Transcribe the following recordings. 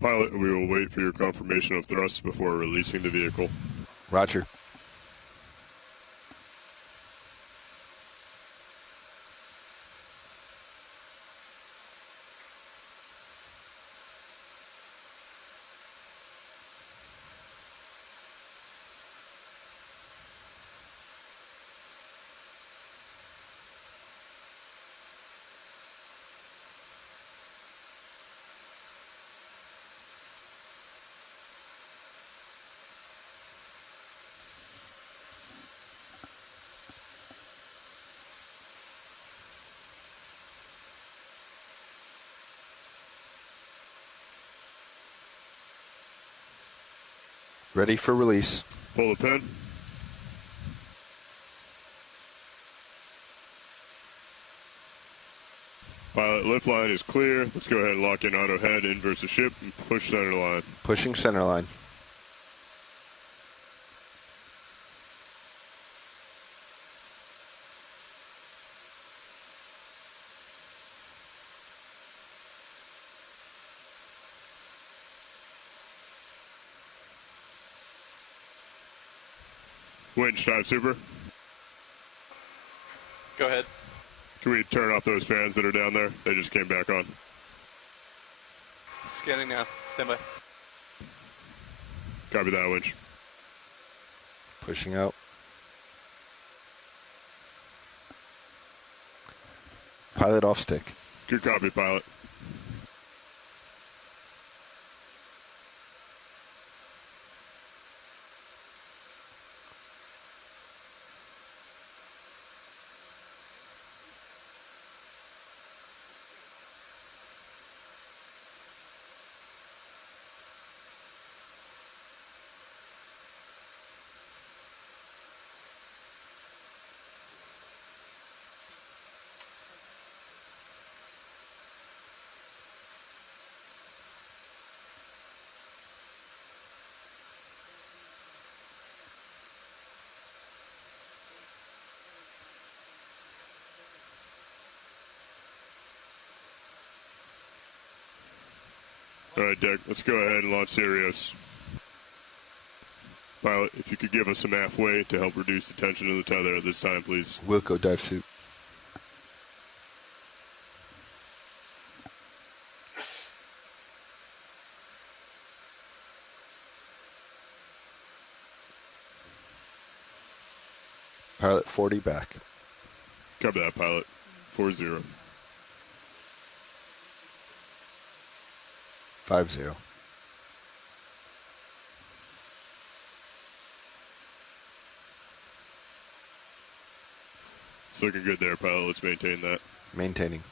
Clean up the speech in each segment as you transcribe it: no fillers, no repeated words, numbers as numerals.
Pilot, we will wait for your confirmation of thrust before releasing the vehicle. Roger. Ready for release. Pull the pin. Pilot, lift line is clear. Let's go ahead and lock in auto head, inverse the ship, and push center line. Pushing center line. Winch, dive super. Go ahead. Can we turn off those fans that are down there? They just came back on. Scanning now. Stand by. Copy that, winch. Pushing out. Pilot off stick. Good copy, pilot. All right, Deck, let's go ahead and launch Sirius. Pilot, if you could give us some aft weight to help reduce the tension of the tether at this time, please. Wilco dive suit. Pilot 40 back. Copy that, pilot. 40. 50. It's looking good there, pilot. Let's maintain that. Maintaining.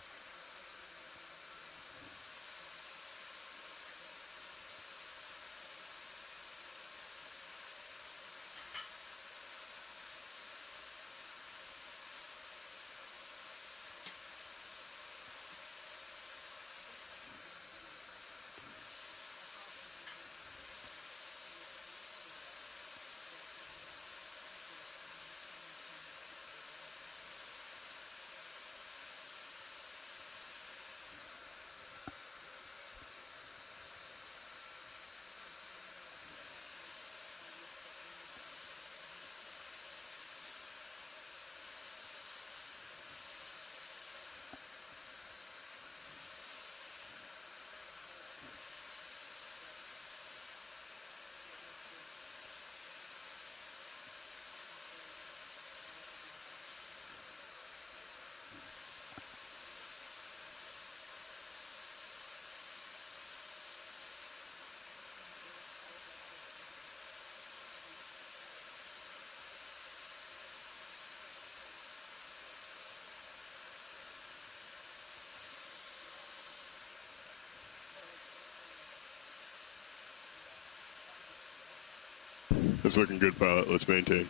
It's looking good, pilot. Let's maintain.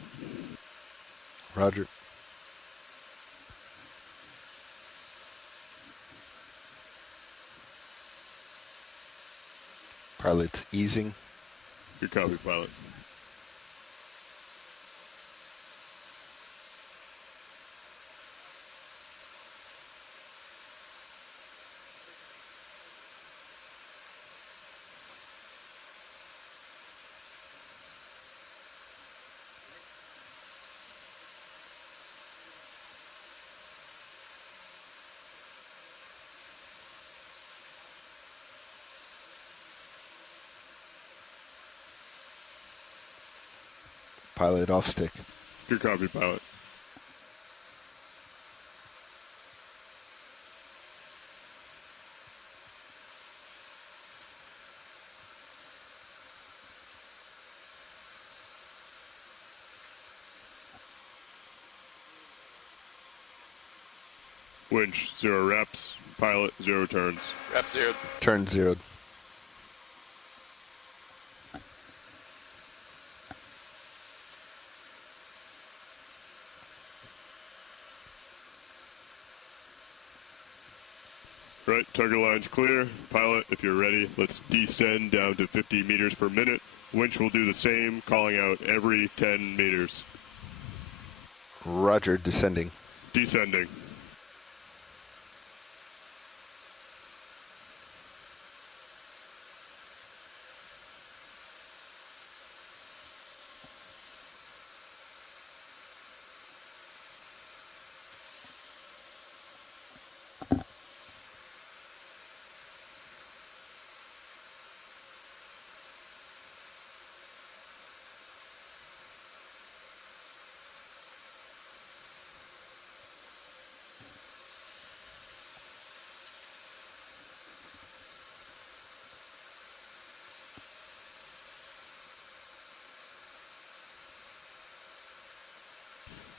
Roger. Pilot's easing. Good copy, pilot. Pilot off stick. Good copy, pilot. Winch, 0 reps. Pilot, 0 turns. Rep 0. Turn 0. Right, target line's clear. Pilot, if you're ready, let's descend down to 50 meters per minute. Winch will do the same, calling out every 10 meters. Roger, descending. Descending.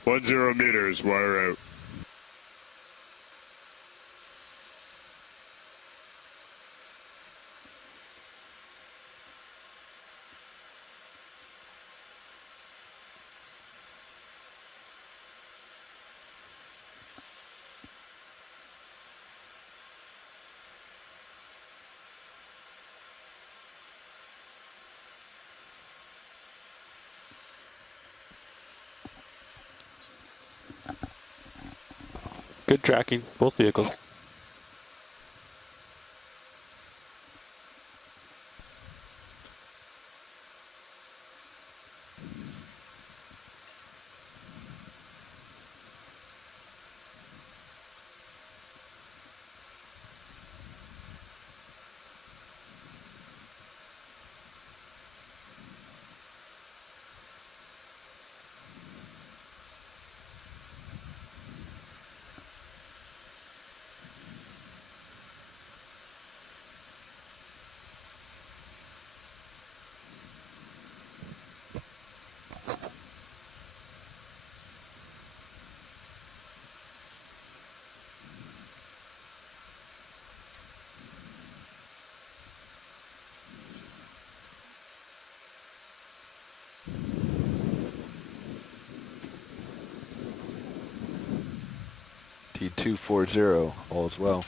One 0 meters, wire out. Good tracking, both vehicles. T240, all's well.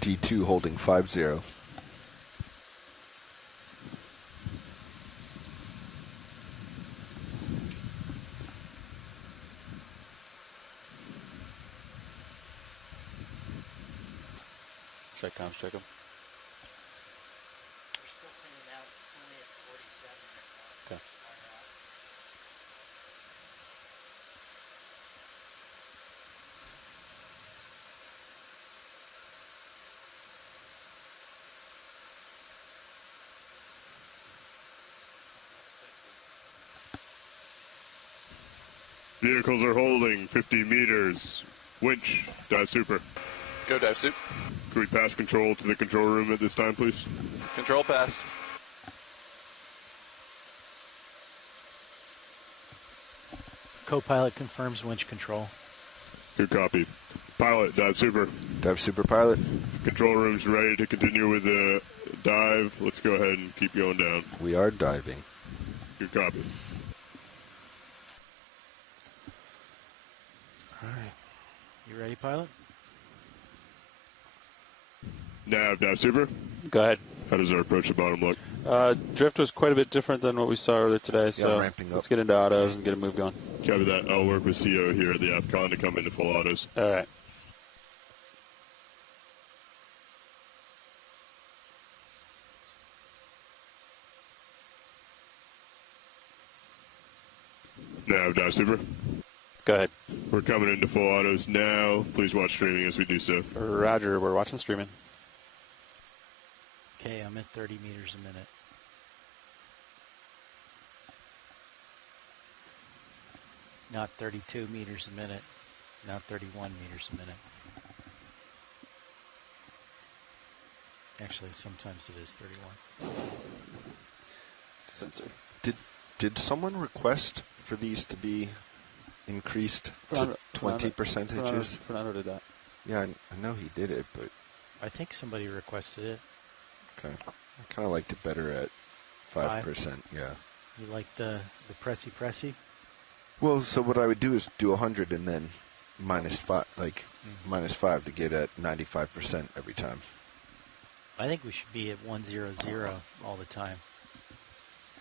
D2 holding 50. Check comms, check them. We're still pinning out. It's only at 47 right now. Okay. That's 50. Vehicles are holding 50 meters. Winch, dive super. Go dive suit. Can we pass control to the control room at this time, please? Control passed. Co-pilot confirms winch control. Good copy. Pilot, dive super. Dive super pilot. Control room's ready to continue with the dive. Let's go ahead and keep going down. We are diving. Good copy. All right. You ready, pilot? Nav, dive super. Go ahead. How does our approach to bottom look? Drift was quite a bit different than what we saw earlier today, so ramping up. let's get into autos and get a move going. Copy that. I'll work with CO here at the AFCON to come into full autos. All right. Nav, dive super. Go ahead. We're coming into full autos now. Please watch streaming as we do so. Roger, we're watching streaming. Okay, I'm at 30 meters a minute. Not 32 meters a minute, not 31 meters a minute. Actually, sometimes it is 31. Sensor. Did someone request for these to be increased to 20 percentages? Fernando did that. Yeah, I know he did it, but I think somebody requested it. okay. I kind of liked it better at 5%. Yeah. You like the pressy? Well, so what I would do is do 100 and then minus 5, minus 5 to get at 95% every time. I think we should be at 100 all the time.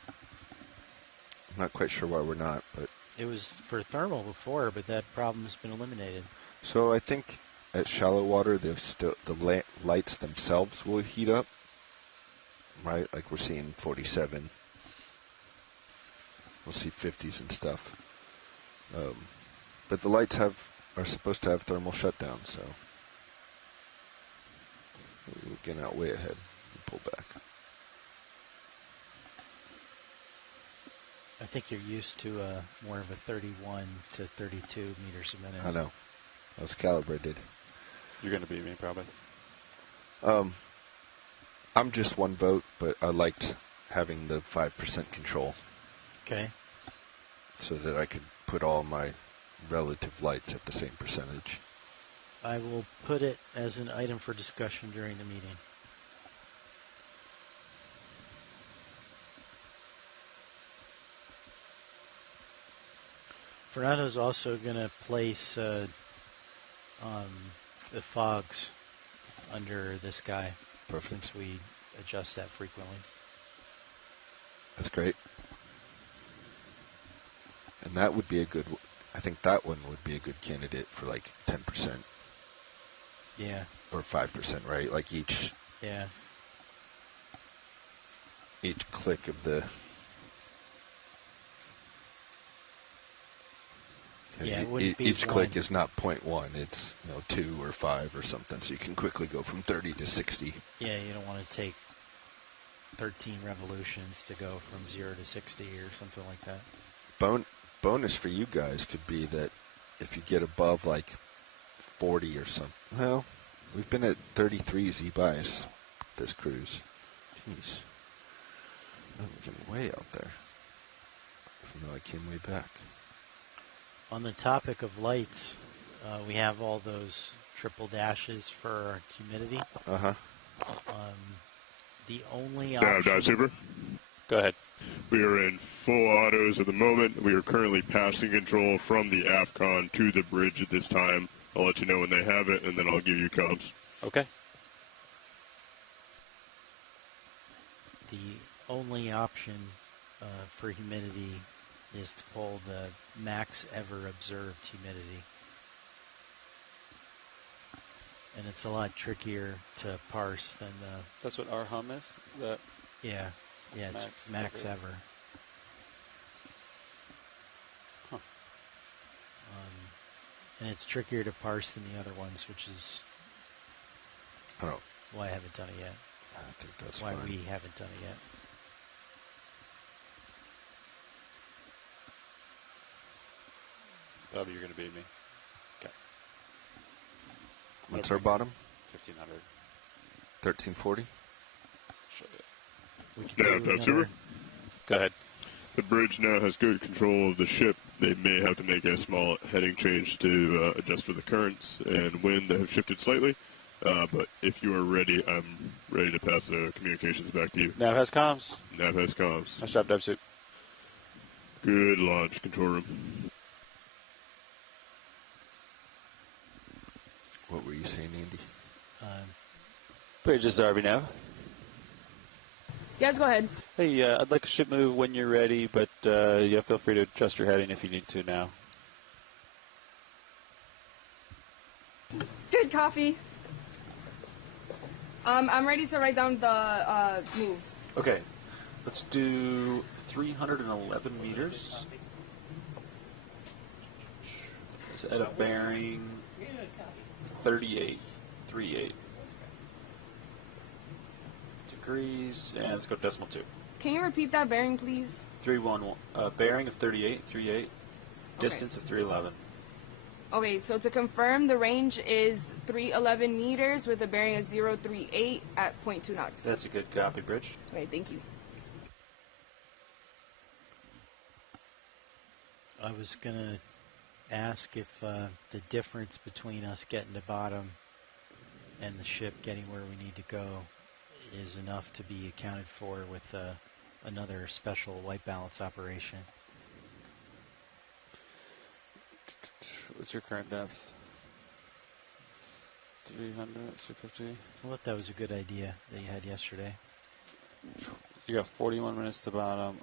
I'm not quite sure why we're not, but It was for thermal before, but that problem has been eliminated. so I think at shallow water, the lights themselves will heat up, right? Like we're seeing 47. We'll see 50s and stuff. But the lights are supposed to have thermal shutdown, so we're getting out way ahead. We'll pull back. I think you're used to more of a 31 to 32 meters a minute. I know. I was calibrated. You're going to beat me, probably. I'm just one vote, but I liked having the 5% control Okay. so that I could put all my relative lights at the same percentage. I will put it as an item for discussion during the meeting. Fernando's also going to place the fogs under this guy. Perfect. Since we adjust that frequently. That's great. And that would be I think that one would be a good candidate for like 10%. Yeah. Or 5%, right? Like each click of the... Yeah, it wouldn't be each one. click is not 0.1, it's 2 or 5 or something, so you can quickly go from 30 to 60. Yeah, you don't want to take 13 revolutions to go from 0 to 60 or something like that. Bonus for you guys could be that if you get above like 40 or something. Well, we've been at 33 Z-bias this cruise. Jeez. I'm getting way out there. Even though I came way back. On the topic of lights, we have all those triple dashes for humidity. Uh-huh. The only Nav, option... dive super. Go ahead. We are in full autos at the moment. We are currently passing control from the AFCON to the bridge at this time. I'll let you know when they have it, and then I'll give you comms. Okay. The only option for humidity is to pull the max ever observed humidity. And it's a lot trickier to parse than the... That's what our hum is? That Yeah, it's max ever. Huh. And it's trickier to parse than the other ones, which is why I haven't done it yet. I think that's why fine. we haven't done it yet. Bobby, you're going to beat me. Okay. What's our bottom? 1500. 1340? We can Nav, do dive super. another... Go ahead. The bridge now has good control of the ship. They may have to make a small heading change to adjust for the currents and wind that have shifted slightly. But if you are ready, I'm ready to pass the communications back to you. Nav has comms. Nav has comms. Nice job, dive suit. Good launch, control room. What were you saying, Andy? Bridge, this is RV Nav. Yes, go ahead. Hey, I'd like a ship move when you're ready, but yeah, feel free to adjust your heading if you need to now. Good coffee. I'm ready to write down the move. Okay, let's do 311 meters. It's at a bearing 38, 38 degrees, and let's go decimal 2. Can you repeat that bearing, please? 311, bearing of 38, 38, distance of 311. Okay, so to confirm, the range is 311 meters with a bearing of 038 at 0.2 knots. That's a good copy, Bridge. Okay, thank you. I was going to ask if the difference between us getting to bottom and the ship getting where we need to go is enough to be accounted for with another special white balance operation. What's your current depth? 300, 250? I thought that was a good idea that you had yesterday. You got 41 minutes to bottom.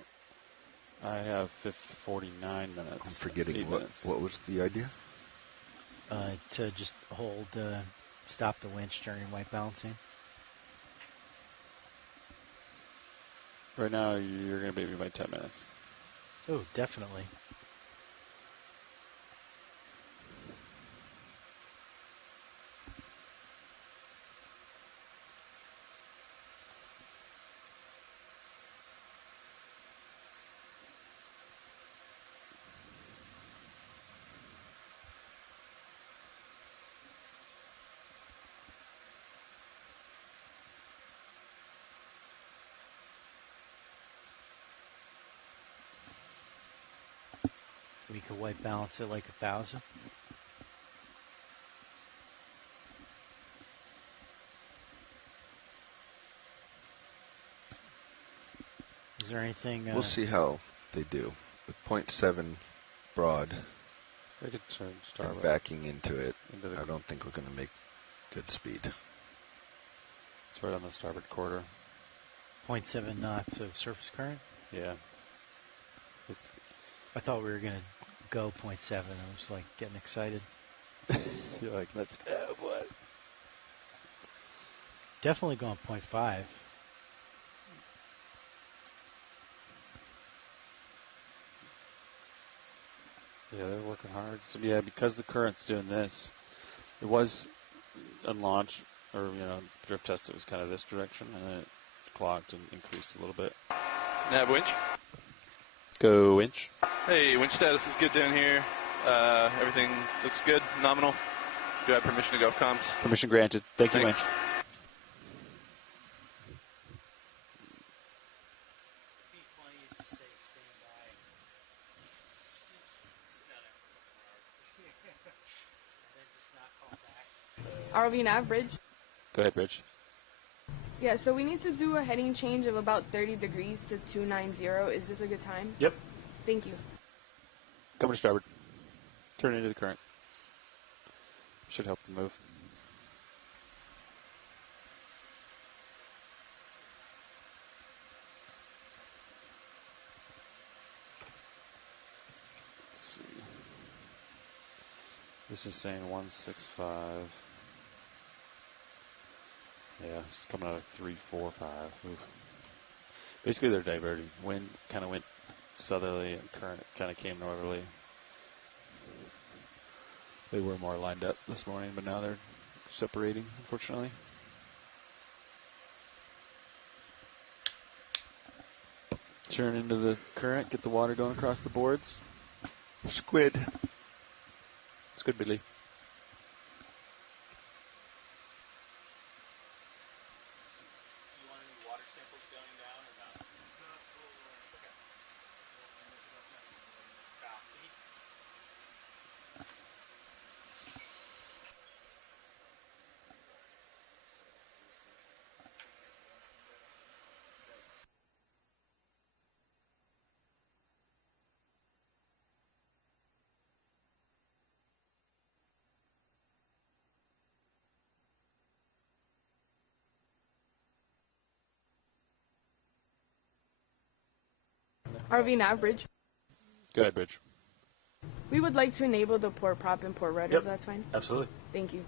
I have 49 minutes. I'm forgetting 8 minutes. what was the idea? To just hold, stop the winch during white balancing. Right now, you're going to beat me by 10 minutes. Oh, definitely. We could white balance it like 1,000. Is there anything? We'll see how they do. With 0.7 broad I could turn and starboard. backing into it, Into the I don't think we're going to make good speed. It's right on the starboard quarter. 0.7 knots of surface current? Yeah. I thought we were going to go 0.7. I was like getting excited. You're like, let's go, boys. Definitely going 0.5. Yeah, they're working hard. So yeah, because the current's doing this, it was on launch, or drift test, it was kind of this direction, and then it clocked and increased a little bit. Nav winch. Go winch. Hey, winch status is good down here. Everything looks good, nominal. Do I have permission to go comms? Permission granted. Thank you, Thanks. winch. RV nav bridge. Go ahead, Bridge. Yeah, so we need to do a heading change of about 30 degrees to 290. Is this a good time? Yep. Thank you. Coming to starboard. Turn into the current. Should help the move. Let's see. This is saying 165. Yeah, it's coming out of 345. Oof. Basically, they're diverting. Wind kind of went southerly, and current kind of came northerly. They were more lined up this morning, but now they're separating, unfortunately. Turn into the current, get the water going across the boards. Squid. It's good, Billy. RV nav bridge. Go ahead, Bridge. We would like to enable the port prop and port rudder, Yep. if that's fine. Absolutely. Thank you.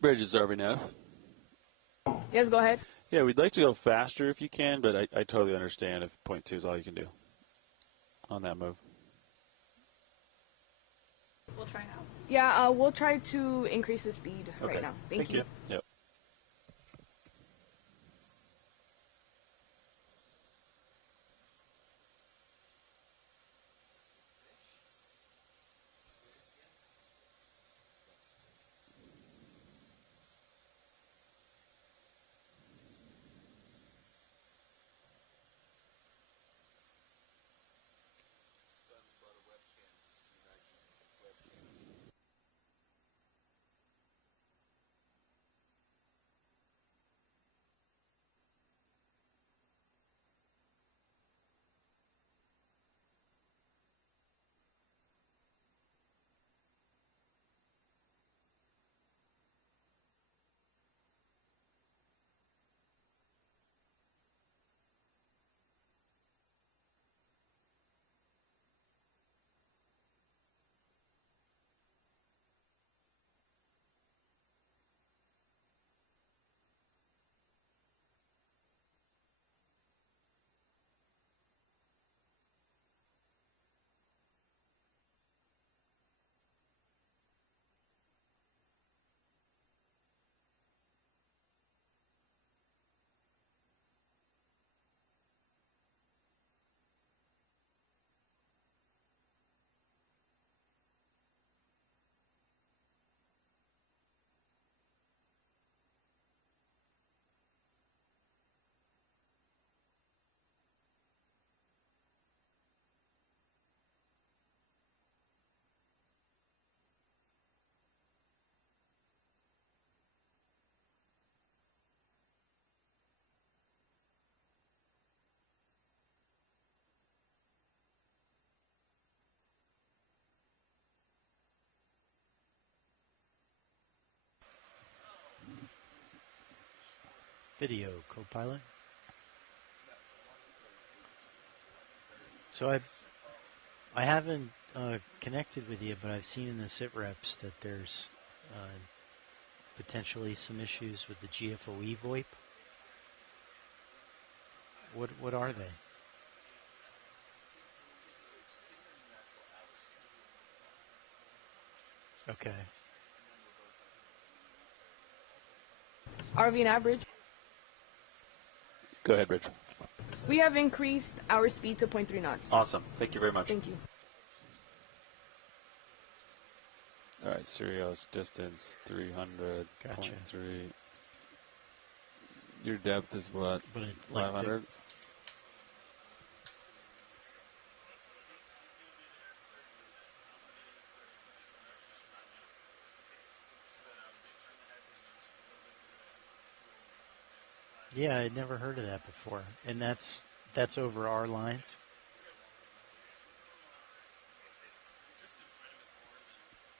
Bridge is RV nav. Yes, go ahead. Yeah, we'd like to go faster if you can, but I totally understand if 0.2 is all you can do on that move. We'll try now. Yeah, we'll try to increase the speed Okay. right now. Thank you. Yep. Video co-pilot. So I haven't connected with you, but I've seen in the sit reps that there's potentially some issues with the GFOE VoIP. What are they? Okay. RV nav bridge. Go ahead, Bridge. We have increased our speed to 0.3 knots. Awesome. Thank you very much. Thank you. All right, Sirius distance 300.3. Gotcha. Your depth is what? But like 500? Yeah, I'd never heard of that before, and that's over our lines.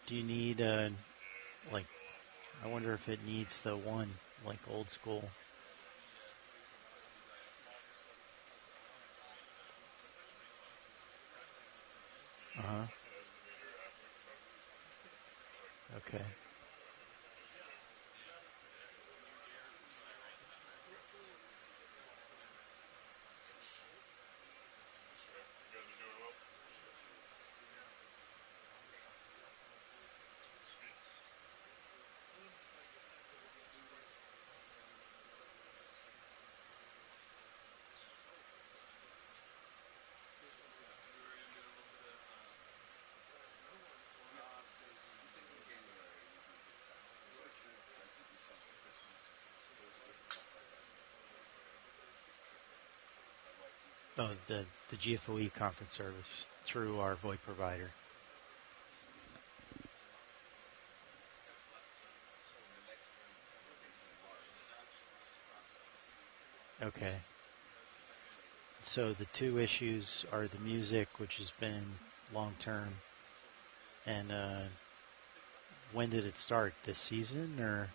Do you need like? I wonder if it needs the one like old school. Okay. Oh, the GFOE conference service through our VoIP provider. Okay. So the two issues are the music, which has been long term, and when did it start? This season or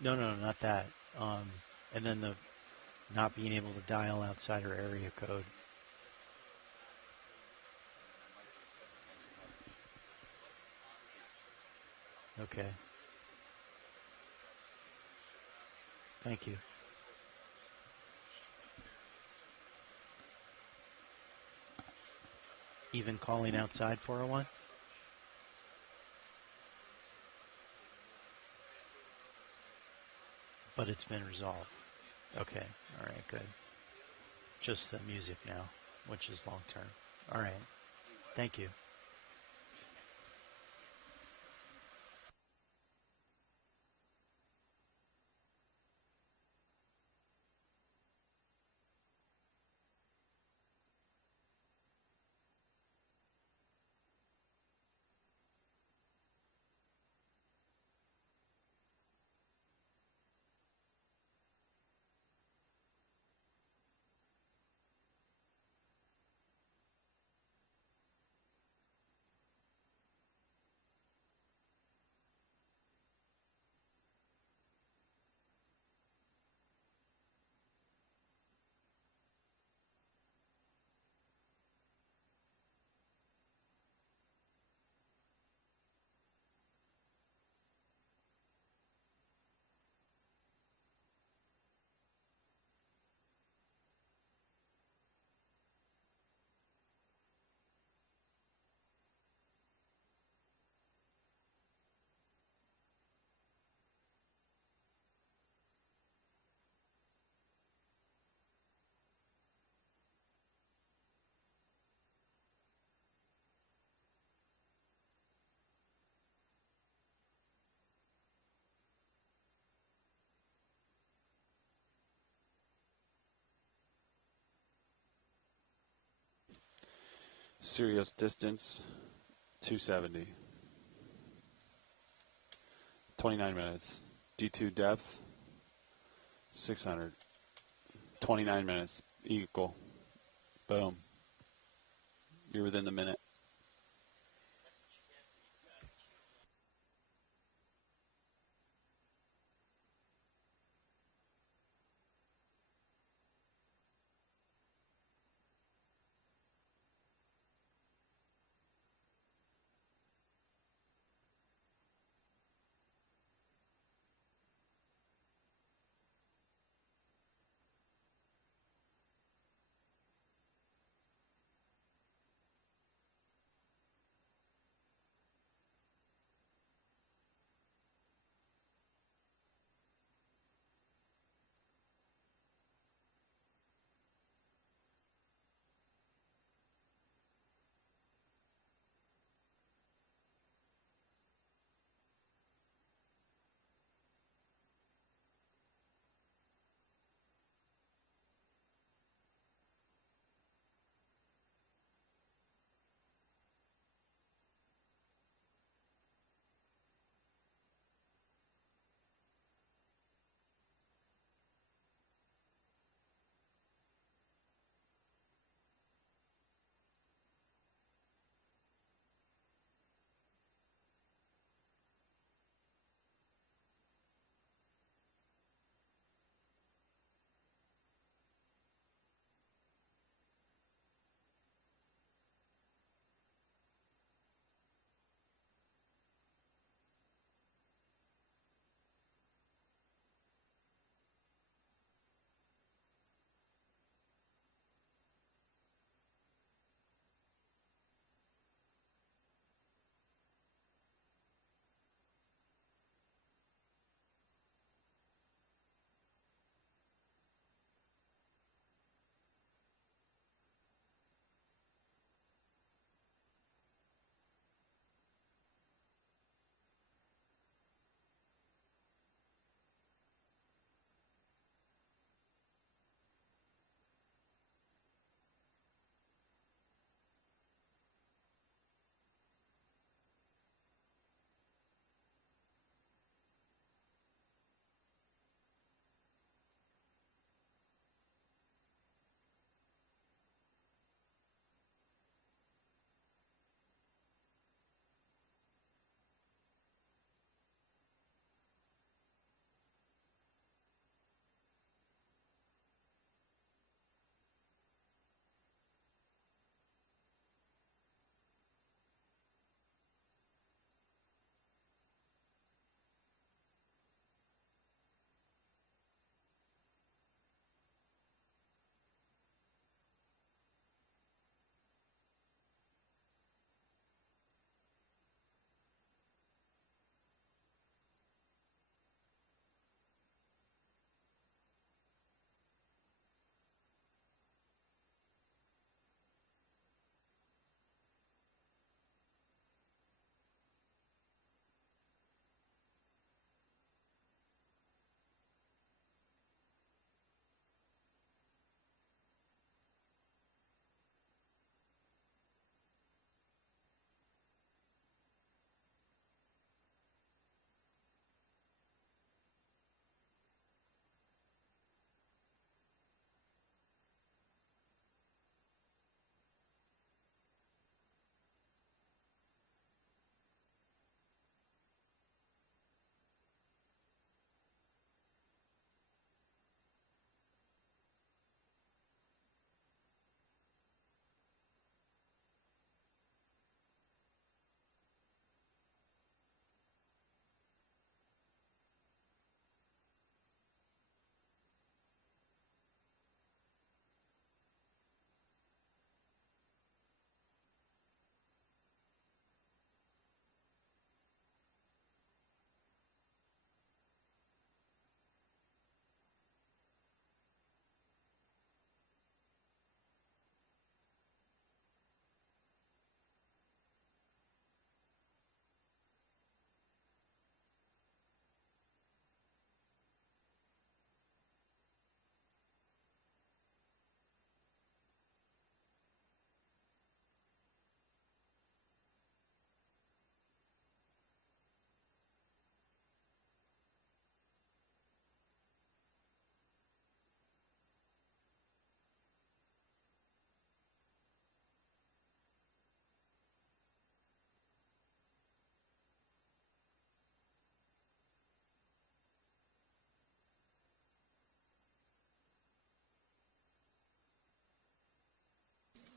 no, not that. And then the not being able to dial outside our area code. Okay. Thank you. Even calling outside 401? But it's been resolved. Okay. All right, good. Just the music now, which is long term. All right. Thank you. Sirius distance 270. 29 minutes. D2 depth 600. 29 minutes. Eagle. Boom. You're within the minute.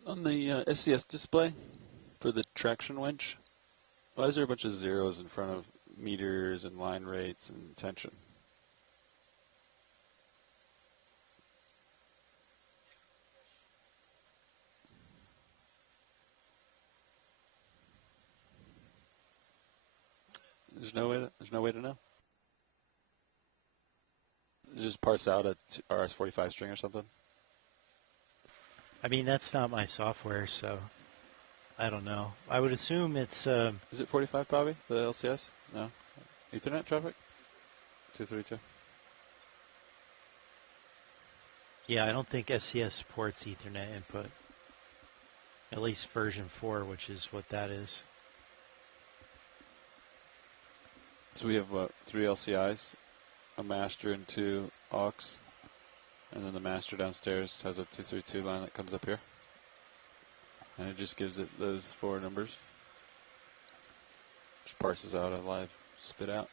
On the SCS display for the traction winch, why is there a bunch of zeros in front of meters and line rates and tension? There's no way to know. Just parse out a RS-45 string or something. I mean, that's not my software, so I don't know. I would assume it's... Is it 45, Bobby, the LCS? No? Ethernet traffic? 232. Yeah, I don't think SCS supports Ethernet input. At least version 4, which is what that is. So we have 3 LCIs, a master and 2 aux, and then the master downstairs has a 232 line that comes up here. And it just gives it those 4 numbers. Which parses out a live spit out.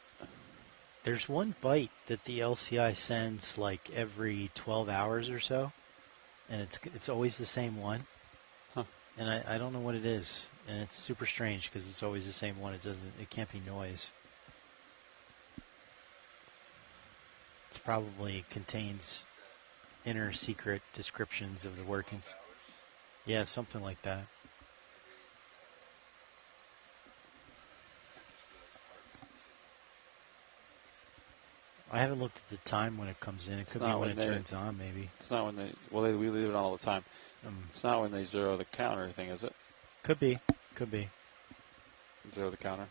There's one byte that the LCI sends like every 12 hours or so, and it's always the same one. Huh. And I don't know what it is, and it's super strange because it's always the same one. It can't be noise. It probably contains inner secret descriptions of the workings. Yeah, something like that. I haven't looked at the time when it comes in. It could be when it turns on, maybe. It's not when they... Well, we leave it on all the time. It's not when they zero the counter thing, is it? Could be. Could be. Zero the counter.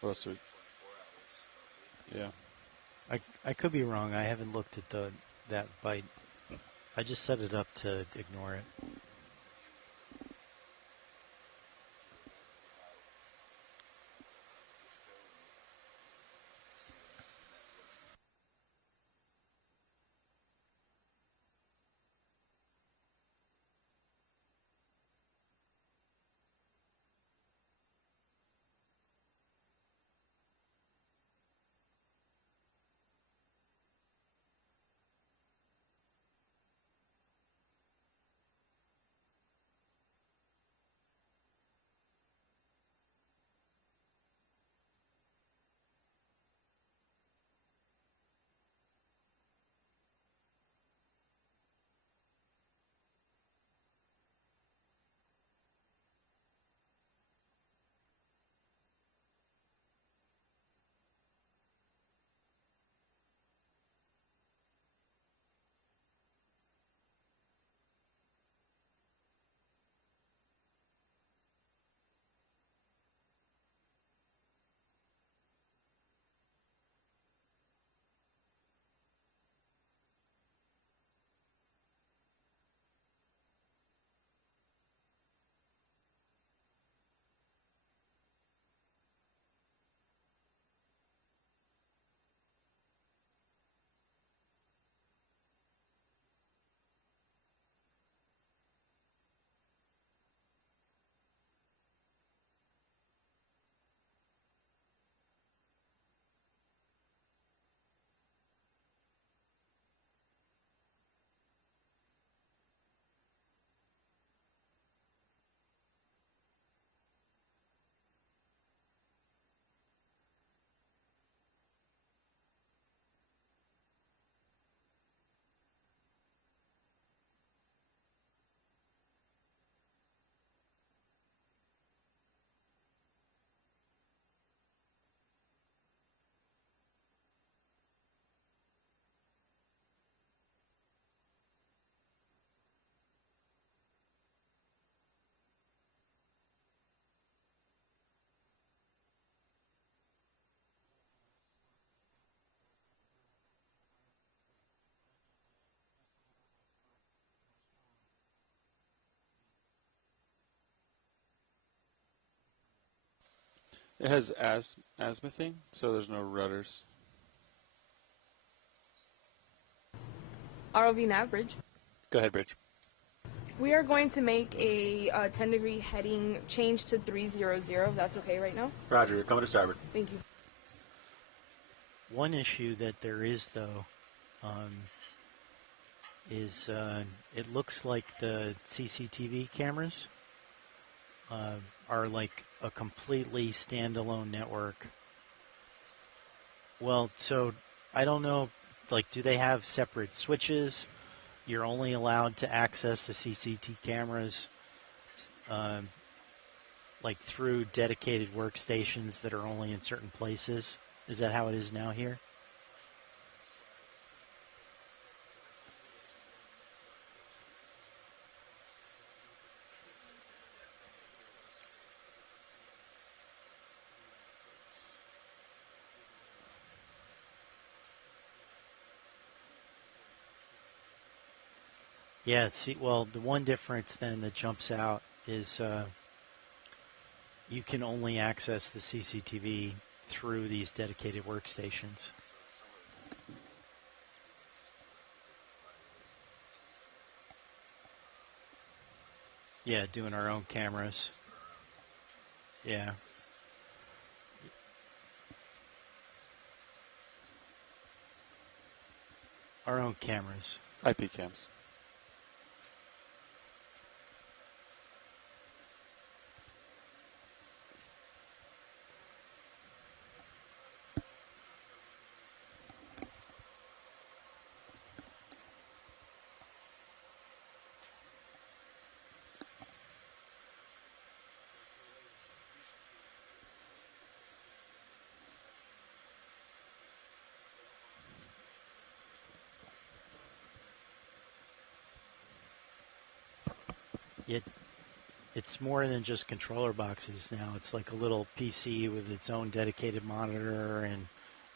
What else do we... Yeah. I could be wrong. I haven't looked at that byte. I just set it up to ignore it. It has azimuthing, so there's no rudders. ROV nav bridge. Go ahead, Bridge. We are going to make a 10-degree heading change to 300. If that's okay right now. Roger, you're coming to starboard. Thank you. One issue that there is, though, is it looks like the CCTV cameras are like a completely standalone network. Well, so I don't know, like, do they have separate switches? You're only allowed to access the CCTV cameras like through dedicated workstations that are only in certain places. Is that how it is now here? Yeah, see, well, the one difference then that jumps out is you can only access the CCTV through these dedicated workstations. Yeah, doing our own cameras. Yeah. Our own cameras. IP cams. It's more than just controller boxes now. It's like a little PC with its own dedicated monitor and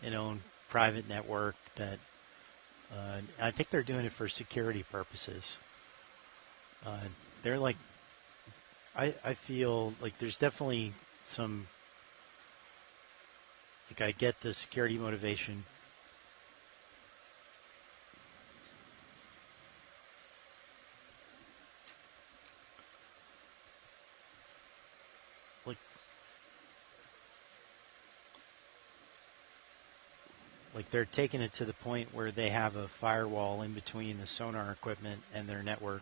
an own private network that I think they're doing it for security purposes. They're like, I feel like there's definitely some, like I get the security motivation. Like they're taking it to the point where they have a firewall in between the sonar equipment and their network.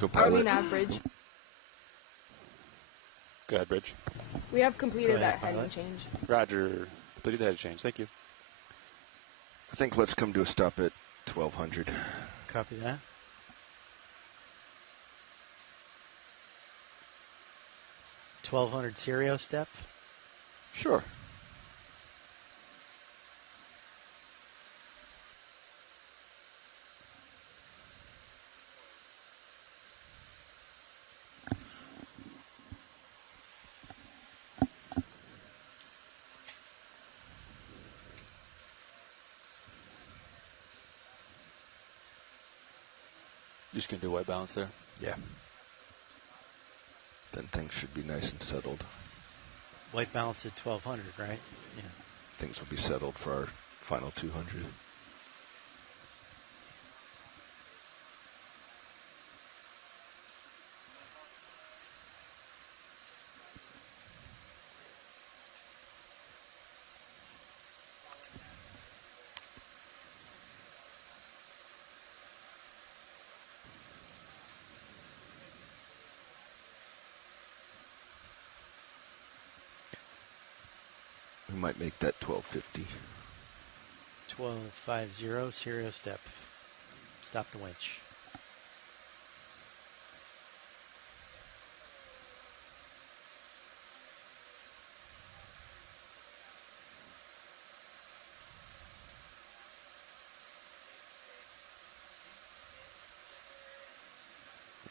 Are we Copilot. nav bridge? Go ahead, Bridge. We have completed Go ahead, that heading pilot. change. Roger. Completed the head change. Thank you. I think let's come to a stop at 1200. Copy that. $1,200 Serio step. Sure. just going to do white balance there. Yeah. Then things should be nice and settled. White balance at 1200, right? Yeah. Things will be settled for our final 200. We might make that 1250. 1250, serious depth. Stop the winch.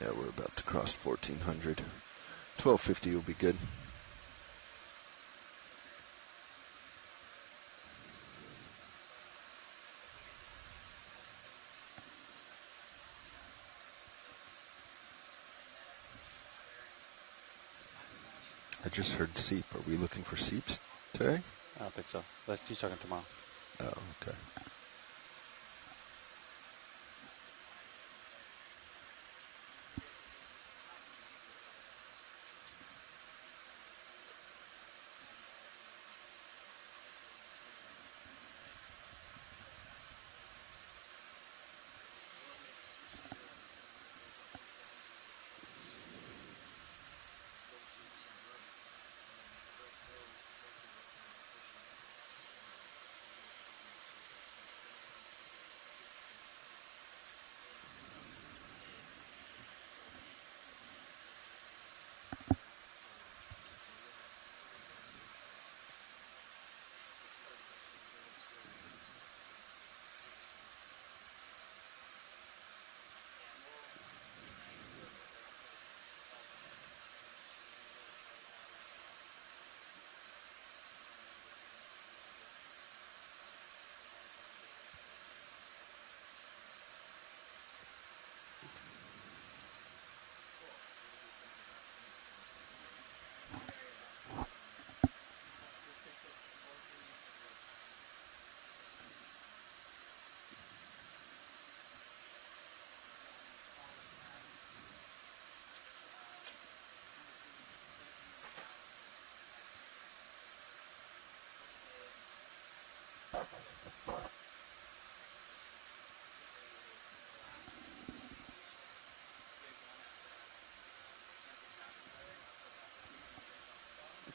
Yeah, we're about to cross 1400. 1250 will be good. I just heard seep. Are we looking for seeps today? I don't think so. He's talking tomorrow. Oh, okay.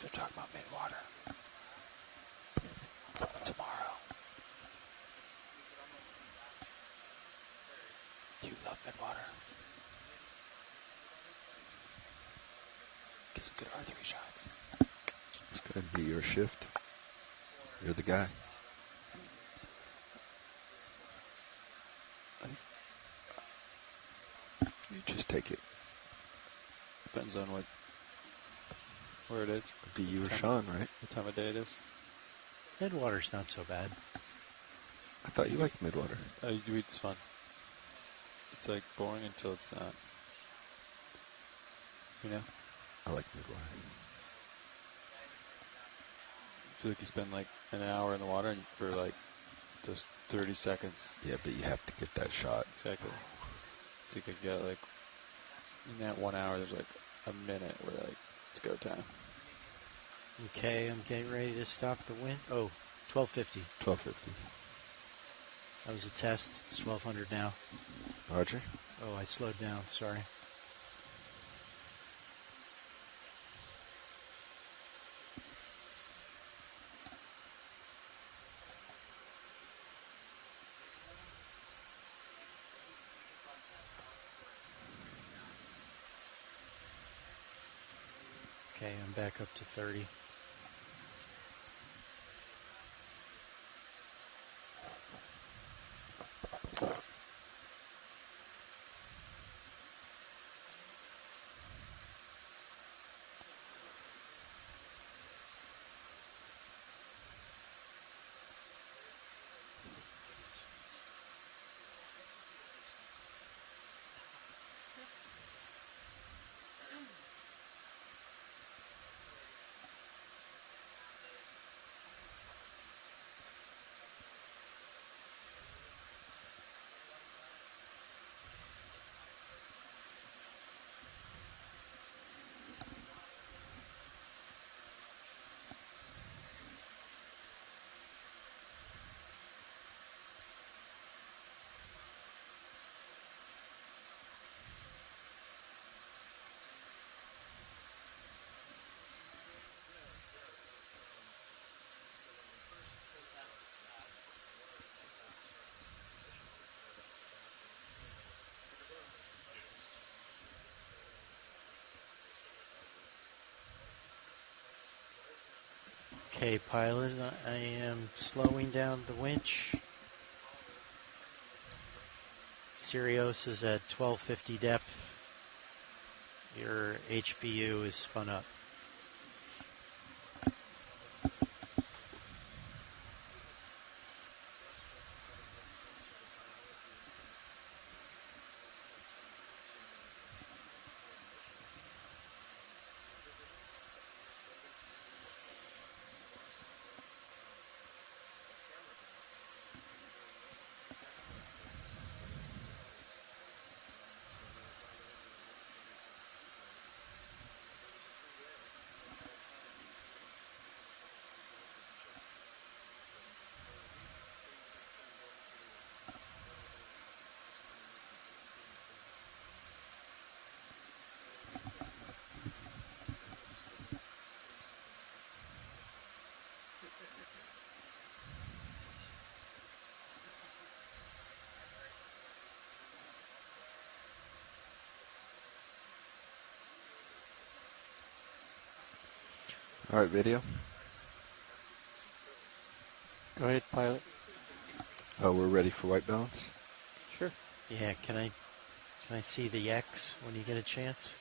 They're talking about mid-water. Tomorrow. Do you love mid-water? Get some good R3 shots. It's going to be your shift. You're the guy. You just take it. Depends on where it is. Be you or Sean, right? What time of day it is. Midwater's not so bad. I thought you liked midwater. It's fun. It's like boring until it's not. You know? I like midwater. I feel like you spend like an hour in the water and for like those 30 seconds. Yeah, but you have to get that shot. Exactly. So you could get like, in that 1 hour, there's like a minute where like, it's go time. Okay, I'm getting ready to stop the wind. Oh, 1250. 1250. That was a test. It's 1200 now. Roger. Oh, I slowed down. Sorry. Okay, I'm back up to 30. Okay, pilot, I am slowing down the winch. Sirius is at 1250 depth. Your HPU is spun up. All right, video. Go ahead, pilot. Oh, we're ready for white balance. Sure. Yeah, can I see the X when you get a chance?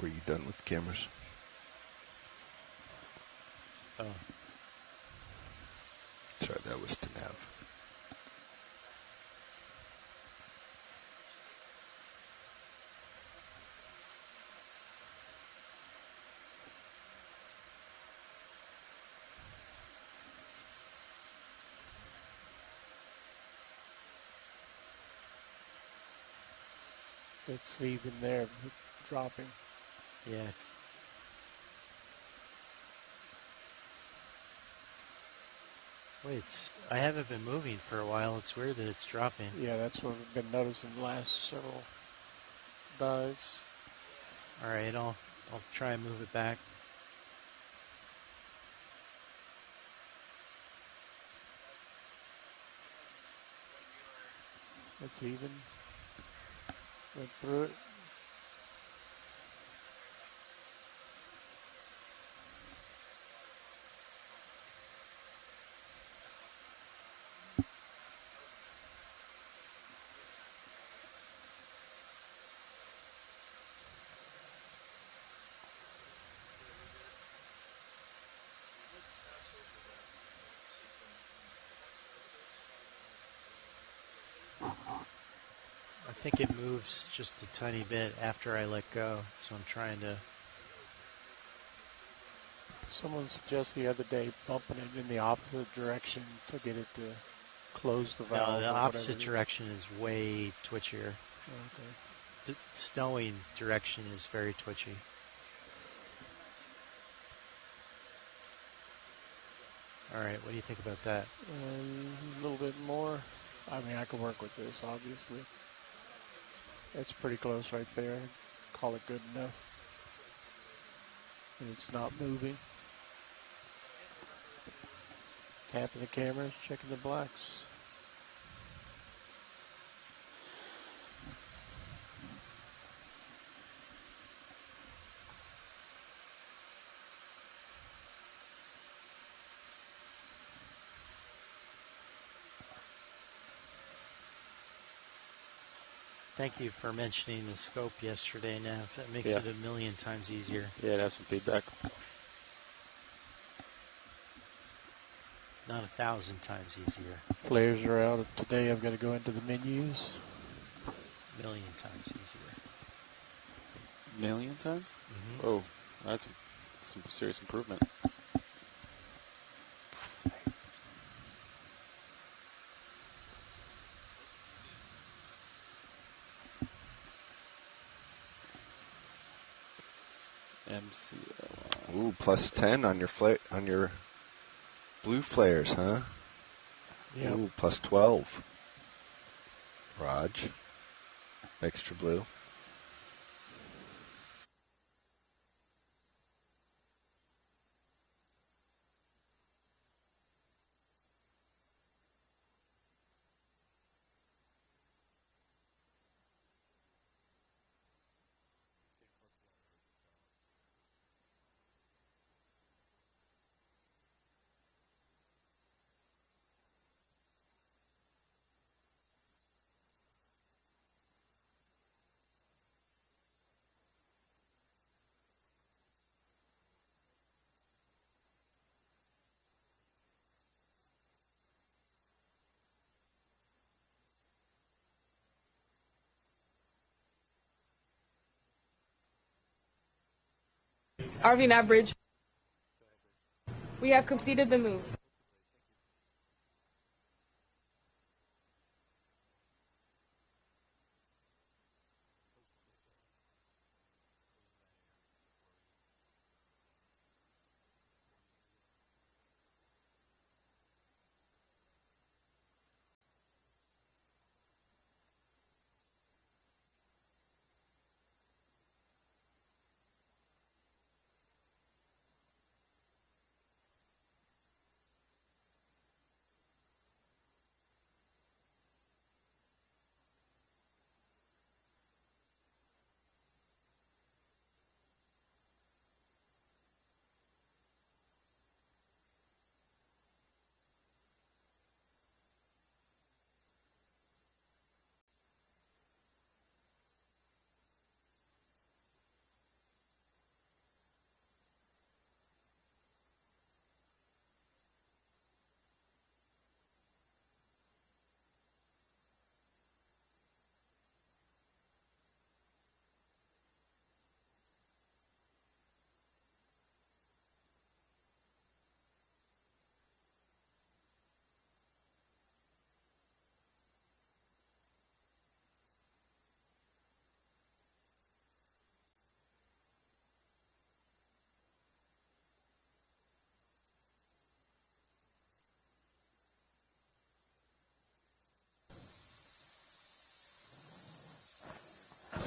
Were you done with the cameras? Oh, Sorry, that was to nav. It's even there, dropping. yeah. Wait, I haven't been moving for a while. It's weird that it's dropping. Yeah, that's what we've been noticing the last several dives. All right, I'll try and move it back. It's even. Went through it. I think it moves just a tiny bit after I let go, so I'm trying to. Someone suggested the other day bumping it in the opposite direction to get it to close the valve. No, the or opposite whatever it is. direction is way twitchier. Okay. The stowing direction is very twitchy. All right, what do you think about that? A little bit more. I mean, I can work with this, obviously. It's pretty close right there. Call it good enough. And it's not moving. Tapping the cameras, checking the blacks. Thank you for mentioning the scope yesterday, Nav. That makes Yeah. it a million times easier. Yeah, to have some feedback. Not 1,000 times easier. Flares are out. Today I've got to go into the menus. Million times easier. Million times? Mm-hmm. Oh, that's some serious improvement. MCL. Ooh, plus 10 on your blue flares, huh? Yep. Ooh, plus 12. Raj. Extra blue. RV nav bridge. We have completed the move.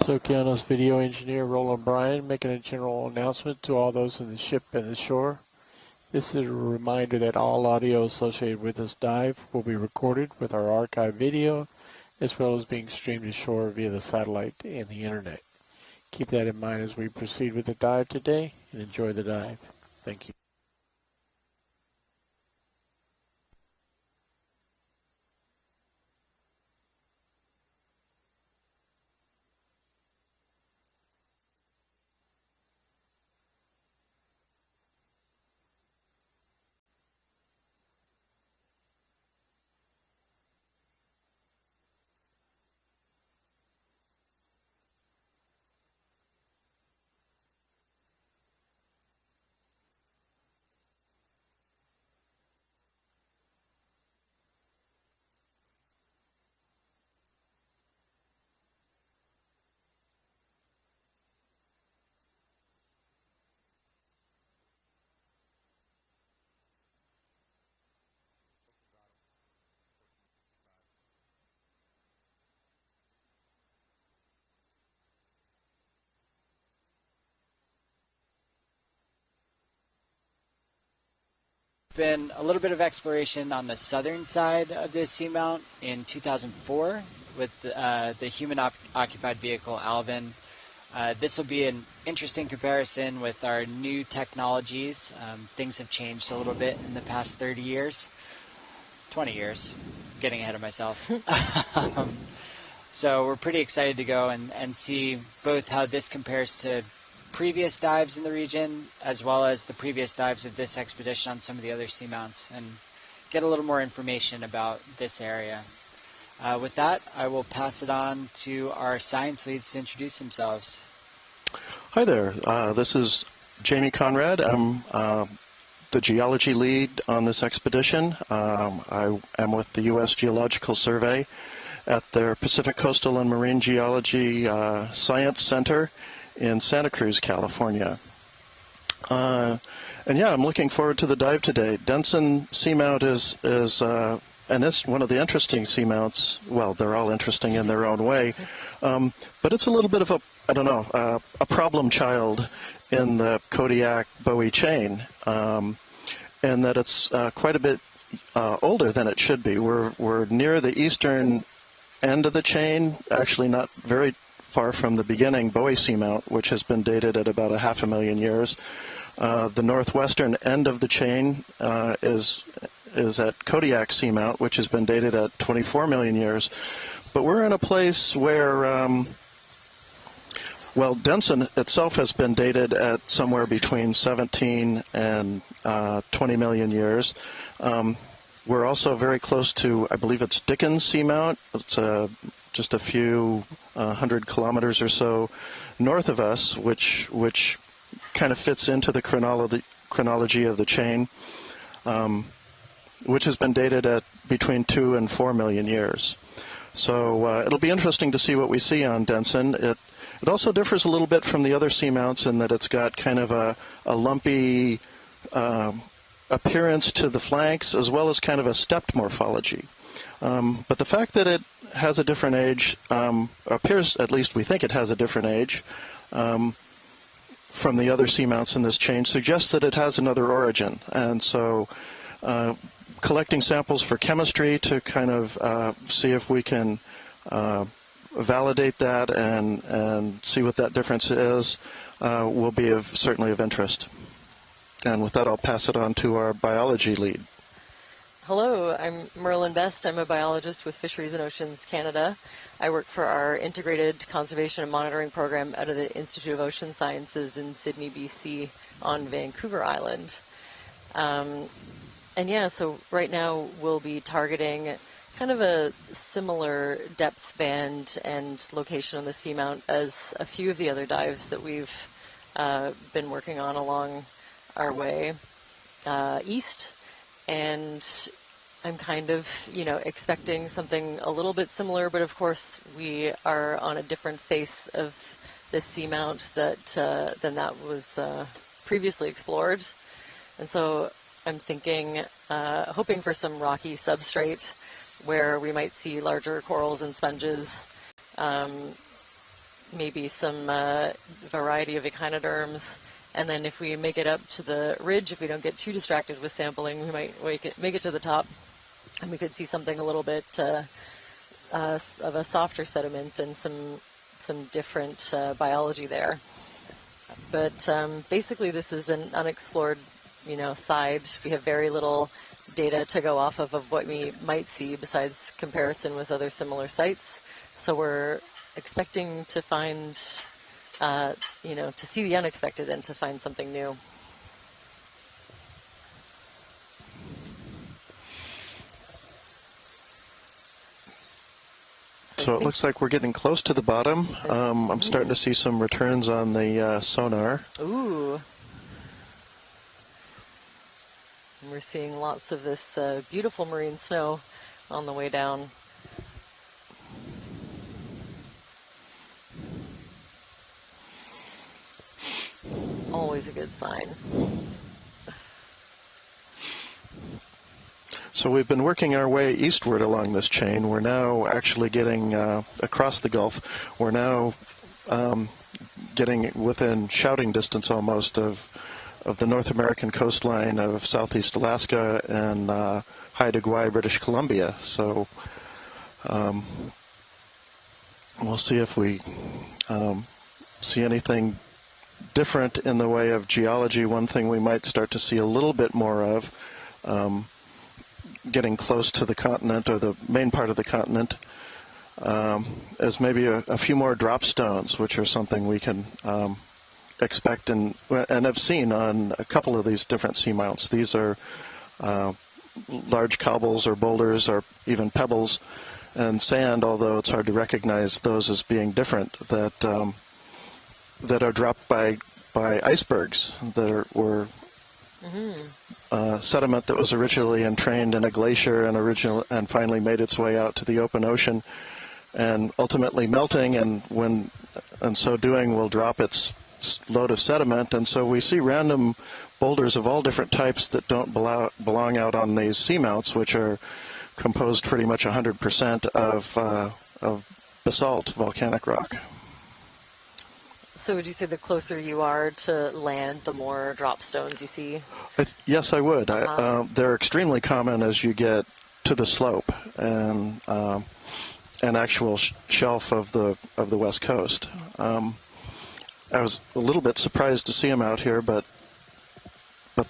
So Okeanos video engineer Roland Bryan making a general announcement to all those in the ship and the shore. This is a reminder that all audio associated with this dive will be recorded with our archive video, as well as being streamed to shore via the satellite and the internet. Keep that in mind as we proceed with the dive today, and enjoy the dive. Thank you. Been a little bit of exploration on the southern side of the seamount in 2004 with the human-occupied vehicle Alvin. This will be an interesting comparison with our new technologies. Things have changed a little bit in the past 30 years, 20 years, getting ahead of myself. So we're pretty excited to go and see both how this compares to previous dives in the region, as well as the previous dives of this expedition on some of the other seamounts, and get a little more information about this area. With that, I will pass it on to our science leads to introduce themselves. Hi there. This is Jamie Conrad. I'm the geology lead on this expedition. I am with the U.S. Geological Survey at their Pacific Coastal and Marine Geology Science Center in Santa Cruz, California. And yeah, I'm looking forward to the dive today. Denson Seamount is and it's one of the interesting seamounts. Well, they're all interesting in their own way, but it's a little bit of a problem child in the Kodiak-Bowie chain, and that it's quite a bit older than it should be. We're near the eastern end of the chain, actually not very far from the beginning Bowie Seamount, which has been dated at about 500,000 years. The northwestern end of the chain is at Kodiak Seamount, which has been dated at 24 million years. But we're in a place where, well, Denson itself has been dated at somewhere between 17 and 20 million years. We're also very close to, I believe it's Denson Seamount. It's just a few 100 kilometers or so north of us, which kind of fits into the chronology of the chain, which has been dated at between 2 and 4 million years. So it'll be interesting to see what we see on Denson. It also differs a little bit from the other seamounts in that it's got kind of a lumpy appearance to the flanks, as well as kind of a stepped morphology. But the fact that it has a different age, appears, at least we think it has a different age, from the other seamounts in this chain, suggests that it has another origin. And so collecting samples for chemistry to kind of see if we can validate that and see what that difference is will be certainly of interest. And with that, I'll pass it on to our biology lead. Hello, I'm Merlin Best. I'm a biologist with Fisheries and Oceans Canada. I work for our Integrated Conservation and Monitoring Program out of the Institute of Ocean Sciences in Sydney, BC on Vancouver Island. And yeah, so right now we'll be targeting kind of a similar depth band and location on the seamount as a few of the other dives that we've been working on along our way east. And I'm kind of, expecting something a little bit similar, but of course we are on a different face of this seamount than that was previously explored. And so I'm thinking, hoping for some rocky substrate where we might see larger corals and sponges, maybe some variety of echinoderms. And then if we make it up to the ridge, if we don't get too distracted with sampling, we might make it to the top, and we could see something a little bit of a softer sediment and some different biology there. But basically, this is an unexplored, side. We have very little data to go off of what we might see besides comparison with other similar sites. So we're expecting to find to see the unexpected and to find something new. So it looks like we're getting close to the bottom. I'm starting to see some returns on the sonar. Ooh. And we're seeing lots of this beautiful marine snow on the way down. Always a good sign. So we've been working our way eastward along this chain. We're now actually getting across the Gulf. We're now getting within shouting distance almost of the North American coastline of southeast Alaska and Haida Gwaii, British Columbia. So we'll see if we see anything different in the way of geology. One thing we might start to see a little bit more of, getting close to the continent or the main part of the continent, is maybe a few more drop stones, which are something we can expect and have seen on a couple of these different seamounts. These are large cobbles or boulders or even pebbles and sand, although it's hard to recognize those as being different, that are dropped by icebergs that were sediment that was originally entrained in a glacier and finally made its way out to the open ocean and ultimately melting, and so doing will drop its load of sediment, and so we see random boulders of all different types that don't belong out on these seamounts, which are composed pretty much 100% of basalt volcanic rock. So would you say the closer you are to land, the more drop stones you see? Yes, I would. They're extremely common as you get to the slope and an actual shelf of the west coast. I was a little bit surprised to see them out here, but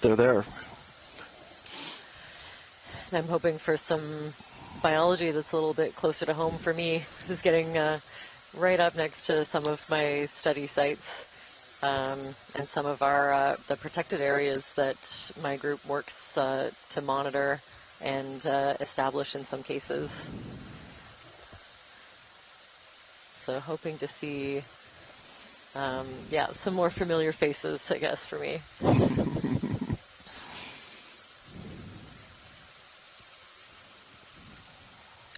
they're there. And I'm hoping for some biology that's a little bit closer to home for me. This is getting right up next to some of my study sites and some of our the protected areas that my group works to monitor and establish in some cases. So hoping to see, some more familiar faces, I guess, for me.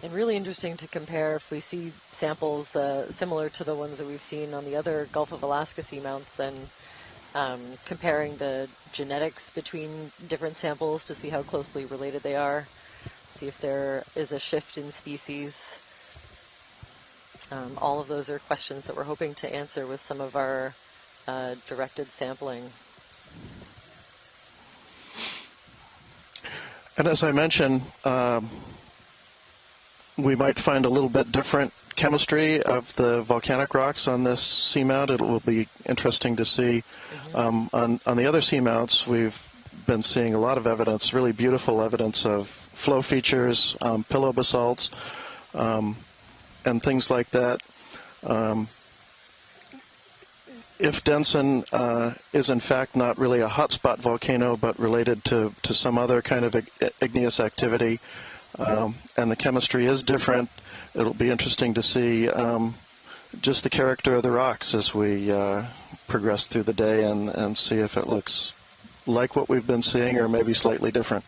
And really interesting to compare if we see samples similar to the ones that we've seen on the other Gulf of Alaska seamounts, then comparing the genetics between different samples to see how closely related they are, see if there is a shift in species. All of those are questions that we're hoping to answer with some of our directed sampling. And as I mentioned, we might find a little bit different chemistry of the volcanic rocks on this seamount. It will be interesting to see. On the other seamounts, we've been seeing a lot of evidence, really beautiful evidence of flow features, pillow basalts, and things like that. If Denson is in fact not really a hotspot volcano, but related to some other kind of igneous activity, and the chemistry is different, it'll be interesting to see just the character of the rocks as we progress through the day and see if it looks like what we've been seeing or maybe slightly different.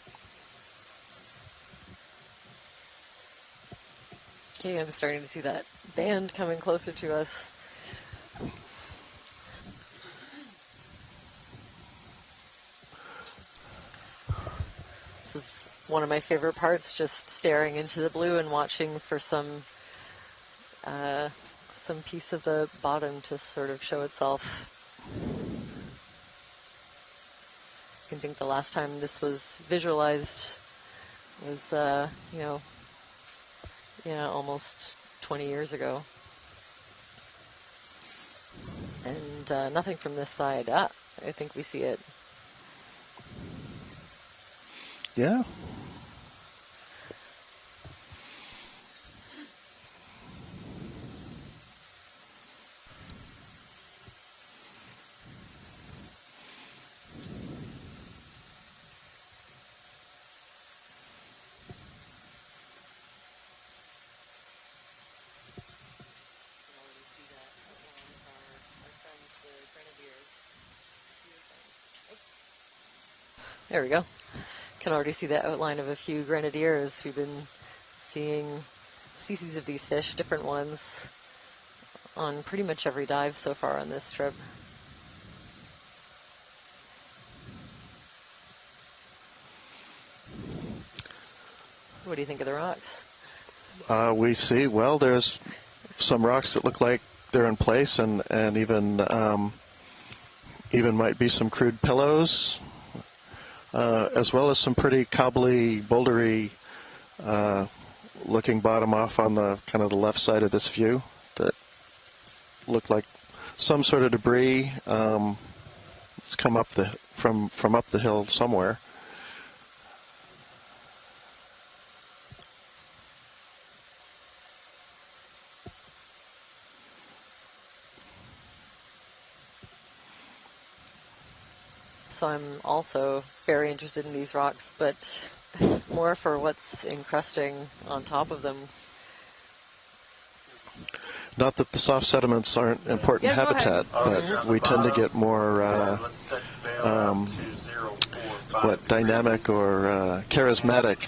Okay, I'm starting to see that band coming closer to us. This is one of my favorite parts, just staring into the blue and watching for some piece of the bottom to sort of show itself. I can think the last time this was visualized was, almost 20 years ago. And nothing from this side. I think we see it. Yeah. There we go. Can already see the outline of a few grenadiers. We've been seeing species of these fish, different ones, on pretty much every dive so far on this trip. What do you think of the rocks? We see, well, there's some rocks that look like they're in place, and even might be some crude pillows, as well as some pretty cobbly, bouldery looking bottom off on the kind of the left side of this view that look like some sort of debris. It's come up from up the hill somewhere. So I'm also very interested in these rocks, but more for what's encrusting on top of them. Not that the soft sediments aren't important habitat, but we tend to get more dynamic or charismatic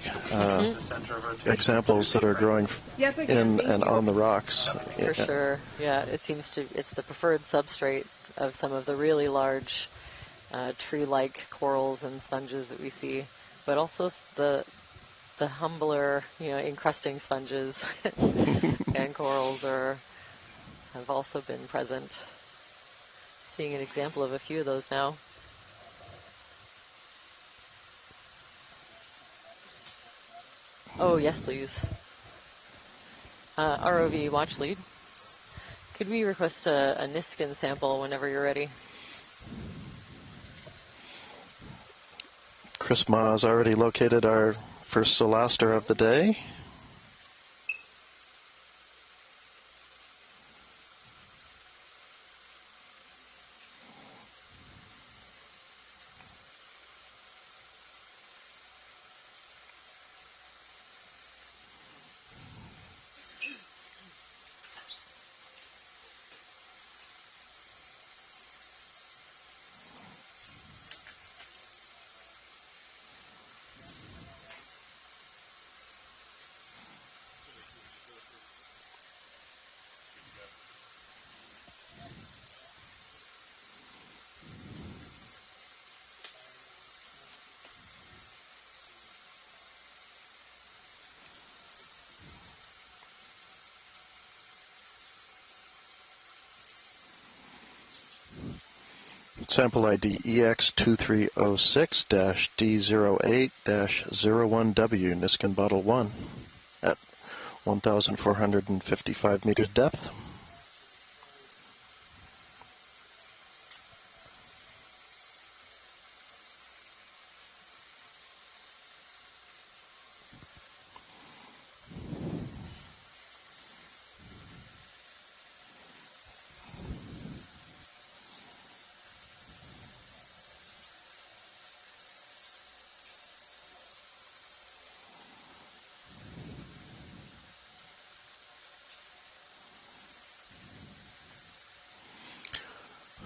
examples that are growing in and on the rocks. For sure, yeah. It seems it's the preferred substrate of some of the really large tree-like corals and sponges that we see, but also the humbler, encrusting sponges and corals have also been present. Seeing an example of a few of those now. Oh, yes, please. ROV watch lead. Could we request a Niskin sample whenever you're ready? Chris Ma has already located our first Solaster of the day. Sample ID EX2306-D08-01W, Niskin Bottle 1, at 1,455 meters depth.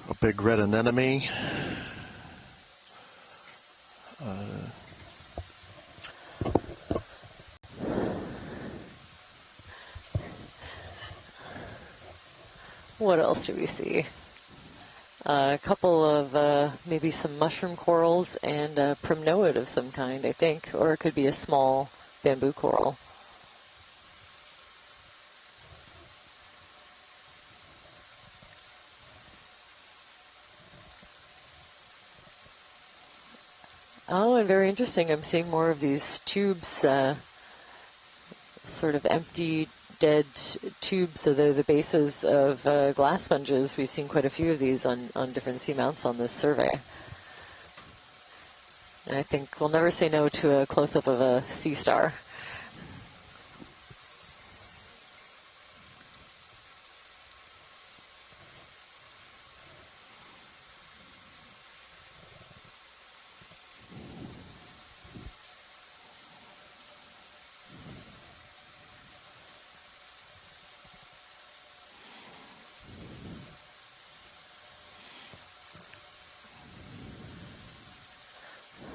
A big red anemone. What else do we see? A couple of maybe some mushroom corals and a primnoid of some kind, I think, or it could be a small bamboo coral. Oh, and very interesting. I'm seeing more of these tubes, sort of empty, dead tubes. So they're the bases of glass sponges. We've seen quite a few of these on different seamounts on this survey. And I think we'll never say no to a close-up of a sea star.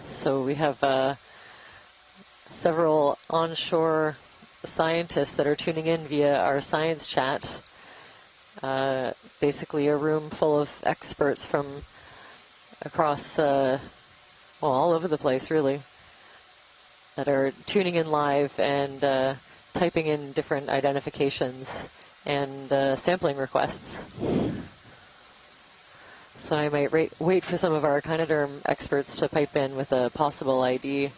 So we have several onshore scientists that are tuning in via our science chat. Basically a room full of experts from across, all over the place, really, that are tuning in live and typing in different identifications and sampling requests. So I might wait for some of our echinoderm experts to pipe in with a possible ID.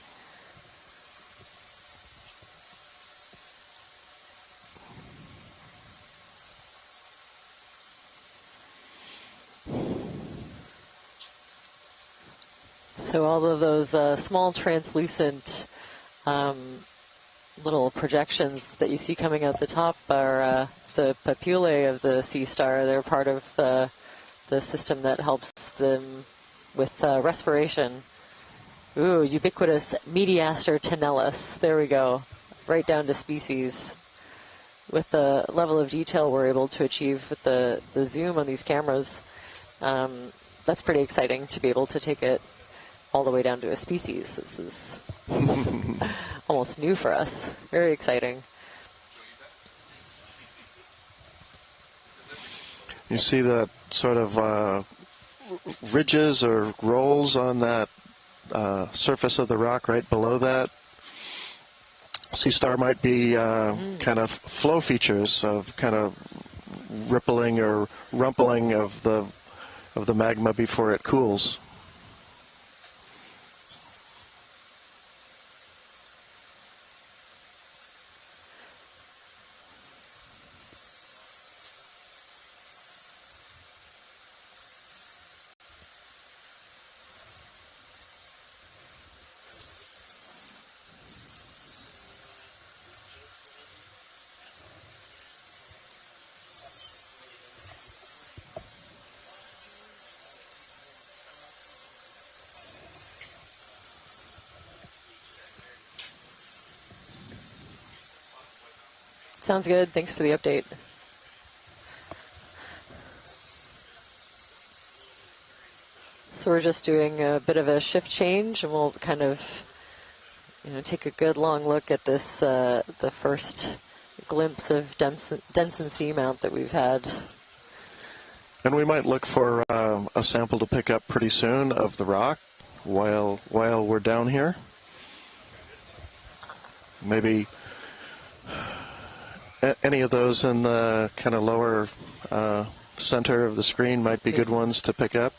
So all of those small translucent little projections that you see coming out the top are the papillae of the sea star. They're part of the system that helps them with respiration. Ooh, ubiquitous Mediaster tenalis. There we go. Right down to species. With the level of detail we're able to achieve with the zoom on these cameras, that's pretty exciting to be able to take it all the way down to a species. This is almost new for us. Very exciting. You see that sort of ridges or rolls on that surface of the rock right below that. Sea star might be kind of flow features of kind of rippling or rumpling of the magma before it cools. Sounds good. Thanks for the update. So we're just doing a bit of a shift change, and we'll kind of, take a good long look at this, the first glimpse of Denson Seamount that we've had. And we might look for a sample to pick up pretty soon of the rock while we're down here. Maybe any of those in the kind of lower center of the screen might be good ones to pick up.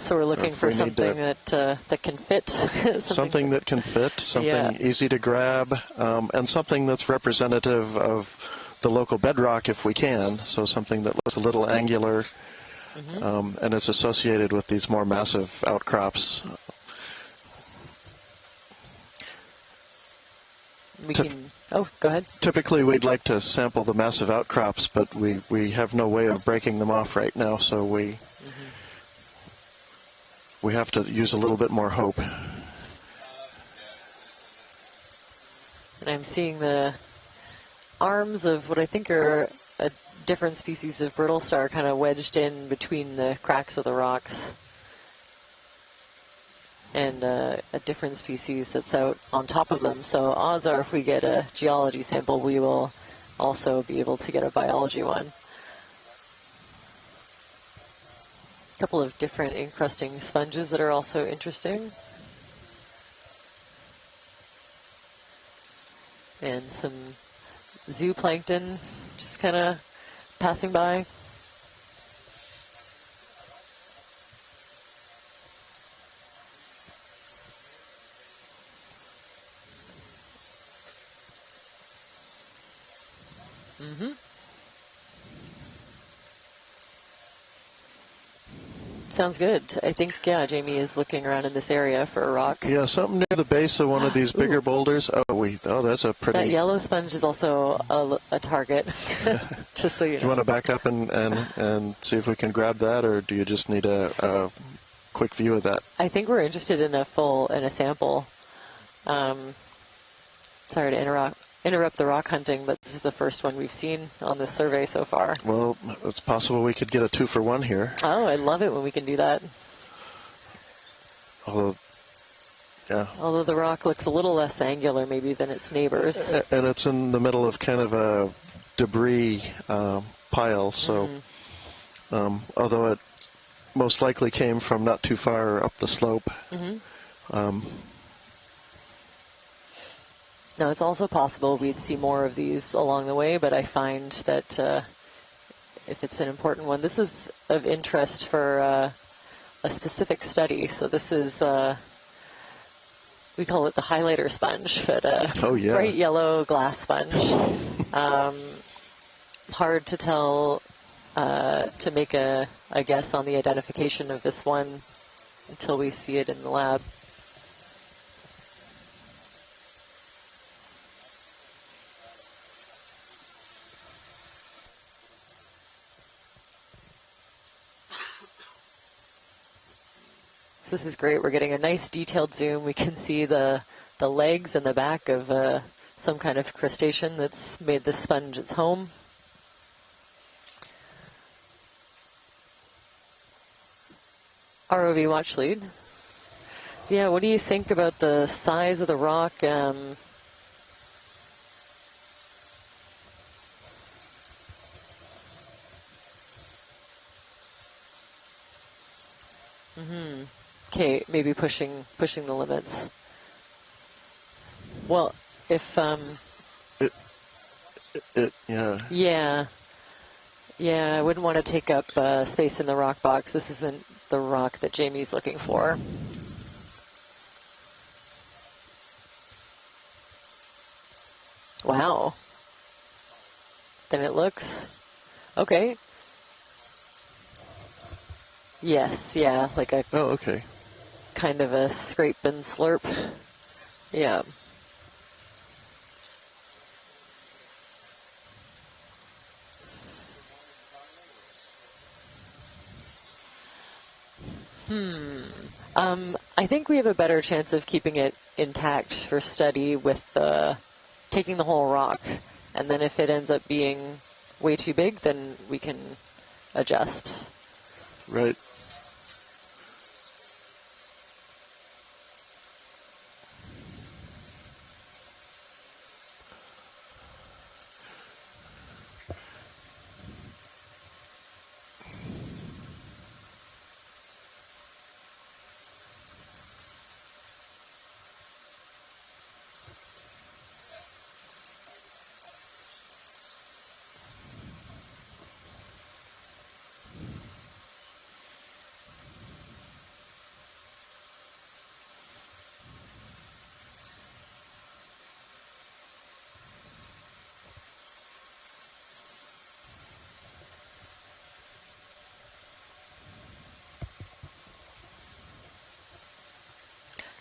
So we're looking for something that can fit. something that can fit, something easy to grab, and something that's representative of the local bedrock if we can. So something that looks a little angular and is associated with these more massive outcrops. Go ahead. Typically, we'd like to sample the massive outcrops, but we have no way of breaking them off right now, so we have to use a little bit more hope. And I'm seeing the arms of what I think are a different species of brittle star kind of wedged in between the cracks of the rocks. And a different species that's out on top of them. So odds are if we get a geology sample, we will also be able to get a biology one. A couple of different encrusting sponges that are also interesting. And some zooplankton just kind of passing by. Sounds good. I think, Jamie is looking around in this area for a rock. Yeah, something near the base of one of these bigger boulders. Oh, that's a pretty... That yellow sponge is also a target, just so you know. Do you want to back up and see if we can grab that, or do you just need a quick view of that? I think we're interested in a sample. Sorry to interrupt the rock hunting, but this is the first one we've seen on this survey so far. Well, it's possible we could get a 2-for-1 here. Oh, I love it when we can do that. Although the rock looks a little less angular maybe than its neighbors. And it's in the middle of kind of a debris pile, so although it most likely came from not too far up the slope. Now, it's also possible we'd see more of these along the way, but I find that if it's an important one, this is of interest for a specific study. So this is, we call it the highlighter sponge, but bright yellow glass sponge. Hard to tell, to make a guess on the identification of this one until we see it in the lab. So this is great. We're getting a nice detailed zoom. We can see the legs and the back of some kind of crustacean that's made this sponge its home. ROV watch lead. Yeah, what do you think about the size of the rock? Okay, maybe pushing the limits. Well, if Yeah. yeah, I wouldn't want to take up space in the rock box. This isn't the rock that Jamie's looking for. Wow. Then it looks okay. Yes, yeah, like a Oh, okay. kind of a scrape and slurp. Yeah. I think we have a better chance of keeping it intact for study with taking the whole rock. And then if it ends up being way too big, then we can adjust. Right.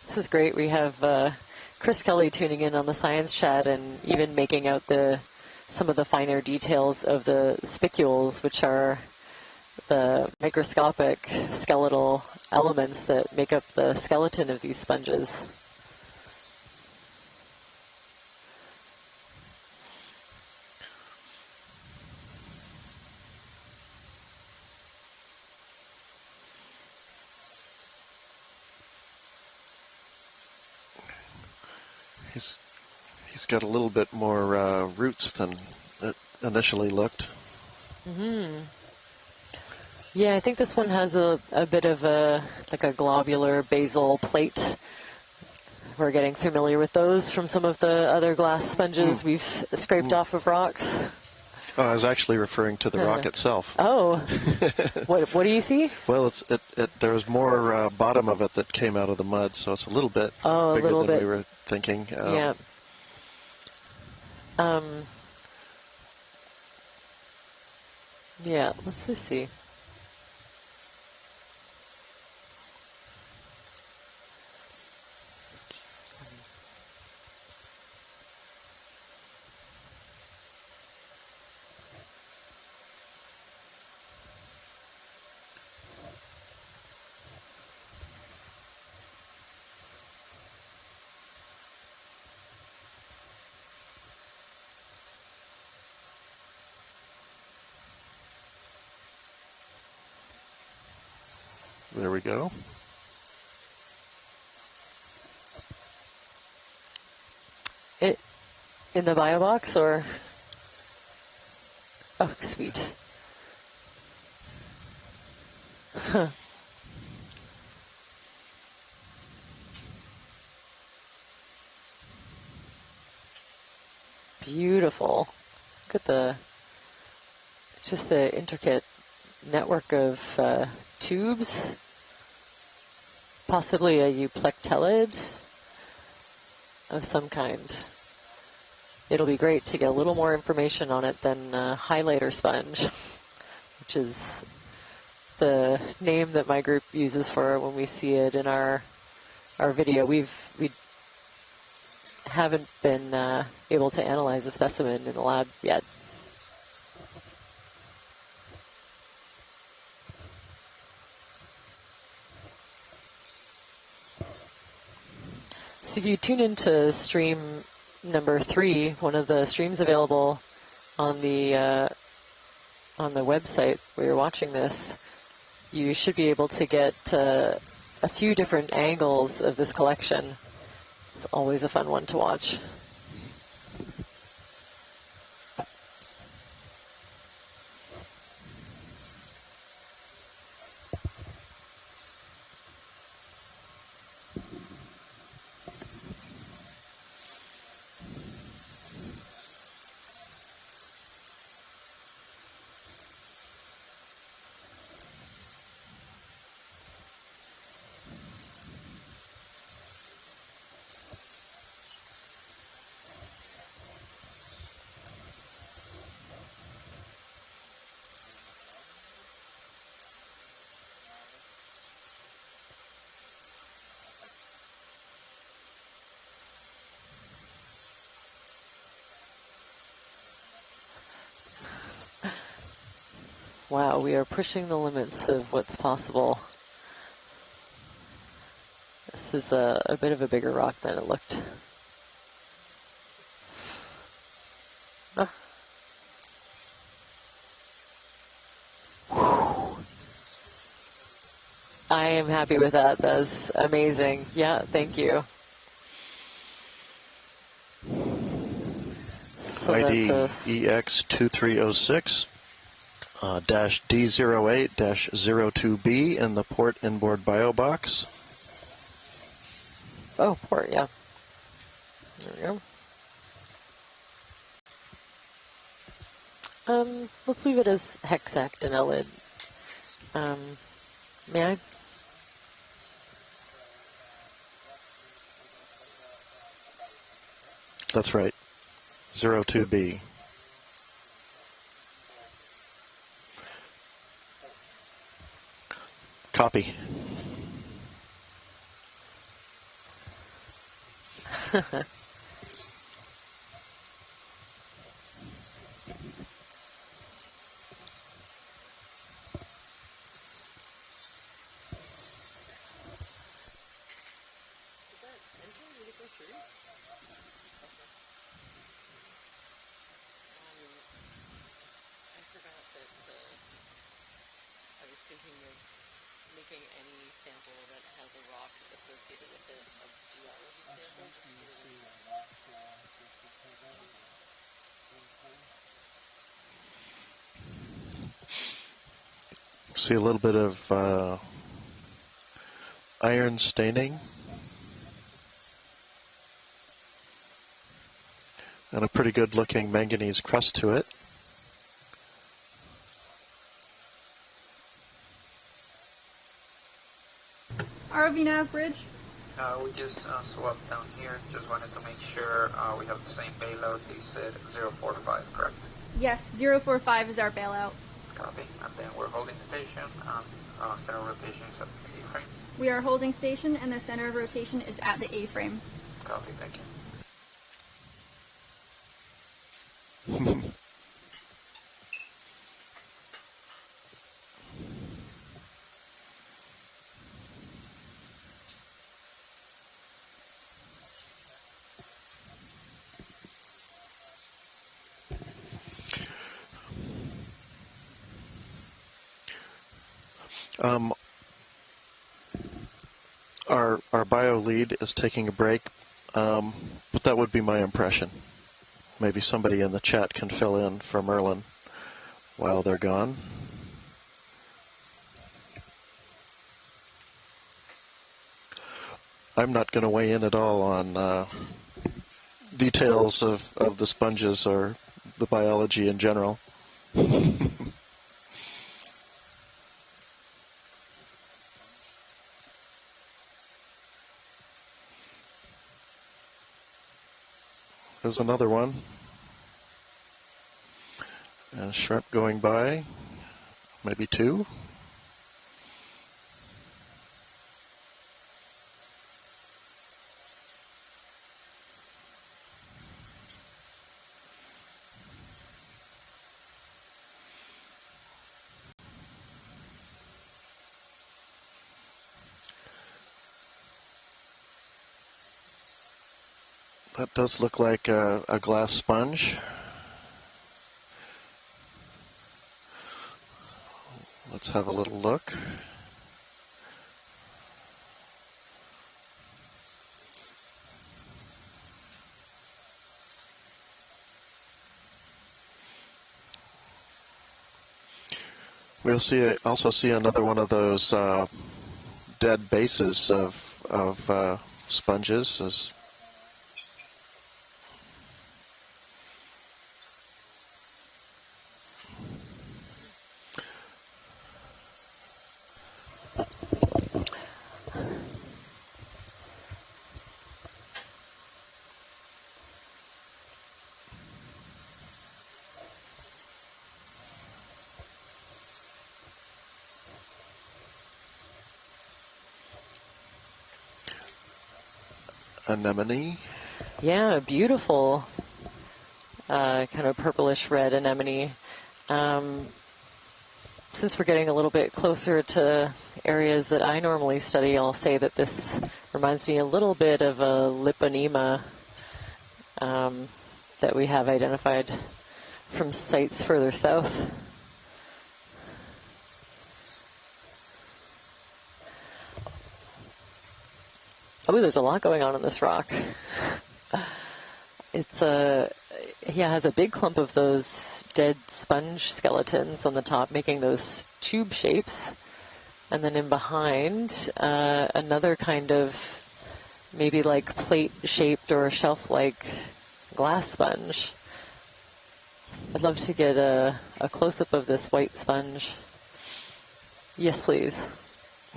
This is great. We have Chris Kelly tuning in on the science chat and even making out some of the finer details of the spicules, which are the microscopic skeletal elements that make up the skeleton of these sponges. He's got a little bit more roots than it initially looked. Yeah, I think this one has a bit of like a globular basal plate. We're getting familiar with those from some of the other glass sponges we've scraped off of rocks. Oh, I was actually referring to the rock itself. Oh, what do you see? Well, there was more bottom of it that came out of the mud, so it's a little bit bigger than we were thinking. Yeah. Yeah, let's just see. There we go. In the bio box or? Oh, sweet. Huh. Beautiful. Look at just the intricate network of tubes. Possibly a euplectellid of some kind. It'll be great to get a little more information on it than highlighter sponge, which is the name that my group uses for it when we see it in our video. We haven't been able to analyze the specimen in the lab yet. So if you tune into stream number 3, one of the streams available on the website where you're watching this, you should be able to get a few different angles of this collection. It's always a fun one to watch. Wow, we are pushing the limits of what's possible. This is a bit of a bigger rock than it looked. I am happy with that. That's amazing. Yeah, thank you. So ID that's EX2306 -D08-02B in the port inboard bio box. oh, port, yeah. There we go. Let's leave it as hexactinellid. May I? That's right. 02B. Copy. I was thinking of making any sample that has a rock associated with it, a geology sample, just to get it. See a little bit of iron staining and a pretty good looking manganese crust to it. ROV nav bridge. We just swapped down here. Just wanted to make sure we have the same bailout. They said 045, correct? Yes, 045 is our bailout. Copy. And then we're holding station and center of rotation is at the A-frame. We are holding station and the center of rotation is at the A-frame. Copy, thank you. Our bio lead is taking a break, but that would be my impression. Maybe somebody in the chat can fill in for Merlin while they're gone. I'm not going to weigh in at all on details of the sponges or the biology in general. There's another one. And shrimp going by, maybe two. That does look like a glass sponge. Let's have a little look. We'll also see another one of those dead bases of sponges as anemone. Yeah, beautiful. Kind of purplish red anemone. since we're getting a little bit closer to areas that I normally study, I'll say that this reminds me a little bit of a liponema that we have identified from sites further south. Oh, there's a lot going on this rock. It's has a big clump of those dead sponge skeletons on the top, making those tube shapes. And then in behind, another kind of maybe like plate-shaped or shelf-like glass sponge. I'd love to get a close-up of this white sponge. Yes, please.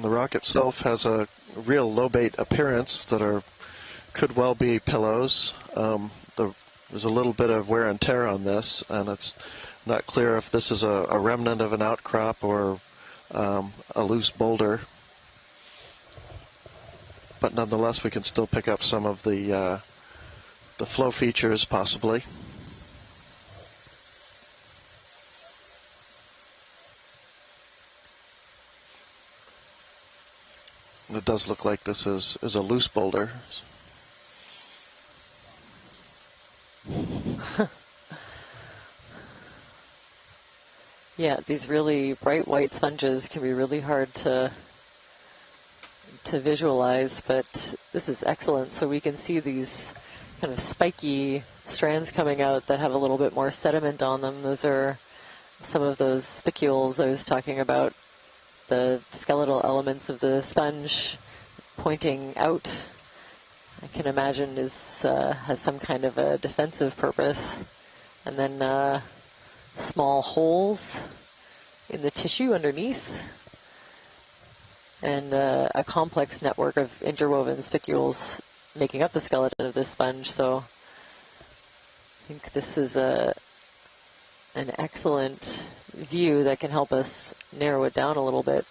The rock itself has a real lobate appearance that could well be pillows. There's a little bit of wear and tear on this, and it's not clear if this is a remnant of an outcrop or a loose boulder. But nonetheless, we can still pick up some of the flow features, possibly. It does look like this is a loose boulder. Yeah, these really bright white sponges can be really hard to visualize, but this is excellent. So we can see these kind of spiky strands coming out that have a little bit more sediment on them. Those are some of those spicules I was talking about, the skeletal elements of the sponge pointing out. I can imagine has some kind of a defensive purpose. And then small holes in the tissue underneath, and a complex network of interwoven spicules making up the skeleton of this sponge. So I think this is an excellent view that can help us narrow it down a little bit.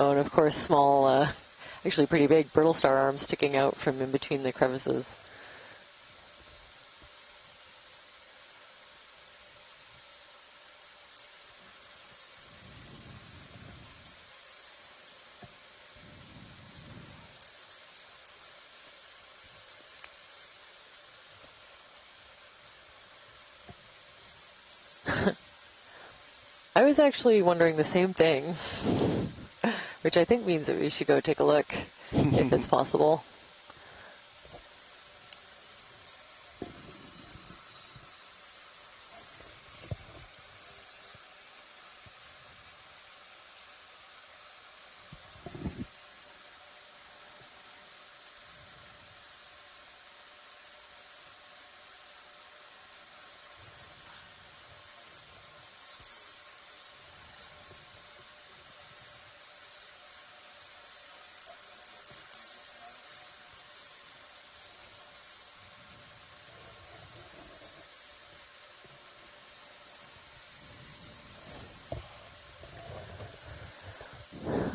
Oh, and of course small, actually pretty big brittle star arms sticking out from in between the crevices. I was actually wondering the same thing, which I think means that we should go take a look if it's possible.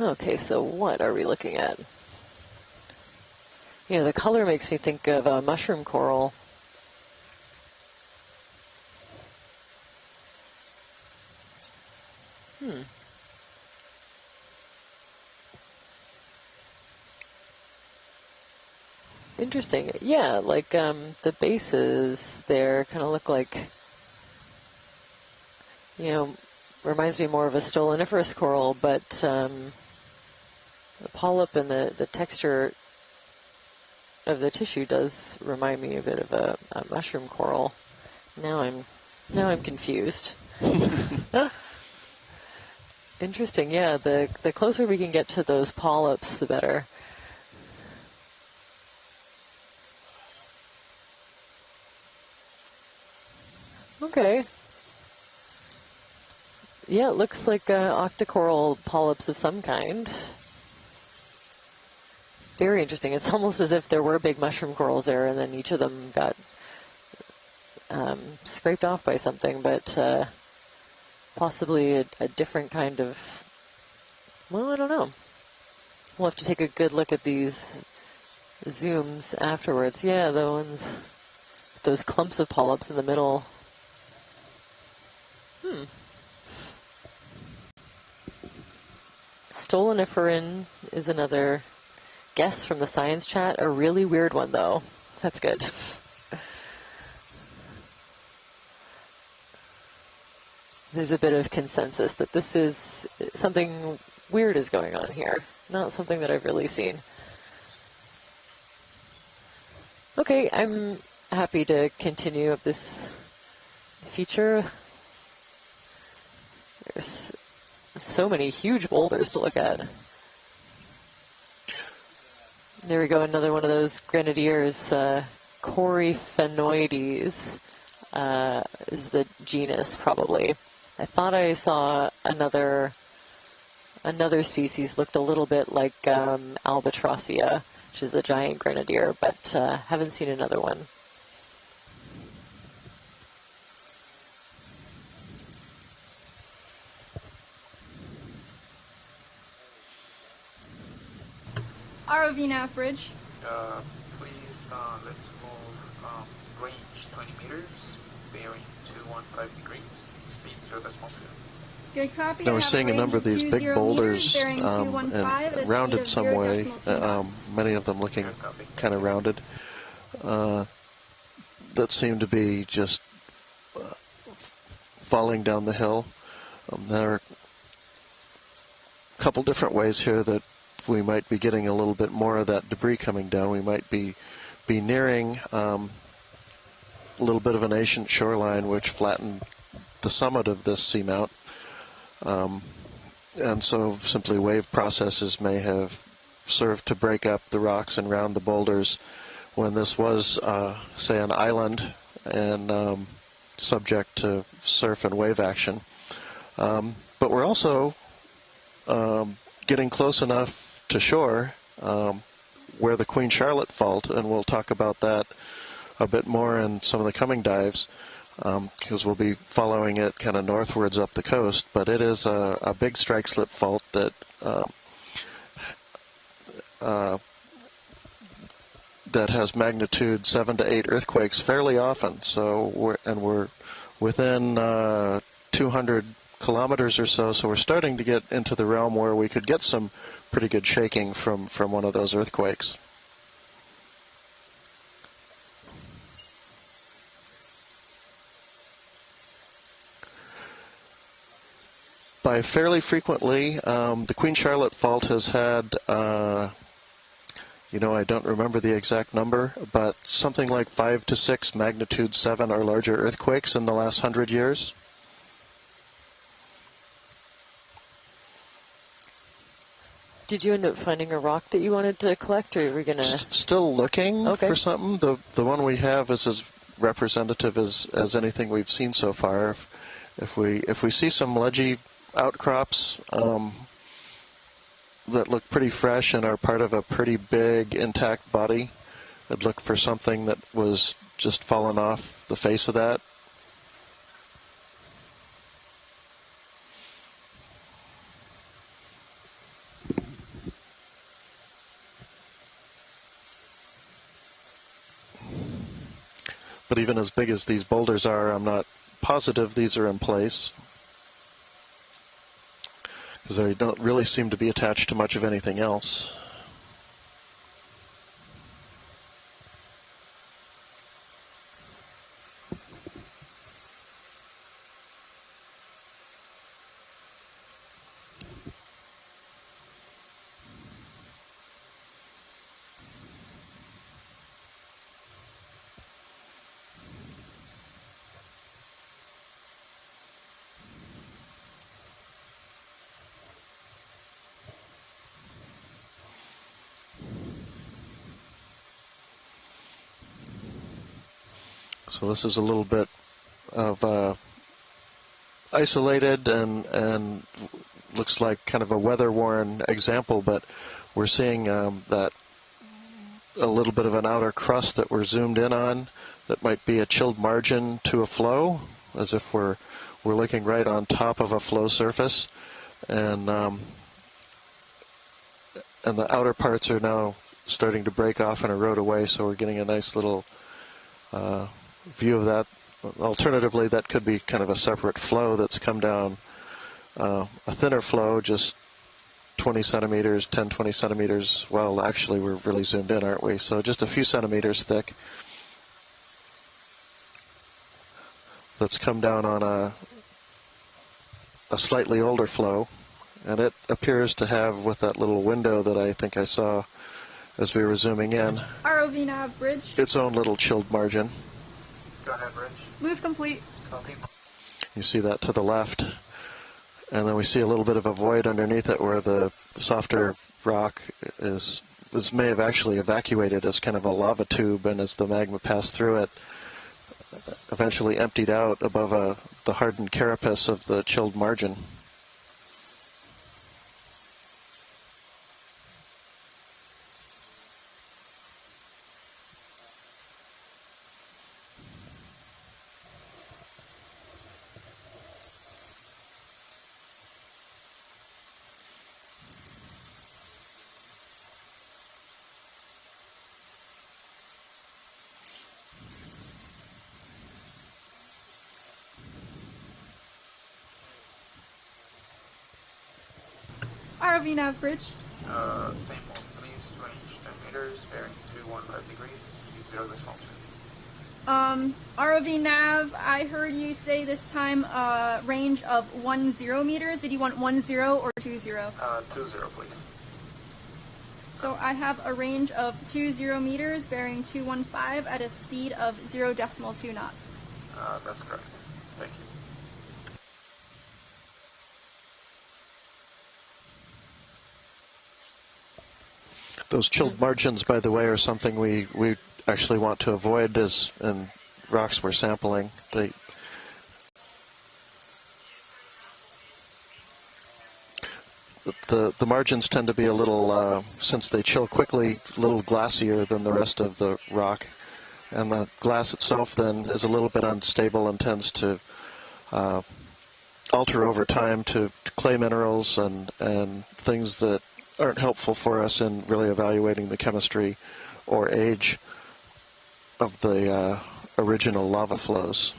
Okay, so what are we looking at? You know, the color makes me think of a mushroom coral. Interesting. Yeah, like the bases there kind of look like, you know, reminds me more of a stoloniferous coral, but the polyp and the texture of the tissue does remind me a bit of a mushroom coral. Now I'm confused. Interesting. Yeah, the closer we can get to those polyps, the better. Okay. Yeah, it looks like octocoral polyps of some kind. Very interesting. It's almost as if there were big mushroom corals there, and then each of them got scraped off by something, but possibly a different kind of, well, I don't know. We'll have to take a good look at these zooms afterwards. Yeah, the ones, those clumps of polyps in the middle. Stoloniferin is another guess from the science chat. A really weird one, though. That's good. There's a bit of consensus that this is something weird is going on here. Not something that I've really seen. Okay, I'm happy to continue up this feature. There's so many huge boulders to look at. There we go, another one of those grenadiers. Coryphenoides is the genus, probably. I thought I saw another species looked a little bit like Albatrossia, which is a giant grenadier, but haven't seen another one. ROV nav bridge. Please, let's move range 20 meters, bearing 215 degrees, speed 0 decimal 2. Good copy. Now we're seeing a number of these big boulders and rounded some way, many of them looking kind of rounded, that seem to be just falling down the hill. There are a couple different ways here that we might be getting a little bit more of that debris coming down. We might be nearing a little bit of an ancient shoreline which flattened the summit of this seamount. And so simply wave processes may have served to break up the rocks and round the boulders when this was, say, an island and subject to surf and wave action. But we're also getting close enough to shore where the Queen Charlotte Fault, and we'll talk about that a bit more in some of the coming dives, because we'll be following it kind of northwards up the coast. But it is a big strike slip fault that that has magnitude 7 to 8 earthquakes fairly often. So we're within 200 kilometers or so. So we're starting to get into the realm where we could get some pretty good shaking from one of those earthquakes. By fairly frequently, the Queen Charlotte Fault has had, I don't remember the exact number, but something like 5 to 6 magnitude 7 or larger earthquakes in the last 100 years. Did you end up finding a rock that you wanted to collect, or are we going to... Still looking for something. The one we have is as representative as anything we've seen so far. If we see some ledgy outcrops that look pretty fresh and are part of a pretty big intact body, I'd look for something that was just fallen off the face of that. But even as big as these boulders are, I'm not positive these are in place, because they don't really seem to be attached to much of anything else. So this is a little bit of isolated and looks like kind of a weather-worn example, but we're seeing that a little bit of an outer crust that we're zoomed in on that might be a chilled margin to a flow, as if we're looking right on top of a flow surface, and the outer parts are now starting to break off and erode away, so we're getting a nice little view of that. Alternatively, that could be kind of a separate flow that's come down, a thinner flow, just 20 centimeters, 10, 20 centimeters. Well, actually, we're really zoomed in, aren't we? So just a few centimeters thick. That's come down on a slightly older flow, and it appears to have, with that little window that I think I saw as we were zooming in, ROV nav bridge. its own little chilled margin. Go ahead, bridge. Move complete. Copy. You see that to the left. And then we see a little bit of a void underneath it where the softer rock may have actually evacuated as kind of a lava tube, and as the magma passed through it, eventually emptied out above the hardened carapace of the chilled margin. ROV nav bridge. Same one, please. Range 10 meters, bearing 215 degrees, 20.2. ROV nav, I heard you say this time range of 10 meters. Did you want 10 or 20? 20, please. So I have a range of 20 meters bearing 215 at a speed of 0.2 knots. That's correct. Thank you. Those chilled margins, by the way, are something we actually want to avoid as in rocks we're sampling. The margins tend to be a little, since they chill quickly, a little glassier than the rest of the rock. And the glass itself then is a little bit unstable and tends to alter over time to clay minerals and things that aren't helpful for us in really evaluating the chemistry or age of the original lava flows.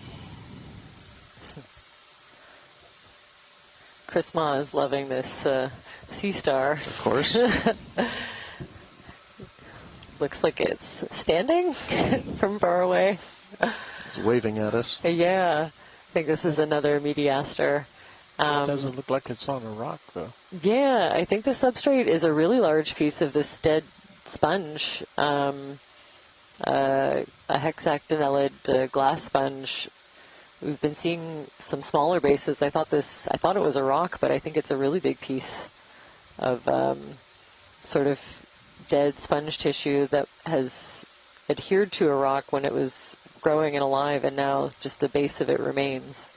Chris Ma is loving this sea star. Of course. Looks like it's standing from far away. It's waving at us. Yeah, I think this is another Mediaster. It doesn't look like it's on a rock, though. Yeah, I think the substrate is a really large piece of this dead sponge, a hexactinellid glass sponge. We've been seeing some smaller bases. I thought it was a rock, but I think it's a really big piece of sort of dead sponge tissue that has adhered to a rock when it was growing and alive, and now just the base of it remains.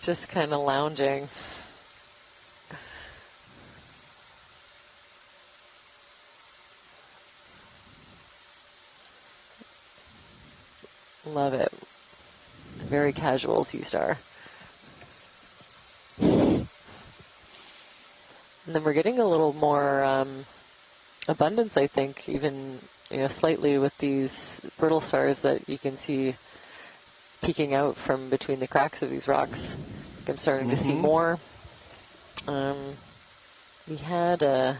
Just kind of lounging. Love it. Very casual sea star. And then we're getting a little more abundance, I think, even slightly with these brittle stars that you can see peeking out from between the cracks of these rocks. I'm starting to see more. We had I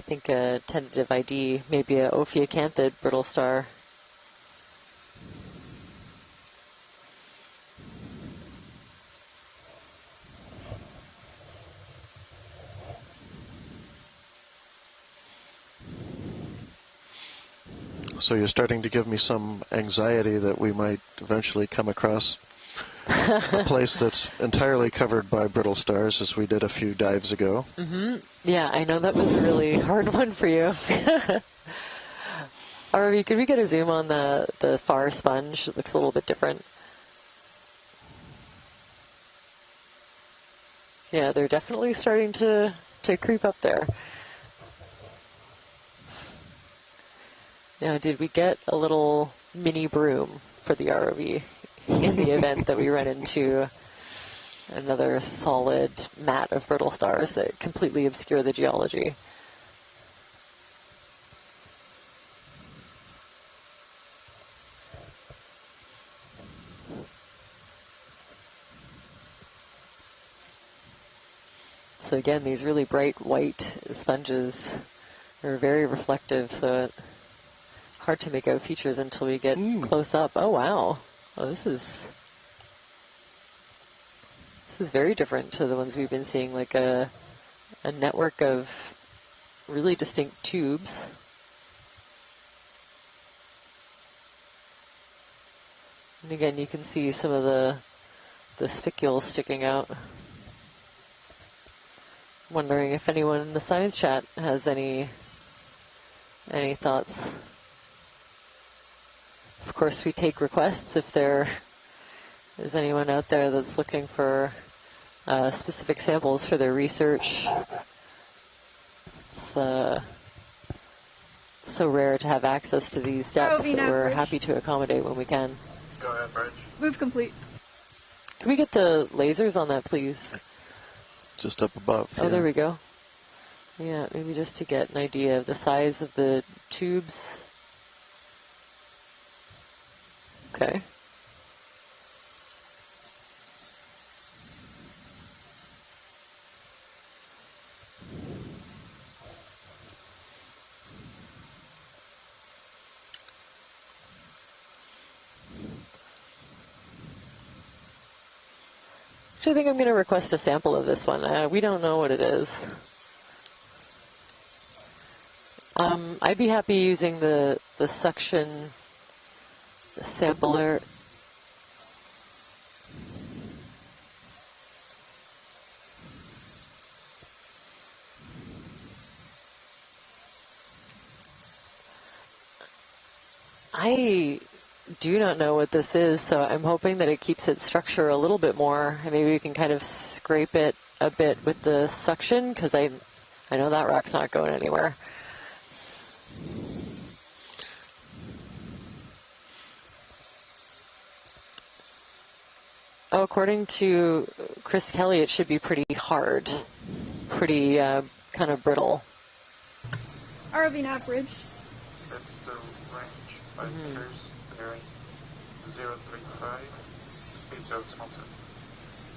think a tentative ID, maybe a Ophiocanthid brittle star. So you're starting to give me some anxiety that we might eventually come across a place that's entirely covered by brittle stars, as we did a few dives ago. Yeah, I know that was a really hard one for you. RV, could we get a zoom on the far sponge? It looks a little bit different. Yeah, they're definitely starting to creep up there. Now, did we get a little mini broom for the ROV in the event that we run into another solid mat of brittle stars that completely obscure the geology. So again, these really bright white sponges are very reflective, so it's hard to make out features until we get close up. Oh wow. Oh, this is very different to the ones we've been seeing, like a network of really distinct tubes. And again, you can see some of the spicules sticking out. Wondering if anyone in the science chat has any thoughts. Of course, we take requests if there is anyone out there that's looking for specific samples for their research. It's so rare to have access to these depths that we're happy to accommodate when we can. Go ahead, Bridge. Move complete. Can we get the lasers on that, please? Just up above. Oh, there we go. Yeah, maybe just to get an idea of the size of the tubes. Okay. Actually, I think I'm going to request a sample of this one. We don't know what it is. I'd be happy using the suction sampler. I do not know what this is, so I'm hoping that it keeps its structure a little bit more, and maybe we can kind of scrape it a bit with the suction, because I know that rock's not going anywhere. Oh, according to Chris Kelly, it should be pretty hard, pretty kind of brittle. ROV nav bridge. That's the range, 5 meters, bearing 035, speed 0 small 2.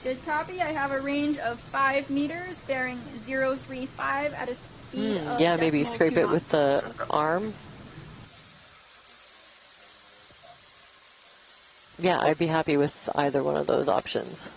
Good copy. I have a range of 5 meters, bearing 035 at a speed of yeah, maybe decimal scrape 2 it with knots. the arm. Yeah, I'd be happy with either one of those options.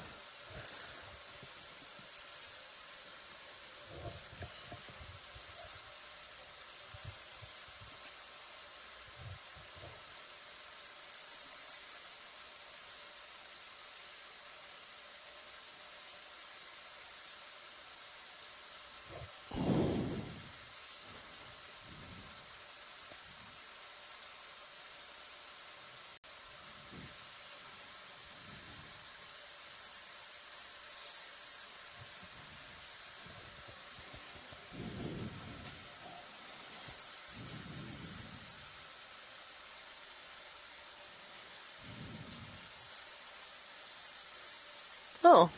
Oh,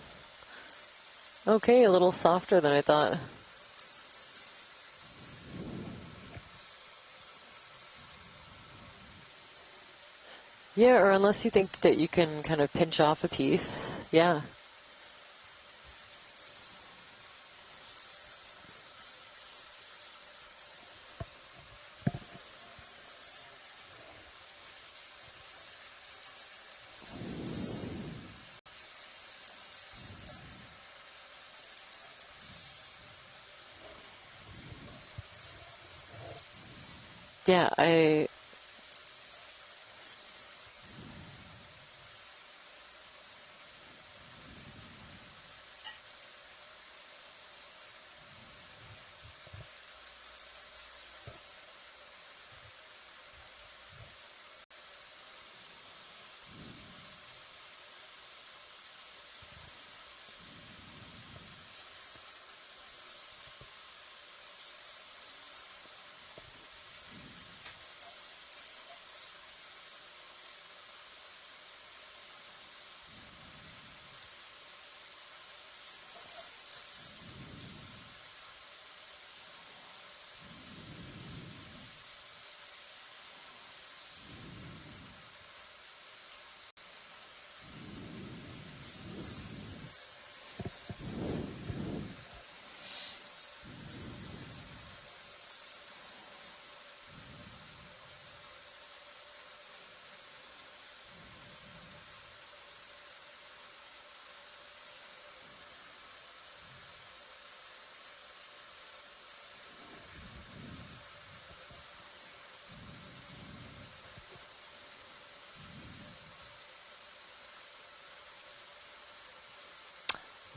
okay, a little softer than I thought. Yeah, or unless you think that you can kind of pinch off a piece, yeah. Yeah,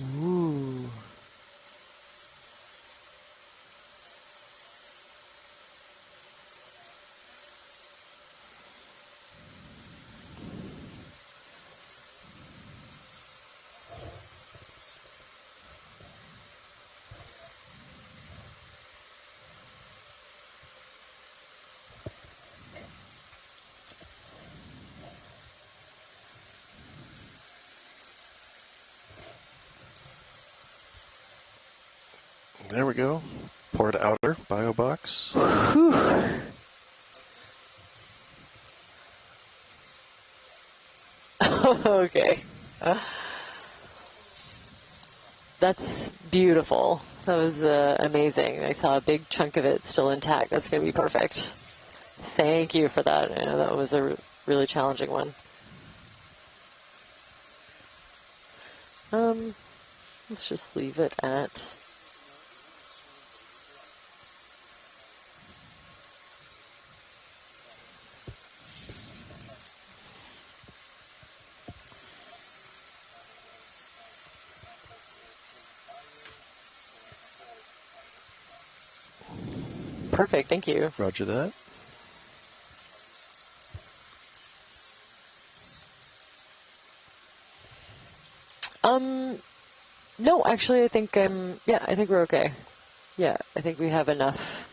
Ooh. There we go. Port outer bio box. Okay. That's beautiful. That was amazing. I saw a big chunk of it still intact. That's going to be perfect. Thank you for that. I know that was a really challenging one. Let's just leave it at... Perfect, thank you. Roger that. No, actually, I think I think we're okay. Yeah, I think we have enough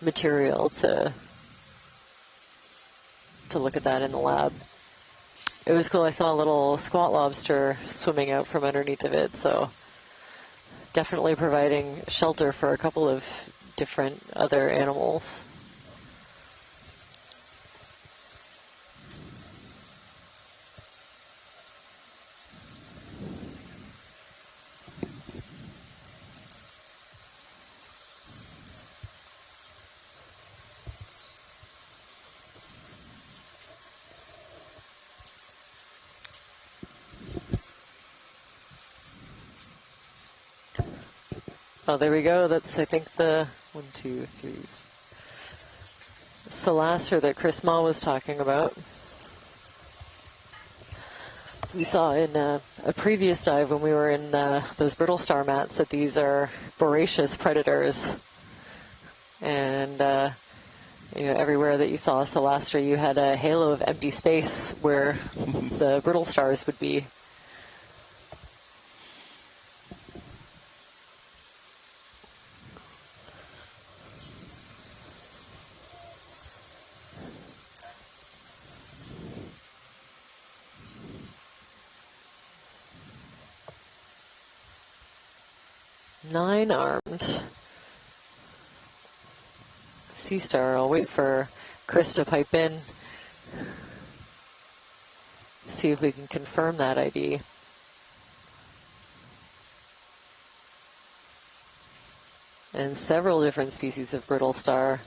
material to look at that in the lab. It was cool. I saw a little squat lobster swimming out from underneath of it, so definitely providing shelter for a couple of different other animals. Oh, there we go. That's, I think, the 1, 2, 3 Solaster that Chris Ma was talking about. As we saw in a previous dive when we were in those brittle star mats, that these are voracious predators. And everywhere that you saw a Solaster, you had a halo of empty space where the brittle stars would be. Nine-armed sea star. I'll wait for Chris to pipe in. See if we can confirm that ID. And several different species of brittle star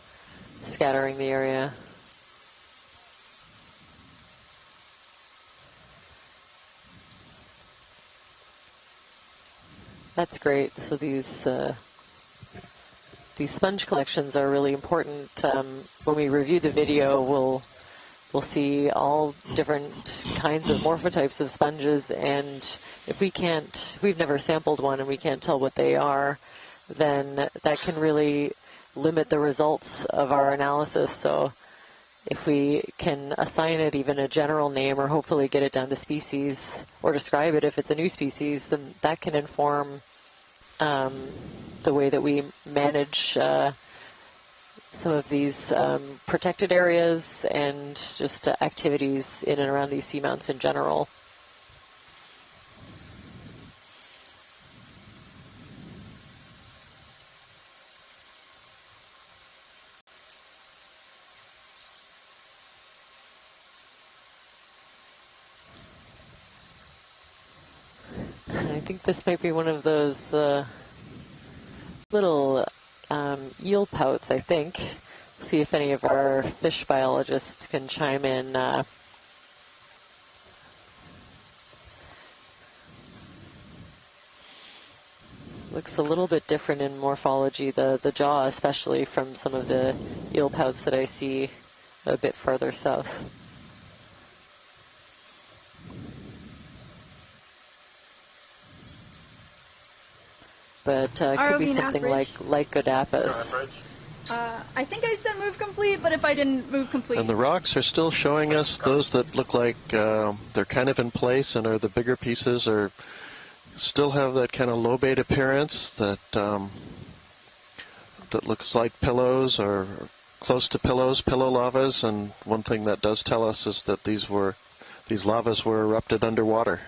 scattering the area. That's great. So these sponge collections are really important. When we review the video, we'll see all different kinds of morphotypes of sponges, and if we've never sampled one and we can't tell what they are, then that can really limit the results of our analysis. So if we can assign it even a general name, or hopefully get it down to species, or describe it if it's a new species, then that can inform the way that we manage some of these protected areas and just activities in and around these seamounts in general. I think this might be one of those little eel pouts, I think. See if any of our fish biologists can chime in. Looks a little bit different in morphology, the jaw especially, from some of the eel pouts that I see a bit further south. but could be ROV something average. like Godapus. I think I said move complete, but if I didn't, move complete. And the rocks are still showing us those that look like they're kind of in place and are the bigger pieces, or still have that kind of lobate appearance that that looks like pillows or close to pillows, pillow lavas. And one thing that does tell us is that these lavas were erupted underwater.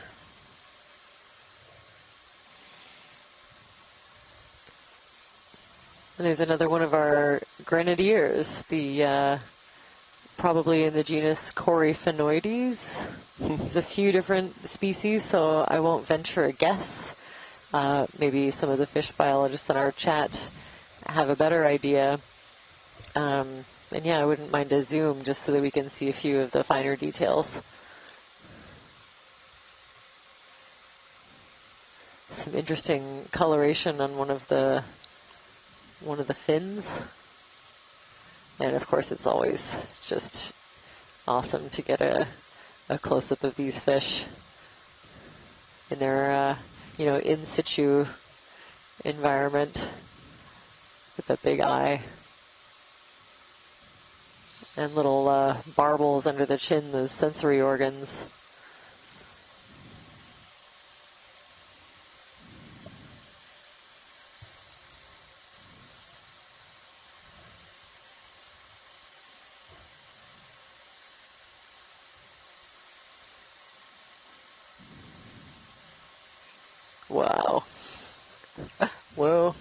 And there's another one of our grenadiers, the probably in the genus Coryphaenoides. There's a few different species, so I won't venture a guess. Maybe some of the fish biologists in our chat have a better idea. And yeah, I wouldn't mind a zoom just so that we can see a few of the finer details. Some interesting coloration on one of the fins. And of course, it's always just awesome to get a close-up of these fish in their, in situ environment with the big eye and little barbels under the chin, those sensory organs. Wow. Whoa.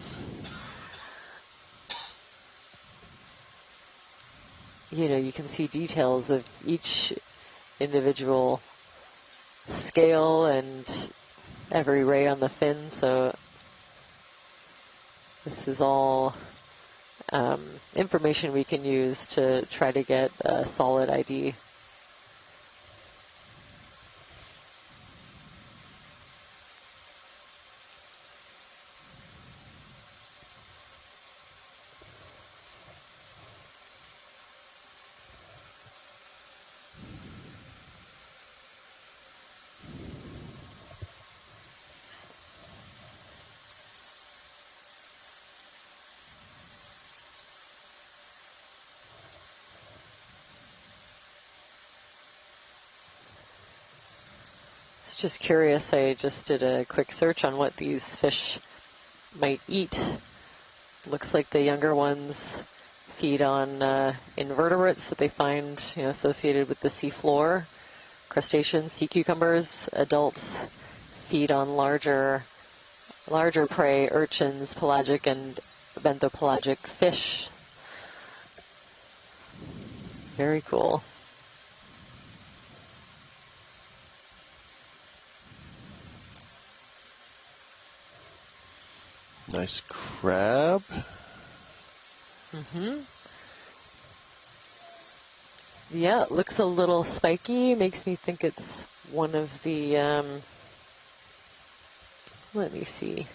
You can see details of each individual scale and every ray on the fin, so this is all information we can use to try to get a solid ID. Just curious, I just did a quick search on what these fish might eat. Looks like the younger ones feed on invertebrates that they find associated with the seafloor, crustaceans, sea cucumbers. Adults feed on larger prey, urchins, pelagic and benthopelagic fish. Very cool. Nice crab. Yeah, it looks a little spiky. Makes me think it's one of the, let me see,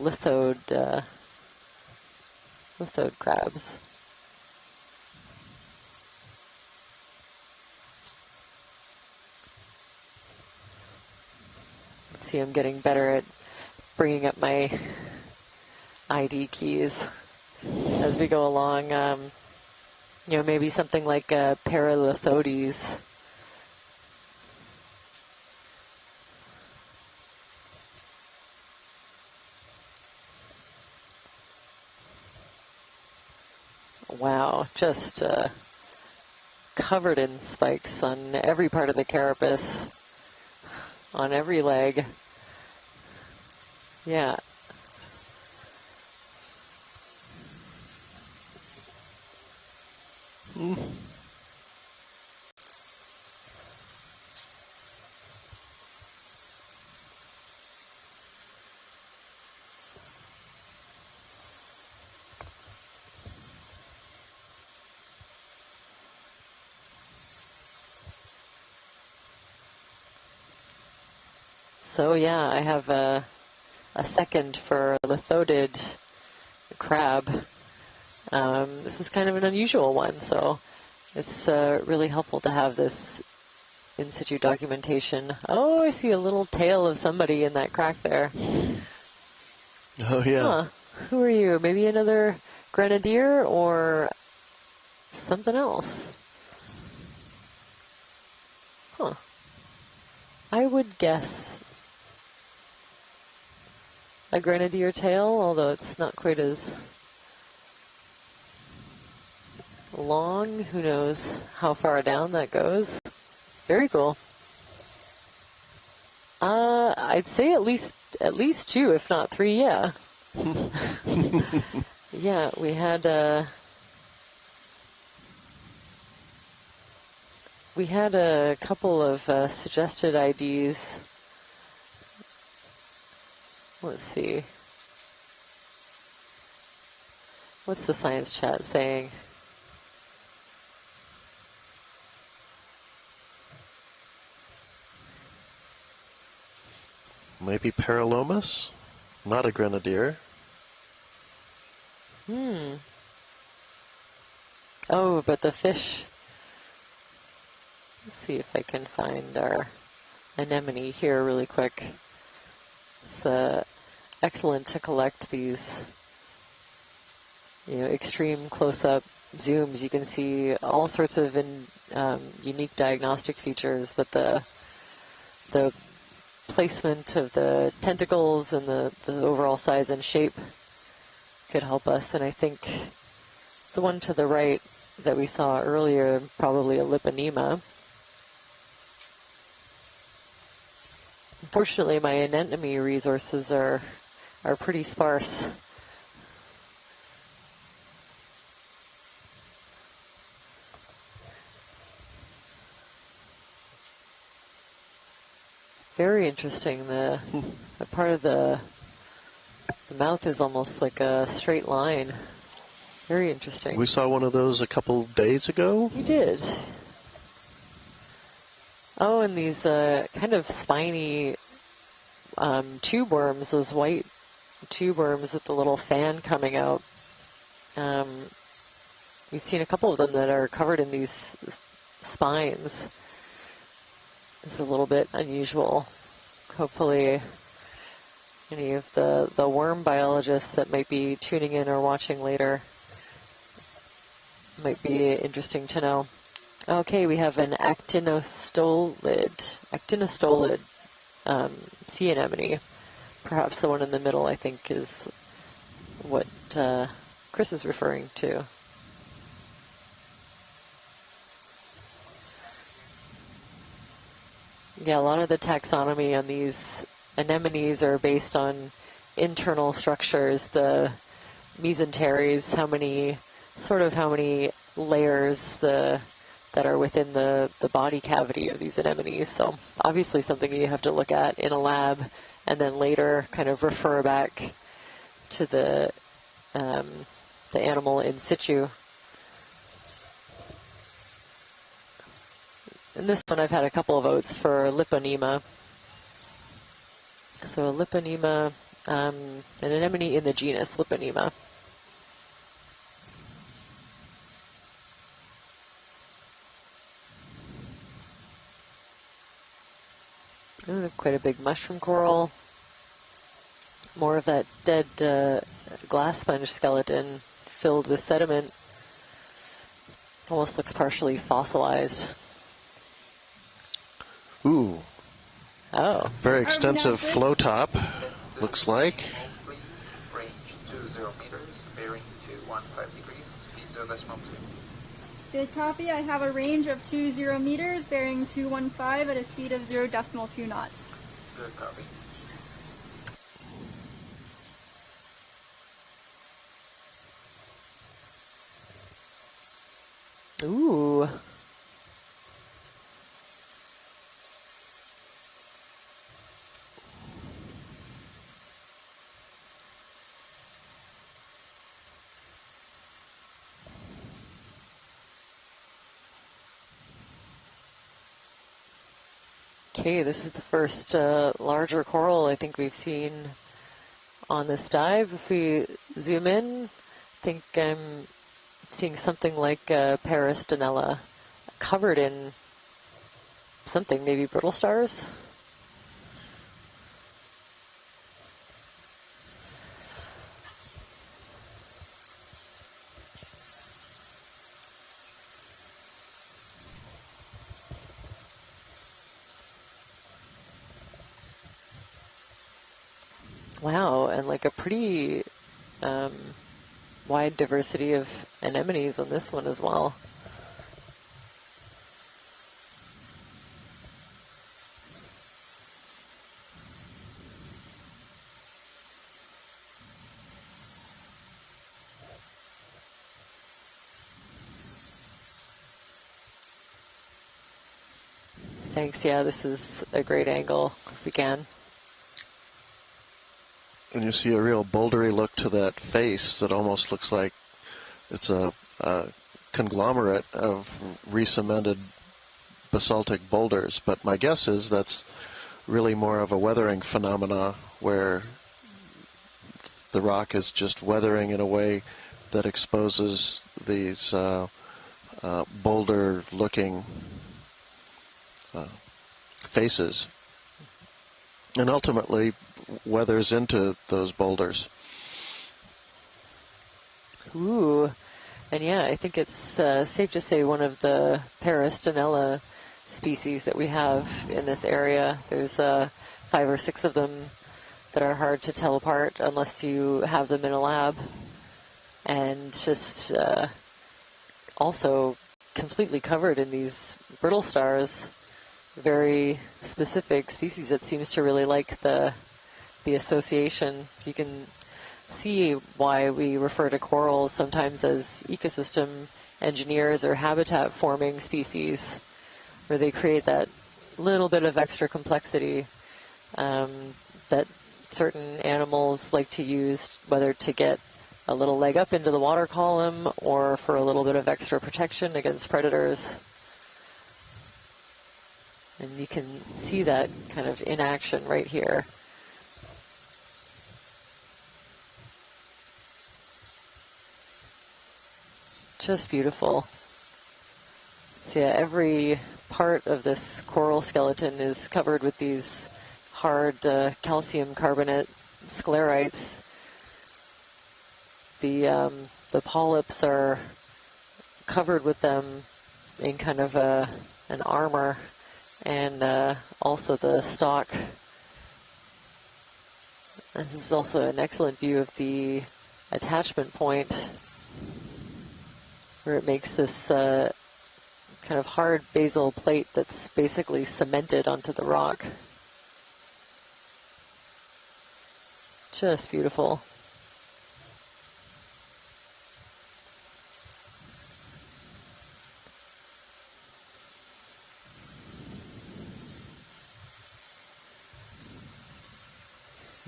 lithode crabs. Let's see, I'm getting better at bringing up my ID keys as we go along. Maybe something like Paralithodes. Wow, just covered in spikes on every part of the carapace, on every leg. Yeah. So yeah, I have a second for lithodid crab. This is kind of an unusual one, so it's really helpful to have this in situ documentation. Oh, I see a little tail of somebody in that crack there. Oh, yeah. Huh. Who are you? Maybe another grenadier or something else? Huh. I would guess a grenadier tail, although it's not quite as long. Who knows how far down that goes? Very cool. I'd say at least 2, if not 3. Yeah. Yeah, we had a couple of suggested IDs. Let's see. What's the science chat saying? Maybe Paralomus? Not a grenadier. Oh, but the fish. Let's see if I can find our anemone here really quick. It's excellent to collect these, extreme close-up zooms. You can see all sorts of unique diagnostic features, but the placement of the tentacles and the overall size and shape could help us. And I think the one to the right that we saw earlier, probably a liponema. Unfortunately, my anemone resources are pretty sparse. Very interesting. The part of the mouth is almost like a straight line. Very interesting. We saw one of those a couple days ago. We did. Oh, and these kind of spiny tube worms, those white tube worms with the little fan coming out. We've seen a couple of them that are covered in these spines. It's a little bit unusual. Hopefully any of the worm biologists that might be tuning in or watching later might be interesting to know. Okay, we have an actinostolid sea anemone. Perhaps the one in the middle, I think, is what Chris is referring to. Yeah, a lot of the taxonomy on these anemones are based on internal structures, the mesenteries, how many layers that are within the body cavity of these anemones. So obviously something you have to look at in a lab and then later kind of refer back to the animal in situ. In this one I've had a couple of votes for liponema. So a liponema, an anemone in the genus Liponema. Quite a big mushroom coral. More of that dead glass sponge skeleton filled with sediment. Almost looks partially fossilized. Ooh. Oh. Very extensive flow top, looks like. Range 20 meters, bearing 215 degrees, speed 0.2. Good copy. I have a range of 20 meters, bearing 215 at a speed of 0.2 knots. Good copy. Ooh. Okay, this is the first larger coral I think we've seen on this dive. If we zoom in, I think I'm seeing something like Peristanella covered in something, maybe brittle stars. Wow, and like a pretty wide diversity of anemones on this one as well. Thanks, yeah, this is a great angle if we can. And you see a real bouldery look to that face that almost looks like it's a conglomerate of re-cemented basaltic boulders. But my guess is that's really more of a weathering phenomena where the rock is just weathering in a way that exposes these boulder-looking faces, and ultimately weathers into those boulders. Ooh, and yeah, I think it's safe to say one of the Peristanella species that we have in this area. There's 5 or 6 of them that are hard to tell apart unless you have them in a lab, and just also completely covered in these brittle stars. Very specific species that seems to really like the association. So you can see why we refer to corals sometimes as ecosystem engineers or habitat forming species, where they create that little bit of extra complexity that certain animals like to use, whether to get a little leg up into the water column or for a little bit of extra protection against predators. And you can see that kind of in action right here. Just beautiful. So yeah, every part of this coral skeleton is covered with these hard calcium carbonate sclerites. The polyps are covered with them in kind of an armor. And also the stalk. This is also an excellent view of the attachment point, where it makes this kind of hard basal plate that's basically cemented onto the rock. Just beautiful.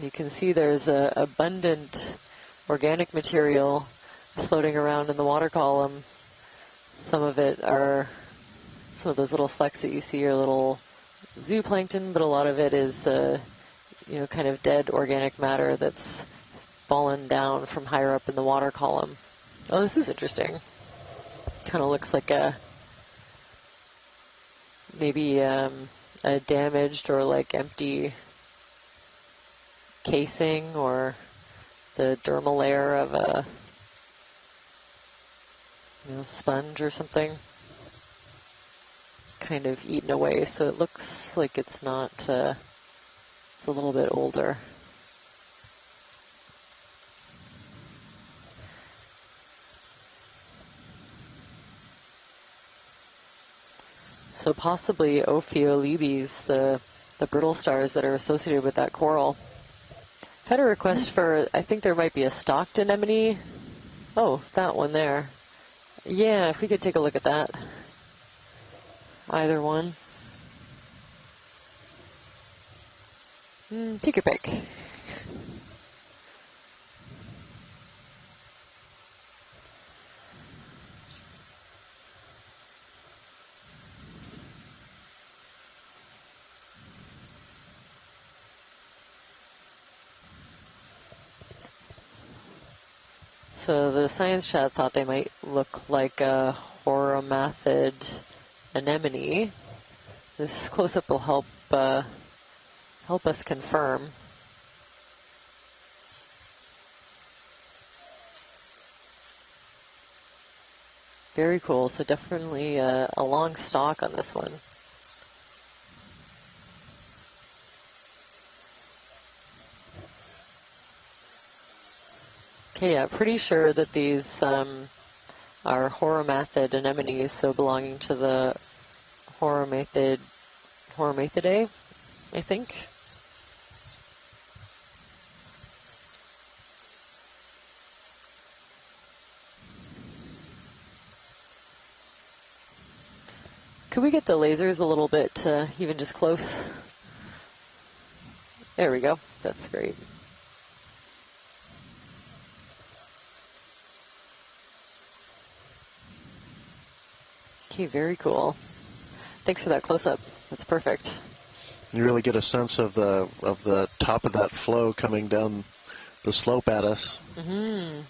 You can see there's abundant organic material floating around in the water column. Some of those little flecks that you see are little zooplankton, but a lot of it is, kind of dead organic matter that's fallen down from higher up in the water column. Oh, this is interesting. Kind of looks like maybe a damaged or like empty casing or the dermal layer of a sponge or something, kind of eaten away, so it looks like it's not it's a little bit older. So possibly Ophiolibes, the brittle stars that are associated with that coral. Had a request for, I think there might be a stalked anemone. Oh, that one there. Yeah, if we could take a look at that. Either one. Take your pick. So the science chat thought they might look like a horomathid anemone. This close-up will help us confirm. Very cool. So definitely a long stalk on this one. Okay, yeah, pretty sure that these are Horomathid anemones, so belonging to the Horomathidae, I think. Could we get the lasers a little bit even just close? There we go. That's great. Okay, very cool. Thanks for that close-up. That's perfect. You really get a sense of the top of that flow coming down the slope at us. Mm-hmm.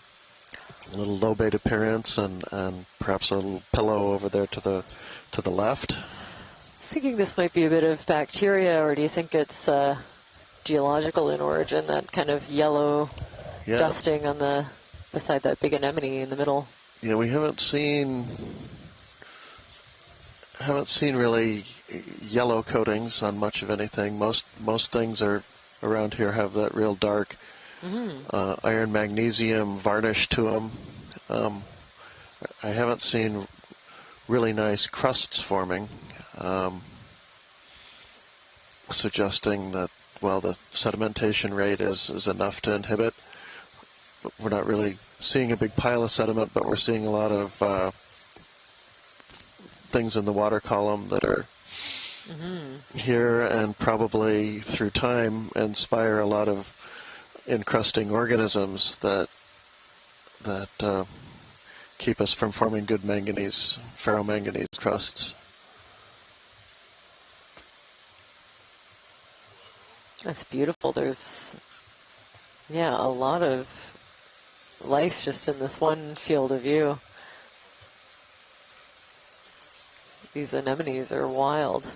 A little lobate appearance, and perhaps a little pillow over there to the left. I was thinking this might be a bit of bacteria, or do you think it's geological in origin? That kind of yellow dusting on the beside that big anemone in the middle. Yeah, we haven't seen really yellow coatings on much of anything. Most things are around here have that real dark iron magnesium varnish to them. I haven't seen really nice crusts forming, suggesting that, well, the sedimentation rate is enough to inhibit. We're not really seeing a big pile of sediment, but we're seeing a lot of things in the water column that are here and probably through time inspire a lot of encrusting organisms that keep us from forming good ferromanganese crusts. That's beautiful. There's, a lot of life just in this one field of view. These anemones are wild.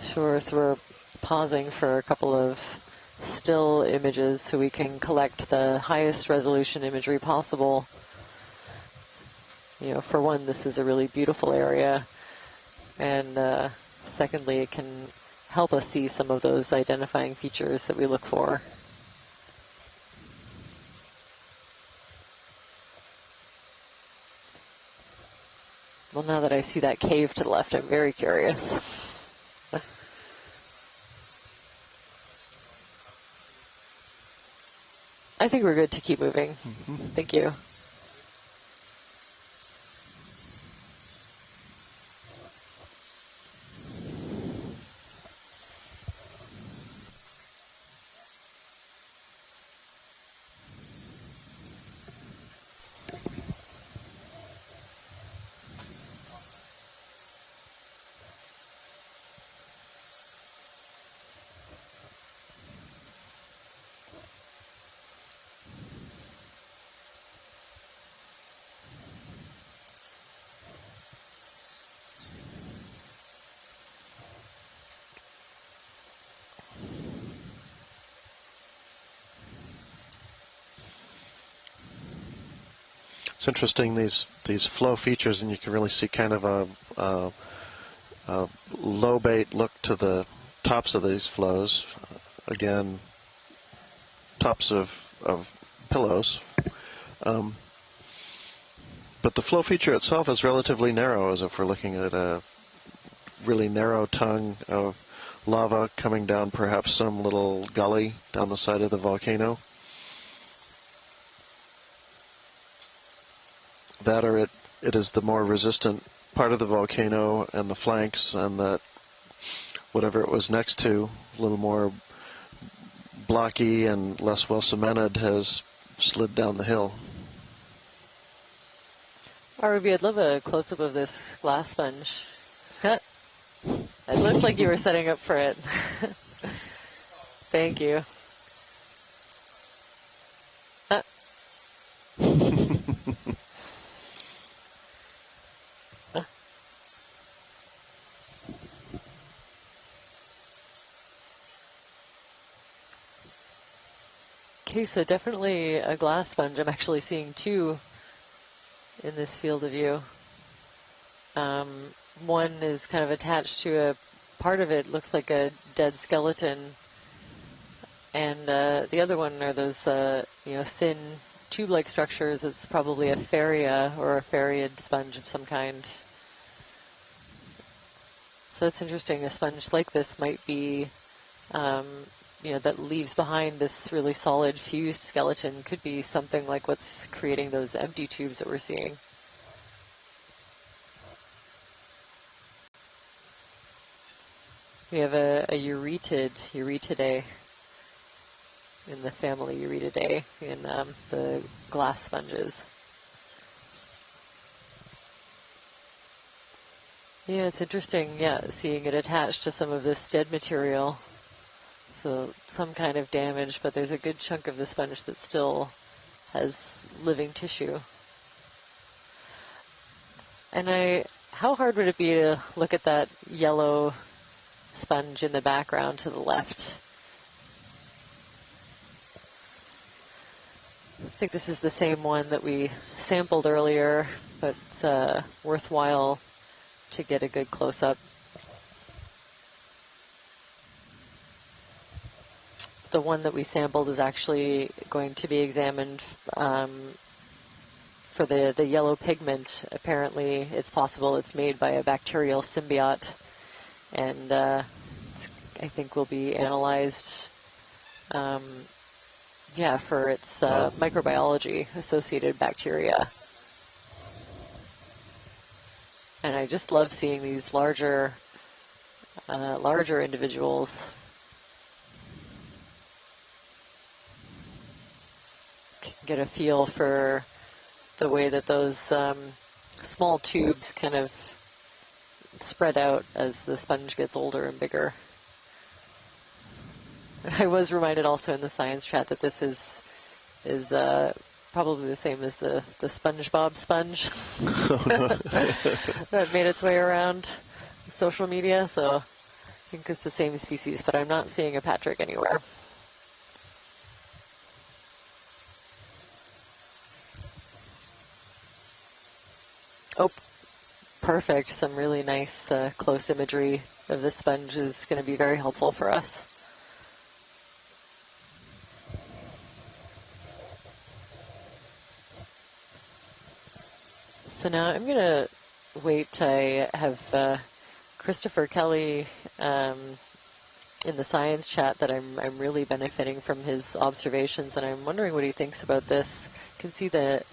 Sure, so we're pausing for a couple of still images so we can collect the highest resolution imagery possible. For one, this is a really beautiful area, and secondly, it can help us see some of those identifying features that we look for. Well, now that I see that cave to the left, I'm very curious. I think we're good to keep moving. Thank you. It's interesting, these flow features, and you can really see kind of a lobate look to the tops of these flows. Again, tops of pillows. But the flow feature itself is relatively narrow, as if we're looking at a really narrow tongue of lava coming down perhaps some little gully down the side of the volcano. That or it is the more resistant part of the volcano and the flanks, and that whatever it was next to, a little more blocky and less well cemented, has slid down the hill. Ruby, I'd love a close-up of this glass sponge. It looked like you were setting up for it. Thank you. Okay, so definitely a glass sponge. I'm actually seeing two in this field of view. One is kind of attached to part of it looks like a dead skeleton, and the other one are those thin tube-like structures. It's probably a faria or a fariid sponge of some kind. So that's interesting. A sponge like this might be, that leaves behind this really solid fused skeleton. Could be something like what's creating those empty tubes that we're seeing. We have a Euretidae in the family Euretidae in the glass sponges. Yeah, it's interesting, seeing it attached to some of this dead material. So some kind of damage, but there's a good chunk of the sponge that still has living tissue. And how hard would it be to look at that yellow sponge in the background to the left? I think this is the same one that we sampled earlier, but it's worthwhile to get a good close-up. The one that we sampled is actually going to be examined for the yellow pigment. Apparently, it's possible it's made by a bacterial symbiote, and I think will be analyzed for its microbiology-associated bacteria. And I just love seeing these larger individuals. Get a feel for the way that those small tubes kind of spread out as the sponge gets older and bigger. I was reminded also in the science chat that this is probably the same as the SpongeBob sponge that made its way around social media. So I think it's the same species, but I'm not seeing a Patrick anywhere. Oh, perfect. Some really nice close imagery of the sponge is going to be very helpful for us. So now I'm going to wait. I have Christopher Kelly in the science chat that I'm really benefiting from his observations, and I'm wondering what he thinks about this. You can see the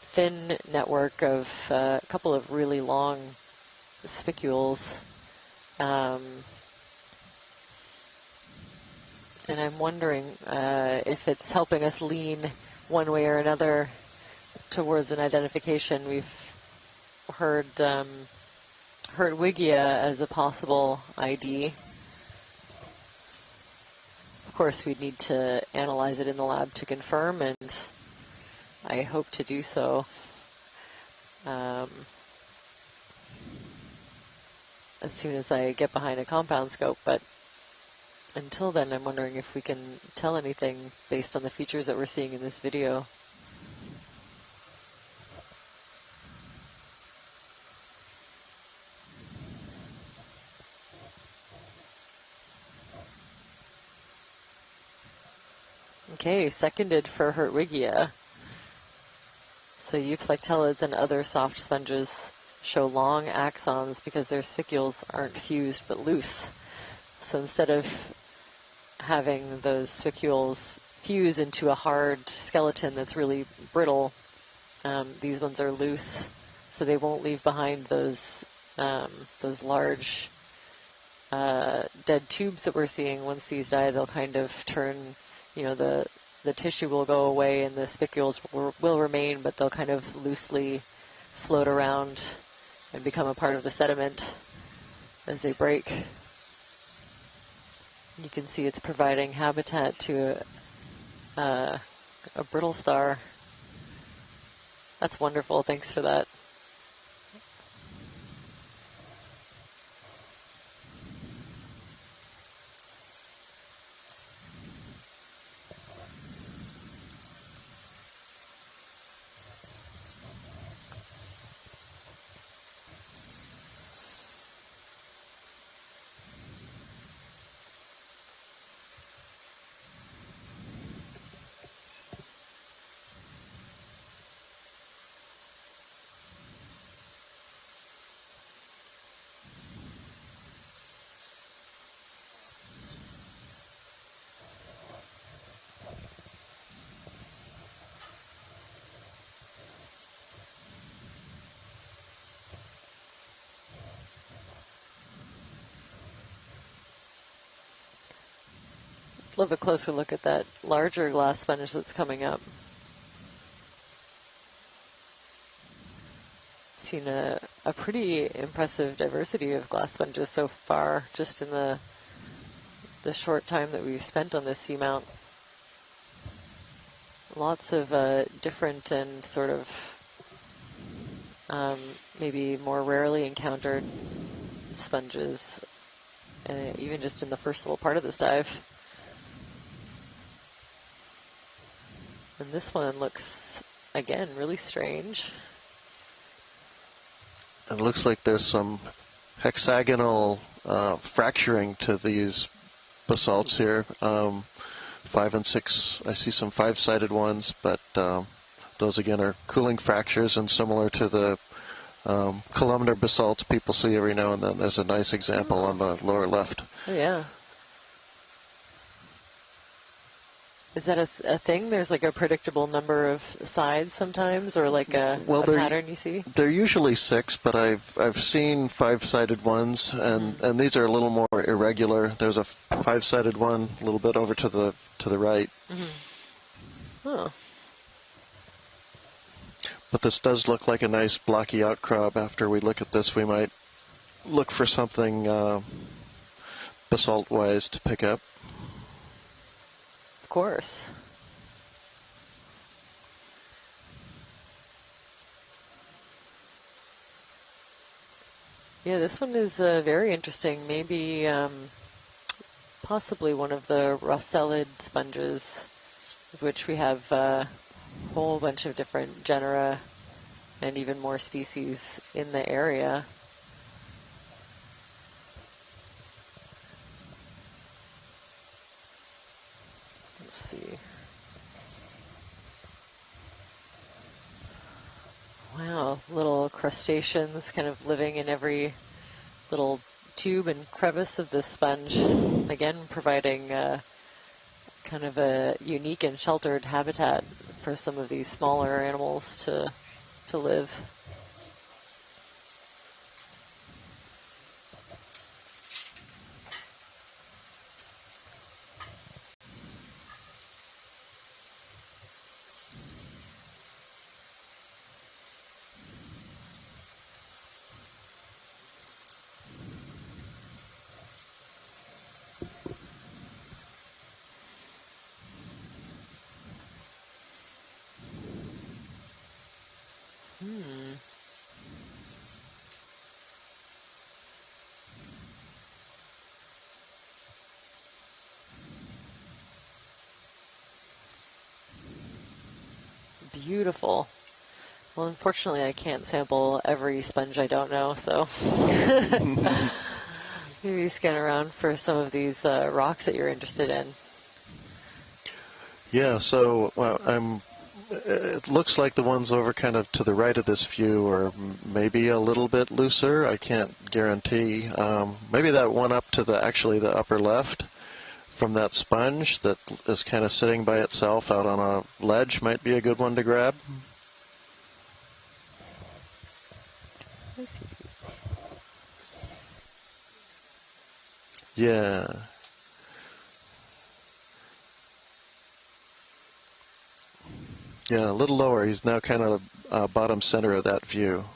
thin network of a couple of really long spicules. And I'm wondering if it's helping us lean one way or another towards an identification. We've heard Wigia as a possible ID. Of course, we'd need to analyze it in the lab to confirm, and I hope to do so as soon as I get behind a compound scope. But until then, I'm wondering if we can tell anything based on the features that we're seeing in this video. Okay, seconded for Hertwiggia. So euplectellids and other soft sponges show long axons because their spicules aren't fused but loose. So instead of having those spicules fuse into a hard skeleton that's really brittle, these ones are loose, so they won't leave behind those large dead tubes that we're seeing. Once these die, they'll kind of turn, the tissue will go away and the spicules will remain, but they'll kind of loosely float around and become a part of the sediment as they break. You can see it's providing habitat to a brittle star. That's wonderful. Thanks for that. love a closer look at that larger glass sponge that's coming up. Seen a pretty impressive diversity of glass sponges so far, just in the short time that we've spent on this seamount. Lots of different and sort of maybe more rarely encountered sponges, even just in the first little part of this dive. And this one looks, again, really strange. It looks like there's some hexagonal fracturing to these basalts here. 5 and 6, I see some 5-sided ones, but those again are cooling fractures, and similar to the columnar basalts people see every now and then. There's a nice example on the lower left. Oh, yeah. Is that a thing? There's like a predictable number of sides sometimes, or like a pattern you see? They're usually 6, but I've seen 5-sided ones, and these are a little more irregular. There's a 5-sided one a little bit over to the right. Oh. But this does look like a nice blocky outcrop. After we look at this, we might look for something basalt-wise to pick up. Of course. Yeah, this one is very interesting. Maybe possibly one of the Rossellid sponges, of which we have a whole bunch of different genera and even more species in the area. Let's see. Wow, little crustaceans kind of living in every little tube and crevice of this sponge. Again, providing kind of a unique and sheltered habitat for some of these smaller animals to live. Beautiful. Well, unfortunately, I can't sample every sponge I don't know, so maybe scan around for some of these rocks that you're interested in. Yeah, so it looks like the ones over kind of to the right of this view are maybe a little bit looser. I can't guarantee. Maybe that one up to the upper left from that sponge that is kind of sitting by itself out on a ledge might be a good one to grab. I see. Yeah. Yeah, a little lower. He's now kind of bottom center of that view.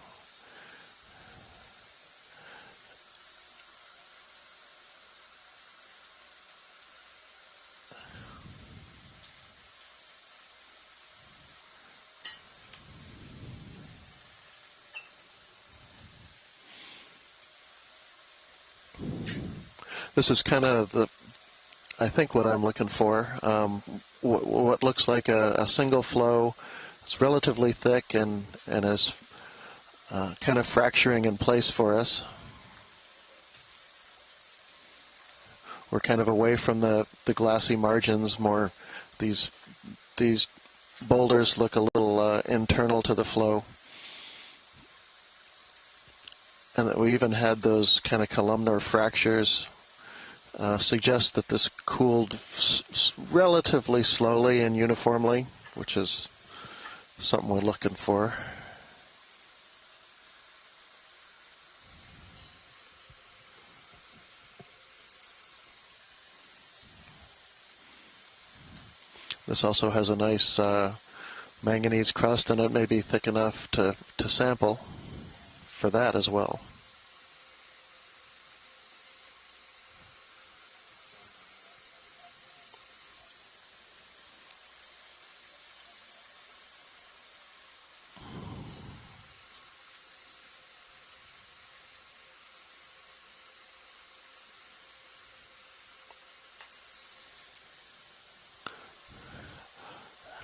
This is kind of I think what I'm looking for. What looks like a single flow. It's relatively thick and is kind of fracturing in place for us. We're kind of away from the glassy margins. More these boulders look a little internal to the flow. And that we even had those kind of columnar fractures suggest that this cooled relatively slowly and uniformly, which is something we're looking for. This also has a nice manganese crust, and it may be thick enough to sample for that as well.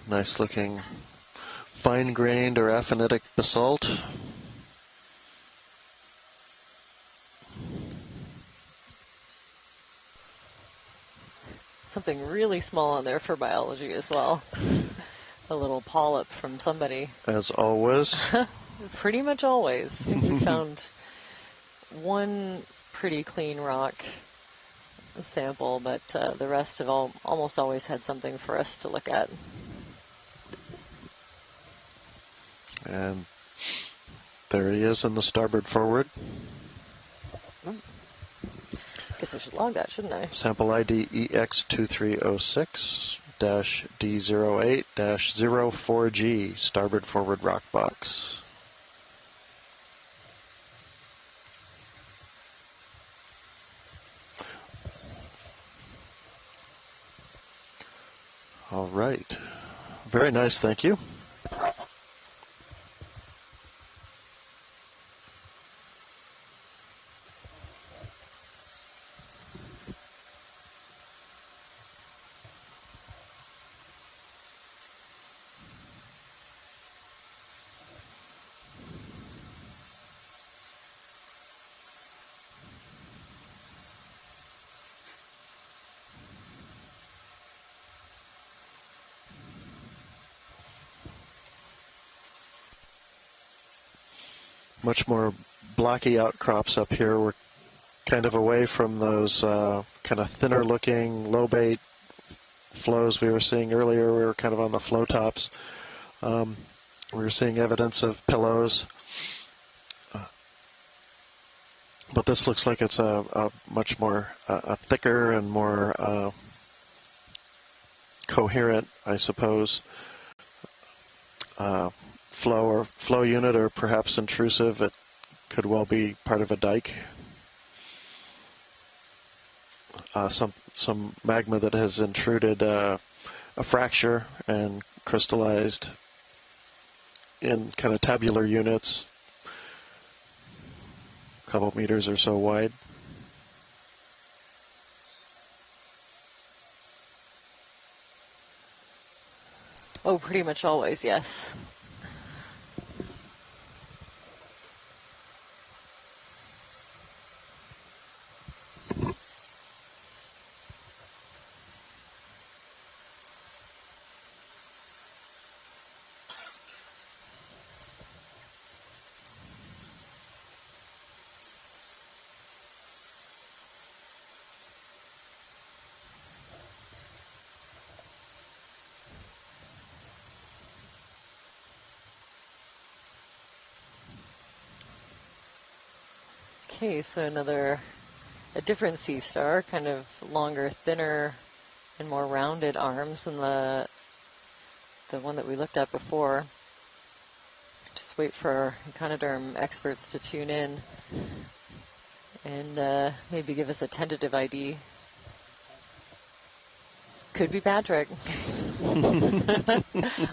Nice looking fine-grained or aphanitic basalt. Something really small on there for biology as well. A little polyp from somebody. As always. Pretty much always. I think we found one pretty clean rock sample, but the rest have almost always had something for us to look at. And there he is in the starboard forward. Guess I should log that, shouldn't I? Sample ID EX2306-D08-04G, starboard forward rock box. All right. Very nice, thank you. Much more blocky outcrops up here. We're kind of away from those kind of thinner looking low bait flows we were seeing earlier. We were kind of on the flow tops. We were seeing evidence of pillows. But this looks like it's a much more a thicker and more coherent, I suppose, flow unit, or perhaps intrusive. It could well be part of a dike. Some magma that has intruded a fracture and crystallized in kind of tabular units, a couple meters or so wide. Oh, pretty much always, yes. Okay, so a different sea star, kind of longer, thinner, and more rounded arms than the one that we looked at before. Just wait for our echinoderm experts to tune in and maybe give us a tentative ID. Could be Patrick.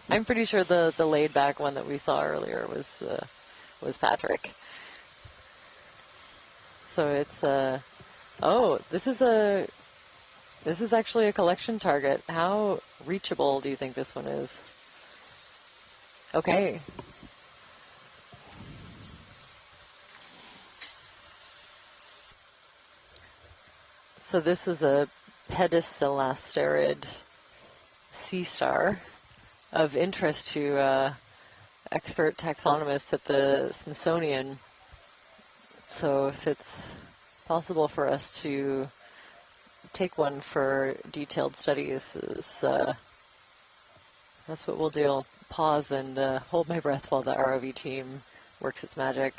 I'm pretty sure the laid back one that we saw earlier was Patrick. So it's this is actually a collection target. How reachable do you think this one is? Okay. So this is a pedicelasterid sea star of interest to expert taxonomists at the Smithsonian. So if it's possible for us to take one for detailed studies, that's what we'll do. I'll pause and hold my breath while the ROV team works its magic.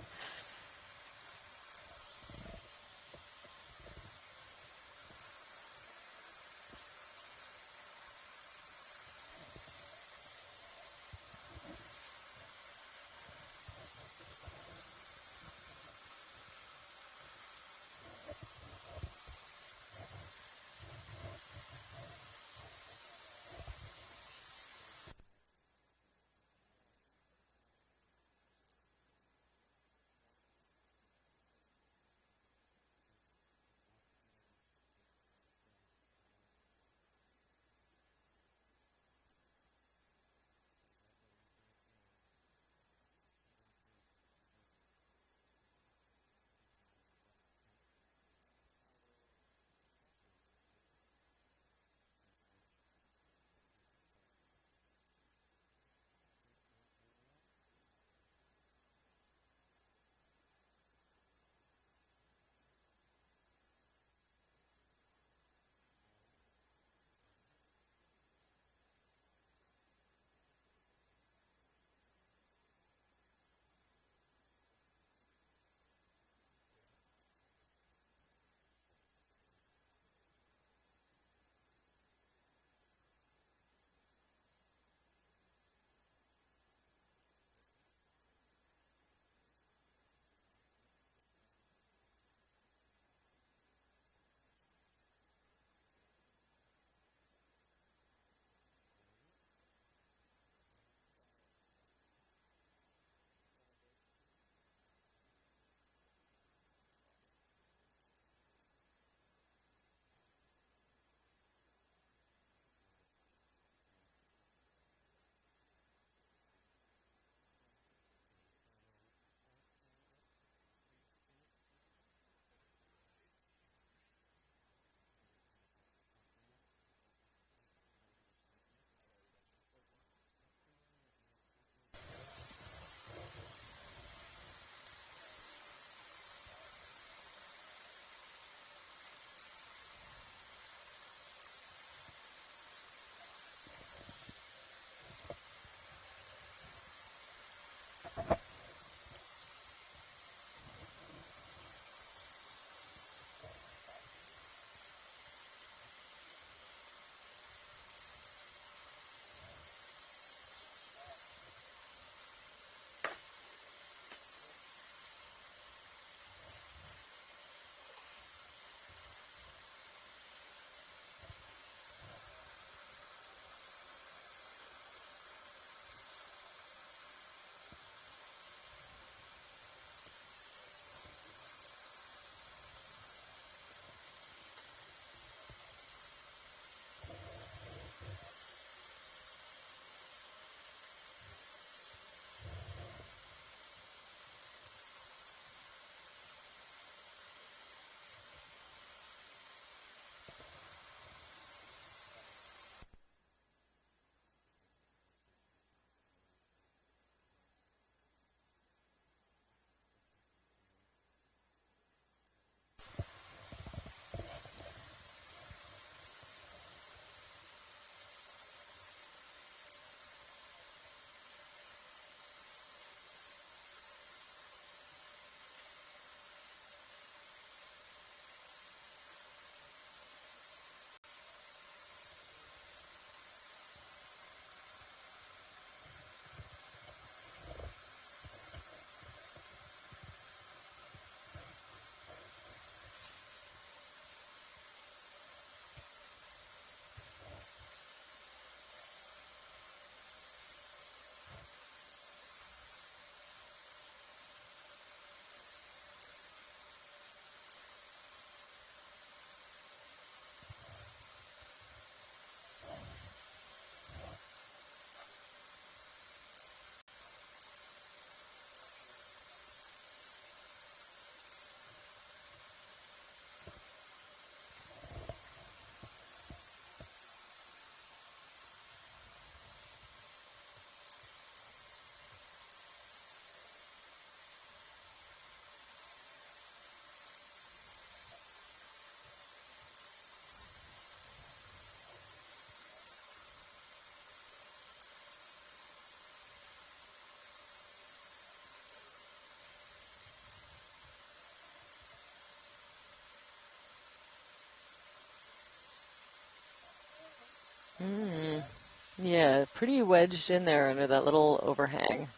Yeah, pretty wedged in there under that little overhang.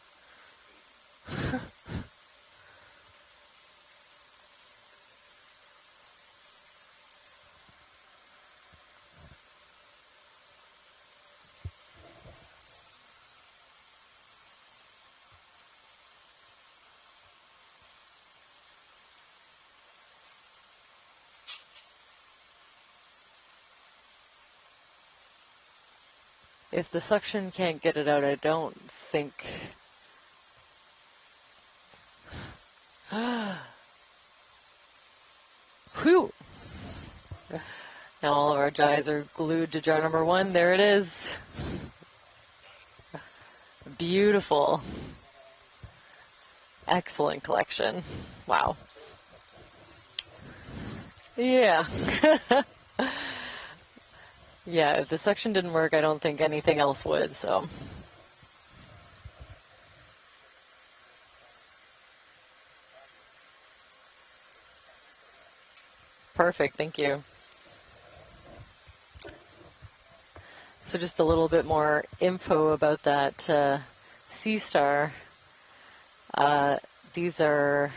If the suction can't get it out, I don't think... Whew! Now all of our eyes are glued to jar number 1. There it is. Beautiful. Excellent collection. Wow. Yeah. Yeah, if the suction didn't work, I don't think anything else would, so. Perfect, thank you. So just a little bit more info about that Sea Star. These are,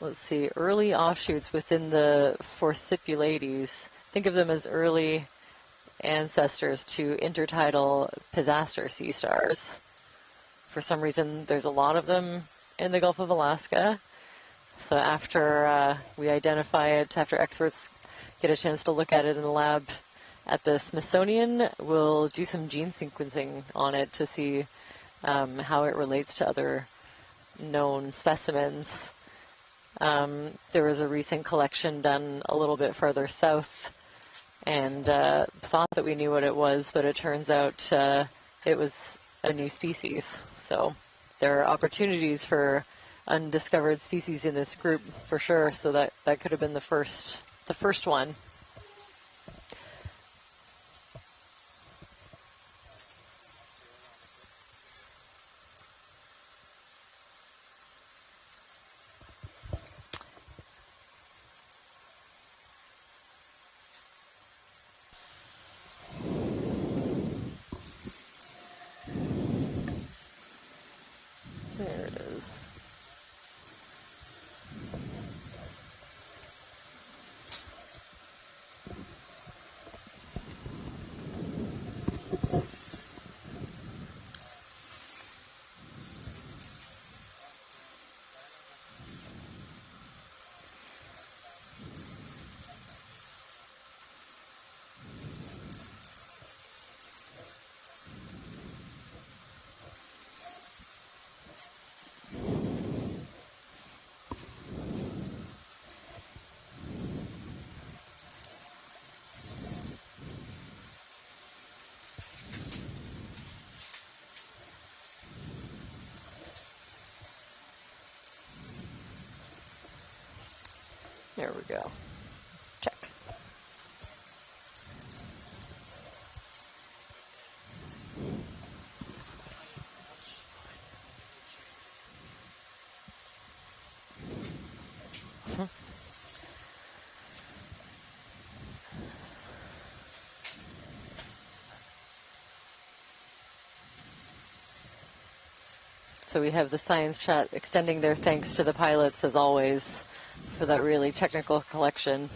let's see, early offshoots within the Forcipulades. Think of them as early ancestors to intertidal Pisaster sea stars. For some reason, there's a lot of them in the Gulf of Alaska. So after we identify it, after experts get a chance to look at it in the lab at the Smithsonian, we'll do some gene sequencing on it to see how it relates to other known specimens. There was a recent collection done a little bit further south, and thought that we knew what it was, but it turns out it was a new species. So there are opportunities for undiscovered species in this group for sure. So that could have been the first one. There it is. There we go. Check. So we have the science chat extending their thanks to the pilots, as always, for that really technical collection.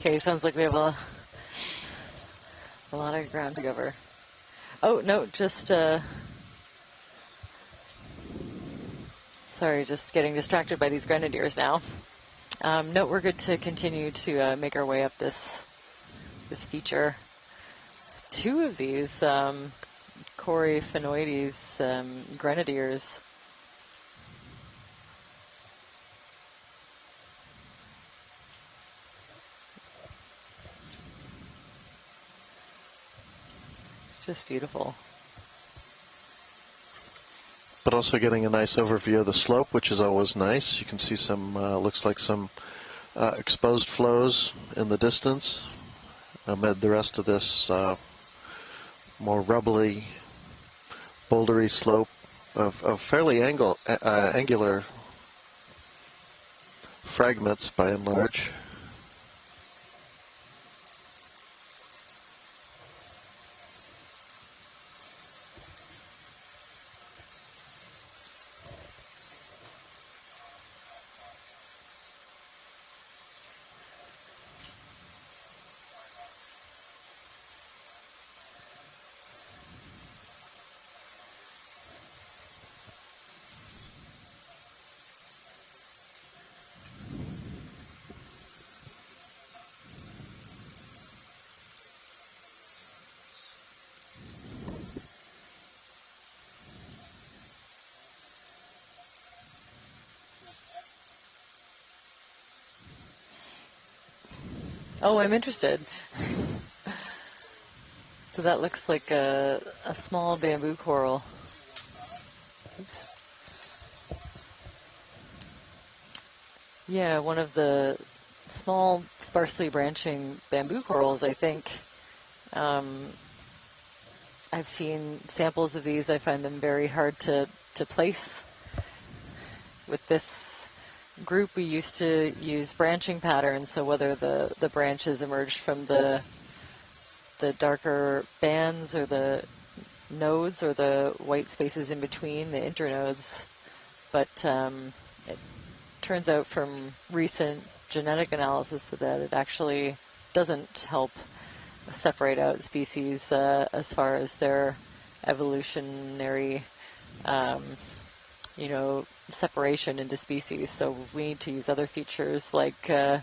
Okay, sounds like we have a lot of ground to cover. Oh, no, just, sorry, just getting distracted by these grenadiers now. No, we're good to continue to make our way up this feature. Two of these Coryphaenoides grenadiers. Just beautiful. But also getting a nice overview of the slope, which is always nice. You can see some, looks like some exposed flows in the distance amid the rest of this more rubbly, bouldery slope of fairly angular fragments by and large. Oh, I'm interested. So that looks like a small bamboo coral. Oops. Yeah, one of the small, sparsely branching bamboo corals, I think. I've seen samples of these. I find them very hard to place. With this group, we used to use branching patterns, so whether the branches emerged from the darker bands or the nodes or the white spaces in between, the internodes. But it turns out from recent genetic analysis that it actually doesn't help separate out species as far as their evolutionary separation into species. So we need to use other features like the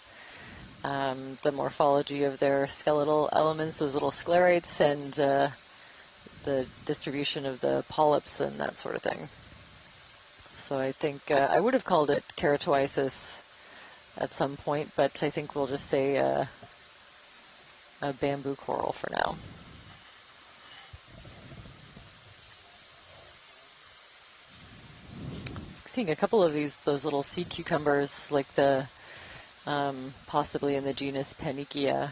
morphology of their skeletal elements, those little sclerates, and the distribution of the polyps and that sort of thing. So I think I would have called it keratoisis at some point, but I think we'll just say a bamboo coral for now. Seeing a couple of those little sea cucumbers, like the possibly in the genus Panikia.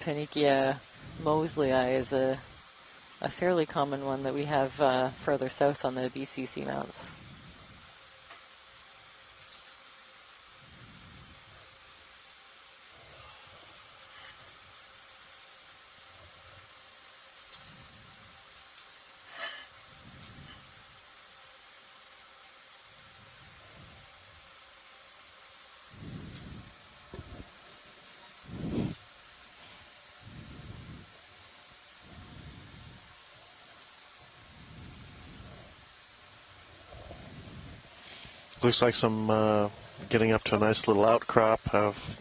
Panikia mosleyi is a fairly common one that we have further south on the BC Seamounts. Looks like some getting up to a nice little outcrop of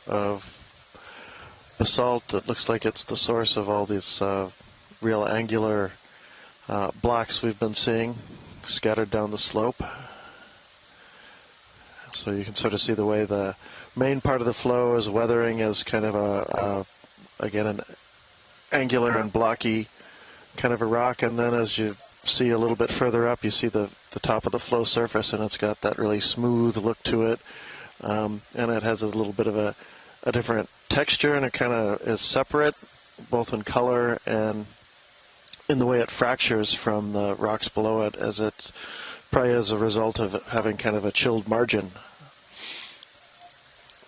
basalt that looks like it's the source of all these real angular blocks we've been seeing scattered down the slope. So you can sort of see the way the main part of the flow is weathering as kind of again, an angular and blocky kind of a rock, and then as you see a little bit further up, you see the top of the flow surface, and it's got that really smooth look to it, and it has a little bit of a different texture, and it kind of is separate, both in color and in the way it fractures from the rocks below it, as it probably as a result of having kind of a chilled margin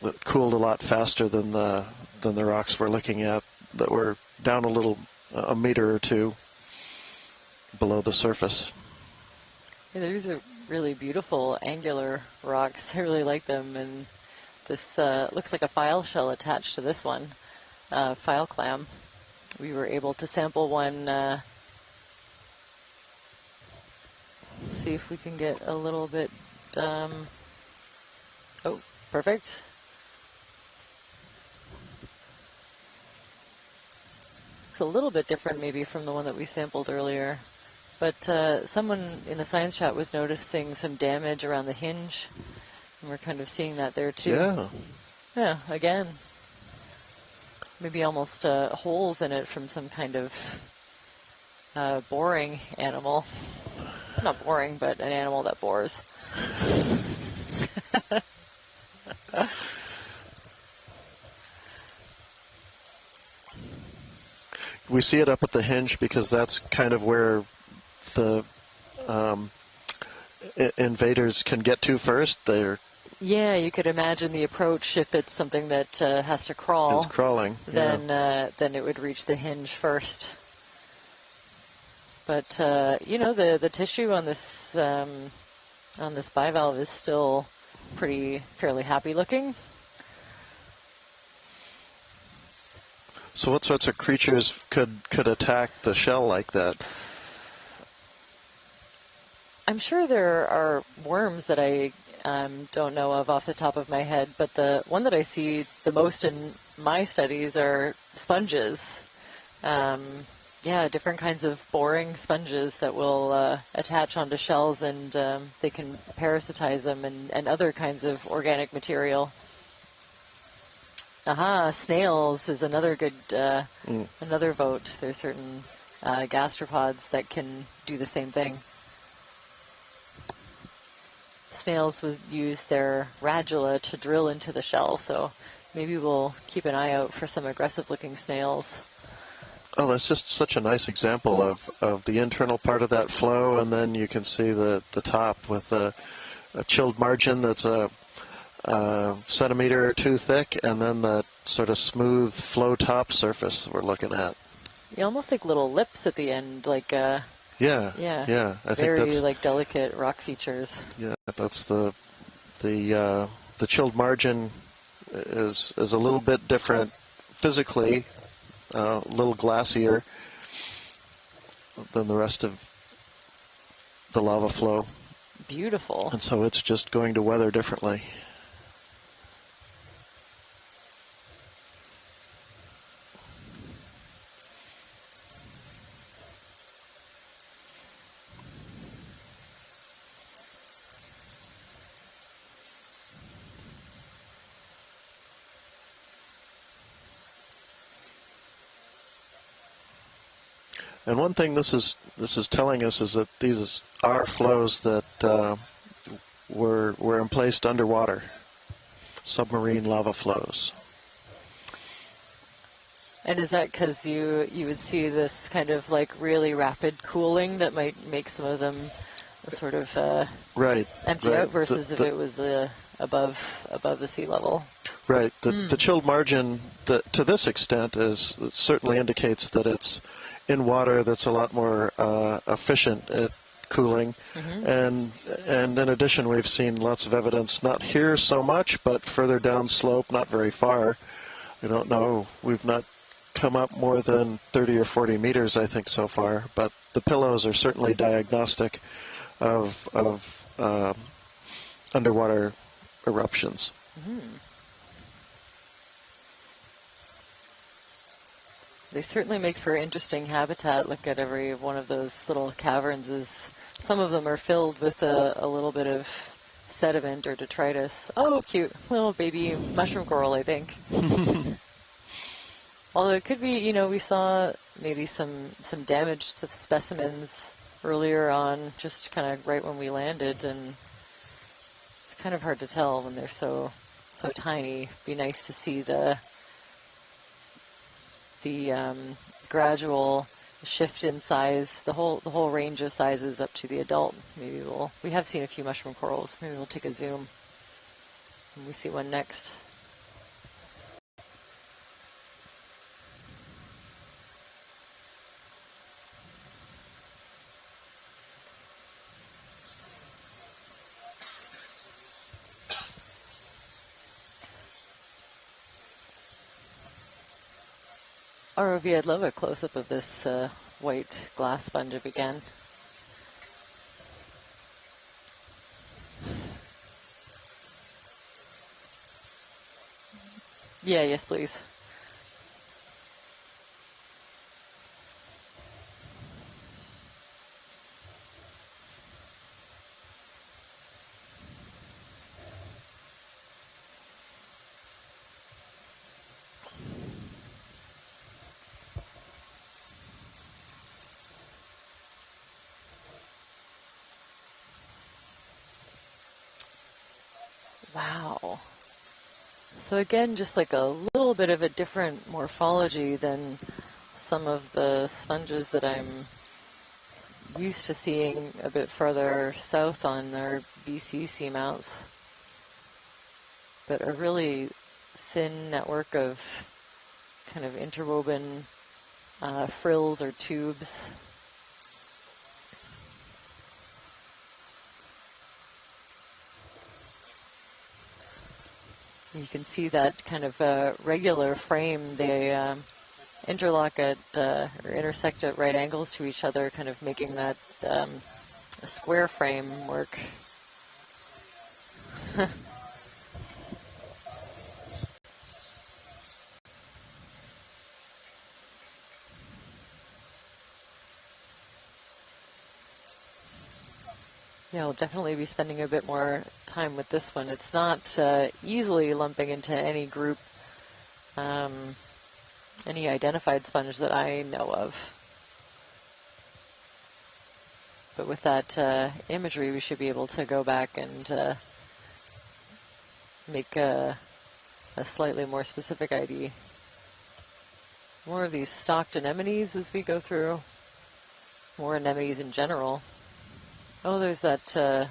that cooled a lot faster than the rocks we're looking at that were down a meter or two below the surface. Yeah, these are really beautiful angular rocks. I really like them, and this looks like a file shell attached to this one, file clam. We were able to sample one. See if we can get a little bit. Oh, perfect. It's a little bit different maybe from the one that we sampled earlier. But someone in the science chat was noticing some damage around the hinge, and we're kind of seeing that there too. Yeah. Yeah, again. Maybe almost holes in it from some kind of boring animal. Not boring, but an animal that bores. We see it up at the hinge because that's kind of where the invaders can get to first. They're you could imagine the approach if it's something that has to crawl. Is crawling. Then it would reach the hinge first. But the tissue on this bivalve is still fairly happy looking. So what sorts of creatures could attack the shell like that? I'm sure there are worms that I don't know of off the top of my head, but the one that I see the most in my studies are sponges. Different kinds of boring sponges that will attach onto shells, and they can parasitize them and other kinds of organic material. Snails is another good, another vote. There's certain gastropods that can do the same thing. Snails would use their radula to drill into the shell, so maybe we'll keep an eye out for some aggressive-looking snails. Oh, that's just such a nice example of the internal part of that flow, and then you can see the top with a chilled margin that's a centimeter or two thick, and then that sort of smooth flow top surface we're looking at. You almost like little lips at the end, like I think very that's like delicate rock features. Yeah, that's the chilled margin is a little bit different physically, a little glassier than the rest of the lava flow. Beautiful. And so it's just going to weather differently. And one thing this is telling us is that these are flows that were emplaced underwater, submarine lava flows. And is that because you would see this kind of like really rapid cooling that might make some of them sort of empty out versus if it was above the sea level? Right. The chilled margin to this extent certainly indicates that it's in water that's a lot more efficient at cooling. And in addition, we've seen lots of evidence, not here so much, but further down slope, not very far. I don't know, we've not come up more than 30 or 40 meters, I think, so far, but the pillows are certainly diagnostic of underwater eruptions. They certainly make for interesting habitat. Look at every one of those little caverns. Some of them are filled with a little bit of sediment or detritus. Oh, cute. Little baby mushroom coral, I think. Although it could be, we saw maybe some damaged specimens earlier on, just kind of right when we landed, and it's kind of hard to tell when they're so tiny. It'd be nice to see the gradual shift in size, the whole range of sizes up to the adult. Maybe we have seen a few mushroom corals. Maybe we'll take a zoom when we see one next. ROV, I'd love a close-up of this white glass sponge if we can. Yeah, yes, please. Wow. So again, just like a little bit of a different morphology than some of the sponges that I'm used to seeing a bit further south on our BC seamounts. But a really thin network of kind of interwoven frills or tubes. You can see that kind of regular frame. They interlock at or intersect at right angles to each other, kind of making that a square frame work. Yeah, we'll definitely be spending a bit more time with this one. It's not easily lumping into any group, any identified sponge that I know of. But with that imagery, we should be able to go back and make a slightly more specific ID. More of these stocked anemones as we go through. More anemones in general. Oh, there's that kind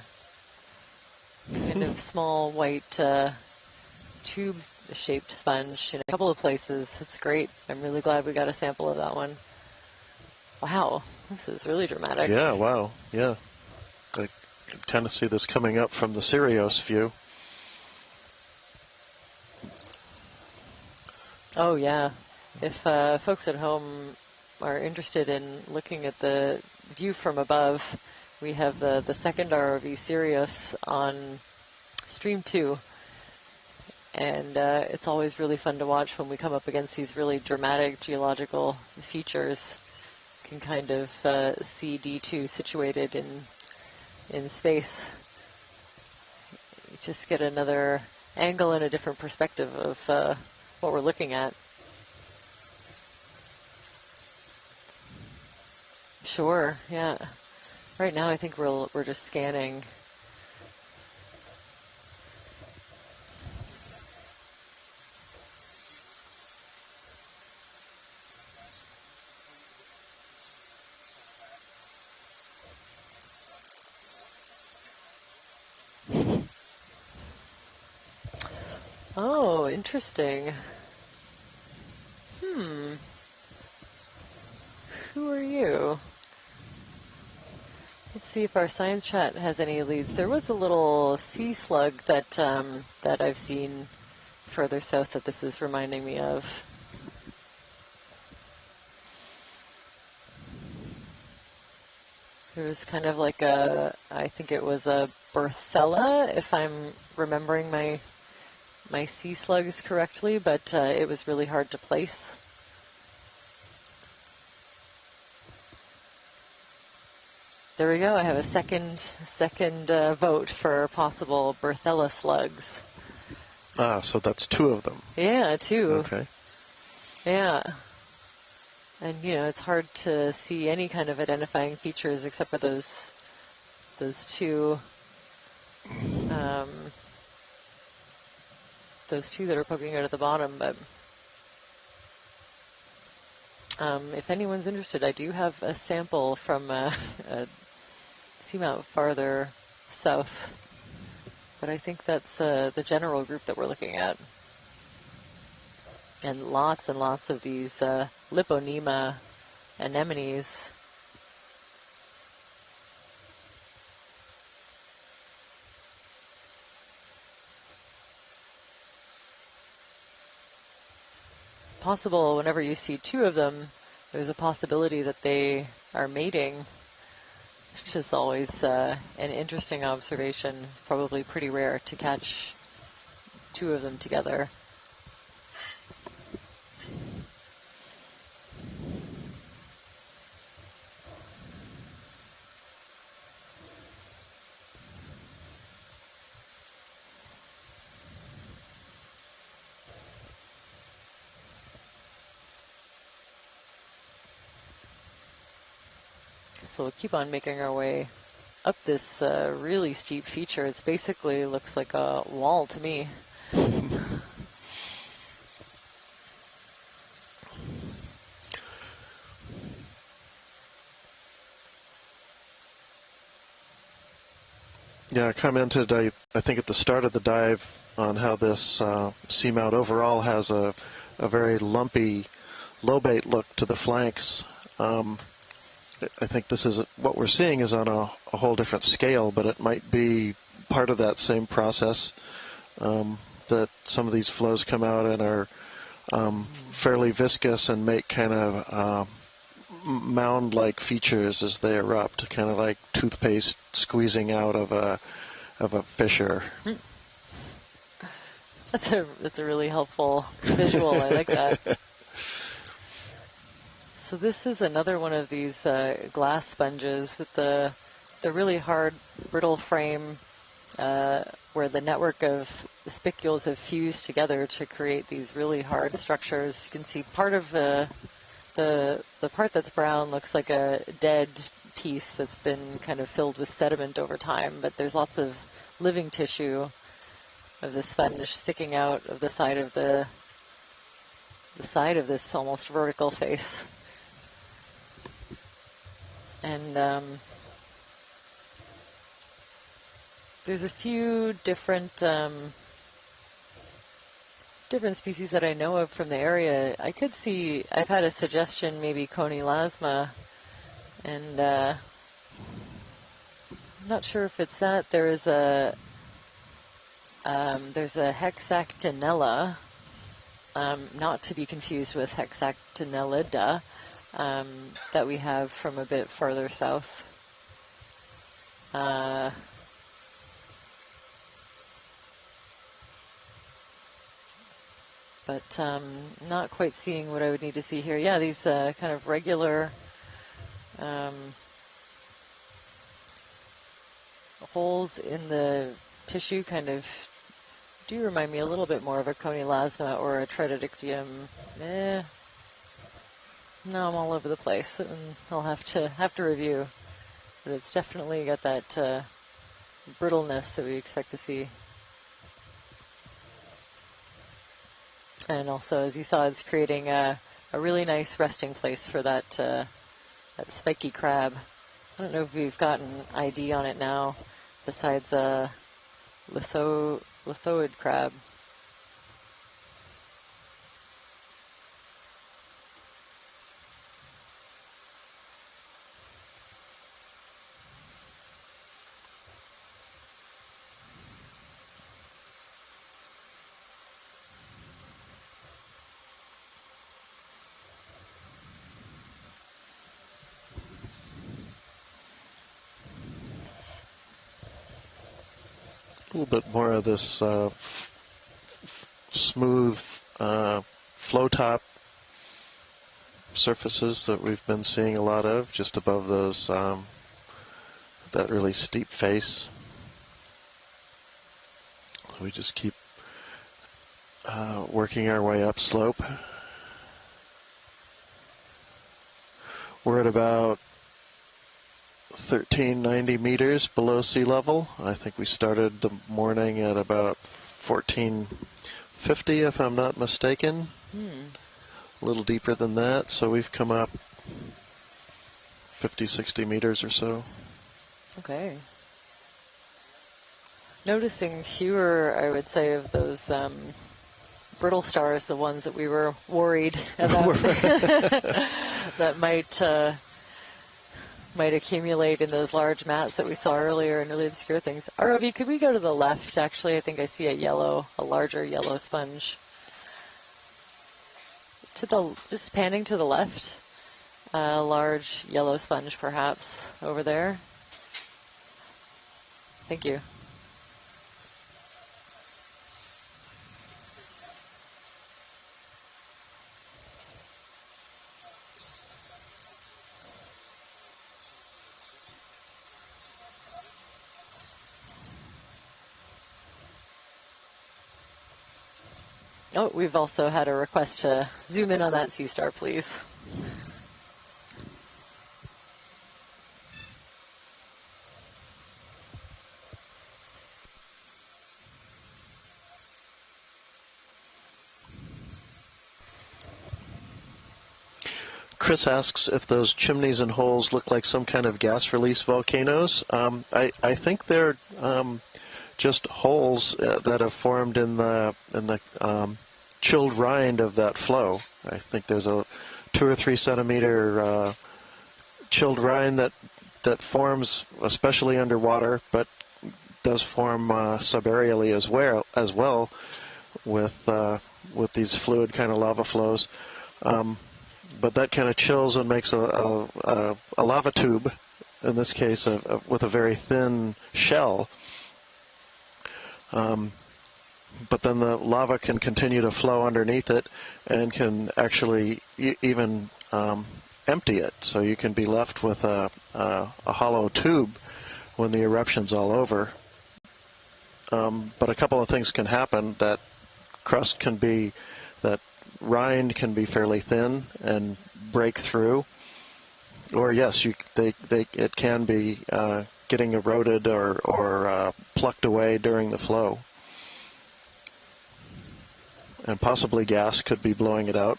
of small white tube-shaped sponge in a couple of places. It's great. I'm really glad we got a sample of that one. Wow, this is really dramatic. Yeah, wow, yeah. I can kind of see this coming up from the Sirius view. Oh, yeah. If folks at home are interested in looking at the view from above, we have the second ROV Sirius on Stream 2. And it's always really fun to watch when we come up against these really dramatic geological features. You can kind of see D2 situated in space. You just get another angle and a different perspective of what we're looking at. Sure, yeah. Right now I think we're just scanning. Oh, interesting. Who are you? Let's see if our science chat has any leads. There was a little sea slug that that I've seen further south that this is reminding me of. It was kind of like I think it was a Berthella, if I'm remembering my sea slugs correctly, but it was really hard to place. There we go. I have a second vote for possible Berthella slugs. Ah, so that's two of them. Yeah, two. Okay. Yeah. And, you know, it's hard to see any kind of identifying features except for those two that are poking out at the bottom. But if anyone's interested, I do have a sample from a seamount farther south. But I think that's the general group that we're looking at. And lots of these Liponema anemones. possible whenever you see two of them, there's a possibility that they are mating, which is always an interesting observation. It's probably pretty rare to catch two of them together. So we'll keep on making our way up this really steep feature. It's basically looks like a wall to me. Yeah, I commented, I think at the start of the dive on how this seamount overall has a very lumpy lobate look to the flanks. I think this is what we're seeing is on a whole different scale, but it might be part of that same process that some of these flows come out and are fairly viscous and make kind of mound-like features as they erupt, kind of like toothpaste squeezing out of a fissure. That's a really helpful visual. I like that. So this is another one of these glass sponges with the really hard, brittle frame where the network of spicules have fused together to create these really hard structures. You can see part of the part that's brown looks like a dead piece that's been kind of filled with sediment over time, but there's lots of living tissue of the sponge sticking out of the side of this almost vertical face. And there's a few different species that I know of from the area. I could see, I've had a suggestion, maybe Kodiak-Bowie, and I'm not sure if it's that. There's a Hexactinella, not to be confused with Hexactinellida, that we have from a bit farther south. But not quite seeing what I would need to see here. Yeah, these kind of regular holes in the tissue kind of do remind me a little bit more of a Kodiak-Bowie or a Tritodictium. No, I'm all over the place, and I'll have to review. But it's definitely got that brittleness that we expect to see. And also, as you saw, it's creating a really nice resting place for that spiky crab. I don't know if we've gotten ID on it now, besides a lithoid crab. A little bit more of this smooth flow top surfaces that we've been seeing a lot of just above those that really steep face. We just keep working our way up slope. We're at about 1390 meters below sea level. I think we started the morning at about 1450, if I'm not mistaken. A little deeper than that, so we've come up 50, 60 meters or so. Okay. Noticing fewer, I would say, of those brittle stars, the ones that we were worried about that might accumulate in those large mats that we saw earlier and really obscure things. ROV, could we go to the left? Actually, I think I see a larger yellow sponge. just panning to the left, a large yellow sponge perhaps over there. Thank you. Oh, we've also had a request to zoom in on that sea star, please. Chris asks if those chimneys and holes look like some kind of gas release volcanoes. I think they're just holes that have formed in the chilled rind of that flow. I think there's a 2 or 3 centimeter chilled rind that forms especially underwater, but does form subaerially as well with these fluid kind of lava flows. But that kind of chills and makes a lava tube, in this case with a very thin shell. But then the lava can continue to flow underneath it and can actually even empty it. So you can be left with a hollow tube when the eruption's all over. But a couple of things can happen. That rind can be fairly thin and break through. Or yes, it can be getting eroded or plucked away during the flow. And possibly gas could be blowing it out.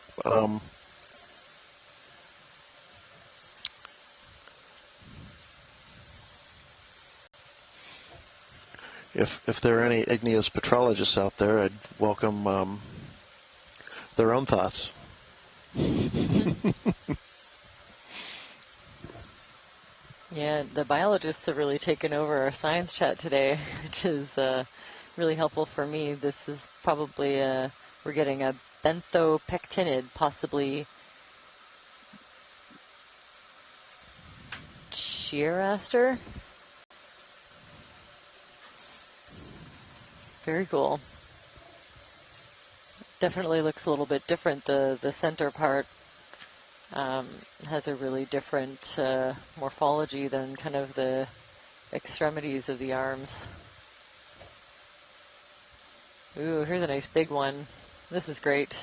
If there are any igneous petrologists out there, I'd welcome their own thoughts. Yeah, the biologists have really taken over our science chat today, which is really helpful for me. This is probably we're getting a benthopectinid, possibly Chiaraster. Very cool. Definitely looks a little bit different. The center part has a really different morphology than kind of the extremities of the arms. Ooh, here's a nice big one. This is great.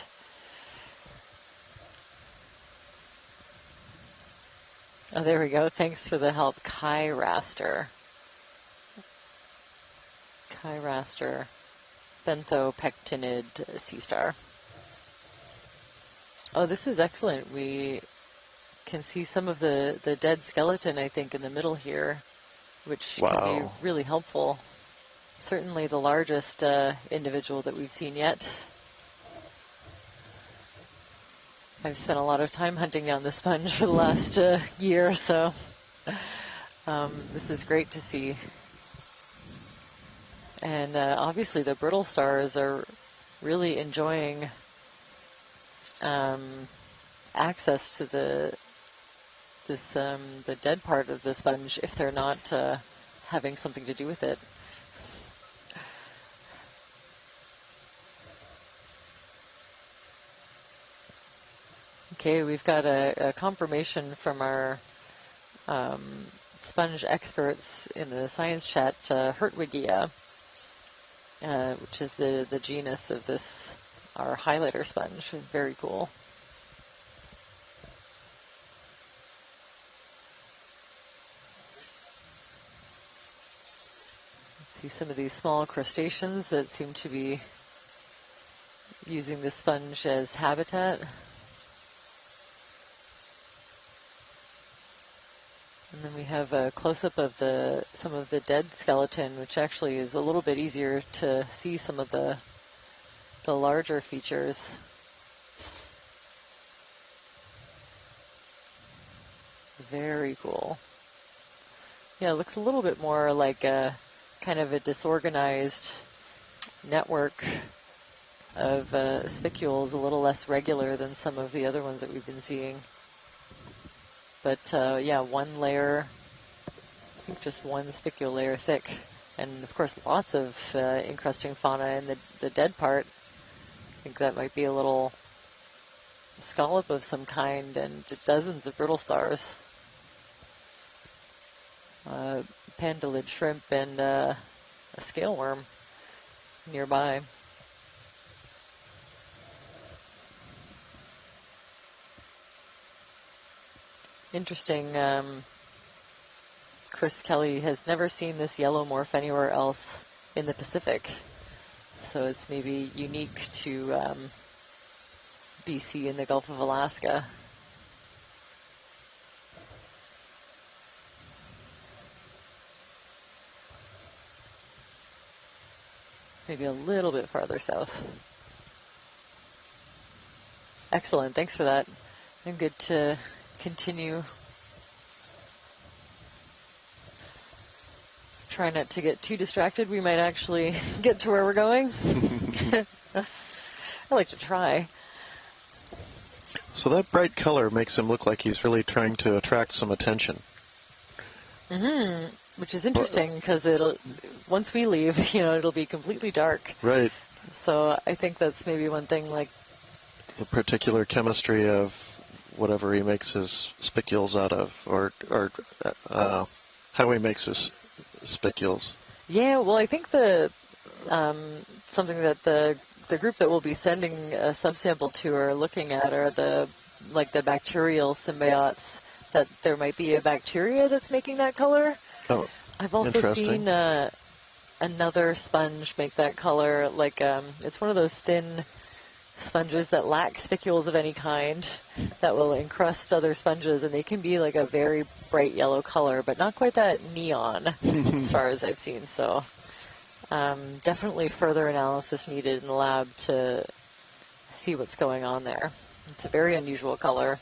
Oh, there we go. Thanks for the help, Chiaraster. Chiaraster, benthopectinid sea star. Oh, this is excellent. We can see some of the dead skeleton, I think, in the middle here, which can be really helpful. Certainly the largest individual that we've seen yet. I've spent a lot of time hunting down the sponge for the last year or so. This is great to see. And obviously the brittle stars are really enjoying access to the dead part of the sponge if they're not having something to do with it. Okay, we've got a confirmation from our sponge experts in the science chat, Hertwigia, which is the genus of this, our highlighter sponge. Very cool. Let's see some of these small crustaceans that seem to be using the sponge as habitat. And then we have a close-up of some of the dead skeleton, which actually is a little bit easier to see some of the larger features. Very cool. Yeah, it looks a little bit more like a kind of a disorganized network of spicules a little less regular than some of the other ones that we've been seeing. But yeah, one layer, I think just one spicule layer thick. And of course lots of encrusting fauna in the dead part. I think that might be a little scallop of some kind and dozens of brittle stars. Pandalid shrimp and a scale worm nearby. Interesting. Chris Kelly has never seen this yellow morph anywhere else in the Pacific, so it's maybe unique to BC and the Gulf of Alaska. Maybe a little bit farther south. Excellent, thanks for that. I'm good to continue. Try not to get too distracted. We might actually get to where we're going. I like to try. So that bright color makes him look like he's really trying to attract some attention. Mm-hmm. Which is interesting because it'll, once we leave, it'll be completely dark. Right. So I think that's maybe one thing, like the particular chemistry of whatever he makes his spicules out of, or how he makes his spicules. Yeah, well, I think something that the group that we'll be sending a subsample to are looking at are the bacterial symbiotes, that there might be a bacteria that's making that color. Oh, I've also seen another sponge make that color. It's one of those thin sponges that lack spicules of any kind that will encrust other sponges, and they can be like a very bright yellow color, but not quite that neon as far as I've seen. So definitely further analysis needed in the lab to see what's going on there. It's a very unusual color.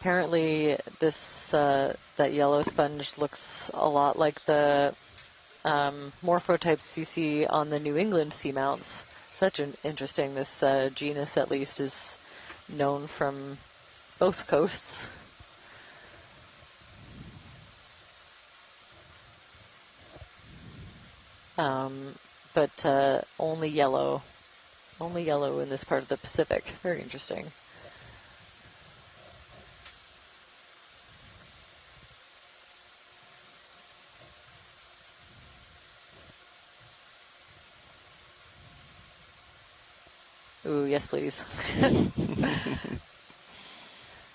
Apparently, that yellow sponge looks a lot like the morphotypes you see on the New England seamounts. Such an interesting. This genus, at least, is known from both coasts. But only yellow in this part of the Pacific. Very interesting. Ooh, yes, please.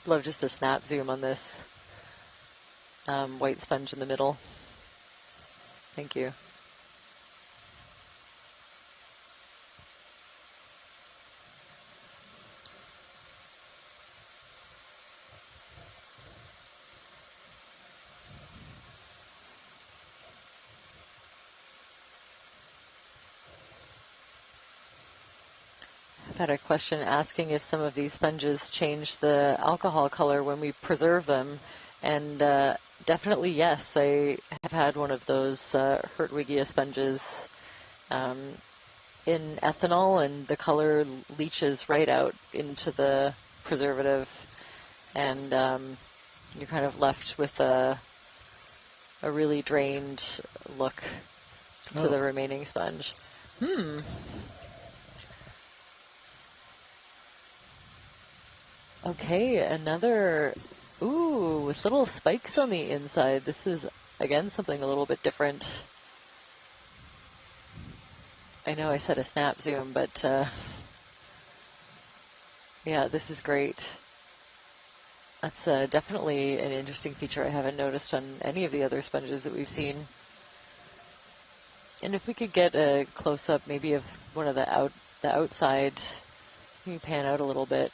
Love just a snap zoom on this white sponge in the middle. Thank you. I've had a question asking if some of these sponges change the alcohol color when we preserve them, and definitely yes. I have had one of those Hertwiggia sponges in ethanol, and the color leaches right out into the preservative, and you're kind of left with a really drained look to the remaining sponge. Okay, another, with little spikes on the inside. This is, again, something a little bit different. I know I said a snap zoom, but yeah, this is great. That's definitely an interesting feature I haven't noticed on any of the other sponges that we've seen. And if we could get a close-up maybe of one of the outside, maybe pan out a little bit.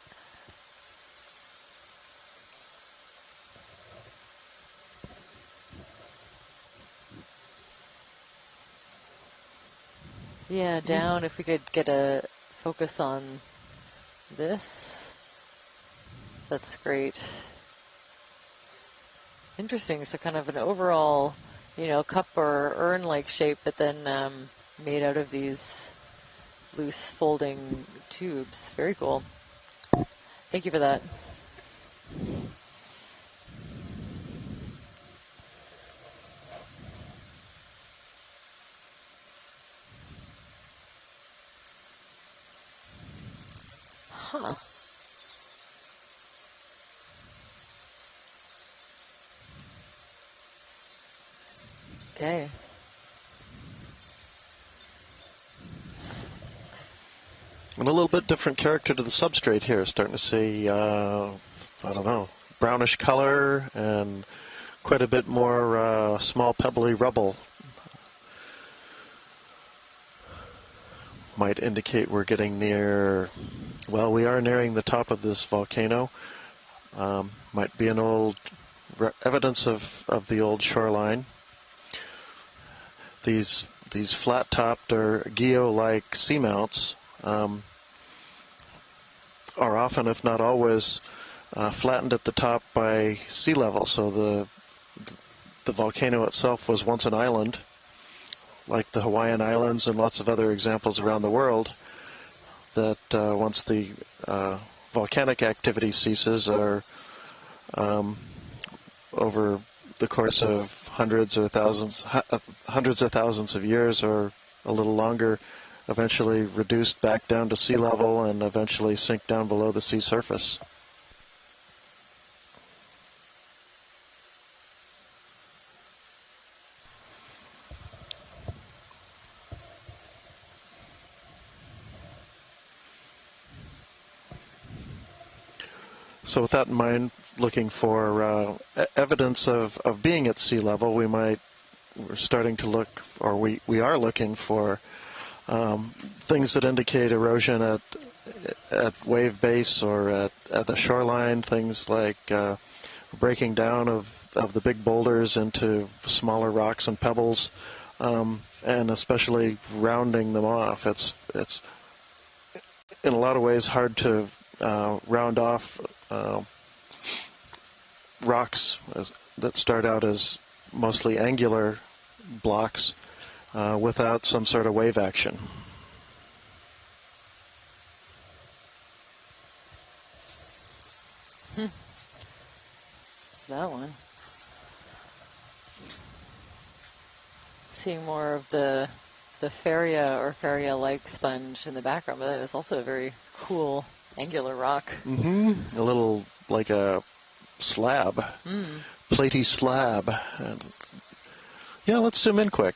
Yeah, down, if we could get a focus on this. That's great. Interesting. So kind of an overall, cup or urn-like shape, but then made out of these loose folding tubes. Very cool. Thank you for that. Huh. Okay. And a little bit different character to the substrate here. Starting to see, I don't know, brownish color and quite a bit more small pebbly rubble. Might indicate we're getting near, well, we are nearing the top of this volcano. Might be an old evidence of the old shoreline. These flat-topped or geo-like seamounts are often, if not always, flattened at the top by sea level. So the volcano itself was once an island, like the Hawaiian Islands and lots of other examples around the world, that once the volcanic activity ceases, or over the course of hundreds of thousands of years or a little longer, eventually reduced back down to sea level and eventually sink down below the sea surface. So with that in mind, looking for evidence of being at sea level, we're starting to look, or we are looking for things that indicate erosion at wave base or at the shoreline, things like breaking down of the big boulders into smaller rocks and pebbles, and especially rounding them off. It's in a lot of ways hard to round off rocks that start out as mostly angular blocks without some sort of wave action. That one. Seeing more of the Faria or Faria-like sponge in the background, but that is also a very cool angular rock. Mm-hmm. A little like a slab, platy slab. And yeah, let's zoom in quick.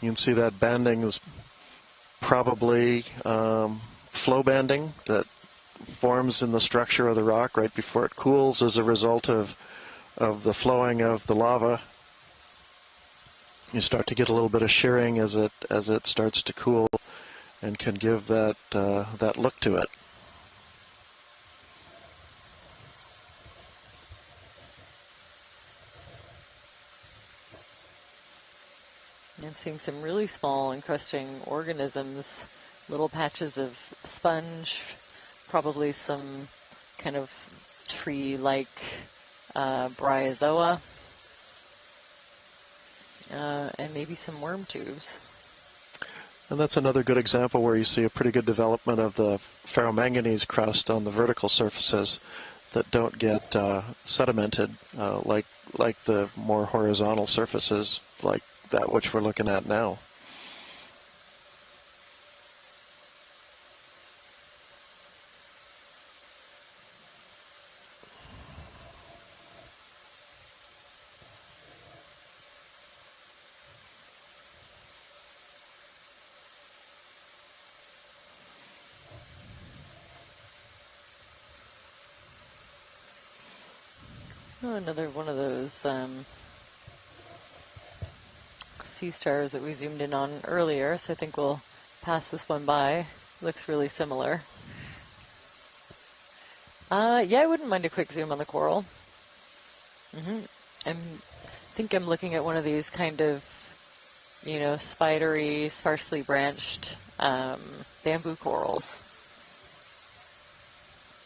You can see that banding is probably flow banding that forms in the structure of the rock right before it cools as a result of the flowing of the lava. You start to get a little bit of shearing as it starts to cool, and can give that look to it. I'm seeing some really small encrusting organisms, little patches of sponge, probably some kind of tree-like bryozoa, and maybe some worm tubes. And that's another good example where you see a pretty good development of the ferromanganese crust on the vertical surfaces that don't get sedimented like the more horizontal surfaces, like that which we're looking at now. Oh, another one of those sea stars that we zoomed in on earlier, so I think we'll pass this one by. Looks really similar. Yeah, I wouldn't mind a quick zoom on the coral. I think I'm looking at one of these kind of, you know, spidery, sparsely branched bamboo corals.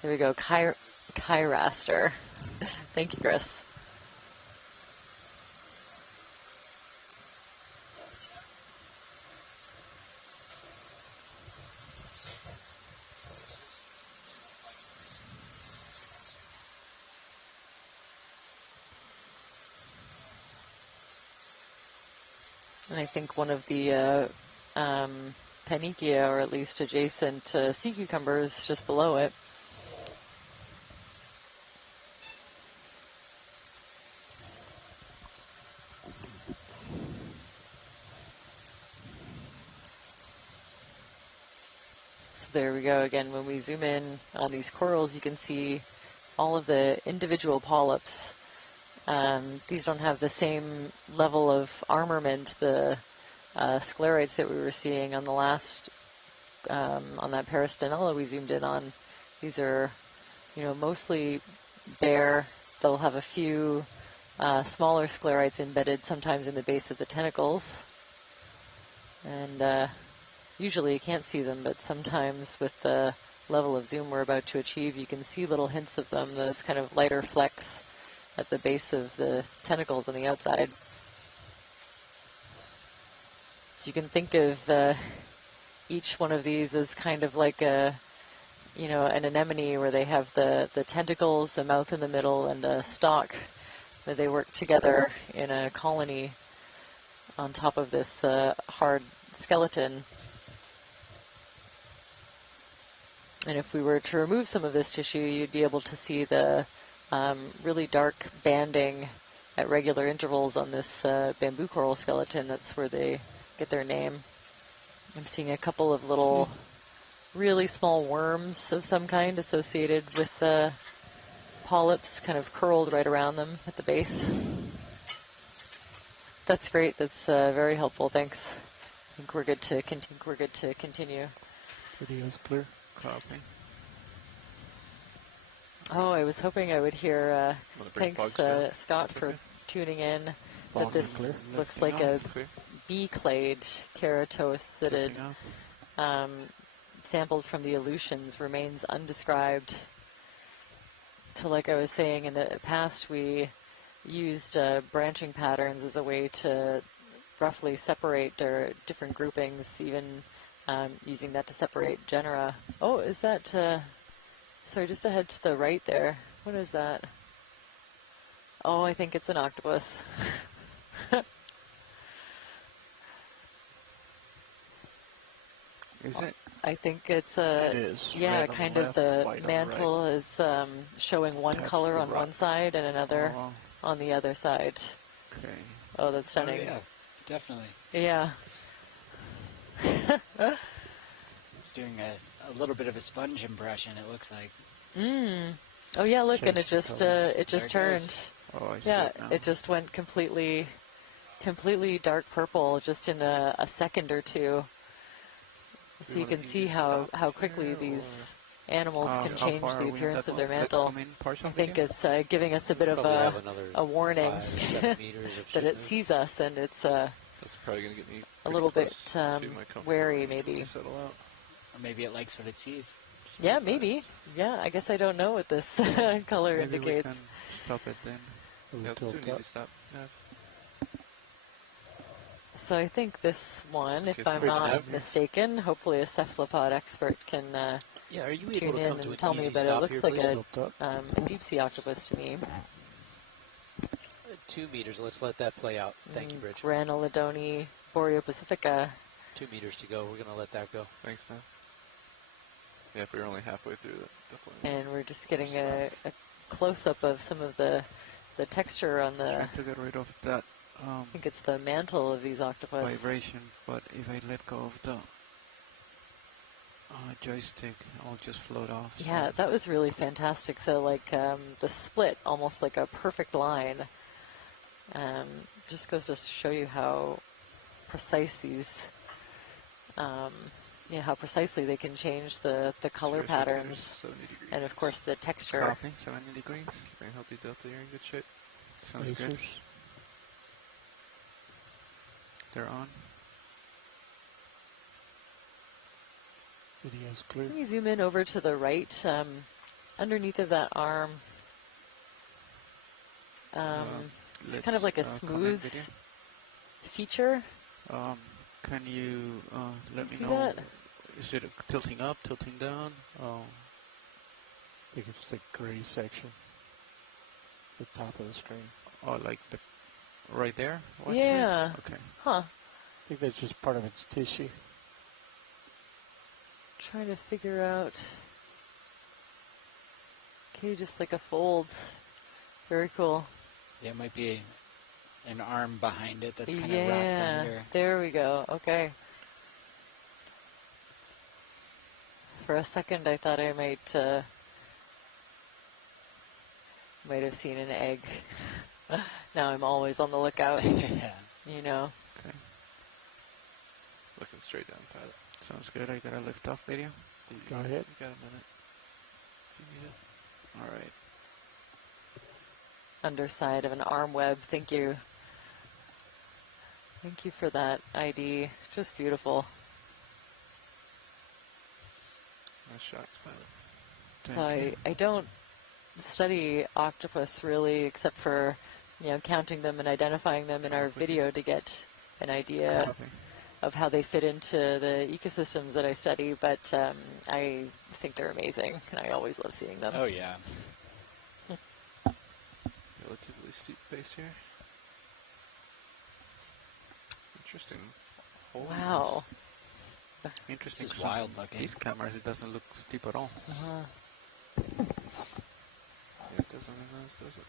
There we go, Chiraster. Thank you, Chris. And I think one of the Panikia, or at least adjacent sea cucumbers, just below it. So there we go again. When we zoom in on these corals, you can see all of the individual polyps. These don't have the same level of armament, the sclerites that we were seeing on the last, on that Peristanella we zoomed in on. These are, you know, mostly bare. They'll have a few smaller sclerites embedded sometimes in the base of the tentacles. And usually you can't see them, but sometimes with the level of zoom we're about to achieve, you can see little hints of them, those kind of lighter flecks at the base of the tentacles on the outside. So you can think of each one of these as kind of like a, you know, an anemone where they have the tentacles, a mouth in the middle, and a stalk where they work together in a colony on top of this hard skeleton. And if we were to remove some of this tissue, you'd be able to see the really dark banding at regular intervals on this bamboo coral skeleton. That's where they get their name. I'm seeing a couple of little really small worms of some kind associated with the polyps kind of curled right around them at the base. That's great. That's very helpful. Thanks. I think we're good to continue. Video's clear. Copy. Oh, I was hoping I would hear, thanks Scott for okay. tuning in, Bog that this clear. looks Lifting like a off, clear. bee-clade keratocytid Lifting off. sampled from the Aleutians, remains undescribed. So like I was saying, in the past we used branching patterns as a way to roughly separate their different groupings, even using that to separate genera. Oh, is that, sorry, just ahead to the right there. What is that? Oh, I think it's an octopus. Is it? I think it's a, It is. yeah, Red on the kind left, of the white on the mantle is showing one Attached color to on rock. one side and another Oh, on the other side. okay. Oh, that's Oh, stunning. yeah, definitely. Yeah. It's doing a little bit of a sponge impression, it looks like. Oh yeah, look, and Change it the just color. it just There it turned. goes. Oh, I see Yeah, it now. it just went completely dark purple just in a second or two. So We you wanna can see use how stop quickly here, these animals or can how change far the are we in appearance that of their one? Let's mantle. come in partial I think video. it's giving us a bit of Probably a have another warning 5-7 meters of that it shipment. sees us, and it's That's probably going to get me a pretty little bit close to my comfort wary, range when maybe. I settle out. Or maybe it likes what it sees. Yeah, maybe. Yeah, I guess I don't know what this color Maybe we indicates. can stop it then. We'll Yeah, let's tilt do an up. easy stop. Yeah. So I think this one, if Okay, I'm so not Nav. mistaken, hopefully a cephalopod expert can Yeah, are you able tune to in come to and an tell me easy about it. It stop looks here, like please? Tilt up. a deep sea octopus to me. 2 meters. Let's let that play out. Thank you, Bridge. Granulodone boreopacifica. 2 meters to go. We're going to let that go. Thanks, Nav. Yeah, if we're only halfway through, that's definitely. And we're just getting a close-up of some of the texture on the, Trying to get rid of that I think it's the mantle of these octopus. vibration, but if I let go of the joystick, I'll just float off. so- Yeah, that was really fantastic. The split, almost like a perfect line. Just goes to show you how precise these, how precisely they can change the color Zero patterns, 70 degrees. and of course the texture. Copy, 70 degrees. Keeping healthy delta, you're in good shape. Sounds good. They're on. Video's clear. Can you zoom in over to the right, underneath of that arm? It's kind of like a smooth feature. Can you let me See know? that? Is it tilting up, tilting down? Oh, I think it's the gray section, the top of the screen. oh, like the right there. Yeah. Okay. Huh. I think that's just part of its tissue. Trying to figure out. Okay, just like a fold. Very cool. Yeah, it might be an arm behind it that's kind of wrapped under. There we go. Okay. For a second, I thought I might have seen an egg. Now I'm always on the lookout. Yeah. You know. Okay. Looking straight down, pilot. Sounds good. I got a lift off video. Go ahead. You got a minute. If you need it. All right. Underside of an arm web. Thank you. Thank you for that ID. Just beautiful. Nice shots, pilot. So I don't study octopus really, except for counting them and identifying them in our video to get an idea of how they fit into the ecosystems that I study. But I think they're amazing, and I always love seeing them. Oh yeah. Relatively steep face here. Interesting. Wow. Interesting. This is wild looking. These cameras, it doesn't look steep at all. Uh-huh. Yeah, it doesn't look nice, does it?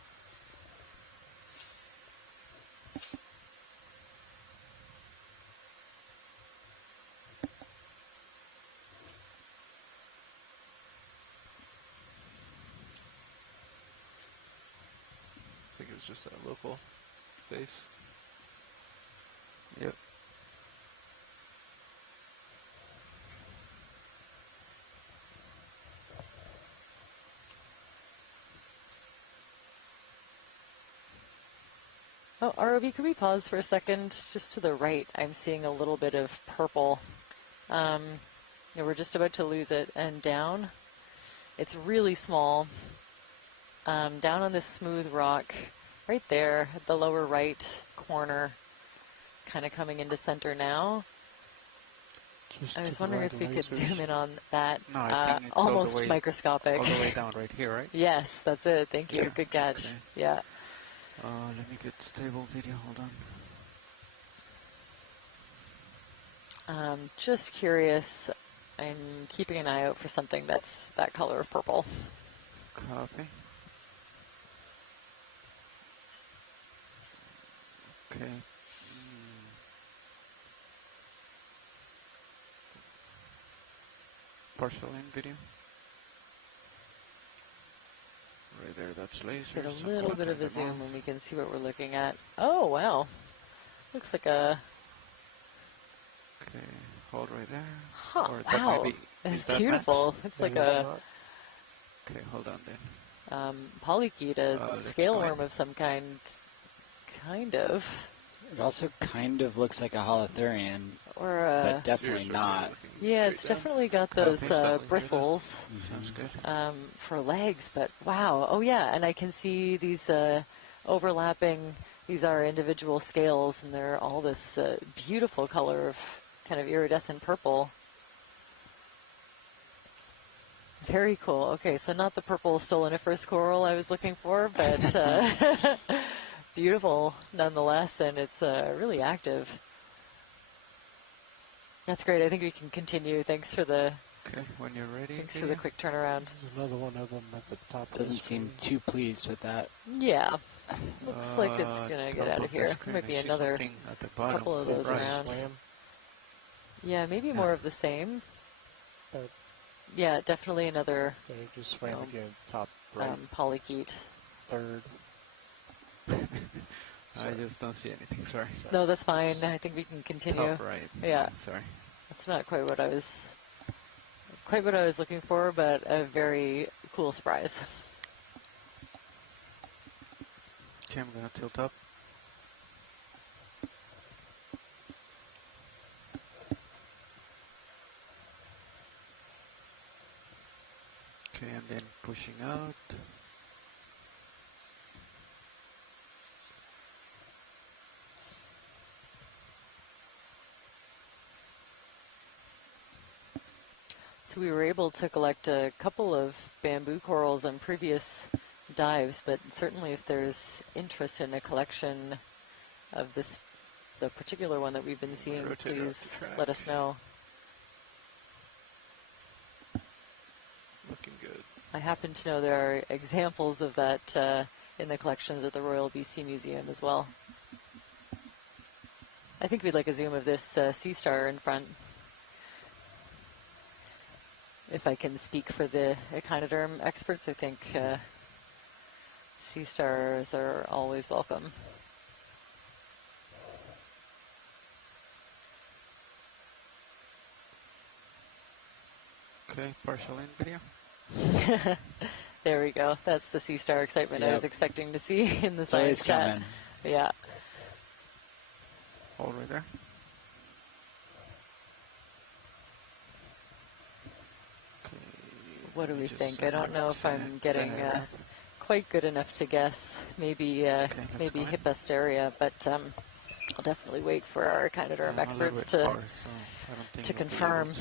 I think it was just that local face. Yep. Oh, ROV, could we pause for a second? Just to the right, I'm seeing a little bit of purple. We're just about to lose it. And down, it's really small. Down on this smooth rock, right there at the lower right corner, kind of coming into center now. Just I was to the wondering right if we could lasers. zoom in on that. No, I think it's all the Almost way- microscopic. All the way down right here, right? Yes, that's it. Thank you. Yeah, Good catch. okay. Yeah. Let me get stable video. Hold on. Just curious. I'm keeping an eye out for something that's that color of purple. Copy. Okay. Partial in video. Right there, that's lasers. Get a little bit of a zoom and we can see what we're looking at. Oh, wow. Looks like a... Okay, hold right there. Huh, Or that wow. might be, It's is that beautiful. max? It's like a Okay, hold on then. polychaete, a let's scale go in. worm of some kind. Kind of. It also kind of looks like a holothurian, Or but definitely not. Yeah, it's definitely got those bristles Sounds good. for legs, but wow. Oh, yeah, and I can see these overlapping, these are individual scales, and they're all this beautiful color of kind of iridescent purple. Very cool. Okay, so not the purple stoloniferous coral I was looking for, but beautiful nonetheless, and it's really active. That's great. I think we can continue. Thanks for the Okay, when you're ready. thanks for the quick turnaround. There's another one of them at the top. of Doesn't the seem screen. too pleased with that. Yeah, looks like it's gonna get top out of of the here. There screen, might be I see another something at the bottom. couple of those Right. around. Slam. Yeah, maybe more of the same. But Yeah, definitely another they just swam again. Top right, polychaete. third. I just don't see anything. Sorry. No, that's fine. I think we can continue. Top right. Yeah. Sorry. That's not quite what I was looking for, but a very cool surprise. Okay, I'm gonna tilt up. Okay, and then pushing out. So we were able to collect a couple of bamboo corals on previous dives, but certainly if there's interest in a collection of this, the particular one that we've been seeing, please let us know. Looking good. I happen to know there are examples of that in the collections at the Royal BC Museum as well. I think we'd like a zoom of this sea star in front. If I can speak for the echinoderm experts, I think sea stars are always welcome. Okay, partial in video. There we go. That's the sea star excitement I was expecting to see in the science chat. Coming. Yeah. Hold right there. What do we think? I don't know if I'm getting quite good enough to guess. Maybe maybe Hippasteria, but I'll definitely wait for our echinoderm experts to confirm.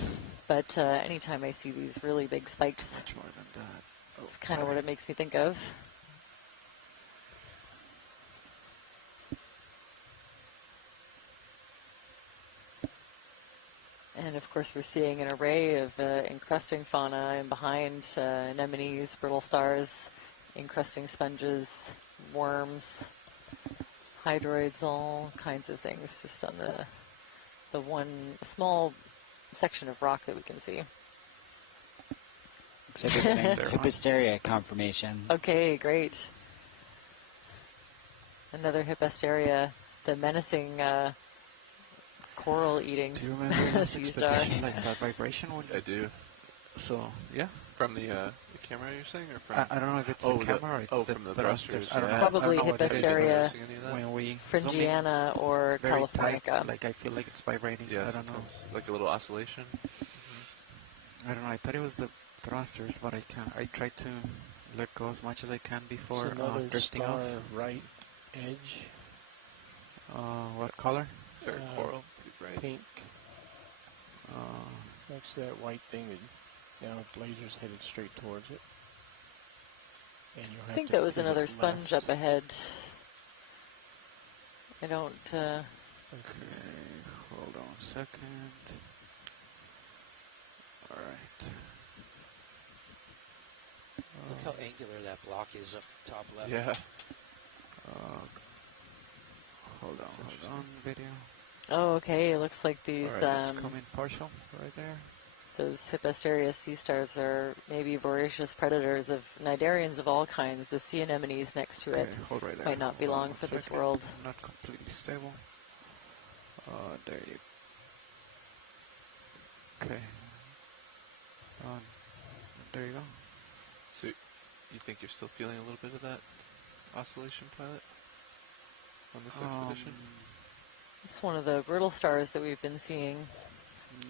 But anytime I see these really big spikes, it's kind of what it makes me think of. And of course, we're seeing an array of encrusting fauna, and behind anemones, brittle stars, encrusting sponges, worms, hydroids, all kinds of things, just on the one small section of rock that we can see. Exhibiting Hippasteria confirmation. Okay, great. Another Hippasteria, the menacing coral-eating sea star. Like that vibration one? I do. So, yeah. From the camera you're saying? Or from I don't know if it's the camera or it's the from the thrusters. thrusters. Probably Hippasteria when we Fringiana or Californica. Tight, like I feel like it's vibrating. Yeah, I don't know. Like a little oscillation. I don't know. I thought it was the thrusters, but I tried to let go as much as I can before drifting off. Right edge. What color? Sorry, coral. Right. Pink. Next to that white thing that now the laser's headed straight towards it. And you'll have I think to that was pivot another sponge left. up ahead. I don't... Okay, hold on a second. Alright. Look how angular that block is up top left. Yeah. Hold on, video. Oh, okay. It looks like these... Alright, it's coming partial right there. Those Hippasteria sea stars are maybe voracious predators of cnidarians of all kinds. The sea anemones next to it hold right there. might not belong for this world. Not completely stable. There you Okay. There you go. So, you think you're still feeling a little bit of that oscillation, pilot, on this expedition? It's one of the brittle stars that we've been seeing.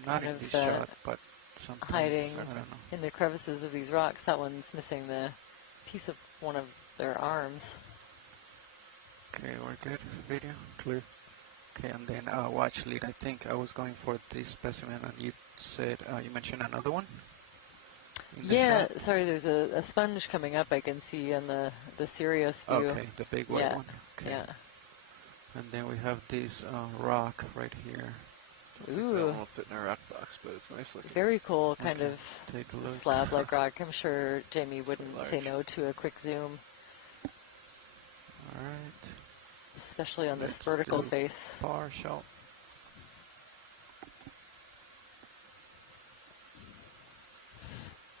Not in this shot, but sometimes. Hiding I don't know. in the crevices of these rocks. That one's missing the piece of one of their arms. Okay, we're good. Video clear. Okay, and then watch lead. I think I was going for this specimen, and you said you mentioned another one. Yeah, sorry. There's a sponge coming up. I can see on the Sirius view. Okay, the big white one. Okay. Yeah. And then we have this rock right here. Ooh. That won't fit in our rock box, but it's nice looking. Very cool, kind of Take a look. slab-like rock. I'm sure Jamie wouldn't say no to a quick zoom. All right. Especially on this vertical face. Partial.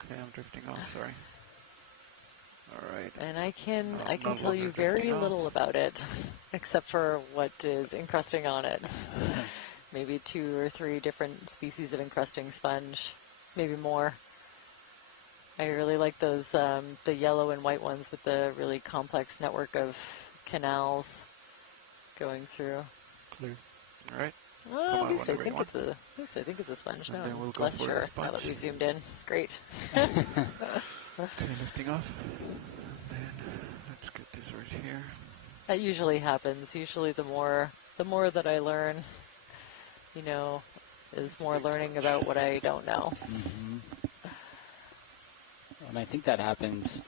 Okay, I'm drifting off, sorry. All right. And I can no tell you longer very drifting off. little about it, except for what is encrusting on it. Maybe 2 or 3 different species of encrusting sponge, maybe more. I really like those, the yellow and white ones with the really complex network of canals going through. Clear. All right. Well, at least I think it's a sponge And now. then we'll go Less for the sure now that sponge. we've zoomed in. Great. Okay, lifting off. And then let's get this right here. That usually happens. Usually the more that I learn, you know, is more learning about what I don't know. Mm-hmm. And I think that happens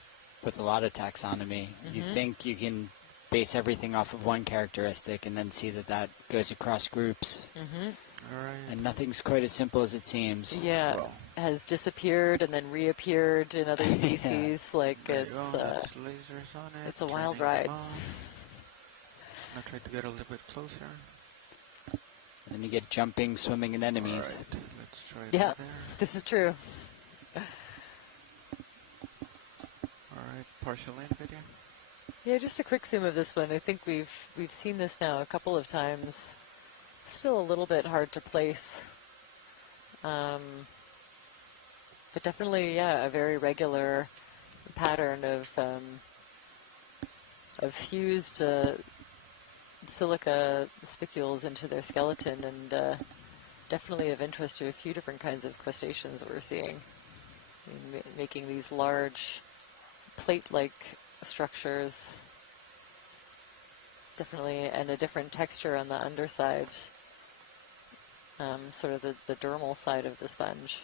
with a lot of taxonomy. You think you can base everything off of one characteristic and then see that that goes across groups. Mm-hmm. All right. And nothing's quite as simple as it seems. Yeah, has disappeared and then reappeared in other species. Like There you it's go. That's lasers on it. it's a wild Turning ride. them off. I'll try to get a little bit closer. And then you get jumping, swimming, and enemies. All right. Let's try it Yeah, over there. this is true. All right. Partial in video. Yeah, just a quick zoom of this one. I think we've seen this now a couple of times. Still a little bit hard to place. But definitely, yeah, a very regular pattern of fused silica spicules into their skeleton, and definitely of interest to a few different kinds of crustaceans that we're seeing. I mean, making these large plate-like structures, definitely, and a different texture on the underside, sort of the dermal side of the sponge.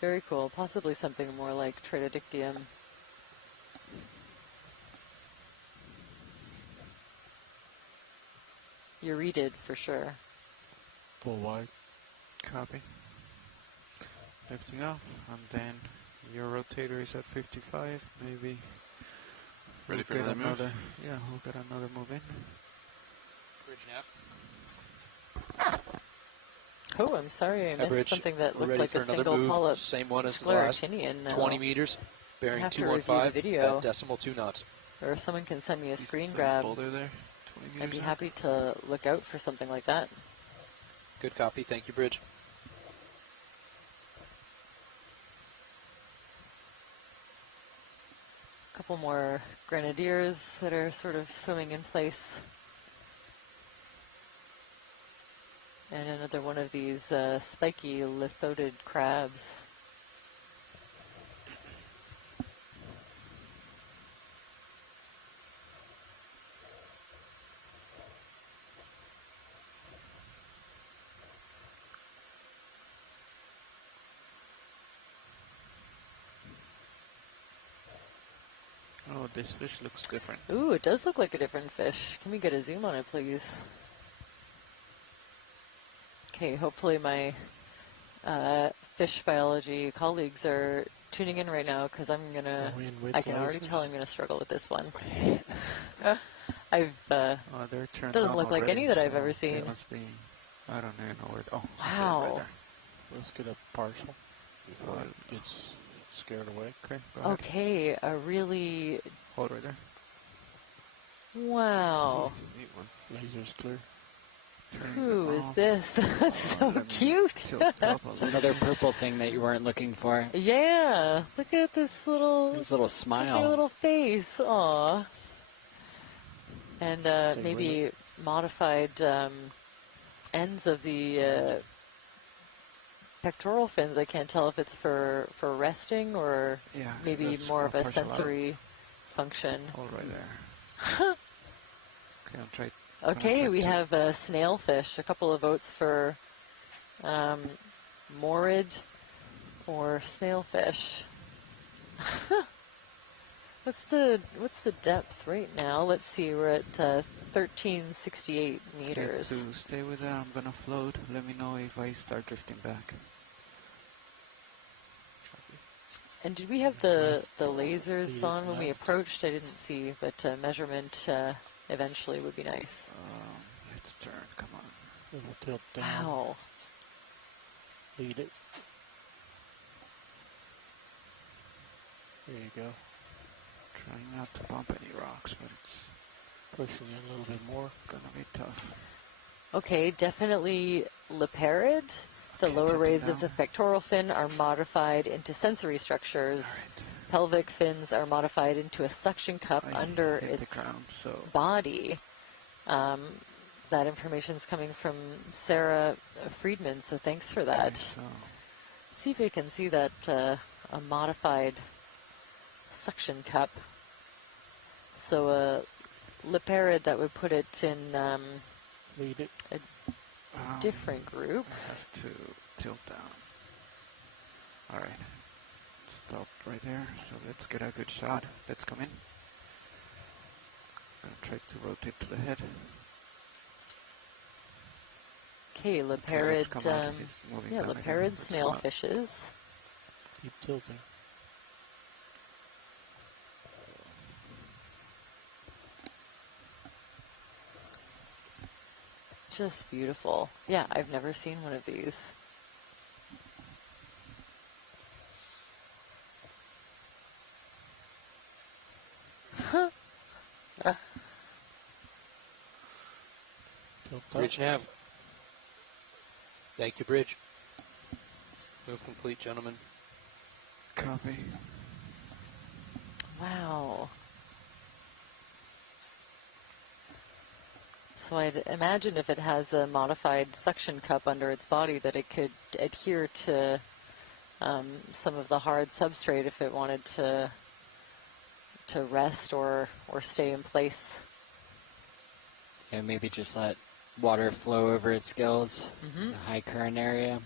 Very cool, possibly something more like Tritodictium. Euretid for sure. Full wide. Copy. Lifting off, and then your rotator is at 55. Maybe. Ready for get another move? Yeah, we'll get another move in. Bridge nav. Oh, I'm sorry, I missed Bridge, something that we're looked ready like for a another single move. polyp Same one as the last. sclerotinian. 20 meters, bearing have to review the 215 video. at decimal 2 knots. Or if someone can send me a screen Decent-sized grab, boulder there. 20 meters I'd be out. happy to look out for something like that. Good copy. Thank you, Bridge. A couple more grenadiers that are sort of swimming in place. And another one of these spiky lithodid crabs. Oh, this fish looks different. Ooh, it does look like a different fish. Can we get a zoom on it, please? Okay, hopefully my fish biology colleagues are tuning in right now, because I'm gonna. I can already tell I'm gonna struggle with this one. I've Oh, they're turned doesn't on look like already, any that I've so ever they seen. must be, I don't even know where. Oh, I see it Wow. right there. Let's get a partial before it gets scared away. Okay, go ahead. Okay, a really Hold right there. wow. That's a neat one. Laser's clear. Who is this? That's so cute. It's another purple thing that you weren't looking for. Yeah, look at this little His little look at smile. your little face. Aw. And maybe modified ends of the pectoral fins. I can't tell if it's for resting or Yeah, maybe let's more go of a partial out. sensory function. Hold right there. Okay, I'll try. Okay, we have snailfish, a couple of votes for morid or snailfish. What's the depth right now? Let's see, we're at 1368 meters. To stay with that, I'm gonna float. Let me know if I start drifting back. And did we have the lasers on when we approached? I didn't see, but measurement eventually would be nice. Let's turn. Come on. It'll tilt down. Wow. Lead it. There you go. Trying not to bump any rocks, but it's Pushing it a little bit more. gonna be tough. Okay, definitely leperid. The lower rays of the pectoral fin are modified into sensory structures. Pelvic fins are modified into a suction cup under its body. That information is coming from Sarah Friedman, so thanks for that. See if we can see that a modified suction cup. So a leperid that would put it in Lead it. a different group. I have to tilt down. All right. Stop right there. So let's get a good shot. Let's come in. I'll try to rotate to the head. Okay, leperid, yeah, leperid snailfishes. Keep tilting. Just beautiful. Yeah, I've never seen one of these. Bridge nav. Thank you, bridge. Move complete, gentlemen. Copy. Wow. So I'd imagine if it has a modified suction cup under its body that it could adhere to some of the hard substrate if it wanted to rest or stay in place. Yeah, maybe just let water flow over its gills, the high current area.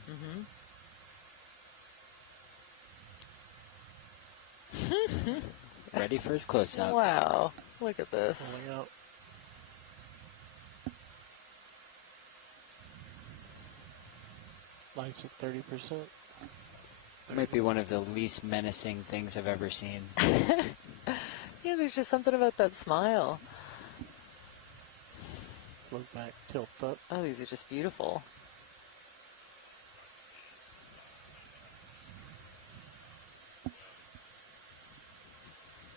Ready for his close-up. Wow, look at this. Pulling out. Lights at 30%. Might be one of the least menacing things I've ever seen. Yeah, there's just something about that smile. Float back, tilt up. Oh, these are just beautiful.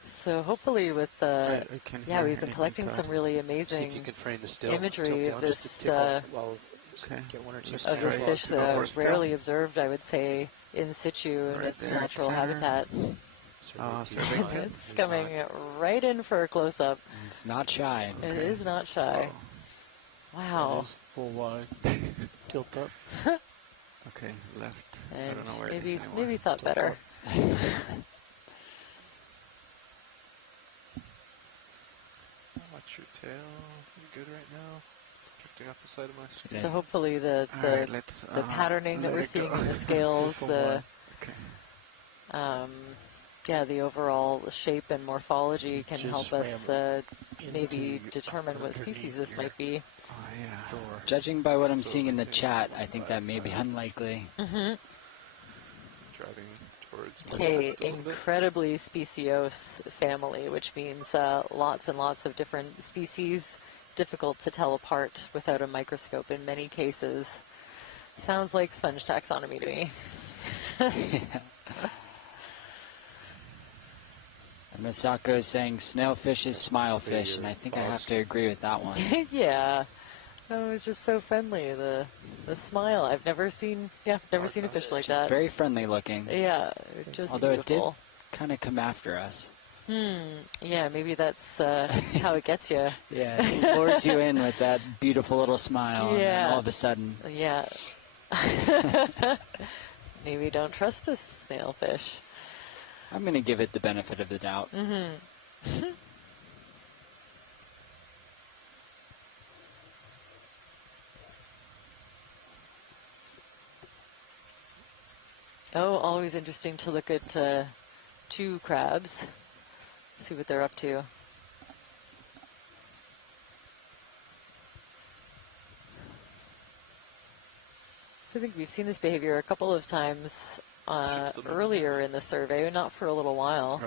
So hopefully with the, yeah, we've been collecting some really amazing See if you can frame the still. imagery of this, get one or two of this fish that rarely observed, I would say, in situ in its natural habitat. It's coming right in for a close-up. It's not shy. It is not shy. Wow. It is full wide. Tilt up. Okay, left. And I don't know where it is anymore. maybe thought better. Watch your tail. You good right now? Drifting off the side of my screen. So hopefully the patterning that we're seeing in the scales, yeah, the overall shape and morphology can help us maybe determine what species this might be. Judging by what I'm seeing in the chat, I think that may be unlikely. Driving towards. Okay, incredibly speciose family, which means lots and lots of different species, difficult to tell apart without a microscope in many cases. Sounds like sponge taxonomy to me. Misako is saying snailfish is smilefish, and I think I have to agree with that one. Yeah, that was just so friendly. The smile. I've never seen. Yeah, never seen a fish like Just that. very friendly looking. Yeah, just although beautiful. it did kind of come after us. Yeah, maybe that's how it gets you. Yeah, it lures you in with that beautiful little smile, and then all of a sudden. Yeah. Maybe don't trust a snailfish. I'm going to give it the benefit of the doubt. Oh, always interesting to look at two crabs, see what they're up to. So I think we've seen this behavior a couple of times earlier in the survey, not for a little while.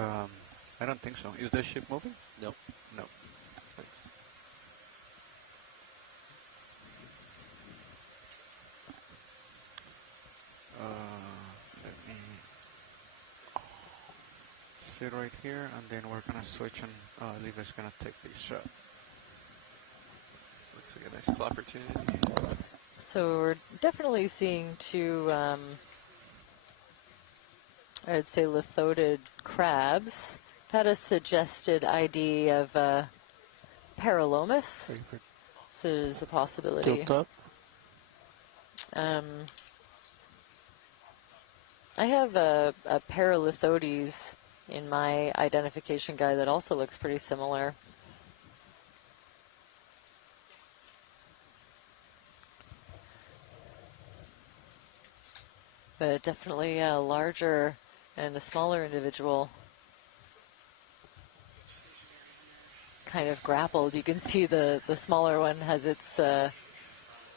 I don't think so. Is the ship moving? Nope. No. Thanks. it right here, and then we're gonna switch, and Levi's gonna take this shot. Looks like a nice claw opportunity. So we're definitely seeing two, I'd say lithodid crabs. Had a suggested ID of Paralomus. So there's a possibility. Tilt up. I have a Paralithodes in my identification guide that also looks pretty similar. But definitely a larger and a smaller individual kind of grappled. You can see the smaller one has its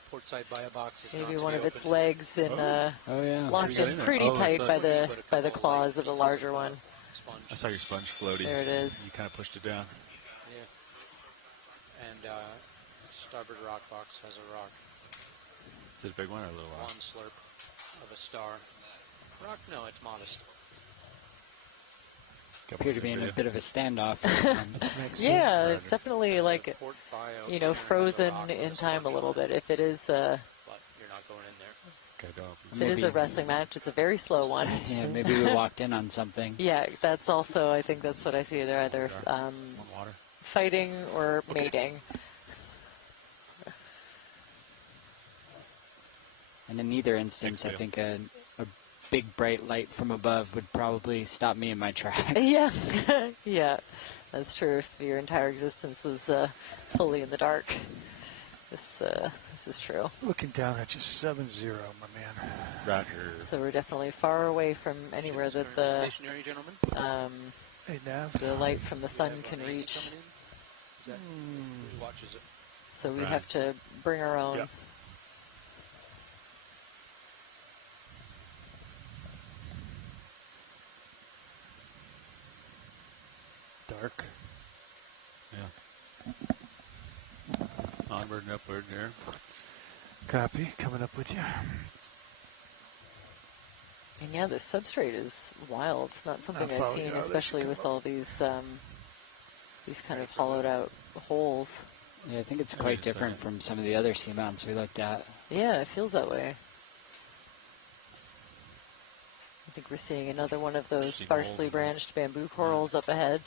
Portside bio box is maybe not one to of be its opened. legs in locked in pretty tight by the claws of the larger one. I saw your sponge floaty. There it is. You kind of pushed it down. Yeah. And starboard rock box has a rock. Is it a big one or a little one? One slurp of a star. Rock? No, it's modest. Appear to be in a bit of a standoff. Yeah, it's definitely like, you know, frozen in time a little bit. If it is But you're not going in there. if it is a wrestling match, it's a very slow one. Yeah, maybe we walked in on something. Yeah, that's also, I think that's what I see. They're either fighting or mating. And in either instance, I think a big bright light from above would probably stop me in my tracks. Yeah, yeah, that's true. If your entire existence was fully in the dark, this is true. Looking down at you, 7-0, my man. Roger. So we're definitely far away from anywhere that the Stationary, gentlemen. Hey, Nav. the light from the sun can reach. Is that, whose watch is it? So we have to bring our own. Yep. Dark. Yeah. Onward and upward there. Copy. Coming up with you. And yeah, the substrate is wild. It's not something I'll I've follow you seen, out. especially Come with up. all these kind of hollowed out holes. Yeah, I think it's quite different from some of the other seamounts we looked at. Yeah, it feels that way. I think we're seeing another one of those sparsely branched bamboo corals up ahead.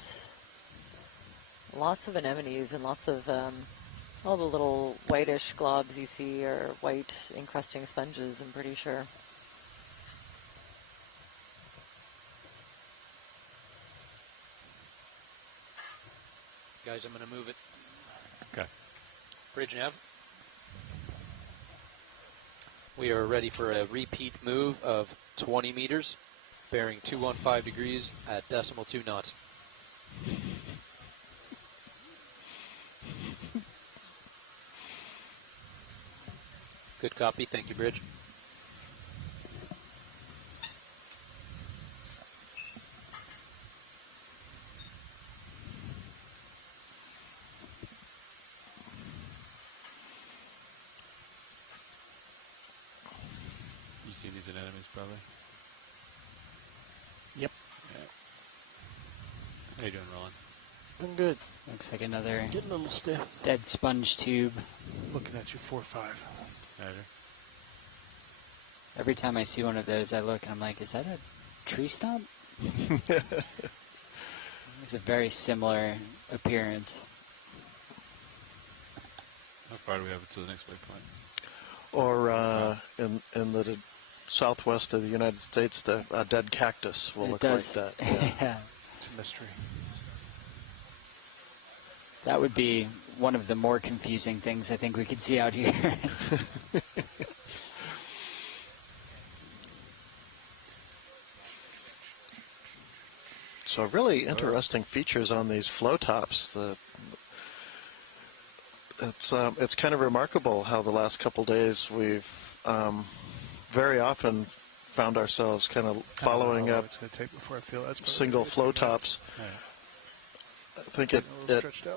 Lots of anemones and lots of all the little whitish globs you see are white encrusting sponges, I'm pretty sure. Guys, I'm going to move it. Okay. Bridge nav. We are ready for a repeat move of 20 meters, bearing 215 degrees at 0.2 knots. Good copy. Thank you, Bridge. You see these anemones probably? Yep. Yeah. How you doing, Roland? I'm good. Looks like another Getting a little stiff. dead sponge tube. Looking at you, 4-5. Roger. Every time I see one of those, I look and I'm like, is that a tree stump? It's a very similar appearance. How far do we have to the next waypoint? Or in the southwest of the United States, the dead cactus will look like that. Yeah. Yeah. It's a mystery. That would be one of the more confusing things I think we could see out here. So really interesting features on these flow tops. It's kind of remarkable how the last couple days we've very often found ourselves kind of following up It's going to take before I feel that's single flow tops. I think it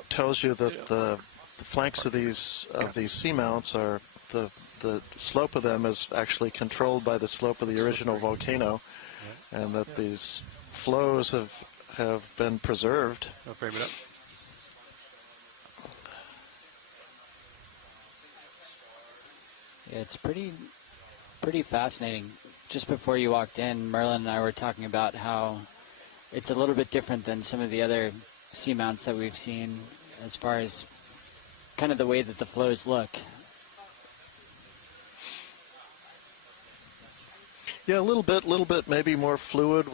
tells you that the flanks of these seamounts are the slope of them is actually controlled by the slope of the original volcano, and that these flows have have been preserved. I'll frame it up. Yeah, it's pretty fascinating. Just before you walked in, Merlin and I were talking about how it's a little bit different than some of the other seamounts that we've seen as far as kind of the way that the flows look. Yeah, a little bit, maybe more fluid.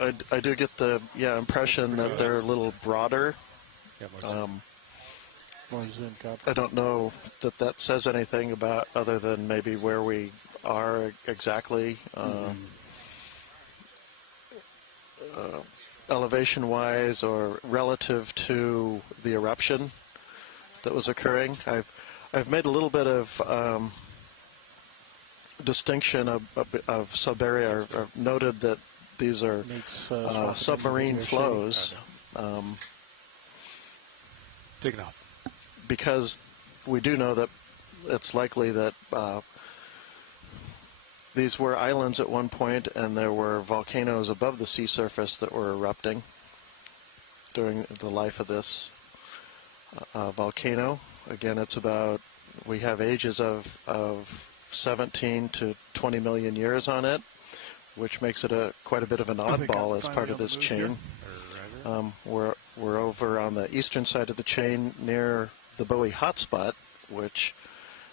I do get the impression that they're a little broader. More zoom copy. I don't know that says anything about other than maybe where we are exactly. Elevation-wise or relative to the eruption that was occurring. I've made a little bit of distinction of sub-area, or noted that these are submarine flows. Taking off. Because we do know that it's likely that these were islands at one point, and there were volcanoes above the sea surface that were erupting during the life of this volcano. Again, we have ages of 17 to 20 million years on it, which makes it quite a bit of an oddball as part of this chain. We're over on the eastern side of the chain near the Bowie hotspot, which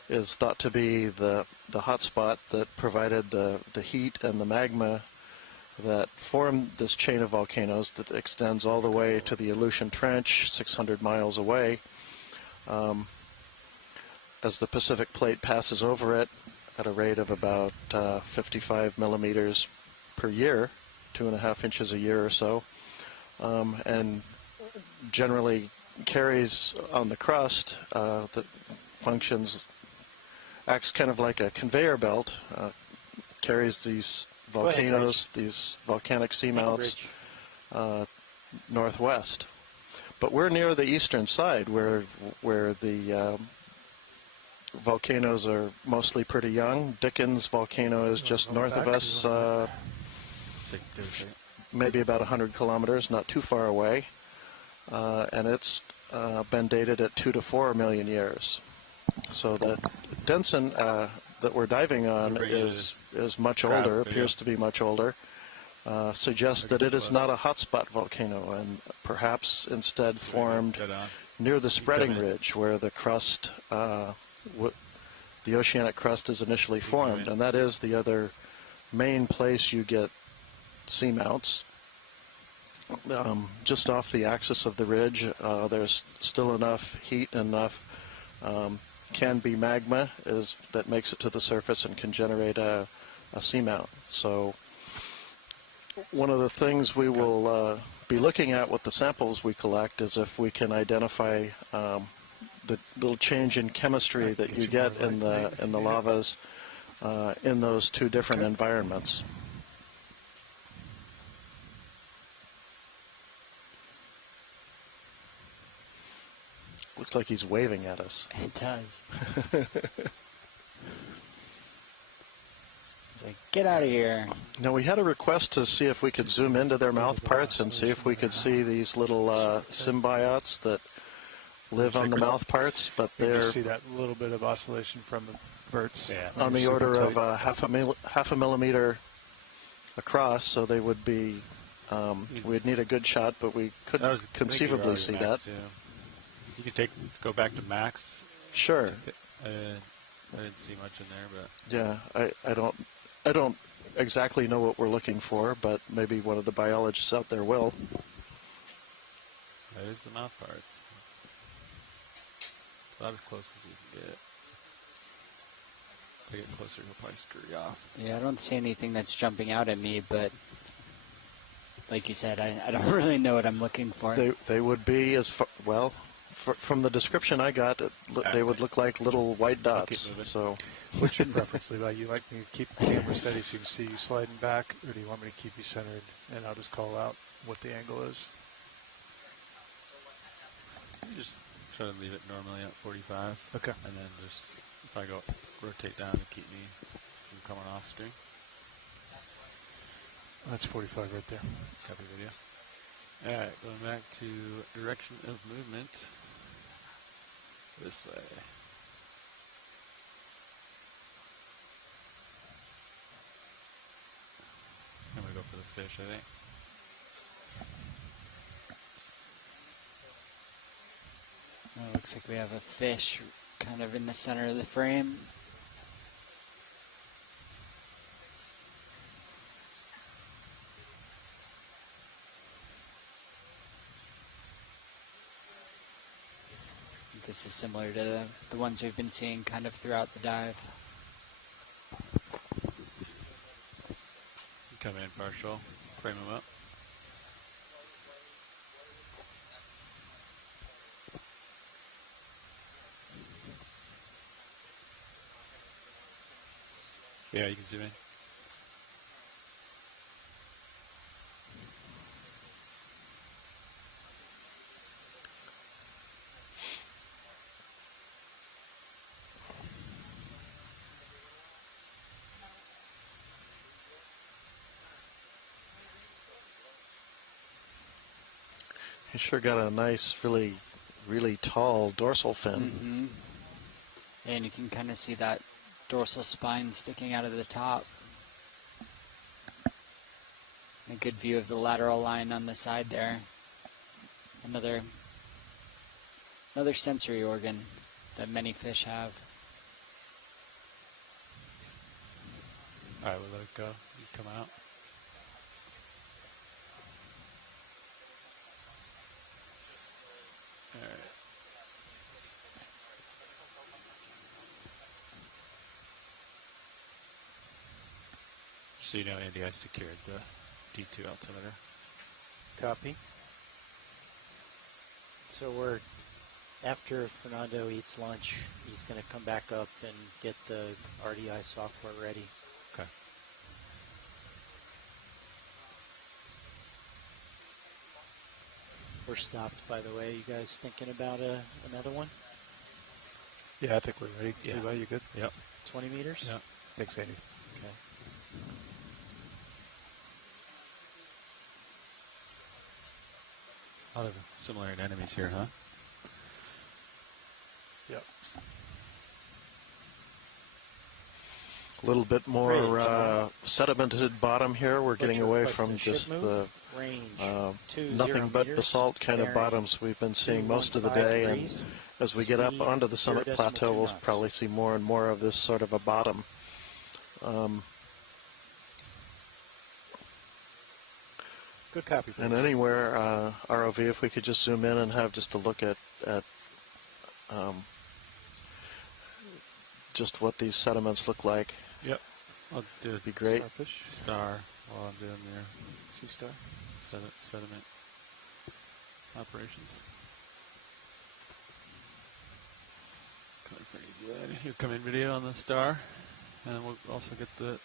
is thought to be the hotspot that provided the heat and the magma that formed this chain of volcanoes that extends all the way to the Aleutian Trench, 600 miles away. As the Pacific Plate passes over it at a rate of about 55 millimeters per year, 2.5 inches a year or so, and generally carries on the crust that acts kind of like a conveyor belt, carries these volcanoes, these volcanic seamounts northwest. But we're near the eastern side where the volcanoes are mostly pretty young. Dickens volcano is just north of us, maybe about 100 kilometers, not too far away. And it's been dated at 2 to 4 million years. So the Denson that we're diving on is much older, appears to be much older, suggests that it is not a hotspot volcano and perhaps instead formed near the spreading ridge where the crust, the oceanic crust is initially formed. And that is the other main place you get seamounts. Just off the axis of the ridge, there's still enough heat and enough can be magma that makes it to the surface and can generate a seamount. So one of the things we will be looking at with the samples we collect is if we can identify the little change in chemistry that you get in the lavas in those two different environments. Looks like he's waving at us. It does. It's like, get out of here. Now, we had a request to see if we could zoom into their mouth parts and see if we could see these little symbiotes that live on the mouth parts, but you they're just see that little bit of oscillation from the verts. on the order of half a millimeter across, so they would be, we'd need a good shot, but we couldn't conceivably see that. You could go back to max. Sure. I didn't see much in there, but yeah, I don't exactly know what we're looking for, but maybe one of the biologists out there will. that is the mouth parts. It's about as close as we can get. If I get closer, he'll probably screw you off. Yeah, I don't see anything that's jumping out at me, but like you said, I don't really know what I'm looking for. They would be well. From the description I got, they would look like little white dots. So, what's your preference, Levi? You like me to keep the camera steady so you can see you sliding back, or do you want me to keep you centered and I'll just call out what the angle is? Just try to leave it normally at 45. Okay. And then just, if I go rotate down to keep me from coming off screen. That's 45 right there. Copy video. Alright, going back to direction of movement. This way. I'm going to go for the fish, I think. It looks like we have a fish kind of in the center of the frame. This is similar to the ones we've been seeing kind of throughout the dive. Come in partial, frame them up. Yeah, you can see me. You sure got a nice, really tall dorsal fin. And you can kind of see that dorsal spine sticking out of the top. A good view of the lateral line on the side there. Another sensory organ that many fish have. All right, we'll let it go. You come out. All right. So you know, Andy, I secured the D2 altimeter. Copy. So we're, after Fernando eats lunch, he's going to come back up and get the RDI software ready. Okay. We're stopped, by the way. You guys thinking about another one? Yeah, I think we're ready. Yeah. Levi, you good? Yep. 20 meters? Yep. Thanks, Andy. Okay. A lot of similar anemones here, huh? Yep. A little bit more sedimented bottom here. We're getting away from just the nothing but basalt kind of bottoms we've been seeing most of the day. And as we get up onto the summit plateau, we'll probably see more and more of this sort of a bottom. Good copy. And anywhere, ROV, if we could just zoom in and have just a look at just what these sediments look like. Yep. I'll do It'd be great. Starfish. Star while I'm doing your sea star. Sediment operations. Coming for easy lad. You come in video on the star, and we'll also get the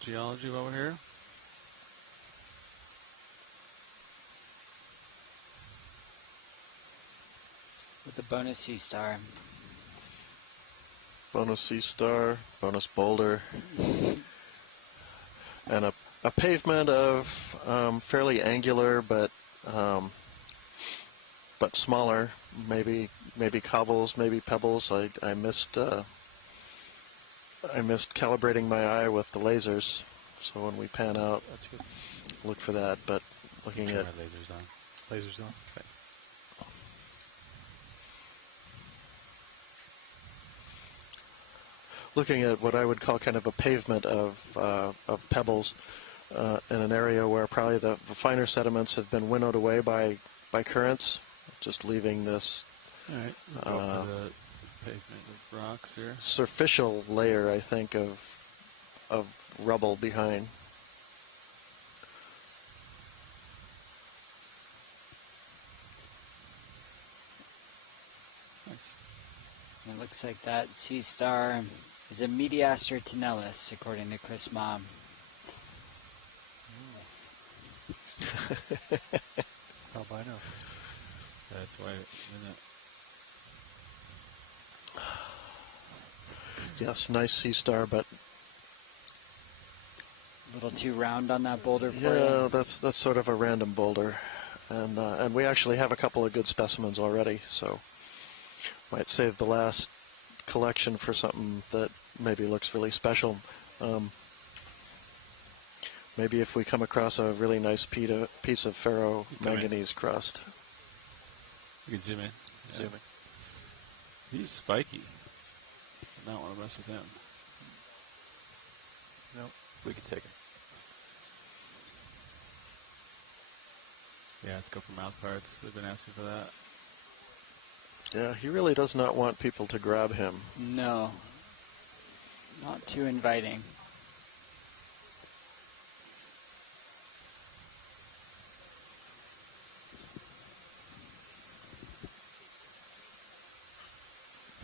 geology while we're here. With the bonus sea star. Bonus sea star, bonus boulder, and a pavement of fairly angular but smaller, maybe cobbles, maybe pebbles. I missed calibrating my eye with the lasers, so when we pan out, that's good. Look for that. But looking at lasers on. Lasers on. Okay. Looking at what I would call kind of a pavement of pebbles in an area where probably the finer sediments have been winnowed away by currents, just leaving this All right. The pavement of rocks here. Superficial layer, I think, of rubble behind. Nice. It looks like that sea star is a Mediaster tenalis, according to Chris Mom. Oh, I know. That's why, isn't it? Yes, nice sea star, but A little too round on that boulder for you? yeah, that's sort of a random boulder. And we actually have a couple of good specimens already, so might save the last collection for something that maybe looks really special. Maybe if we come across a really nice piece of ferro-manganese crust. You can zoom in. Yeah. Zoom in. He's spiky. I don't want to mess with him. Nope. We can take him. Yeah, let's go for mouth parts. They've been asking for that. Yeah, he really does not want people to grab him. No. Not too inviting.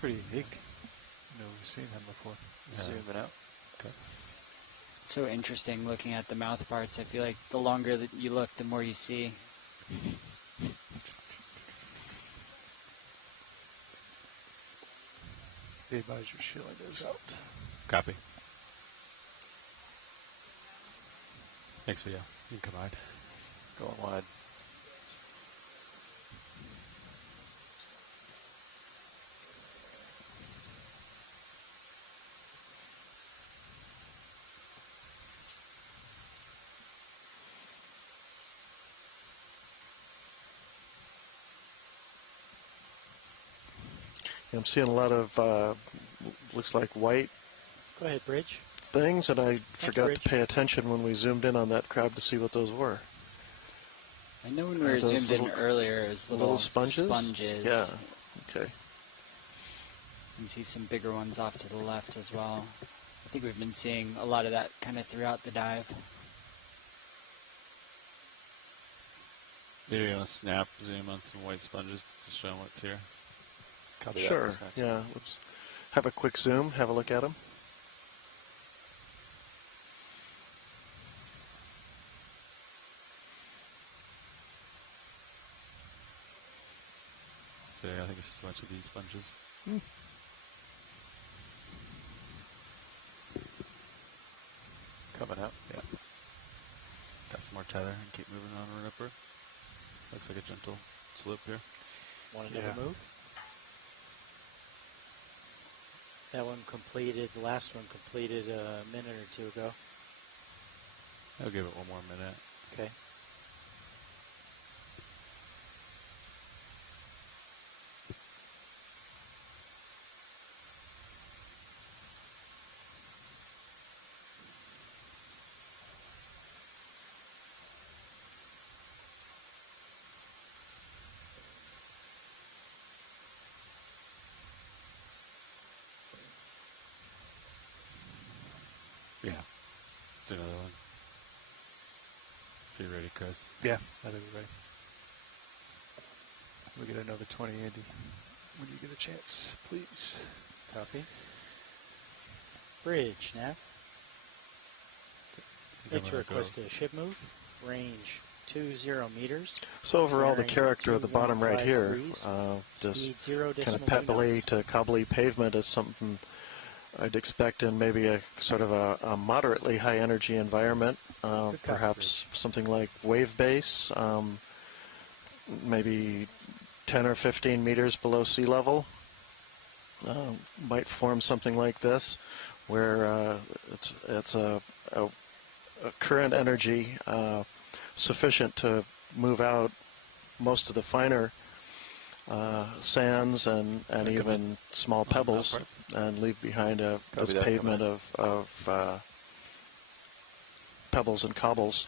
Pretty unique. No, we've seen him before. Zooming out. Okay. It's so interesting looking at the mouth parts. I feel like the longer that you look, the more you see. Be advised you're shielding those out. Copy. Thanks, video. You can come wide. Going wide. I'm seeing a lot of, looks like white Go ahead, Bridge. things, and I forgot Bridge. to pay attention when we zoomed in on that crab to see what those were. I know when we were those zoomed in little- earlier, it was little sponges? Yeah, okay. You can see some bigger ones off to the left as well. I think we've been seeing a lot of that kind of throughout the dive. Maybe on a snap zoom on some white sponges to show them what's here. Copy that. Sure, yeah. Let's have a quick zoom, have a look at them. So yeah, I think it's just a bunch of these sponges. Coming out. Yeah. Got some more tether and keep moving on right upward. Looks like a gentle slope here. Want another move? That one completed, the last one completed a minute or two ago. I'll give it one more minute. Okay. Yeah. Let's do another one. If you're ready, Chris. Yeah, I think we're ready. We'll get another 20, Andy. When you get a chance, please. Copy. Bridge, now. Make your request a ship move. Range 20 meters. So overall, the Bearing character of the bottom right 215 here, degrees. this Speed 0 kind of decimal 2 pebbly knots. to cobbly pavement is something I'd expect in maybe a sort of a moderately high energy environment, perhaps something like wave base, maybe 10 or 15 meters below sea level. Might form something like this, where it's a current energy sufficient to move out most of the finer sands and even small pebbles, and leave behind this pavement of pebbles and cobbles.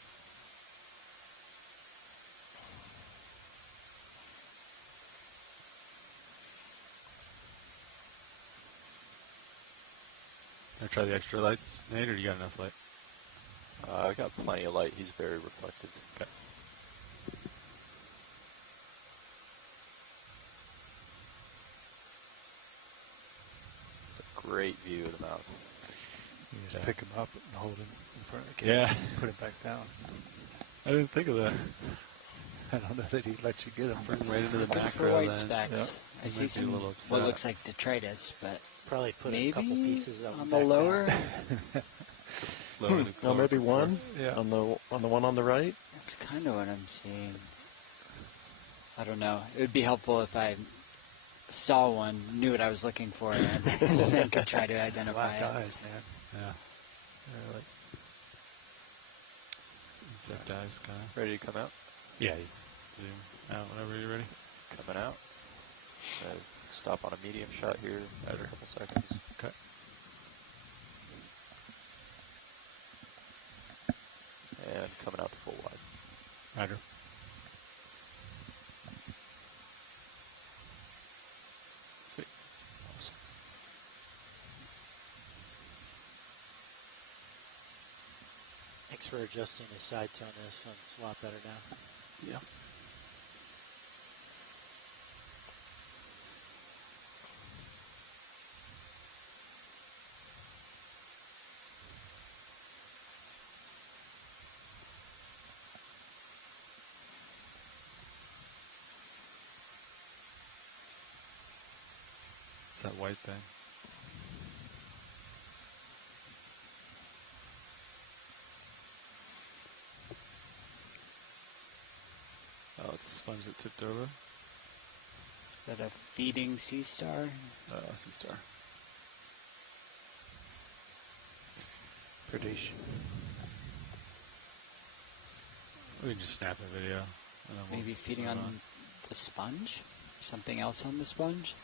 Can I try the extra lights, Nate, or you got enough light? I got plenty of light. He's very reflective. Okay. It's a great view of the mouth. You just pick him up and hold him in front of the camera. Yeah. Put him back down. I didn't think of that. I don't know that he'd let you get him. Bring him right into the Look macro for white then. specks. I see some what looks like detritus, but probably put maybe a couple pieces of on them the back lower. Oh, maybe one on the one on the right. That's kind of what I'm seeing. I don't know. It would be helpful if I saw one, knew what I was looking for, and then could try to identify Black it. eyes, man. Yeah. Really. Insect eyes, kind of. Ready to come out? Yeah. Zoom out whenever you're ready. Coming out. Stop on a medium shot here after a couple seconds. Okay. And coming out to full wide. Roger. Sweet. Awesome. Thanks for adjusting the side tone. This sounds a lot better now. Yeah. It's that white thing. Oh, it's a sponge that tipped over. Is that a feeding sea star? Sea star. Predation. We can just snap a video. And then Maybe feeding on the sponge? Something else on the sponge?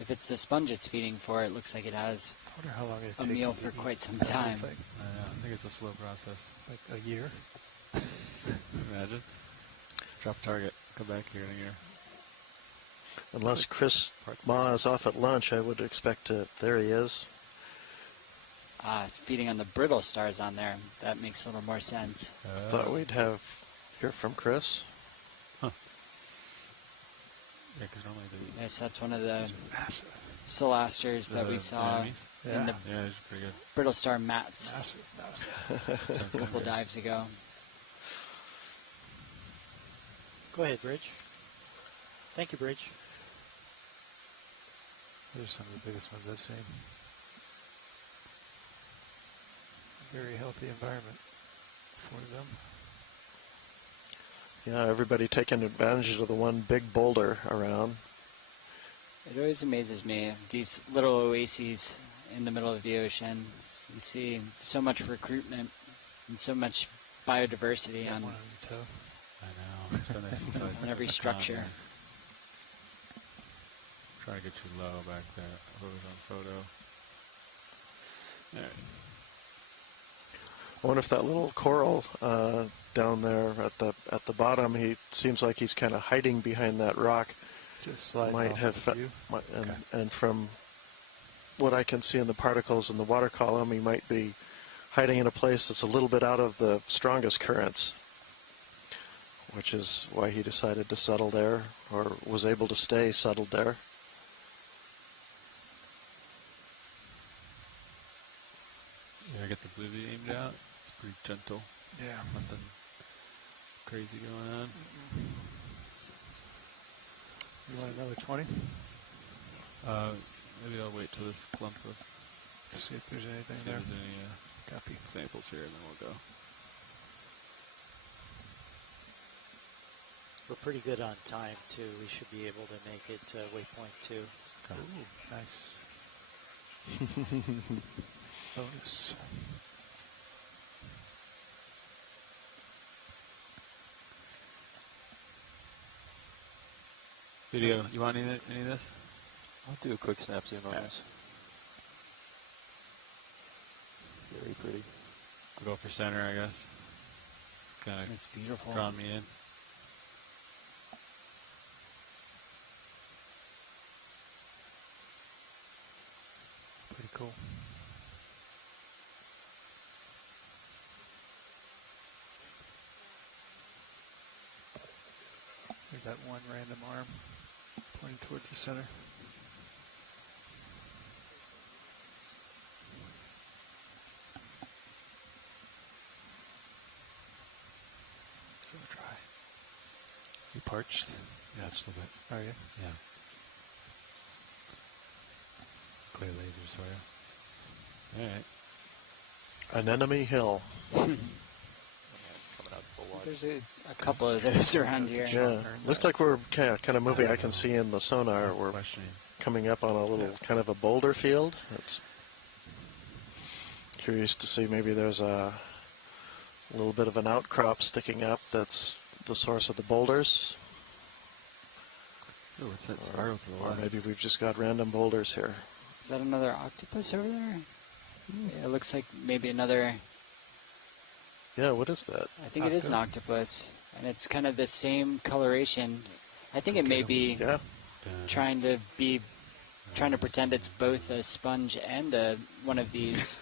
If it's the sponge it's feeding for, it looks like it has I wonder how long it a takes meal to for eat quite some the whole time. thing. I think it's a slow process. Like a year. Imagine. Drop target. Come back here in a year. Unless Chris Ma is off at lunch, I would expect to. There he is. Feeding on the brittle stars on there. That makes a little more sense. Thought we'd hear from Chris. Huh. Yeah, because normally Yes, that's one of the solasters that we saw in the pretty good. brittle star mats Massive. a couple dives ago. Go ahead, Bridge. Thank you, Bridge. Those are some of the biggest ones I've seen. Very healthy environment for them. Yeah, everybody taking advantage of the one big boulder around. It always amazes me, these little oases in the middle of the ocean. You see so much recruitment and so much biodiversity on, I know. It's been nice since on every structure. Try to get you low back there. Photos on photo. All right. I wonder if that little coral down there at the bottom, he seems like he's kind of hiding behind that rock. Just sliding might off have, the view. and from what I can see in the particles in the water column, he might be hiding in a place that's a little bit out of the strongest currents, which is why he decided to settle there, or was able to stay settled there. Yeah, get the bluey aimed out. It's pretty gentle. Yeah. Nothing crazy going on. You want another 20? Maybe I'll wait till this clump of. See if there's anything See there. if there's any Copy. samples here, and then we'll go. We're pretty good on time, too. We should be able to make it to waypoint 2. Okay. Ooh, nice. Bonus. Video. You want any of this? I'll do a quick snap zoom on this. Very pretty. I'll go for center, I guess. Kind of. It's beautiful. Drawing me in. Pretty cool. There's that one random arm pointing towards the center. So dry. You parched? Yeah, just a little bit. Are you? Yeah. Clear lasers for you. All right. Anemone Hill. There's a couple of those around here. Yeah, looks like we're kind of moving. I can see in the sonar we're coming up on a little kind of a boulder field. It's curious to see maybe there's a little bit of an outcrop sticking up that's the source of the boulders. Oh, what's that spiral to the Or left? maybe we've just got random boulders here. Is that another octopus over there? Yeah, it looks like maybe another... Yeah, what is that? I think it is an octopus, and it's kind of the same coloration. I think it may be trying to pretend it's both a sponge and one of these.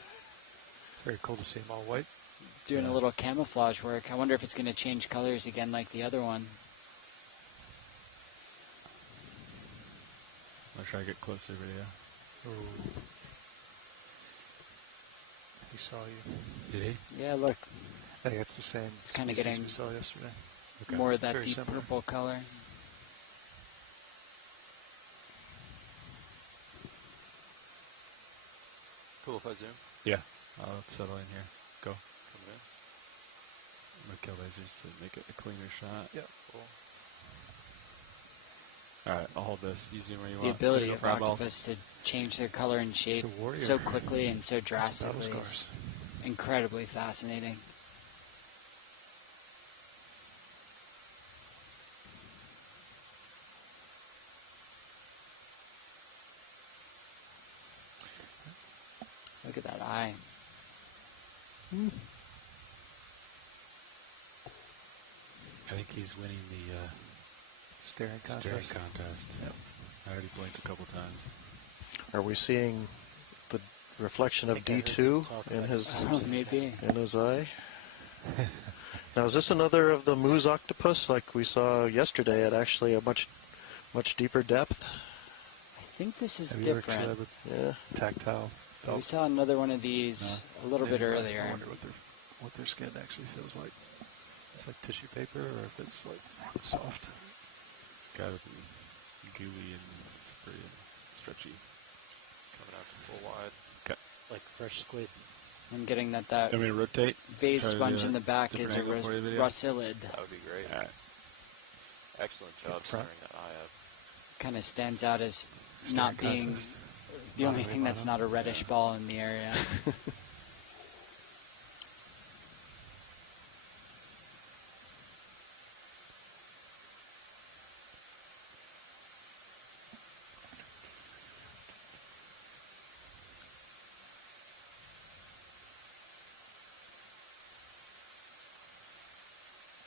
Very cool to see them all white. Doing a little camouflage work. I wonder if it's going to change colors again like the other one. I'll try to get closer video. Ooh. He saw you. Did he? Yeah, look. I think it's the same. It's kind of species getting we saw yesterday. more of that Very deep similar. purple color. Cool if I zoom. Yeah. I'll settle in here. Go. Coming in. I'm going to kill lasers to make it a cleaner shot. Yep. Cool. Alright, I'll hold this. You zoom where you The want. ability Go of for eyeballs. octopus to change their color and shape warrior. so quickly and so Battle drastically is scars. incredibly fascinating. Look at that eye. I think he's winning the Staring contest. staring contest. Yep. I already blinked a couple times. Are we seeing the reflection of I think I heard D2 some talk in about his Oh, maybe. in his eye? Now, is this another of the moose octopus like we saw yesterday at actually a much deeper depth? I think this is Have you ever tried different. with Yeah. tactile We felt? saw another one of these a little bit I earlier. wonder what their skin actually feels like. It's like tissue paper, or if it's like soft. It's got to be gooey and slippery and stretchy. Coming out to full wide. Like fresh squid. I'm getting that Want me to rotate? vase Try to sponge do in a the back different is a angle for you, video? russilid. That would be great. Alright. Excellent job front. centering that eye up. Kind of stands out as Staring not being contest. the only Bottom thing that's bottom. not a reddish ball in the area.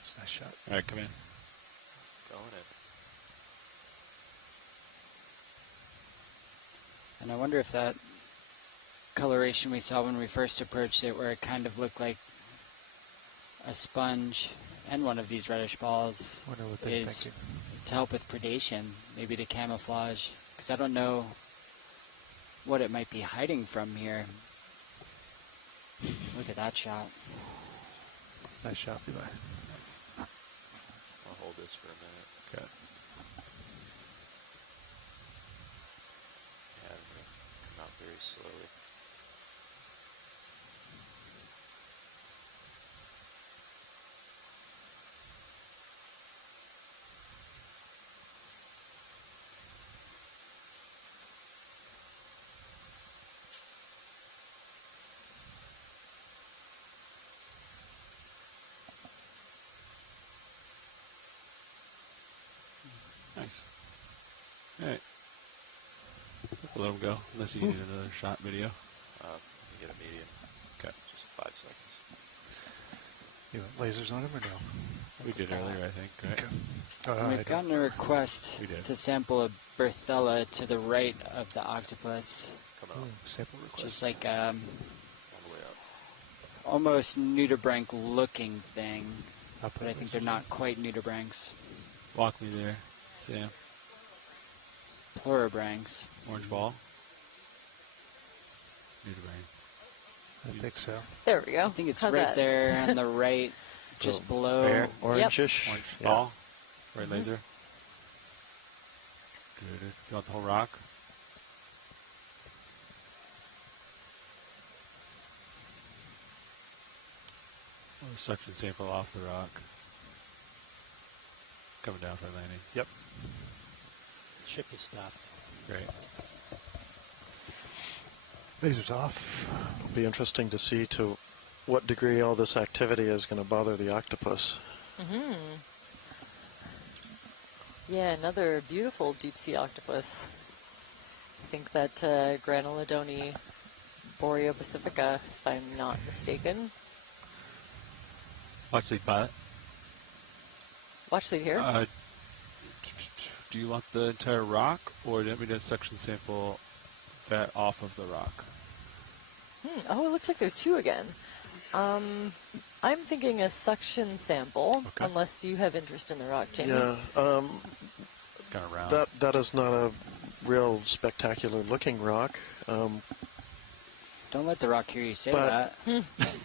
It's a nice shot. Alright, come in. Going in. And I wonder if that coloration we saw when we first approached it, where it kind of looked like a sponge and one of these reddish balls, Wonder what they're is thinking. to help with predation, maybe to camouflage. Because I don't know what it might be hiding from here. Look at that shot. Nice shot, Eli. I'll hold this for a minute. Okay. Yeah, I'm gonna come out very slowly. Nice. Alright. We'll let him go, unless you need another shot video. You get a medium. Okay. Just 5 seconds. You want lasers on him or no? We did earlier, I think, right? Okay. And I we've gotten a request We did. to sample a Berthella to the right of the octopus. Coming up. Sample request. Just like All the way up. almost nudibranch looking thing. I'll put But I think they're not quite nudibranchs. Walk me there, Sam. Pluribranchs. Orange ball. Need a brain. I think so. There we go. I think it's How's right that? there on the right, just below. Fair. Orangish. Orange Yeah. ball. Red laser. Good. You want the whole rock? Suction sample off the rock. Coming down for landing. Yep. Ship is stopped. Great. Lasers off. It'll be interesting to see to what degree all this activity is going to bother the octopus. Mm-hmm. Yeah, another beautiful deep sea octopus. I think that Granulodone boreopacifica, if I'm not mistaken. Watch lead pilot. Watch lead here. Do you want the entire rock, or do you want me to suction sample that off of the rock? Oh, it looks like there's two again. I'm thinking a suction sample, unless you have interest in the rock, Jamie. Yeah, it's kind of round. That is not a real spectacular looking rock. Don't let the rock hear you say that.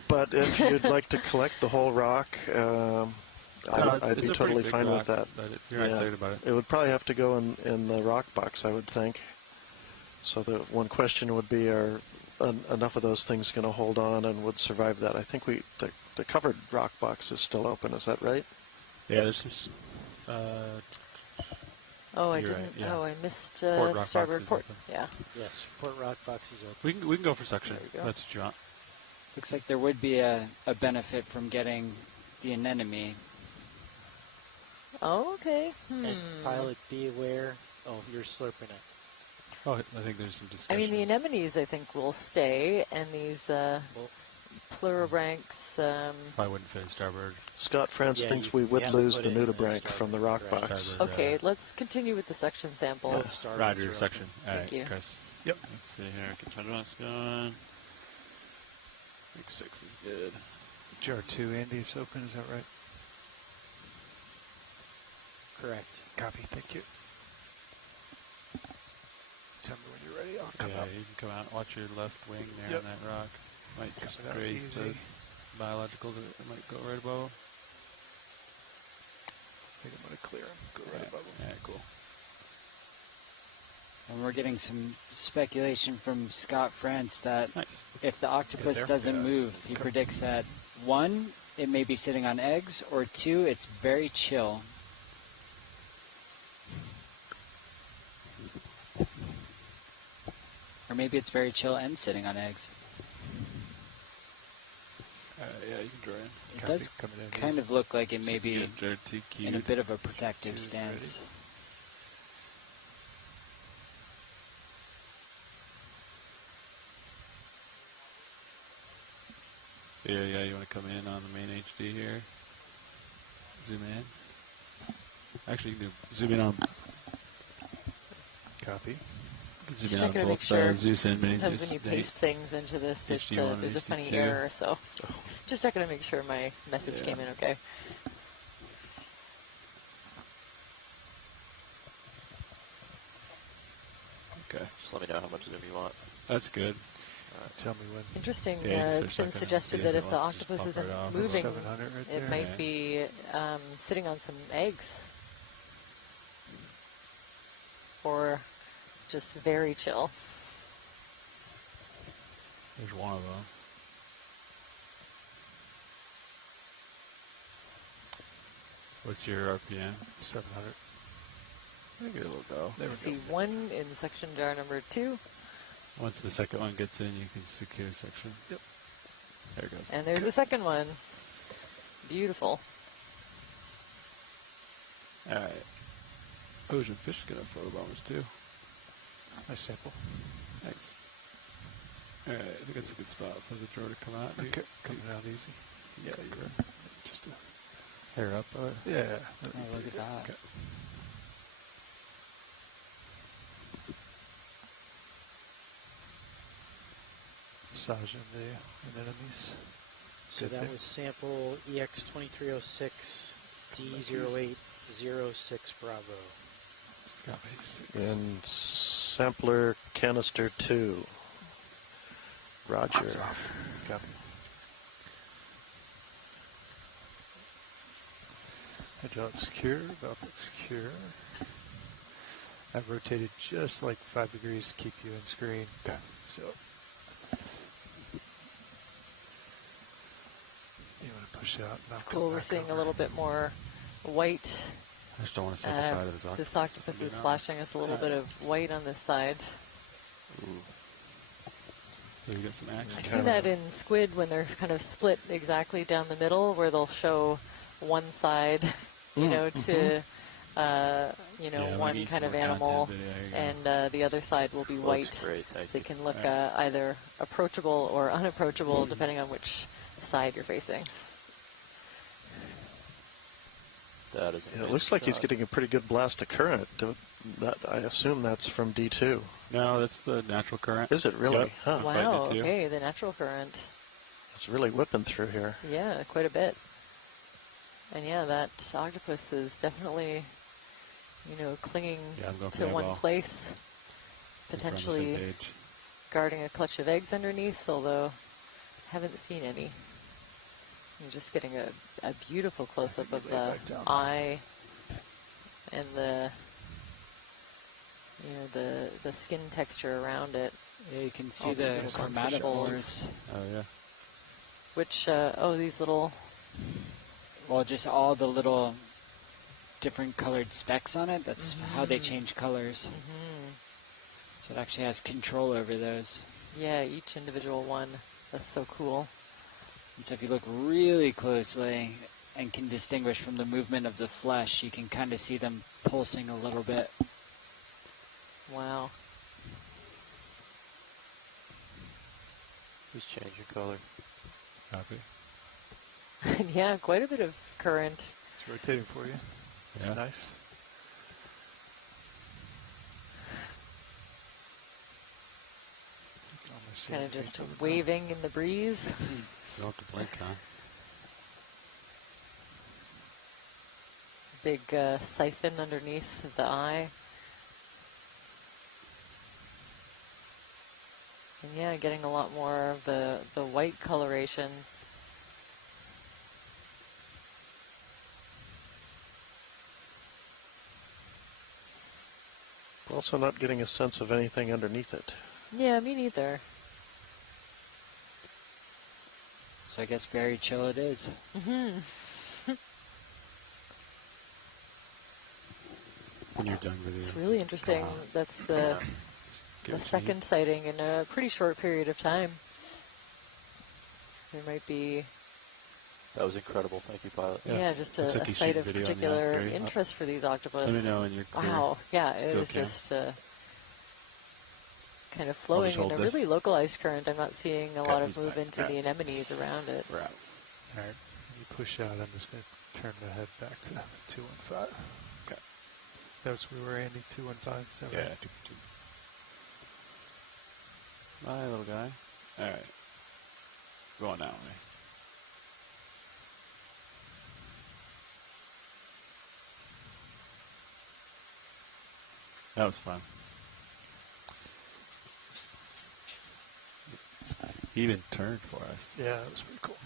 But if you'd like to collect the whole rock, I'd be totally fine with that. If you're excited about it. It would probably have to go in the rock box, I would think. So the one question would be, are enough of those things going to hold on and would survive that? I think the covered rock box is still open. Is that right? Yeah, there's some. Oh, I You're didn't. right, yeah. Oh, I missed Port rock starboard box is port. open. Yeah. Yes, port rock box is open. We can go for suction. There you go. That's what you want. Looks like there would be a benefit from getting the anemone. Oh, okay. And pilot, be aware. Oh, you're slurping it. Oh, I think there's some discussion. I mean, the anemones, I think, will stay, and these pleurodranks. Probably wouldn't fit in starboard. Scott France thinks we would lose the nudibranch from the rock box. Okay, let's continue with the suction sample. Roger, suction. All Thank right, you. Chris. Yep. Let's see here. Get what's going. I think 6 is good. GR2, Andy, is open. Is that right? Correct. Copy. Thank you. Tell me when you're ready. I'll come out. You can come out. Watch your left wing there Yep. on that rock. Might just Coming out graze easy. those biologicals that might go right above them. I think I'm going to clear them. Go right above them. All right, cool. And we're getting some speculation from Scott France that Nice. if the octopus there? doesn't Yeah. move, he predicts that 1, it may be sitting on eggs, or 2, it's very chill. Or maybe it's very chill and sitting on eggs. Yeah, you can draw in. It does kind of look like it may be dirty, in a bit of a protective stance. Yeah, you want to come in on the main HD here. Zoom in. Actually, you can zoom in on. Copy. Just checking to make sure. Zeus and Mini Sometimes Zeus when you paste things into this, HD1 there's a and funny HD2. error. So, just checking to make sure my message came in okay. Okay. Just let me know how much zoom you want. That's good. Tell me when. Interesting. Yeah, It's been suggested that if the octopus isn't moving, 700 right it there. might be sitting on some eggs. Or just very chill. There's one of them. What's your RPM? 700. Give it a little go. You see one in section jar number 2. Once the second one gets in, you can secure section. Yep. There it goes. And there's the second one. Beautiful. All right. Ocean fish get up photobombers too. Nice sample. Thanks. All right, I think that's a good spot for the drawer to come out. Okay, coming out easy. Yeah, you're Just a hair up. yeah. Oh, look at that. Okay. Massaging the anemones. So Good that there. was sample EX2306 D0806 Bravo. And sampler canister 2. Roger. Copy. Hydraulic secure, valve secure. I've rotated just like 5 degrees to keep you in screen. Okay. So you want to push out. It's cool. We're seeing a little bit more white. I just don't want to say goodbye to this octopus. This octopus is flashing us a little bit of white on this side. Ooh. So you get some action. I see that in squid when they're kind of split exactly down the middle, where they'll show one side, you know, to one kind of animal, and the other side will be white. Great, so they can look either approachable or unapproachable, depending on which side you're facing. That is. It looks like he's getting a pretty good blast of current. I assume that's from D2. No, that's the natural current. Is it really? Yep. Huh. Wow. Okay, the natural current. It's really whipping through here. Yeah, quite a bit. And yeah, that octopus is definitely, clinging to one place, potentially guarding a clutch of eggs underneath, although haven't seen any. I'm just getting a beautiful close-up of the eye and the skin texture around it. Yeah, you can see the chromatophores. Oh, yeah. Which, these little... Well, just all the little different colored specks on it. That's how they change colors. So it actually has control over those. Yeah, each individual one. That's so cool. And so if you look really closely and can distinguish from the movement of the flesh, you can kind of see them pulsing a little bit. Wow. Just change your color. Copy. Yeah, quite a bit of current. It's rotating for you. It's nice. Kind of just waving in the breeze. You don't have to blink, huh? Big siphon underneath of the eye. And yeah, getting a lot more of the white coloration. Also not getting a sense of anything underneath it. Yeah, me neither. So I guess very chill it is. When you're done with it. It's really interesting. That's the second sighting in a pretty short period of time. There might be... That was incredible. Thank you, pilot. Yeah, just a sight of particular interest for these octopus. Let me know when you're clear. Wow, yeah, it was just kind of flowing in a really localized current. I'm not seeing a lot of move into the anemones around it. All right, when you push out, I'm just going to turn the head back to 215. Okay. That's where we were, Andy, 215. Is that right? 2. Bye, little guy. All right. Going that way. That was fun. He even turned for us. Yeah, that was pretty cool.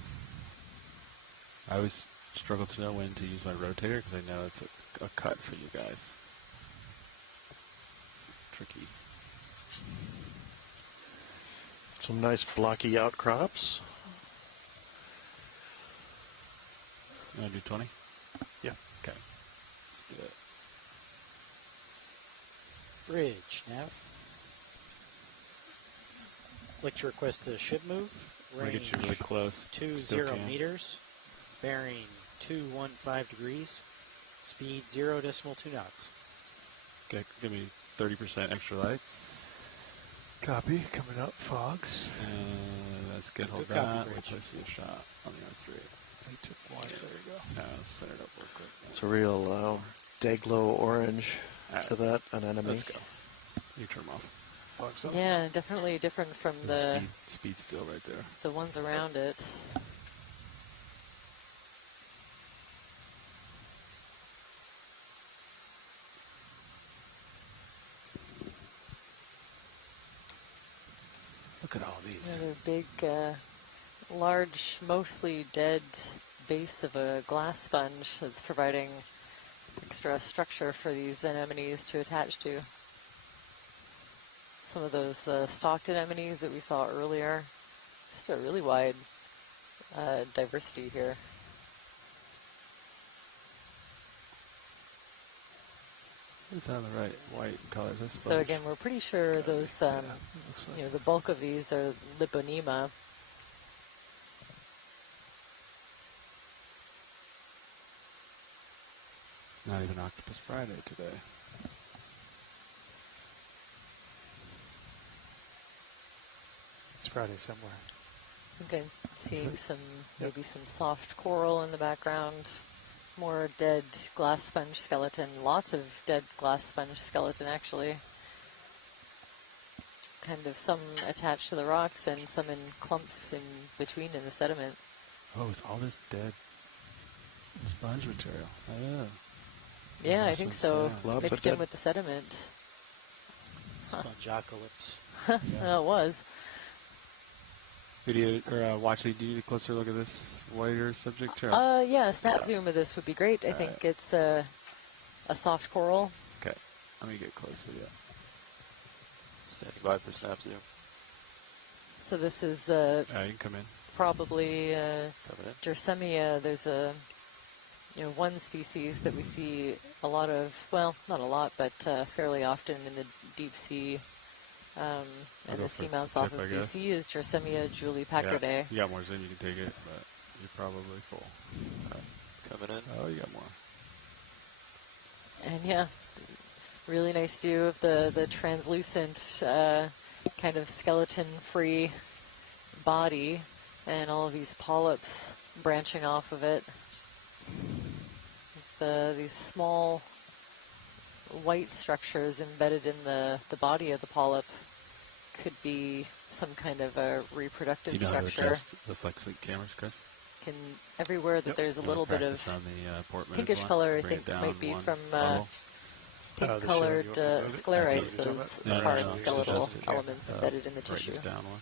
I always struggle to know when to use my rotator because I know it's a cut for you guys. It's tricky. Some nice blocky outcrops. You want to do 20? Yeah. Okay. Let's do it. Bridge, Nav. Like to request a ship move. Range get you really close. 20 meters. Bearing 215 degrees. Speed 0.2 knots. Okay, give me 30% extra lights. Copy. Coming up, fogs. That's good. Hold Good that. copy, Let's see a shot on the R3. He took one. There you go. Let's set it up real quick. It's a real day-glow orange to that anemone. Let's go. You turn them off. Fogs up. Yeah, definitely different from the speed still right there. The ones around it. Look at all these. Another big, large, mostly dead base of a glass sponge that's providing extra structure for these anemones to attach to. Some of those stalked anemones that we saw earlier. Just a really wide diversity here. It's on the right, white colors. That's So sponge. again, we're pretty sure those, looks like. you know, the bulk of these are Liponema. Not even Octopus Friday today. It's Friday somewhere. Again, seeing some, maybe some soft coral in the background. More dead glass sponge skeleton. Lots of dead glass sponge skeleton, actually. Kind of some attached to the rocks and some in clumps in between in the sediment. Oh, it's all this dead sponge material. Oh. Yeah, I think so. Lots of Mixed in dead. with the sediment. Spongeocalypse. Well, it was. Video or watch. Do you need a closer look at this whiter subject? Or? Yeah, a snap zoom of this would be great. I think it's a soft coral. Okay, let me get close video. Standing by for snap zoom. So this is You can come in. probably Coming in. Jersemia. There's one species that we see a lot of, well, not a lot, but fairly often in the deep sea. And the seamounts off of BC is Jersemia julipacridae. Yeah, you got more zoom, you can take it, but you're probably full. Coming in. Oh, you got more. And yeah, really nice view of the translucent kind of skeleton-free body and all of these polyps branching off of it. These small white structures embedded in the body of the polyp could be some kind of a reproductive Do you know structure. how to adjust the FlexLink cameras, Chris? Everywhere that there's a little bit of on the, port move pinkish one? color, I Bring it think down might be one from level. pink-colored sclerites, those hard just skeletal adjust it here. elements embedded in the Right, tissue. just down one.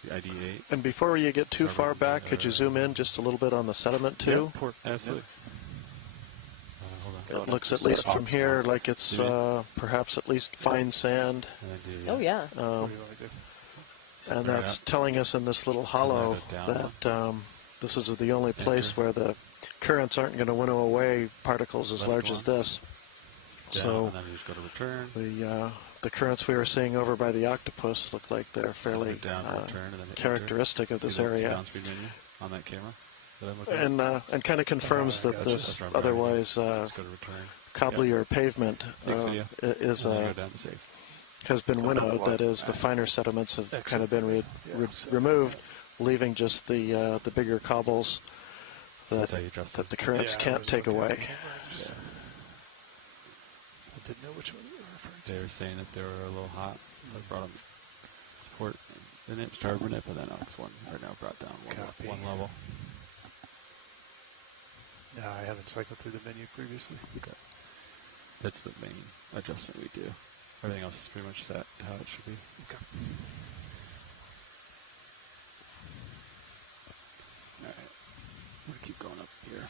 Should be ID8. And before you get too far back, could you zoom in just a little bit on the sediment too? Yeah, absolutely. It looks at least from here like it's perhaps at least fine sand. Oh yeah. And that's telling us in this little hollow that this is the only place where the currents aren't going to winnow away particles as large as this. So and then you just go to return. the currents we were seeing over by the octopus look like they're fairly characteristic of this area. Down-speed menu on that camera that I'm looking at. And kind of confirms that this otherwise cobblier pavement is has been winnowed. That is, the finer sediments have kind of been removed, leaving just the bigger cobbles that the currents can't take away. I didn't know which one you were referring to. They were saying that they were a little hot, so I brought them port the nip, starboard nip, and then Ox one are now brought down one level. No, I haven't cycled through the menu previously. Okay. That's the main adjustment we do. Everything else is pretty much set to how it should be. Okay. Alright. I'm going to keep going up here.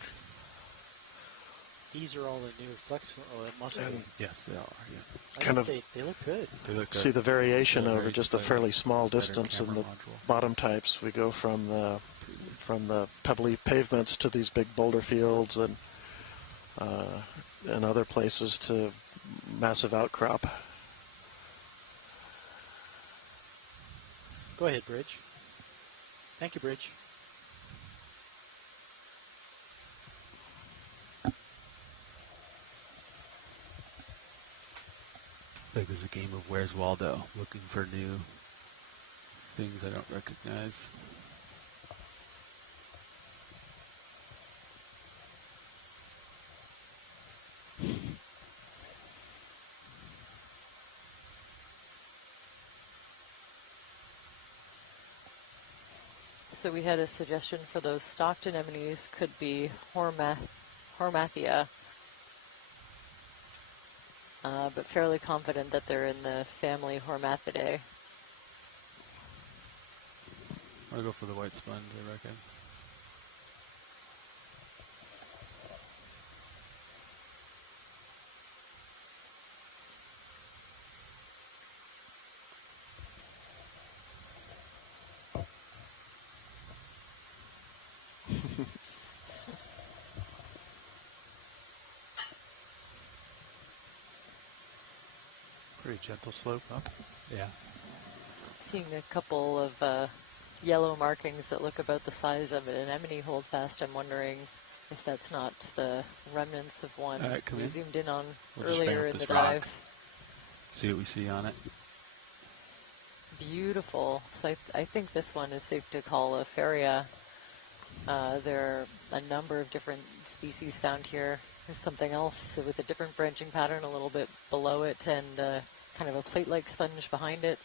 These are all the new flex. Oh, it must be. Yes, they are. Yeah. Kind of. They look good. They look See good. the variation They're over very just a slightly fairly small better distance in camera the module. bottom types. We go from the pebble pavements to these big boulder fields and other places to massive outcrop. Go ahead, Bridge. Thank you, Bridge. Like this is a game of Where's Waldo, looking for new things I don't recognize. So we had a suggestion for those stalked anemones could be Hormathia, but fairly confident that they're in the family Hormathidae. I'll go for the white sponge, I reckon. Pretty gentle slope, huh? Yeah. Seeing a couple of yellow markings that look about the size of an anemone holdfast. I'm wondering if that's not the remnants of one we zoomed in on earlier in the dive. See what we see on it. Beautiful. So I think this one is safe to call a Faria. There are a number of different species found here. There's something else with a different branching pattern a little bit below it, and kind of a plate-like sponge behind it.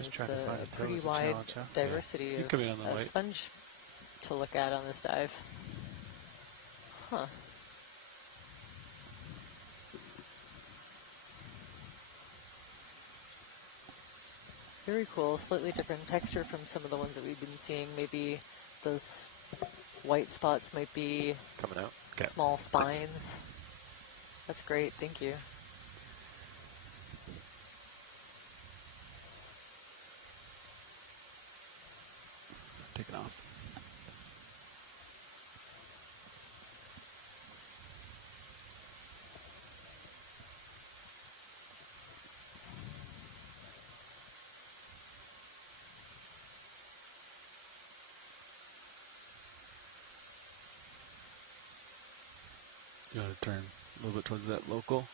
There's a pretty wide diversity of sponge to look at on this dive. Huh. Very cool, slightly different texture from some of the ones that we've been seeing. Maybe those white spots might be coming out. Small spines. That's great, thank you. Taking off. You want to turn a little bit towards that local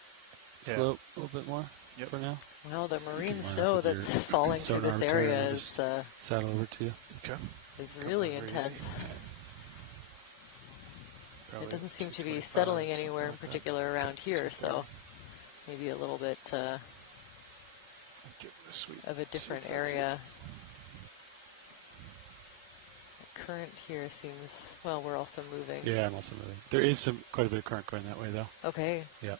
slope a little bit more for now? Well, the marine snow that's falling through this area is saddle over to you. Okay. Is really intense. It doesn't seem to be settling anywhere in particular around here, so maybe a little bit of a different area. Current here seems, well, we're also moving. Yeah, I'm also moving. There is quite a bit of current going that way, though. Okay. Yeah.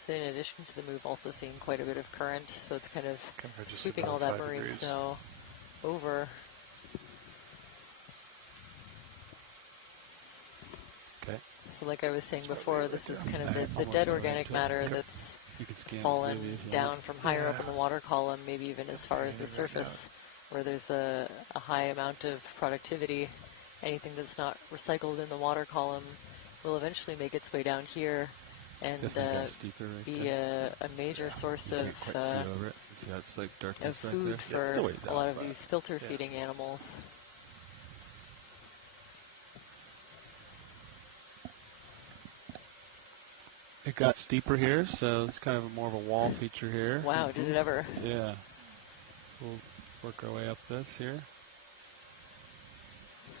So in addition to the move, also seeing quite a bit of current, so it's kind of sweeping all that marine snow over. Okay. So like I was saying before, this is kind of the dead organic matter that's fallen down from higher up in the water column, maybe even as far as the surface, where there's a high amount of productivity. Anything that's not recycled in the water column will eventually make its way down here and be a major source of food for a lot of these filter feeding animals. It got steeper here, so it's kind of more of a wall feature here. Wow, did it ever? Yeah. We'll work our way up this here.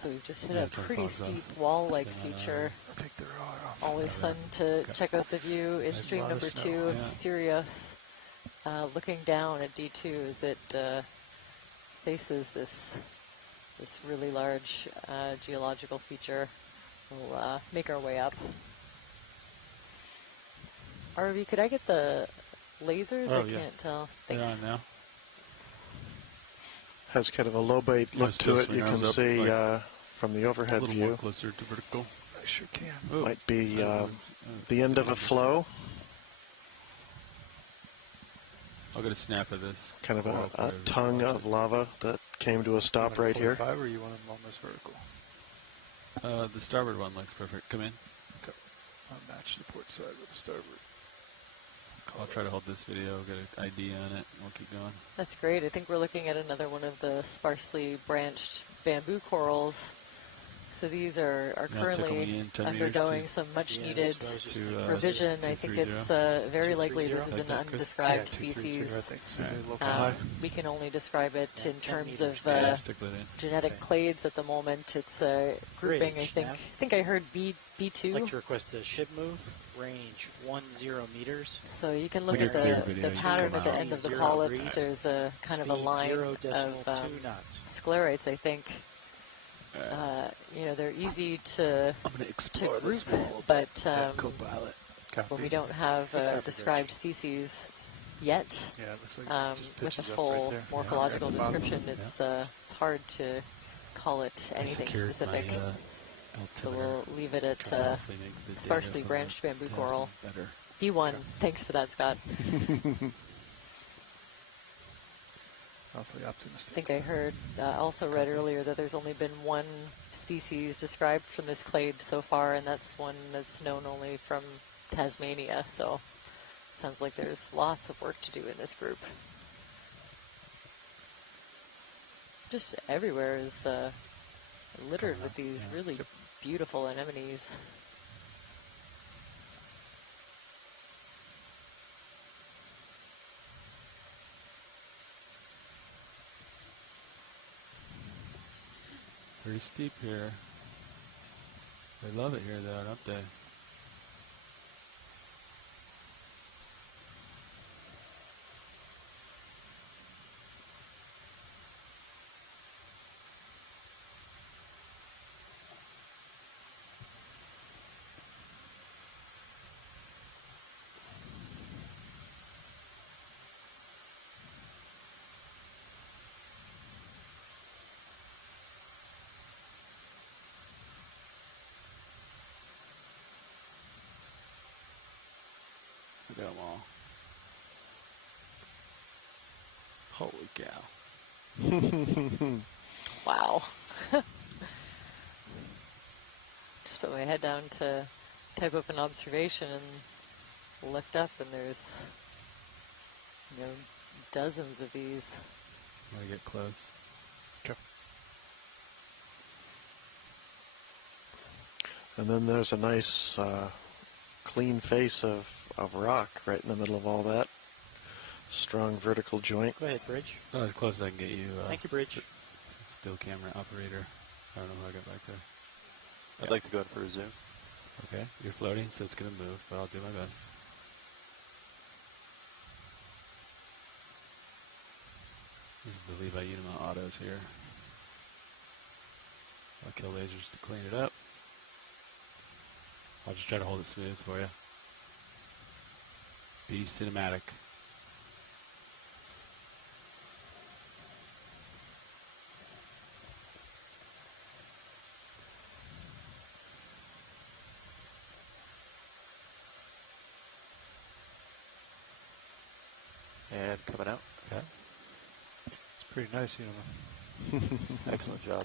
So we've just hit a pretty steep wall-like feature. Always fun to check out the view. Is stream number 2 of Sirius, looking down at D2 as it faces this really large geological feature. We'll make our way up. RV, could I get the lasers? I can't tell. Thanks. They're on now. Has kind of a low bait look to it. You can see from the overhead a little view. More closer to vertical. I sure can. Might be the end of a flow. I'll get a snap of this. Kind of a tongue of lava that came to a stop right here. Or you want them almost vertical? The starboard one looks perfect. Come in. Okay. I'll match the port side with the starboard. I'll try to hold this video, get an ID on it, and we'll keep going. That's great. I think we're looking at another one of the sparsely branched bamboo corals. So these are currently undergoing some much-needed revision. I think it's very likely this is an undescribed species. We can only describe it in terms of genetic clades at the moment. It's grouping, I think I heard B2. I'd like to request a ship move. Range 10 meters. So you can look at the pattern at the end of the polyps. There's a kind of a line of sclerites, I think. You know, they're easy to group, but when we don't have a described species yet, with a full morphological description, it's hard to call it anything specific. So we'll leave it at sparsely branched bamboo coral. B1, thanks for that, Scott. Awfully optimistic. I think I heard, also read earlier that there's only been one species described from this clade so far, and that's one that's known only from Tasmania, so sounds like there's lots of work to do in this group. Just everywhere is littered with these really beautiful anemones. Pretty steep here. They love it here, though, don't they? Look at them all. Holy cow. Wow. Just put my head down to type up an observation and looked up, and there's, you know, dozens of these. I'm going to get close. Okay. And then there's a nice clean face of rock right in the middle of all that. Strong vertical joint. Go ahead, Bridge. Oh, as close as I can get you. Thank you, Bridge. Still camera operator. I don't know who I got back there. I'd like to go in for a zoom. Okay, you're floating, so it's going to move, but I'll do my best. This is the Levi Unima autos here. I'll kill lasers to clean it up. I'll just try to hold it smooth for you. Be cinematic. And coming out. Okay. It's pretty nice, you know. Excellent job.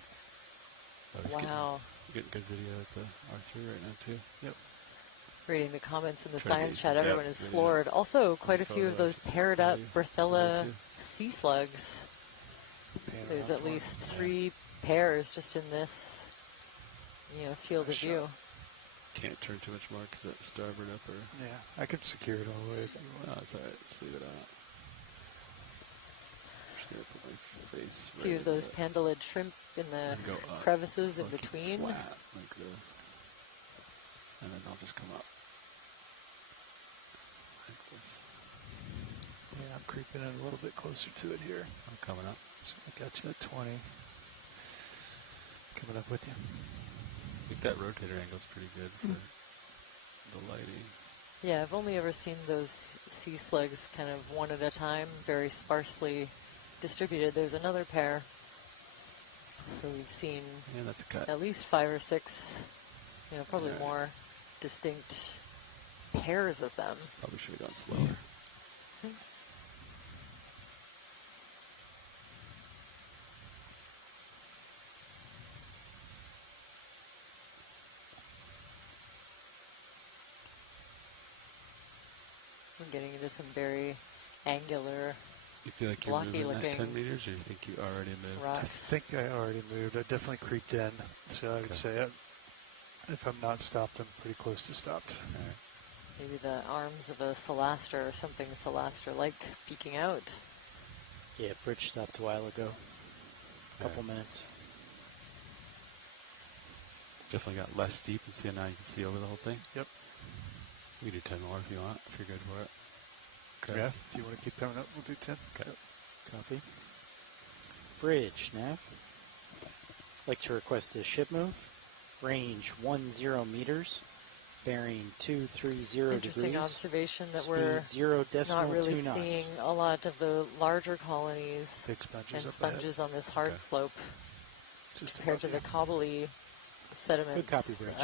Wow. Getting good video at the R3 right now, too. Yep. Reading the comments in the Try to science be- chat, yeah, everyone is really floored. Also, quite a photo few of those actually paired up really Berthella good. sea slugs. There's at least 3 pairs just in this, you know, field of view. Can't turn too much more because that starboard upper. Yeah, I could secure it all the way if you want. No, it's alright. Just leave it out. Just gonna put my face A few right of those in pandalid shrimp in the and go up. crevices in Like between. Flat, like this. And then I'll just come up. Like this. Yeah, I'm creeping in a little bit closer to it here. I'm coming up. So I got you at 20. Coming up with you. I think that rotator angle's pretty good for the lighting. Yeah, I've only ever seen those sea slugs kind of one at a time, very sparsely distributed. There's another pair. So we've seen Yeah, that's a cut. at least 5 or 6, you know, probably Right. more distinct pairs of them. Probably should have gone slower. We're getting into some very angular, You feel like you're blocky moving that looking 10 meters, or you think you already moved? I rocks. think I already moved. I definitely creeped in. So I would say if I'm not stopped, I'm pretty close to stopped. Alright. Maybe the arms of a Celaster or something Celaster-like peeking out. Yeah, Bridge stopped a while ago. A couple minutes. Definitely got less steep, and see now you can see over the whole thing. Yep. We can do 10 more if you want, if you're good for it. Okay. Yeah, if you want to keep coming up, we'll do 10. Okay. Copy. Bridge, Nav. Like to request a ship move. Range 10 meters. Bearing 230 Interesting degrees. observation that Speed we're 0.2 not really knots. seeing a lot of the larger colonies Big sponges and up sponges on this hard Okay. slope Just compared to above the cobbly sediments Good copy, Bridge.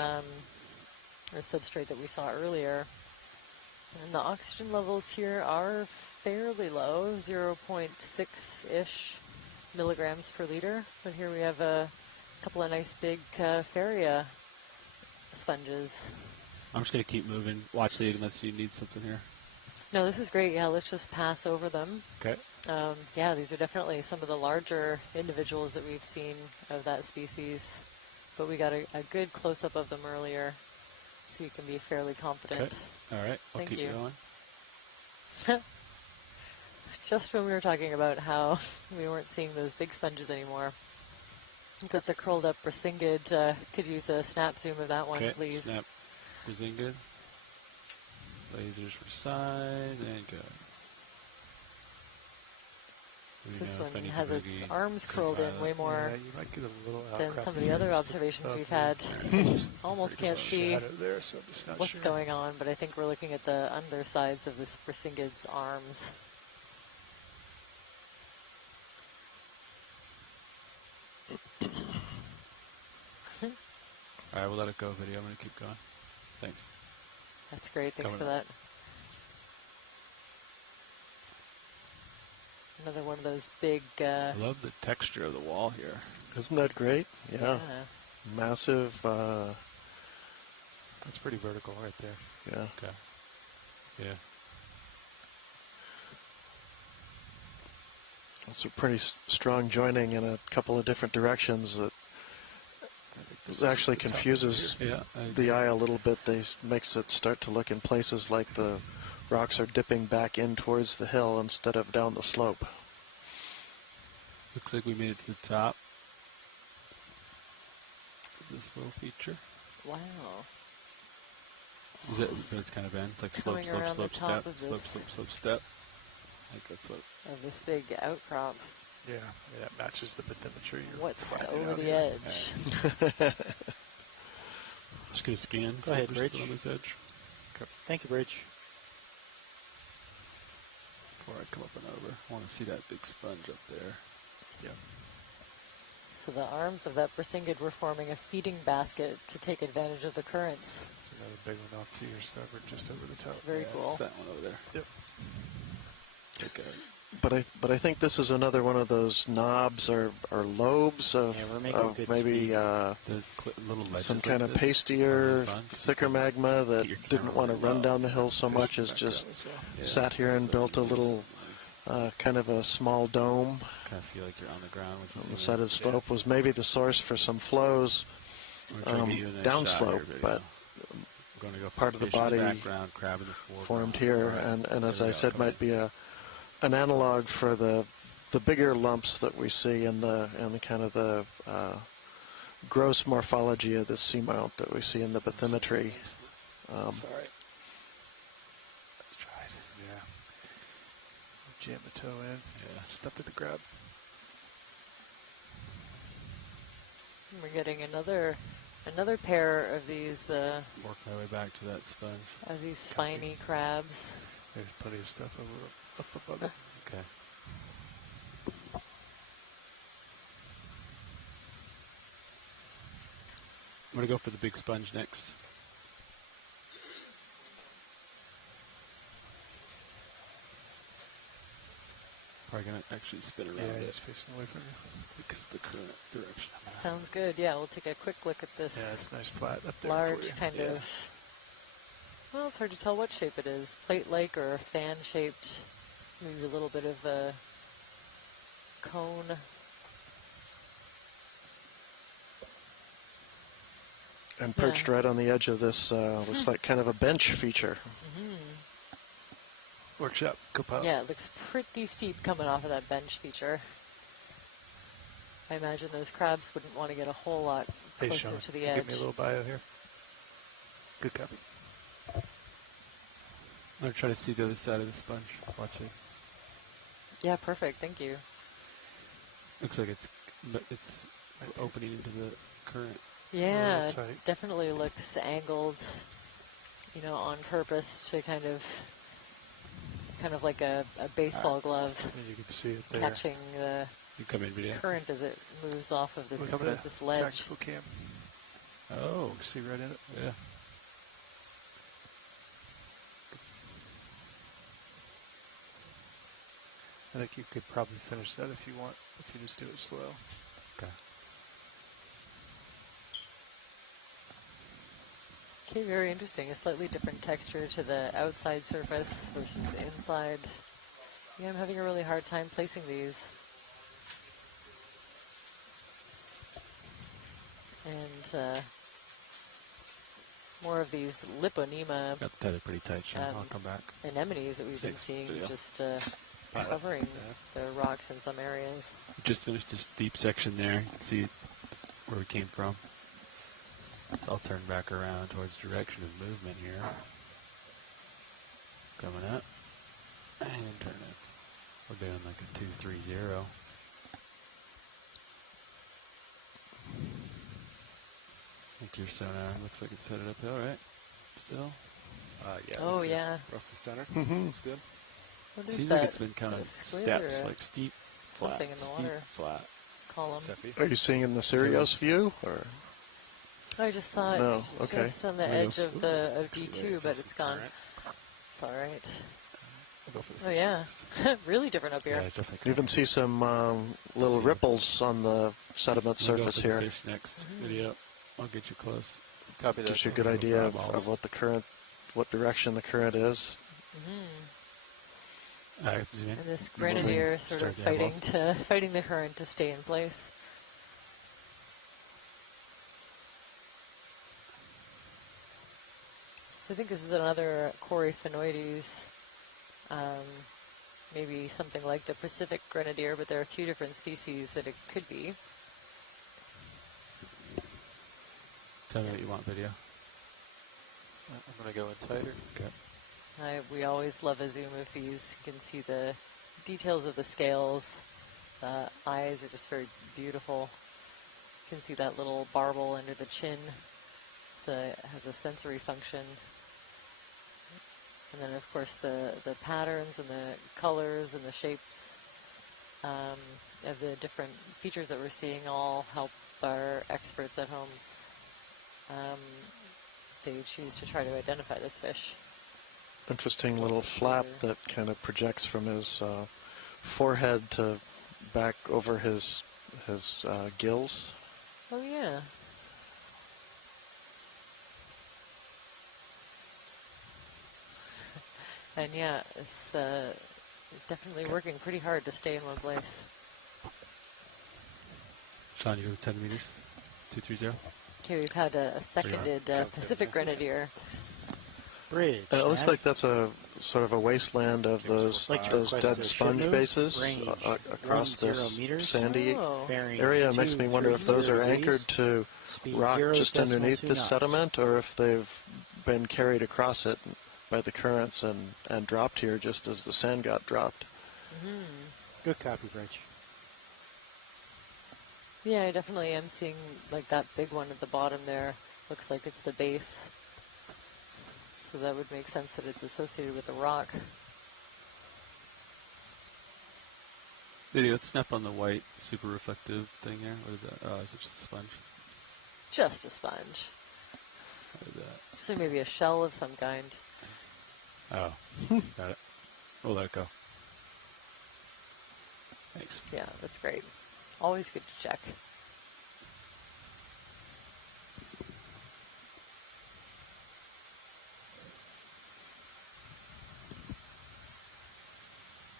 or substrate that we saw earlier. And the oxygen levels here are fairly low, 0.6-ish milligrams per liter. But here we have a couple of nice big Faria sponges. I'm just going to keep moving. Watch lead unless you need something here. No, this is great. Yeah, let's just pass over them. Okay. Yeah, these are definitely some of the larger individuals that we've seen of that species, but we got a good close-up of them earlier, so you can be fairly confident. Okay. All right. I'll Thank keep you. going. Just when we were talking about how we weren't seeing those big sponges anymore. I think that's a curled up Brisingid. Could use a snap zoom of that one, please. Snap Brisingid. Lasers for side and go. This one has its arms curled in way more Yeah, you might get a little than some of the other observations we've had. Almost can't see there, so I'm just not what's sure. going on, but I think we're looking at the undersides of this Brisingid's arms. All right, we'll let it go, video. I'm going to keep going. Thanks. That's great. Thanks Coming for up. that. Another one of those big... I love the texture of the wall here. Isn't that great? Yeah. Yeah. Massive. That's pretty vertical right there. Yeah. Okay. Yeah. It's a pretty strong joining in a couple of different directions that actually confuses the eye a little bit. Makes it start to look in places like the rocks are dipping back in towards the hill instead of down the slope. Looks like we made it to the top. This little feature. Wow. Is it? It's kind of bend. It's like slope, Coming slope, around the slope, top step, of slope, this. slope, slope, step. I think that's what. Of this big outcrop. Yeah, that matches the bathymetry. What's over the edge? Just gonna scan. Go ahead, Bridge. On this edge. Okay. Thank you, Bridge. Before I come up and over, I want to see that big sponge up there. Yeah. So the arms of that Brisingid were forming a feeding basket to take advantage of the currents. Another big one off to your starboard, just over the top. It's very cool. It's that one over there. Yep. But I think this is another one of those knobs or lobes of, Yeah, we're making of good maybe little some ledges kind like of this. pastier, Fun. thicker magma that your didn't camera want to really run low. down the hill so much as back just up as well. Yeah. sat here and built a little kind of a small dome Kind of feel like you're on the ground. on the side of the slope. Was maybe the source for some flows downslope, but going to go part of the fish in body background, crab in the foreground. formed here, and as I said, might be an analog for the bigger lumps that we see in the kind of the gross morphology of the seamount that we see in the bathymetry. Sorry. Tried. Yeah. Jam the toe in. Yeah. Stuff to the grab. We're getting another pair of these Work my way back to that sponge. of these spiny crabs. There's plenty of stuff up above it. Okay. I'm going to go for the big sponge next. Probably going to actually spin around Yeah, it he's facing away from you. because the current direction. Sounds good. Yeah, we'll take a quick look at this Yeah, it's nice flat up there. large for you. kind of. Well, it's hard to tell what shape it is. Plate-like or fan-shaped. Maybe a little bit of a cone. And perched right on the edge of this, looks like kind of a bench feature. Workshop, Copilot. Yeah, it looks pretty steep coming off of that bench feature. I imagine those crabs wouldn't want to get a whole lot Hey, closer Sean, to the can you edge. give me a little bio here. Good copy. I'm going to try to see the other side of the sponge. Watch it. Yeah, perfect. Thank you. Looks like it's opening into the current. Yeah, it tight. definitely looks angled, you know, on purpose to kind of like a baseball glove And you can see it there. catching the You come in video. current as it moves off of this Look over this the ledge. tactical cam. Oh, See right in it. yeah. I think you could probably finish that if you want, if you just do it slow. Okay. Okay, very interesting. A slightly different texture to the outside surface versus the inside. Yeah, I'm having a really hard time placing these. And more of these liponema Got the tether pretty tight, Sean. I'll come back. anemones that we've been seeing just Pilot. covering the rocks in some areas. We just finished this deep section there. You can see where we came from. I'll turn back around towards the direction of movement here. Coming up. And turn it. We're doing like a 230. I think your sonar looks like it's headed uphill, right? Still? Yeah. Oh, yeah. Roughly center. Mm-hmm. Looks good. What is Seems that? like it's been kind of steps, like steep, flat, something in the steep, water flat. column. Steppy. Are you seeing in the Sirius view, or? I just saw it No, okay. just on the edge of the of D2, but it's gone. It's all right. Oh yeah, really different up here. Yeah, definitely. You even see some little ripples on the sediment surface here. Fish next video. I'll get you close. Copy that. Gives you a good idea of what the current, what direction the current is. And this grenadier sort of fighting the current to stay in place. So I think this is another Coryphaenoides, maybe something like the Pacific grenadier, but there are a few different species that it could be. Tell me what you want, video. I'm going to go in tighter. Okay. We always love a zoom of these. You can see the details of the scales. The eyes are just very beautiful. You can see that little barbel under the chin. It has a sensory function. And then, of course, the patterns and the colors and the shapes of the different features that we're seeing all help our experts at home. They choose to try to identify this fish. Interesting little flap that kind of projects from his forehead to back over his gills. Oh, yeah. And yeah, it's definitely working pretty hard to stay in one place. Sean, you go 10 meters? 230? Okay, we've had a seconded Pacific grenadier. Bridge. And it looks like that's a sort of a wasteland of those dead sponge bases across this sandy area. It makes me wonder if those are anchored to rock just underneath the sediment, or if they've been carried across it by the currents and dropped here just as the sand got dropped. Good copy, Bridge. Yeah, I definitely am seeing like that big one at the bottom there. Looks like it's the base. So that would make sense that it's associated with the rock. Video, let's snap on the white super reflective thing here. What is that? Oh, is it just a sponge? Just a sponge. What is that? Actually, maybe a shell of some kind. Oh, got it. We'll let it go. Thanks. Yeah, that's great. Always good to check.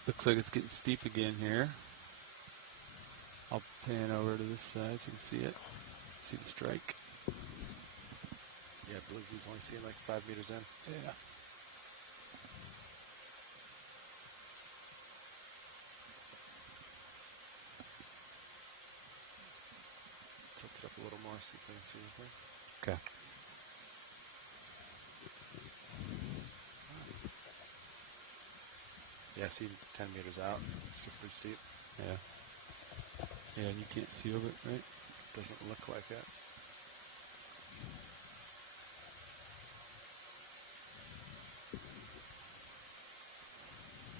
Looks like it's getting steep again here. I'll pan over to this side so you can see it. See the strike. Yeah, I believe he's only seeing like 5 meters in. Yeah. Tilt it up a little more, see if I can see anything. Okay. Yeah, see 10 meters out. It's still pretty steep. Yeah. Yeah, and you can't see over it, right? Doesn't look like it.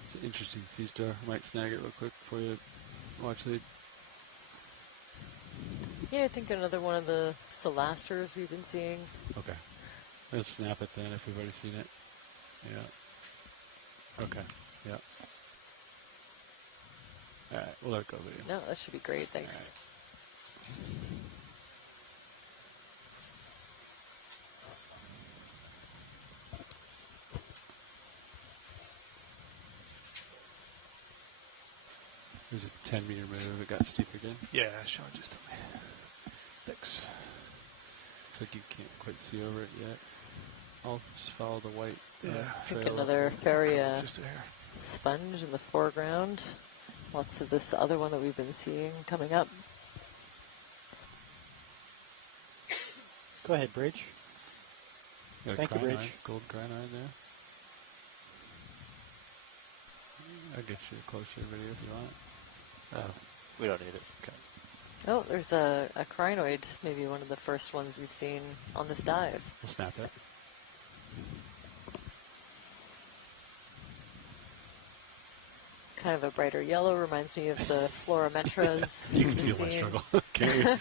It's an interesting sea star. I might snag it real quick for you. Watch lead. Yeah, I think another one of the solasters we've been seeing. Okay. Let's snap it then if we've already seen it. Yeah. Okay. Yeah. All right, we'll let it go video. No, that should be great. Thanks. There's a 10-meter move. It got steep again. Yeah, Sean just told me. Thanks. Looks like you can't quite see over it yet. I'll just follow the white I trail. think another Faria Just there. sponge in the foreground. Lots of this other one that we've been seeing coming up. Go ahead, Bridge. Got a Thank you, crinoid, Bridge. gold crinoid there. I'll get you a closer video if you want. Oh, we don't need it. Okay. Oh, there's a crinoid, maybe one of the first ones we've seen on this dive. We'll snap it. Kind of a brighter yellow, reminds me of the Florimetras. You can feel my struggle. Okay.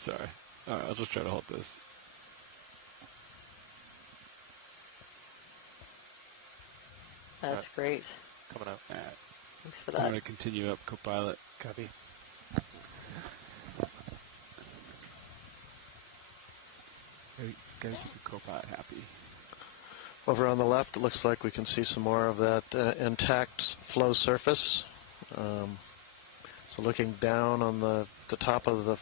Sorry. All right, I'll just try to hold this. That's great. Coming out. All right. Thanks for I'm that. going to continue up, Copilot. Copy. Hey, guys, Copilot happy. Over on the left, it looks like we can see some more of that intact flow surface. So looking down on the top of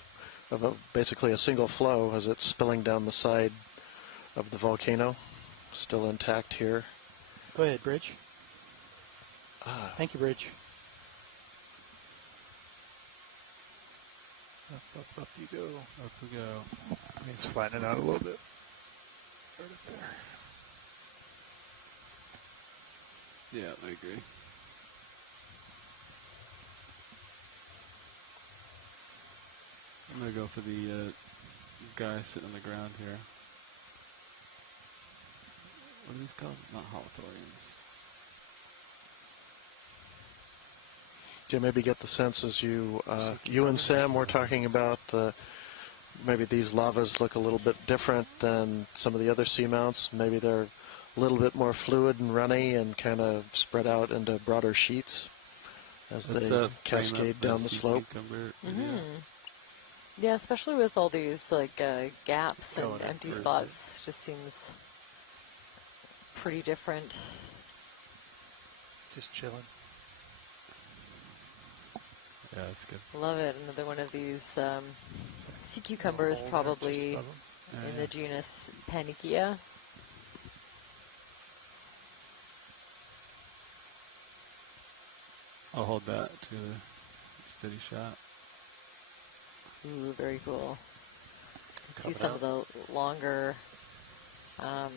basically a single flow as it's spilling down the side of the volcano, still intact here. Go ahead, Bridge. Thank you, Bridge. Up you go. Up we go. Let's flatten it out a little bit. Right up there. Yeah, I agree. I'm going to go for the guy sitting on the ground here. What are these called? Not holothorians. Do you maybe get the sense as you and Sam were talking about maybe these lavas look a little bit different than some of the other seamounts? Maybe they're a little bit more fluid and runny and kind of spread out into broader sheets as they cascade down the slope. Yeah, especially with all these like gaps and Going empty upwards, spots, just seems pretty different. Just chilling. Yeah, that's good. Love it. Another one of these sea cucumbers, probably in the genus Panikia. I'll hold that to a steady shot. Ooh, very cool. You can see some of the longer, kind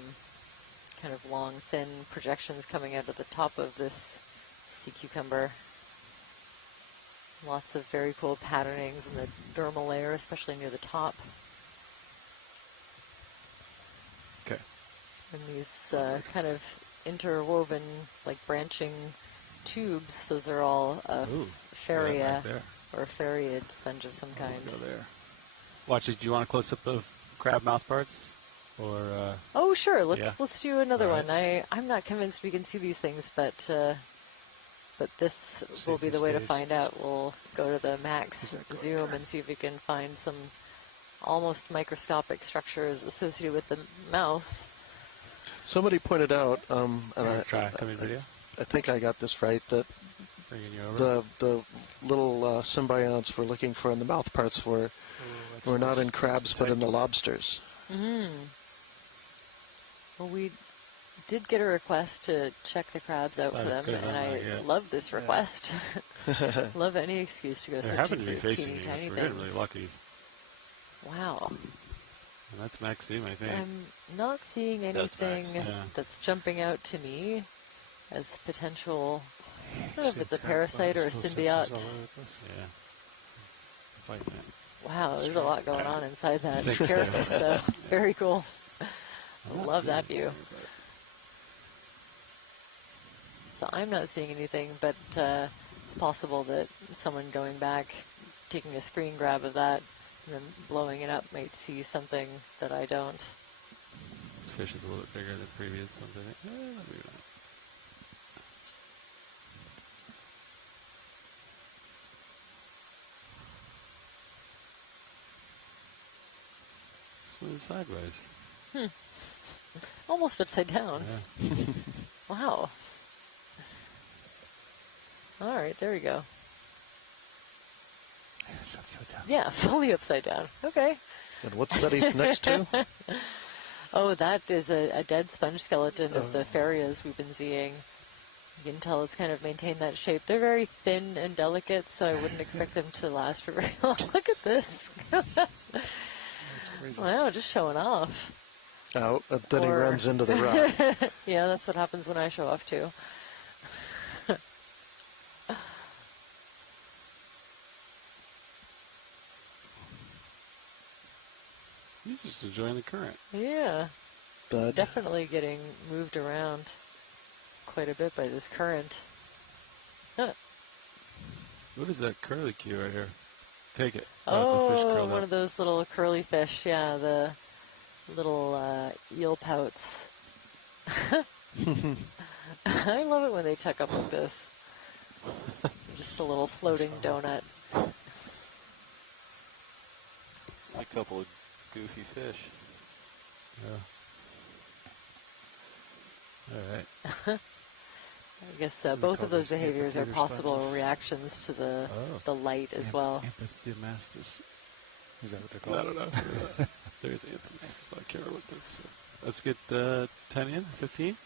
of long, thin projections coming out of the top of this sea cucumber. Lots of very cool patternings in the dermal layer, especially near the top. Okay. And these kind of interwoven, like branching tubes, those are all Faria or Fariid sponge of some kind. Go there. Watch it. Do you want a close-up of crab mouth parts? Or oh, sure. Let's do another one. I'm not convinced we can see these things, but this will be the way to find out. We'll go to the max zoom and see if we can find some almost microscopic structures associated with the mouth. Somebody pointed out, and I think I got this right, that the little symbionts we're looking for in the mouth parts were not in crabs but in the lobsters. Well, we did get a request to check the crabs out for them, and I love this request. Love any excuse to go searching for teeny tiny things. We're getting really lucky. Wow. And that's max zoom, I think. I'm not seeing anything that's jumping out to me as potential. I don't know if it's a parasite or a symbiote. Yeah. Wow, there's a lot going on inside that carapace, though. Very cool. Love that view. So I'm not seeing anything, but it's possible that someone going back, taking a screen grab of that, and then blowing it up might see something that I don't. This fish is a little bit bigger than previous ones, I think. Maybe not. Smooth sideways. Almost upside down. Yeah. Wow. All right, there we go. It's upside down. Yeah, fully upside down. Okay. And what's that he's next to? Oh, that is a dead sponge skeleton of the Pharias we've been seeing. You can tell it's kind of maintained that shape. They're very thin and delicate, so I wouldn't expect them to last for very long. Look at this. Wow, just showing off. Oh, and then he runs into the rock. Yeah, that's what happens when I show off too. He's just enjoying the current. Yeah. Bud. Definitely getting moved around quite a bit by this current. Huh. What is that curly cue right here? Take it. Oh, it's a fish curled one up. of those little curly fish. Yeah, the little eel pouts. I love it when they tuck up like this. Just a little floating donut. A couple of goofy fish. Yeah. All right. I guess both of those behaviors are possible reactions to the light as well. Epithemastis. Is that what they're called? I don't know. There's epithemastis. I can't remember what that's. Let's get 10 in, 15.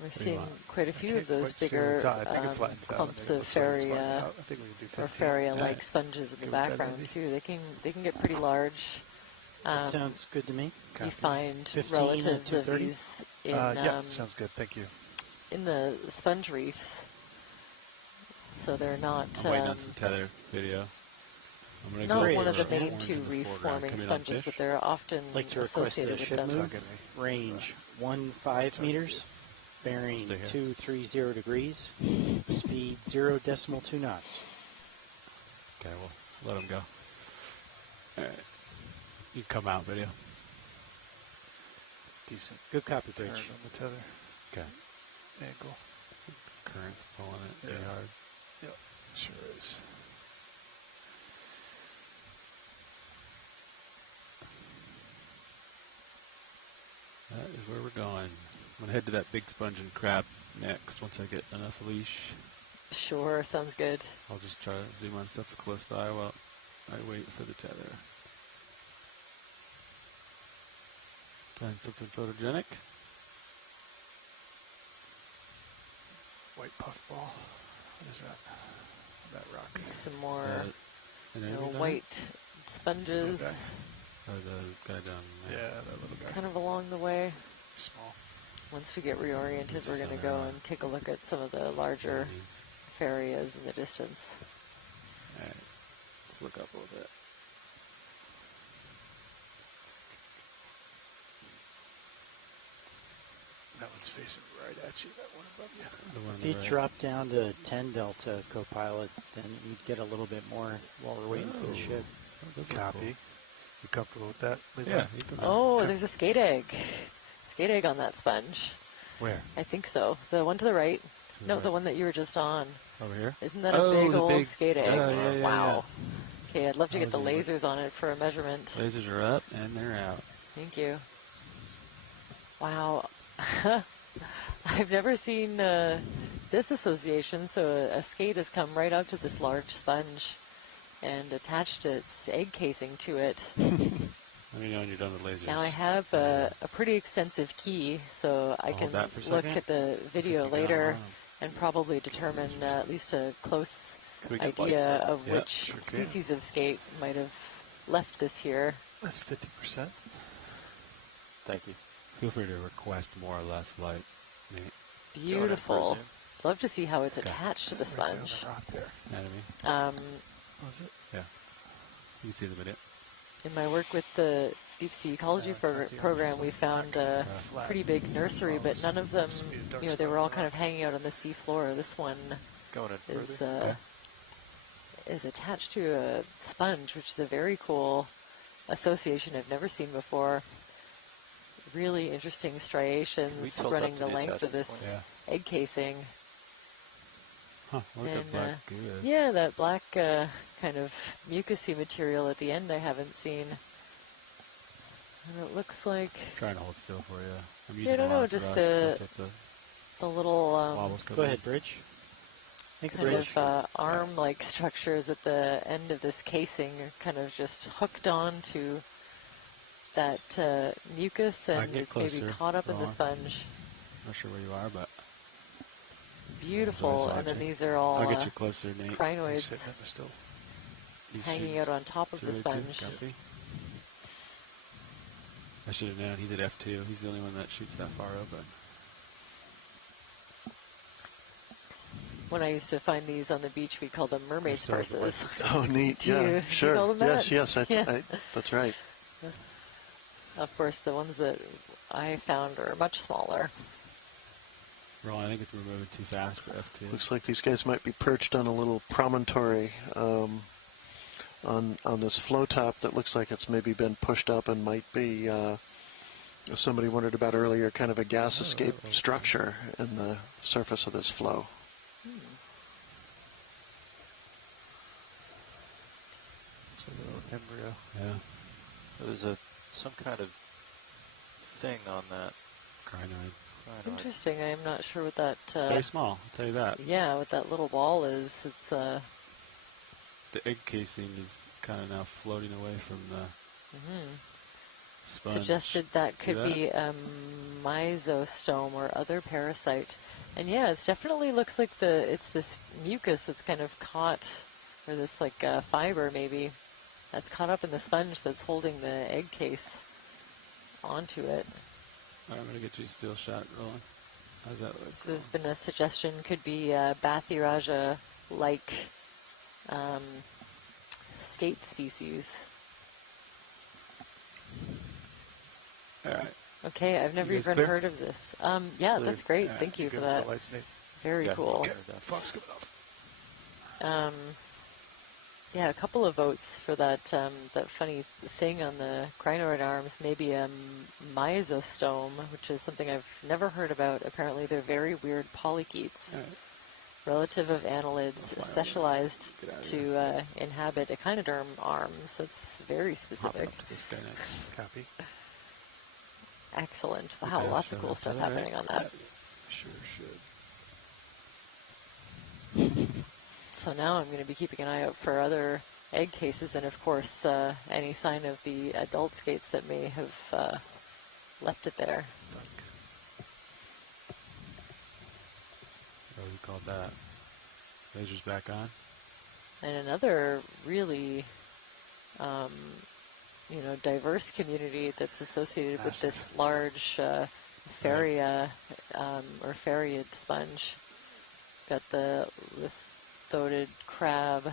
We're seeing quite a few of those bigger clumps of Faria-like sponges in the background too. They can get pretty large. That sounds good to me. You find relatives of these in yeah, sounds good. Thank you. In the sponge reefs, so they're not. I'm waiting on some tether video. I'm not go one of the for main orange two in the reef foreground. forming Come in on sponges, fish. but they're often Like to request a associated with ship them. move. Range 15 meters, bearing 230 degrees, speed 0.2 knots. Okay, well, let them go. All right. You come out video. Decent. Good copy, Turn Bridge. on the tether. Okay. Angle. Current's pulling it pretty hard. Yep, sure is. That is where we're going. I'm going to head to that big sponge and crab next once I get enough leash. Sure, sounds good. I'll just try to zoom on stuff close by while I wait for the tether. Find something photogenic. White puffball. What is that? That rock. Some more an enemy dive? white sponges. Or the guy down there. Yeah, that little guy. Kind of along the way. Small. Once we get reoriented, we're going to go and take a look at some of the larger Farias in the distance. All right. Let's look up a little bit. That one's facing right at you, that one above you. If you drop down to 10 delta, co-pilot, then you'd get a little bit more while we're waiting for the ship. Copy. Cool. You comfortable with that, Levi? Yeah. Oh, there's a skate egg. Skate egg on that sponge. Where? I think so. The one to the right. No, right. the one that you were just on. Over here? Isn't that a big old skate egg? Yeah, wow. Okay, I'd love to get the lasers on it for a measurement. Lasers are up and they're out. Thank you. Wow. I've never seen this association. So a skate has come right up to this large sponge and attached its egg casing to it. Let me know when you're done with lasers. Now I have a pretty extensive key, so I can look at the video later and probably determine at least a close idea of which species of skate might have left this here. That's 50%. Thank you. Feel free to request more or less light. Beautiful. Love to see how it's attached to the sponge. Was it? Yeah. You can see the video. In my work with the deep sea ecology program, we found a pretty big nursery, but none of them, you know, they were all kind of hanging out on the sea floor. This one is attached to a sponge, which is a very cool association I've never seen before. Really interesting striations running the length of this egg casing. Huh, look at black goo. Yeah, that black kind of mucusy material at the end I haven't seen. And it looks like... I'm trying to hold still for you. I'm I don't know, just the little... Go ahead, Bridge. Think arm-like structures at the end of this casing are kind of just hooked on to that mucus, and it's maybe caught up in the sponge. Not sure where you are, but beautiful. And then these are all I'll get you closer, Nate. crinoids hanging out on top of the sponge. I should have known. He's at F2. He's the only one that shoots that far open. When I used to find these on the beach, we called them mermaid's purses. Oh, neat. Yeah, sure. Yes, that's right. Of course, the ones that I found are much smaller. Ron, I think we're moving too fast for F2. Looks like these guys might be perched on a little promontory on this flow top that looks like it's maybe been pushed up and might be, as somebody wondered about earlier, kind of a gas escape structure in the surface of this flow. It's a little embryo. Yeah. There's some kind of thing on that. Crinoid. Interesting. I am not sure what that... it's very small, I'll tell you that. Yeah, what that little ball is. It's... The egg casing is kind of now floating away from the sponge. Suggested that could be a mesostome or other parasite. And yeah, it definitely looks like it's this mucus that's kind of caught, or this like fiber maybe, that's caught up in the sponge that's holding the egg case onto it. All right, I'm going to get you a steel shot rolling. How's that look? This has been a suggestion. Could be Bathyrraja-like skate species. All right. Okay, I've never even heard of this. Yeah, that's great. Thank you for that. Very cool. Fox coming off. Yeah, a couple of votes for that that funny thing on the crinoid arms. Maybe a mesostome, which is something I've never heard about. Apparently, they're very weird polychaetes, relative of annelids, specialized to inhabit echinoderm arms. That's very specific. This guy next. Copy. Excellent. Wow, lots of cool stuff happening on that. Sure should. So now I'm going to be keeping an eye out for other egg cases, and of course any sign of the adult skates that may have left it there. What do you call that? Laser's back on. And another really diverse community that's associated with this large Faria or Fariid sponge. Got the lithodid crab,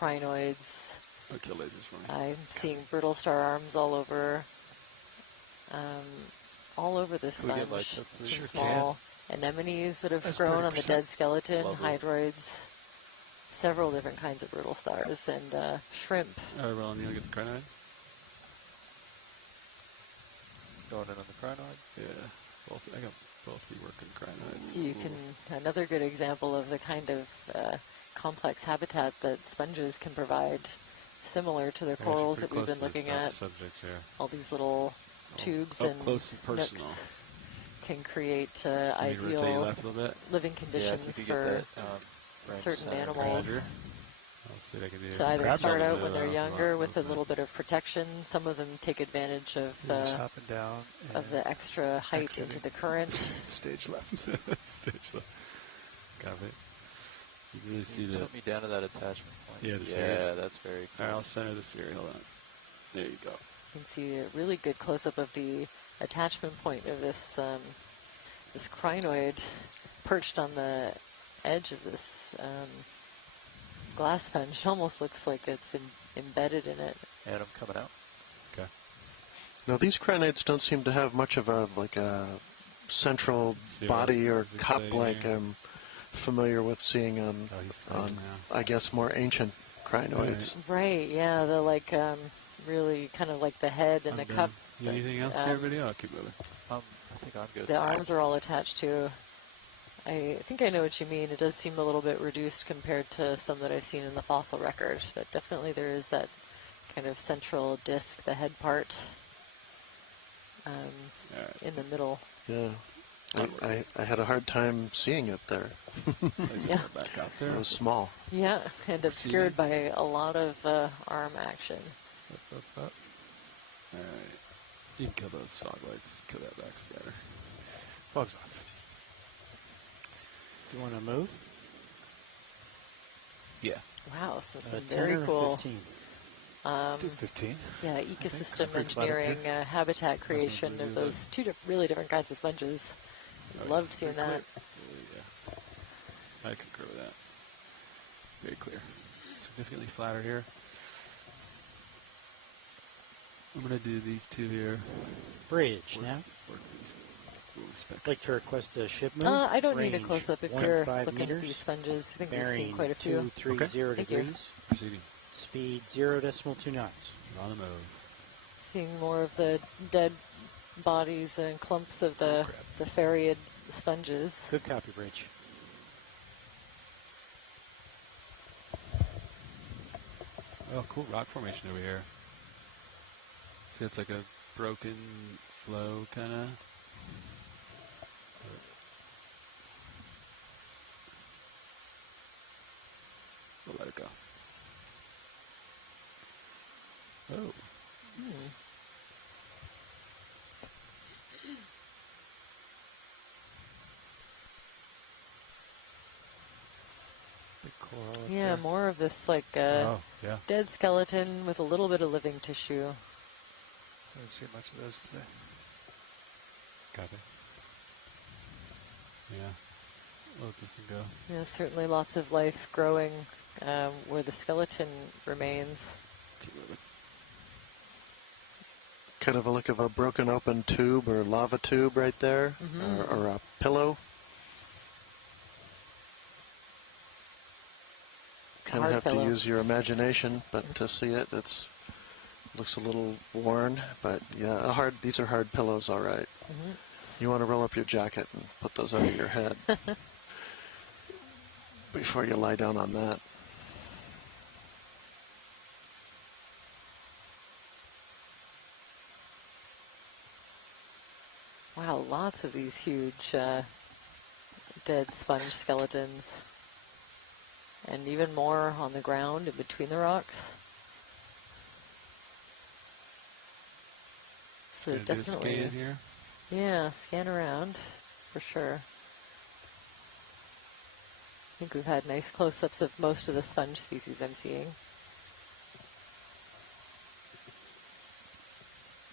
crinoids. Okay, lasers for me. I'm seeing brittle star arms all over this sponge. Some small anemones that have grown on the dead skeleton, hydroids. Several different kinds of brittle stars and shrimp. All right, Roland, you get the crinoid? Going in on the crinoid? Yeah, I got both be working crinoids. So you can, another good example of the kind of complex habitat that sponges can provide, similar to the corals that we've been looking at. All these little tubes and nooks can create ideal living conditions for certain animals. So either start out when they're younger with a little bit of protection. Some of them take advantage of the extra height into the current. Stage left. Stage left. Got it. You can really see that. Put me down to that attachment point. Yeah, the sphere. That's very cool. All right, I'll center the sphere. Hold on. There you go. You can see a really good close-up of the attachment point of this this crinoid perched on the edge of this glass sponge. Almost looks like it's embedded in it. And I'm coming out. Okay. Now these crinoids don't seem to have much of a central body or cup like I'm familiar with seeing on I guess more ancient crinoids. Right. Yeah. They're like really kind of like the head and the cup. Anything else here, video? I'll keep moving. I think I'm good. The arms are all attached to. I think I know what you mean. It does seem a little bit reduced compared to some that I've seen in the fossil record, but definitely there is that kind of central disc, the head part in the middle. Yeah. I had a hard time seeing it there. Yeah. Back out there. It was small. Yeah, and obscured by a lot of arm action. Up. All right. You can kill those fog lights. Kill that backscatter. Fog's off. Do you want to move? Yeah. Wow, so some 10 very or cool. 15? Do 15. Yeah, ecosystem engineering, habitat creation of those two really different kinds of sponges. Loved seeing that. Yeah. I concur with that. Very clear. Significantly flatter here. I'm going to do these two here. Bridge now. I'd like to request a ship move. I don't need a Range close-up if 1 you're and 5 looking meters. at these sponges. I think we've Bearing seen quite a few. 230 Thank you. degrees. Proceeding. Speed 0.2 knots. On the move. Seeing more of the dead bodies and clumps of the ferried sponges. Good copy, Bridge. Oh, cool rock formation over here. See, it's like a broken flow, kind of. We'll let it go. Oh. Big coral up Yeah, there. more of this like yeah. dead skeleton with a little bit of living tissue. I didn't see much of those today. Copy. Yeah. Let this one go. Yeah, certainly lots of life growing where the skeleton remains. Keep moving. Kind of a look of a broken open tube or lava tube right there, or a pillow. Kind of Hard have pillow. to use your imagination, but to see it, looks a little worn. But yeah, these are hard pillows, all right. You want to roll up your jacket and put those under your head before you lie down on that. Wow, lots of these huge dead sponge skeletons. And even more on the ground in between the rocks. So Gonna do a definitely, scan here. yeah, scan around for sure. I think we've had nice close-ups of most of the sponge species I'm seeing.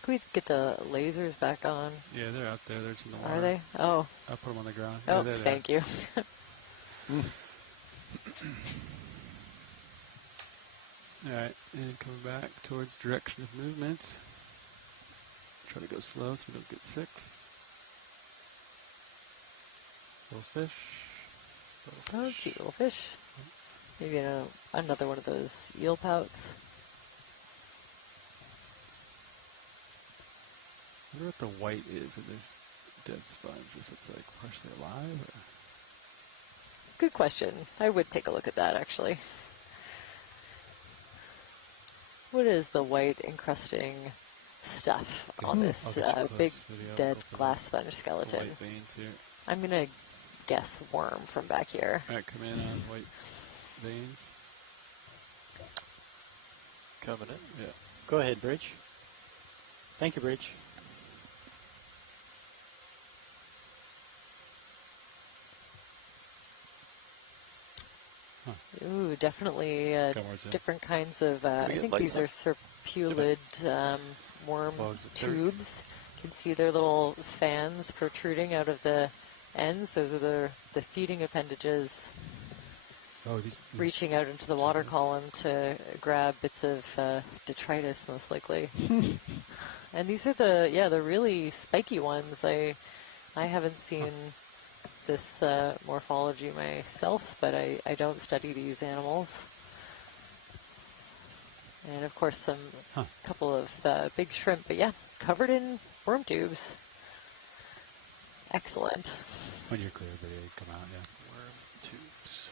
Can we get the lasers back on? Yeah, they're out there. They're just in the water. Are they? Oh. I'll put them on the ground. Oh, Yeah, they're there. thank you. All right, and coming back towards direction of movement. Try to go slow so we don't get sick. Little fish. Oh, cute little fish. Maybe another one of those eel pouts. I wonder what the white is in this dead sponge, if it's like partially alive or... Good question. I would take a look at that, actually. What is the white encrusting stuff on this big dead glass sponge skeleton? White veins here. I'm going to guess worm from back here. All right, come in on white veins. Coming in. Yeah. Go ahead, Bridge. Thank you, Bridge. Ooh, definitely different kinds of, I think these are serpulid worm tubes. You can see their little fans protruding out of the ends. Those are the feeding appendages these reaching out into the water column to grab bits of detritus, most likely. And these are the really spiky ones. I haven't seen this morphology myself, but I don't study these animals. And of course some couple of big shrimp, but yeah, covered in worm tubes. Excellent. When you're clear, but they come out, yeah. Worm tubes.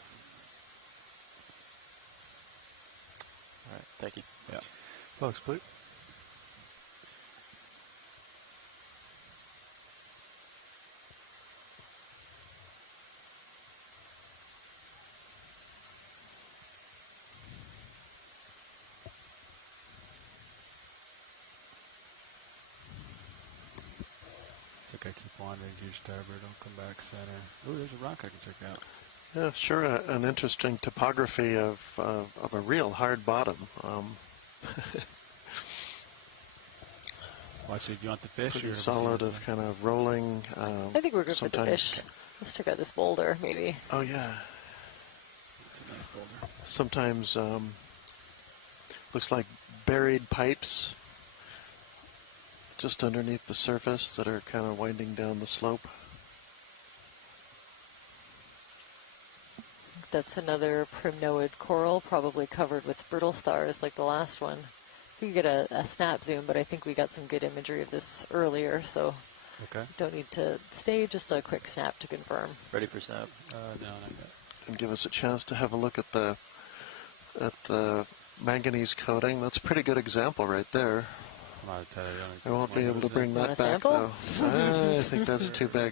All right, thank you. Yeah. Box blue. I keep wandering to your starboard. Don't come back center. Oh, there's a rock I can check out. Yeah, sure. An interesting topography of a real hard bottom. Watch it. You want the fish? Pretty or have you solid seen of this kind of rolling. I think we're good for the fish. Let's check out this boulder, maybe. Oh yeah. It's a nice boulder. Sometimes looks like buried pipes just underneath the surface that are kind of winding down the slope. That's another primnoid coral, probably covered with brittle stars like the last one. We could get a snap zoom, but I think we got some good imagery of this earlier, so don't need to stay, just a quick snap to confirm. Ready for snap? No, not yet. And give us a chance to have a look at the manganese coating. That's a pretty good example right there. I won't be able to bring that back though. I think that's too big.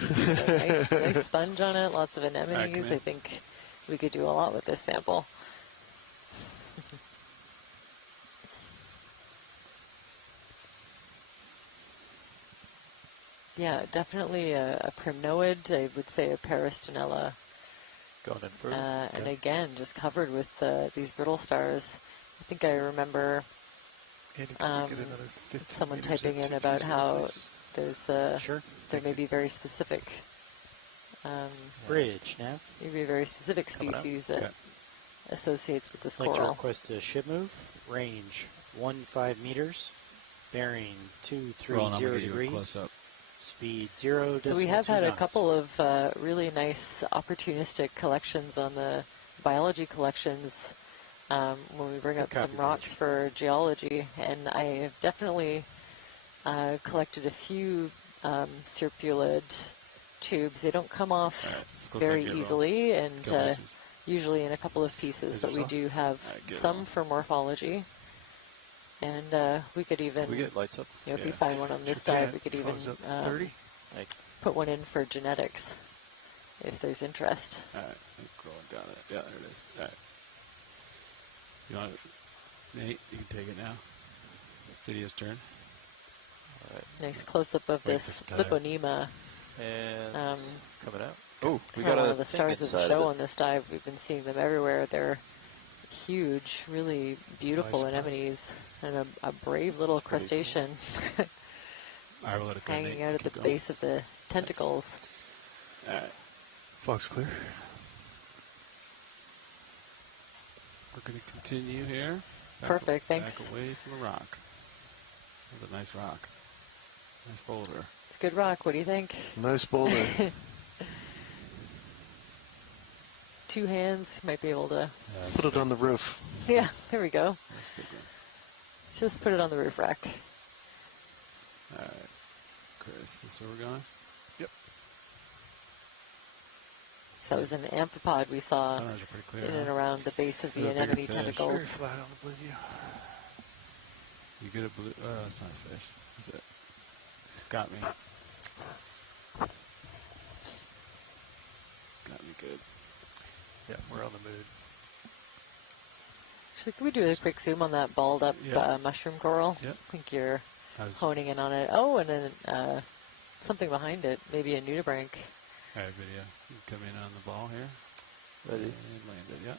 nice sponge on it, lots of anemones. I think we could do a lot with this sample. Yeah, definitely a primnoid. I would say a peristinella. Going in further. And again, just covered with these brittle stars. I think I remember someone typing in about how there's there may be very specific bridge now. Maybe a very specific species that associates with this I'd like to coral. request a ship move. Range 15 meters. Bearing 230 degrees. Speed 0. So we have had a couple of really nice opportunistic collections on the biology collections when we bring up some rocks for geology, and I have definitely collected a few circulid tubes. They don't come off very easily, and usually in a couple of pieces, but we do have some for morphology. And we could even, Can we get lights up? You know, if we find one on this dive, we could even put one in for genetics, if there's interest. All right, scrolling down it. Yeah, there it is. All right. You want it? Nate, you can take it now. Video's turn. All right. Nice close-up of this Liponema. And coming out. Oh, we got one of the stars of the show on this dive. We've been seeing them everywhere. They're huge, really beautiful anemones, and a brave little crustacean hanging out at the base of the tentacles. All right. Fog's clear. We're going to continue here. Perfect, thanks. Back away from the rock. That's a nice rock. Nice boulder. It's a good rock. What do you think? Nice boulder. Two hands, might be able to put it on the roof. Yeah, there we go. Just put it on the roof rack. All right, Chris, this is where we're going? Yep. So that was an amphipod we saw clear, in and around the base of the anemone tentacles. Flat on the blue view. You get a blue? It's not a fish. Is it? Got me. Got me good. Yeah, we're on the mood. Actually, can we do a quick zoom on that balled up mushroom coral? Yep. I think you're honing in on it. Oh, and then something behind it, maybe a nudibranch. All right, video. You can come in on the ball here. Ready? And landed, yeah.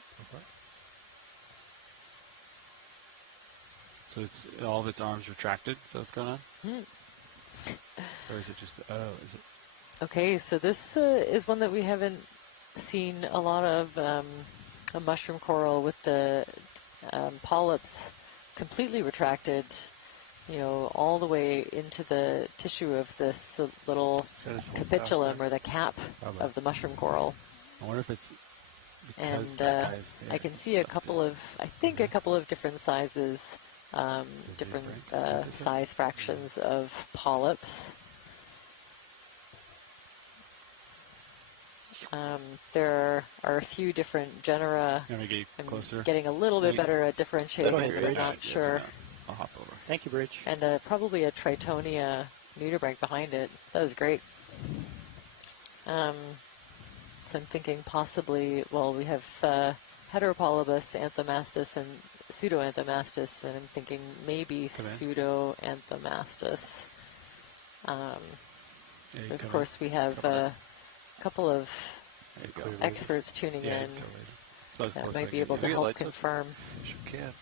So it's all of its arms retracted, so what's going on? Or is it just, is it? Okay, so this is one that we haven't seen a lot of, a mushroom coral with the polyps completely retracted, you know, all the way into the tissue of this little capitulum or the cap of the mushroom coral. I wonder if it's because and I can see a couple of, I think a couple of different sizes, different size fractions of polyps. There are a few different genera. Closer. Getting a little bit better at differentiating, but I'm not sure. I'll hop over. Thank you, Bridge. And probably a Tritonia nudibranch behind it. That was great. So I'm thinking possibly, well, we have Heteropolybus, Anthomastus, and Pseudoanthomastus, and I'm thinking maybe Pseudoanthomastus. Yeah, Of course, we have a couple of experts tuning in that might be able to help confirm. Sure can.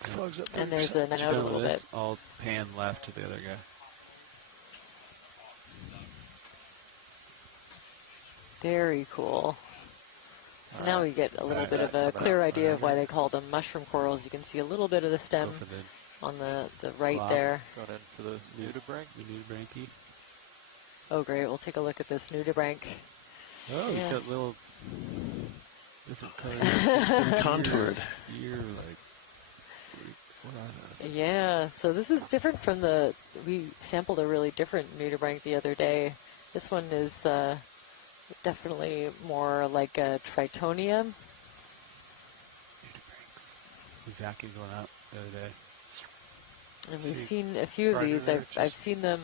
Fog's up and there's a note a little bit. I'll pan left to the other guy. Very cool. So now we get a little bit of a clear idea of why they call them mushroom corals. You can see a little bit of the stem on the right there. Going in for the nudibranch. The nudibranch. Oh, great. We'll take a look at this nudibranch. Oh, he's got little different colors. It's been contoured. Ear, like, what are those? Yeah, so this is different from we sampled a really different nudibranch the other day. This one is definitely more like a Tritonium. The vacuum going out the other day. And we've seen a few of these. I've seen them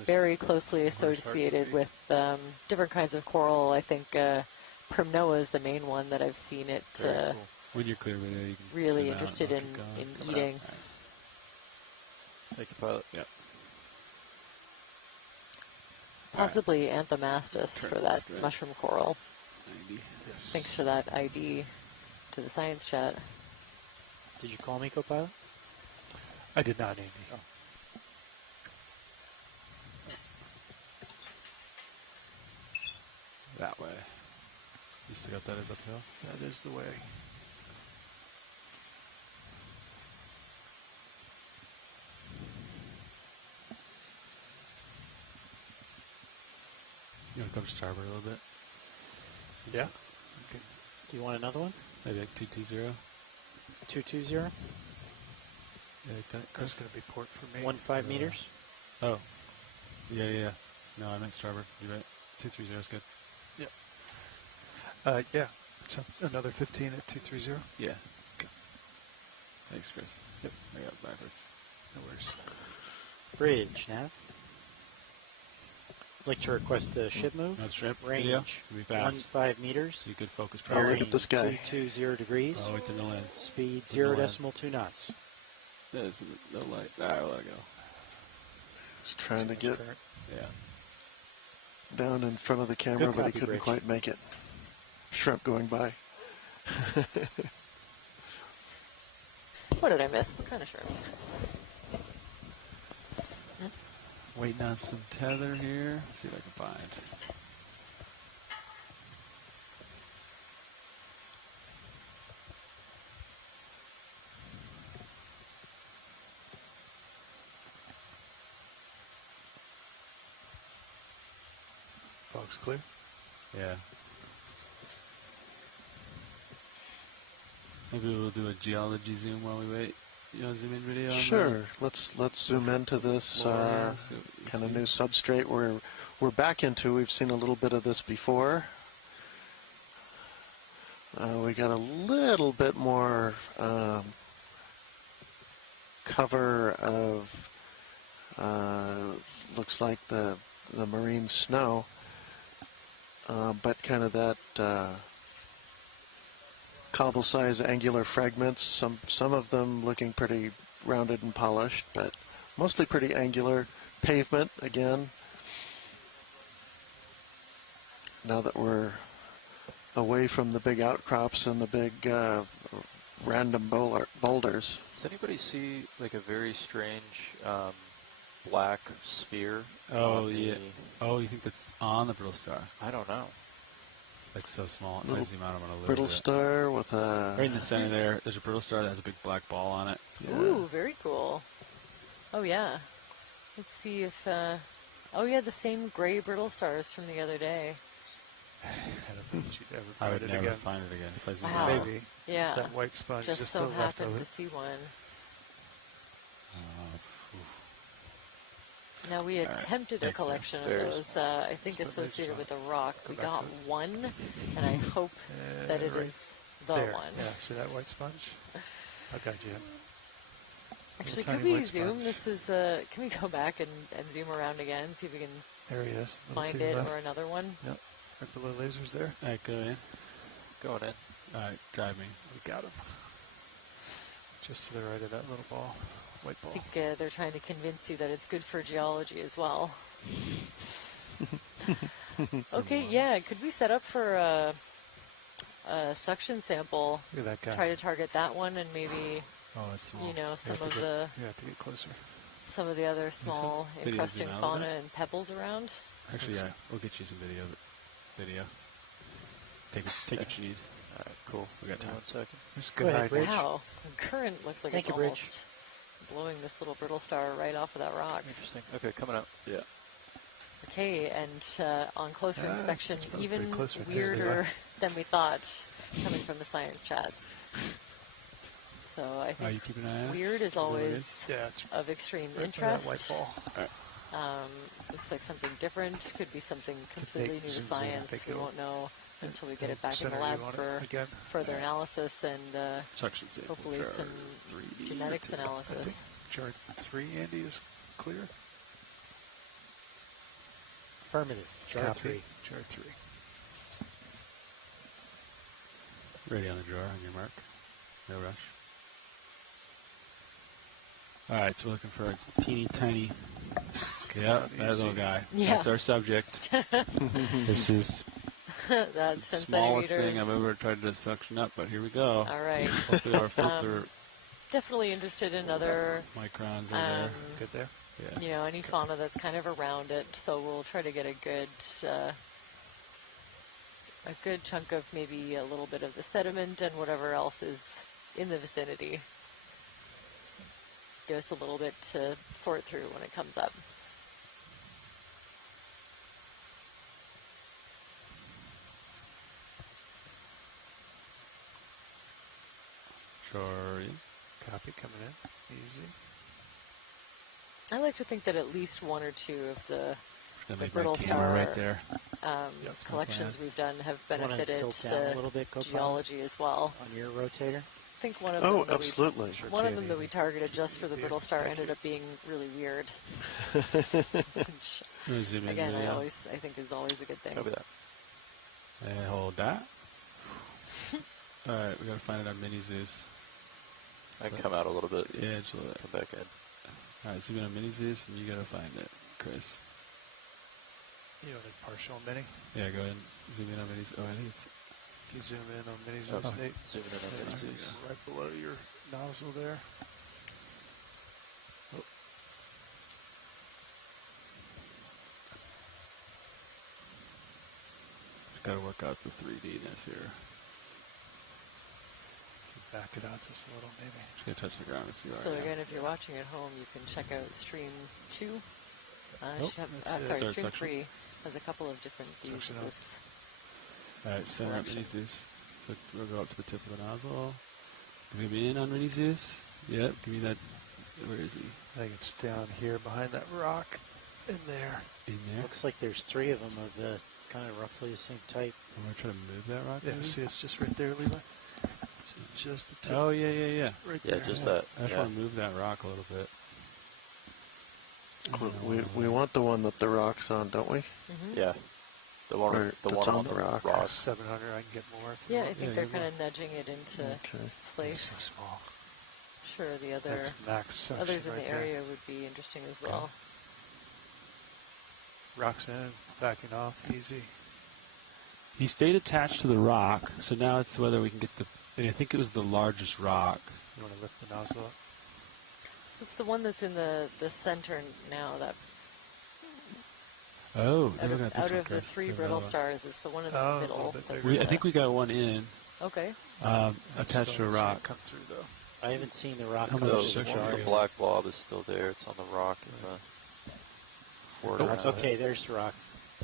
very closely associated with different kinds of coral. I think Primnoa is the main one that I've seen it. Cool. When you're clear with it, you can really interested in eating. Thank you, pilot. Yep. Possibly Anthomastus for that mushroom coral. 90. Yes. Thanks for that ID to the science chat. Did you call me, co-pilot? I did not, Amy. Oh. That way. You still got that as uphill? That is the way. You want to come starboard a little bit? Yeah. Okay. Do you want another one? Maybe like 220? 220? Yeah, like that. That's going to be port for me. 15 meters? Oh. Yeah. No, I meant starboard. You're right. 230 is good. Yeah. Yeah. It's another 15 at 230? Yeah. Okay. Thanks, Chris. Yep. I got it backwards. No worries. Bridge, Nav. I'd like to request a ship move. That's ship. Range. Yeah. It's going to be fast. 15 meters. So you could focus Oh, look at this guy. 220 degrees. Oh, it's in the lens. Speed 0.2 knots. There's no light. All right, we'll let it go. He's trying to get Yeah. down in front of the camera, Good but he copy, couldn't Bridge. quite make it. Shrimp going by. What did I miss? What kind of shrimp? Waiting on some tether here. See if I can find. Fog's clear? Yeah. Maybe we'll do a geology zoom while we wait. You want to zoom in video? On Sure. Let's zoom into this kind of new substrate we're back into. We've seen a little bit of this before. We got a little bit more cover of looks like the marine snow, but kind of that cobble-size angular fragments. Some of them looking pretty rounded and polished, but mostly pretty angular. Pavement again. Now that we're away from the big outcrops and the big random boulders. Does anybody see like a very strange black sphere? Oh, yeah. Oh, you think that's on the brittle star? I don't know. It's so small. If I Little zoom out, I'm going to lose brittle it. star with a... Right in the center there, there's a brittle star that has a big black ball on it. Yeah. Ooh, very cool. Oh, yeah. Let's see if... oh, yeah, the same gray brittle stars from the other day. I don't think you'd ever I find would it never again. find it again if I zoom Wow. out. Maybe. Yeah. That white sponge Just just so still left happened of to it. see one. Oof. Now, we All right. attempted a Thanks, man. collection of There's- those, I think associated with the rock. We back got to it. one, and I hope that it right is the there. one. Yeah, see that white sponge? I got you. Actually, tiny could we white zoom? sponge. This is, can we go back and zoom around again, see if we can There he is. A little find to your it left. or another one? Yep. Right below lasers there. All right, go in. Going in. All right, drive me. We got him. Just to the right of that little ball. white I ball. think they're trying to convince you that it's good for geology as well. Okay, yeah. Could we set up for a suction sample? Look at that guy. Try to target that one and maybe, Oh, it's small. you know, You some have to of get- the You have to get closer. some of the other small Video encrusting zoom out of fauna that? and pebbles around. Actually, yeah, we'll get you some video. Take what you need. All right, cool. We got time. 1 second. This is Go good ahead, hiding. Bridge. Wow, the current looks like Thank it's you, Bridge. almost blowing this little brittle star right off of that rock. Interesting. Okay, coming up. Yeah. Okay, and on closer Ah, inspection, it's probably even pretty close right there, weirder Levi. than we thought, coming from the science chat. So I You think keep an eye on it? weird is Is that what it always Yeah, it's of extreme right by that interest. white ball. Looks like something different, could be something completely new to zooms in, science. take We it won't know until we get It'll it back in the center lab you on it for again. further analysis and Suction sample hopefully jar some 3D genetics material. I think analysis. chart 3, Andy, is clear. Affirmative. Chart Copy. 3. Chart 3. Ready on the jar on your mark. No rush. All right, so we're looking for a teeny tiny. Yep, that little guy. Yeah. That's our subject. This is That's the 10 smallest centimeters. thing I've ever tried to suction up, but here we go. All right. Hopefully our filter Definitely interested in other, microns are there. Good there? Yeah. you know, any fauna that's kind of around it. So we'll try to get a good chunk of maybe a little bit of the sediment and whatever else is in the vicinity. Give us a little bit to sort through when it comes up. Sorry. Copy coming in. Easy. I like to think that at least one or two of the Gonna the make my brittle camera star right there. collections we've done have Wanna benefited tilt down a the little bit, Copilot? geology as well. On your rotator? I think one of Oh, them that absolutely. one of them that we targeted just for the brittle star ended up being really weird. Which, Let zoom in again, video. I think is always a good thing. Copy that. And hold that. All right, we gotta find it on Mini Zeus. I can come out a little bit. Yeah, just a little bit. Come back in. All right, zoom in on Mini Zeus, and you gotta find it, Chris. You want a partial mini? Yeah, go ahead and zoom in on Mini Zeus. Oh, I think it's. Can you zoom in on mini Oh, Zeus, Nate? zoom in on Mini Zeus. Right below your nozzle there. Oh. Gotta work out the 3D-ness here. Back it out just a little, maybe. Just gotta touch the ground to see where So I am. again, if you're watching at home, you can check out stream 2. Nope, Should have, that's it. sorry, Start stream suction. 3 has a couple of different views Suction of up. this. All right, center up collection. Mini Zeus. So we'll go up to the tip of the nozzle. Zoom in on Mini Zeus. Yep, give me that. Where is he? I think it's down here behind that rock. In there. In there? Looks like there's 3 of them of the kind of roughly the same type. I'm gonna try to move that rock. Yeah, maybe? see, it's just right there, Levi. So just the tip. Oh yeah. Right Yeah, there. just that. I just Yeah. want to move that rock a little bit. We want the one that the rock's on, don't we? Mhm. Yeah. The one, Or the that's one on on the rock. rock. 700, I can get more. If you Yeah, I want. think Yeah, they're you kind of nudging it into Okay. place. So small. Sure, the other That's max suction others in right the there. area would be interesting as well. Rocks in, backing off, easy. He stayed attached to the rock, so now it's whether we can get the. And I think it was the largest rock. You want to lift the nozzle up? So it's the one that's in the center now. That Oh, out look of, at this out one, of the Chris. 3 Look at brittle that one. stars, it's the one in the Oh, a little middle. bit That's bigger. I think we got one in, okay. attached to Still a don't see it rock. Come through though. I haven't seen the rock How come much over the suction? jar The yet. black blob is still there. It's on the rock in the border. Oh, okay, there's the rock.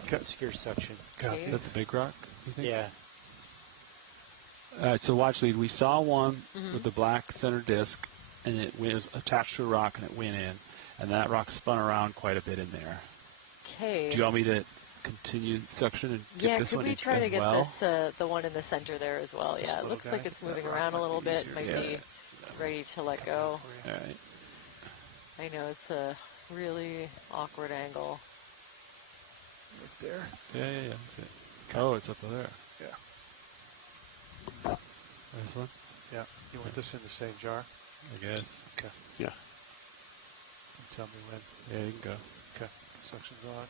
Okay. Obscure suction. Copy. Is that the big rock, you think? Yeah. All right, so watch lead. We saw one Mhm. with the black center disc, and it was attached to a rock, and it went in, and that rock spun around quite a bit in there. Okay. Do you want me to continue suction and get Yeah, this could one we try as to get well? this, the one in the center there as well? This Yeah, it little looks guy, like it's that moving rock around a might little be bit. easier Might to be get. ready to let go. All right. I know it's a really awkward angle. Right there. Yeah. That's it. Oh, it's up there. Yeah. This one? Yeah. You want this in the same jar? I guess. Okay. Yeah. tell me when. Yeah, you can go. Okay, suction's on.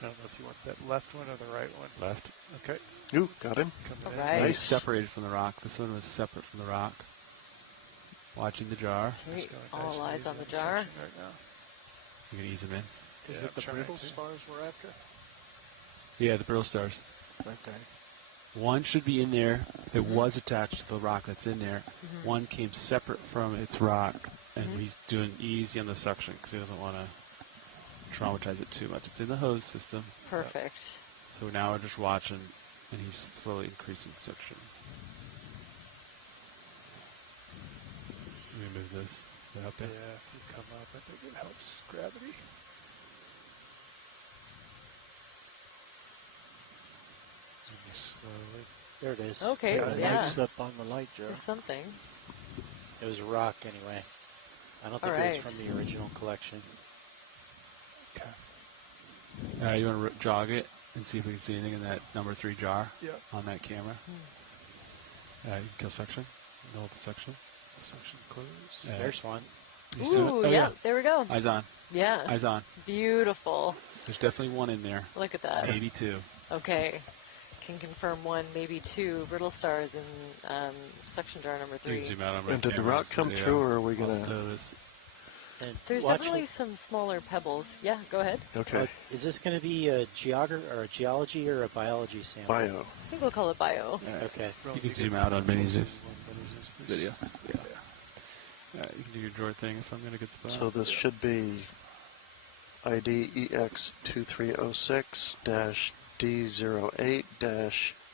I don't know if you want that left one or the right one. Left. Okay. Ooh, got him. Coming All right. Nice. Separated from the rock. This one was separate from the rock. Watching the jar. Okay, all nice and eyes easy on the in jar. section right now. You can ease them in. Is Yeah, it the trying brittle to. stars we're after? Yeah, the brittle stars. Okay. One should be in there. It was attached to the rock that's in there. Mhm. One came separate from its rock, and he's doing easy on the suction because he doesn't want to traumatize it too much. It's in the hose system. Perfect. So now we're just watching, and he's slowly increasing suction. Let me move this. Is that okay? Yeah, if you come up, I think it helps gravity. Slowly. There it is. Okay, Yeah, it yeah. lights up on the light jar. There's something. It was a rock anyway. I don't think All it right. was from the original collection. Okay. You want to jog it and see if we can see anything in that number 3 jar Yep. on that camera. You can kill suction. Know the suction. Suction closed. There's one. You see it? Ooh, Oh, yeah, there we go. Eyes on. Yeah. Eyes on. Beautiful. There's definitely one in there. Look at that. 82. Okay. Can confirm 1, maybe 2 brittle stars in suction jar number 3. You can zoom out on my And did the cameras. rock come Yeah. through, or are we Let's going to... do this. And There's watch definitely it. some smaller pebbles. Yeah, go ahead. Okay. Is this going to be a geology or a biology sample? Bio. I think we'll call it bio. Okay. You can zoom out on Benny's video. Yeah. You can do your drawer thing if I'm in a good spot. So this should be ID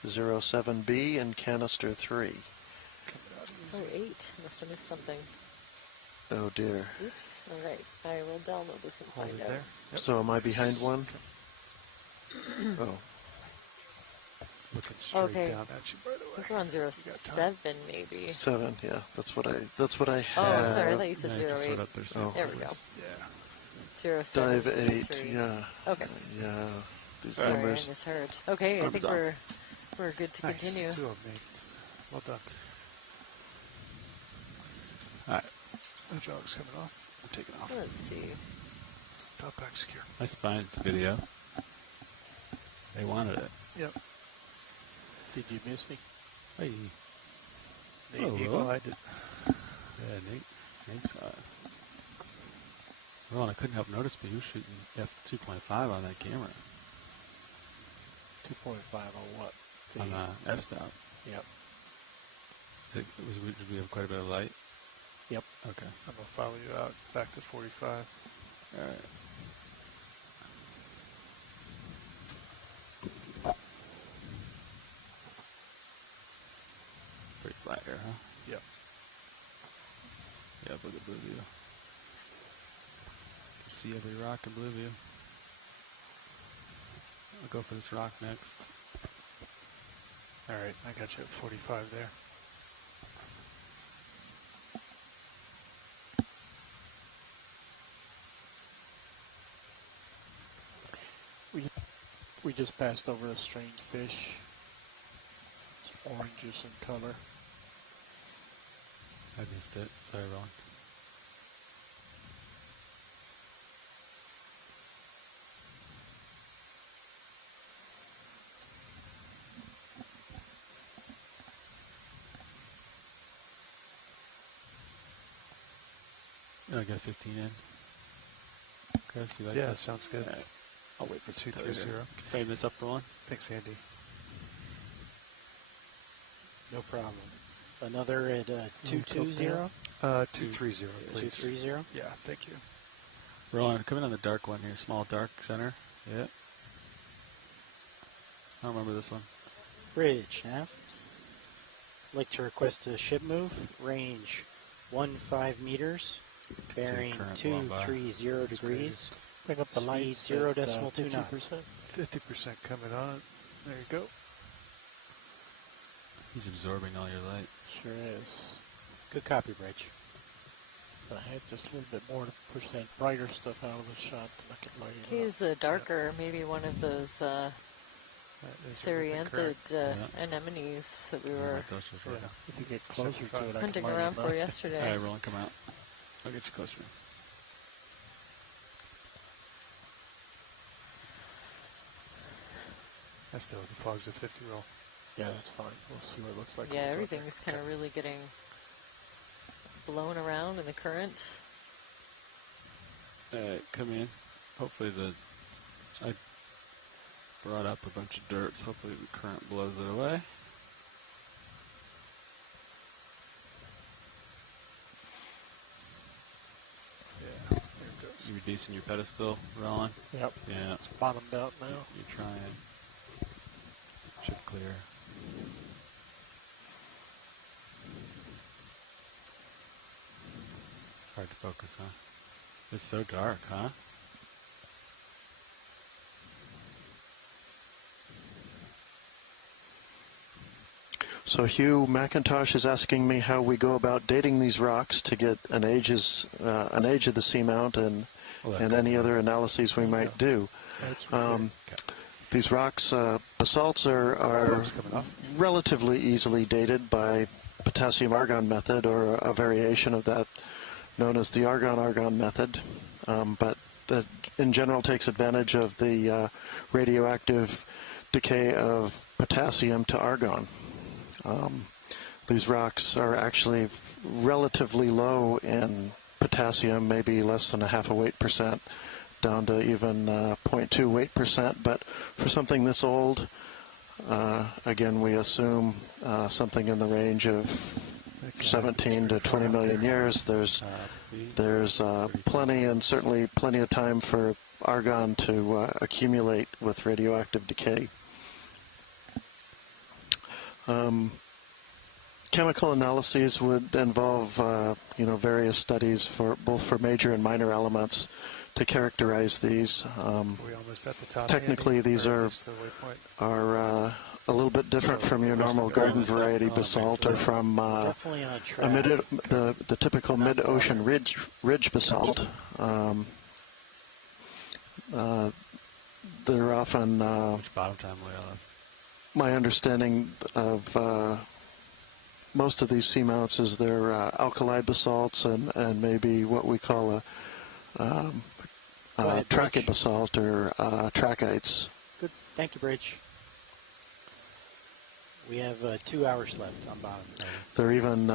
EX2306-D08-07B and canister 3. Oh, 8. Must have missed something. Oh dear. Oops. All right. I will download this and Hold find it out. there. Yep. So am I behind one? Oh. Looking straight Okay. down at you, by the I way. think we're on 07 maybe. 7, yeah. That's what I had. Oh, sorry. I thought you said Yeah, you can 08. sort up there, so- There we go. Yeah. 07. Dive 8, 03. yeah. Okay. Yeah. These Sorry, numbers. I misheard. Okay, I Arms think off. we're good to Nice. continue. 2 of them, mate. Well done. All right. No jog's coming off. I'm taking off. Let's see. Top back secure. I spined the video. They wanted it. Yep. Did you miss me? Hey. Nate Oh, Eagle, really? I did. Yeah, Nate saw it. Well, and I couldn't help notice, but he was shooting f2.5 on that camera. 2.5 on what? On f-stop. Yep. Did we have quite a bit of light? Yep. Okay. I'm going to follow you out back to 45. All right. Pretty flat here, huh? Yep. Yeah, look at blue view. Can see every rock in blue view. I'll go for this rock next. All right, I got you at 45 there. We just passed over a strange fish. It's orangish in color. I missed it. Sorry, Ron. I got 15 in. Okay, so you like Yeah, that? sounds good. All right. I'll wait for 230. Frame this up for one. Thanks, Andy. No problem. Another at 220? 230, please. 230? Yeah, thank you. Rowan, come in on the dark one here. Small dark center. Yeah. I don't remember this one. Bridge, nav. Like to request a ship move. Range 15 meters. Bearing current blowing by. 230 degrees. Bring up the Speed lights. 0.2 knots. 50% coming on. There you go. He's absorbing all your light. Sure is. Good copy, Bridge. But I had just a little bit more to push that brighter stuff out of the shot to make it lighter. Okay, is the darker, maybe one of those Cerianthid anemones that we were If you get closer to it, I hunting can light around it for up. yesterday. All right, Roland, come out. I'll get you closer. That's still the fog's at 50 roll. Yeah, that's fine. We'll see what it looks like. Yeah, everything's kind of really getting blown around in the current. Come in. Hopefully I brought up a bunch of dirt, so hopefully the current blows it away. Yeah, there it goes. You reducing your pedestal, Roland? Yep. Yeah. It's bottomed out now. You're trying. Should clear. Hard to focus, huh? It's so dark, huh? So Hugh McIntosh is asking me how we go about dating these rocks to get an age of the seamount and any other analyses we might do. These rocks, basalts are relatively easily dated by potassium-argon method, or a variation of that known as the argon-argon method, but that in general takes advantage of the radioactive decay of potassium to argon. These rocks are actually relatively low in potassium, maybe less than a half a weight percent, down to even 0.2 weight percent. But for something this old, again, we assume something in the range of 17 to 20 million years. There's plenty, and certainly plenty of time for argon to accumulate with radioactive decay. Chemical analyses would involve, various studies for both for major and minor elements to characterize these. Technically, these are a little bit different from your normal garden variety basalt, or from the typical mid-ocean ridge basalt. They're often. Which bottom time layout? My understanding of most of these seamounts is they're alkali basalts and maybe what we call a trachyte basalt or trachytes. Good. Thank you, Bridge. We have 2 hours left on bottom. They're even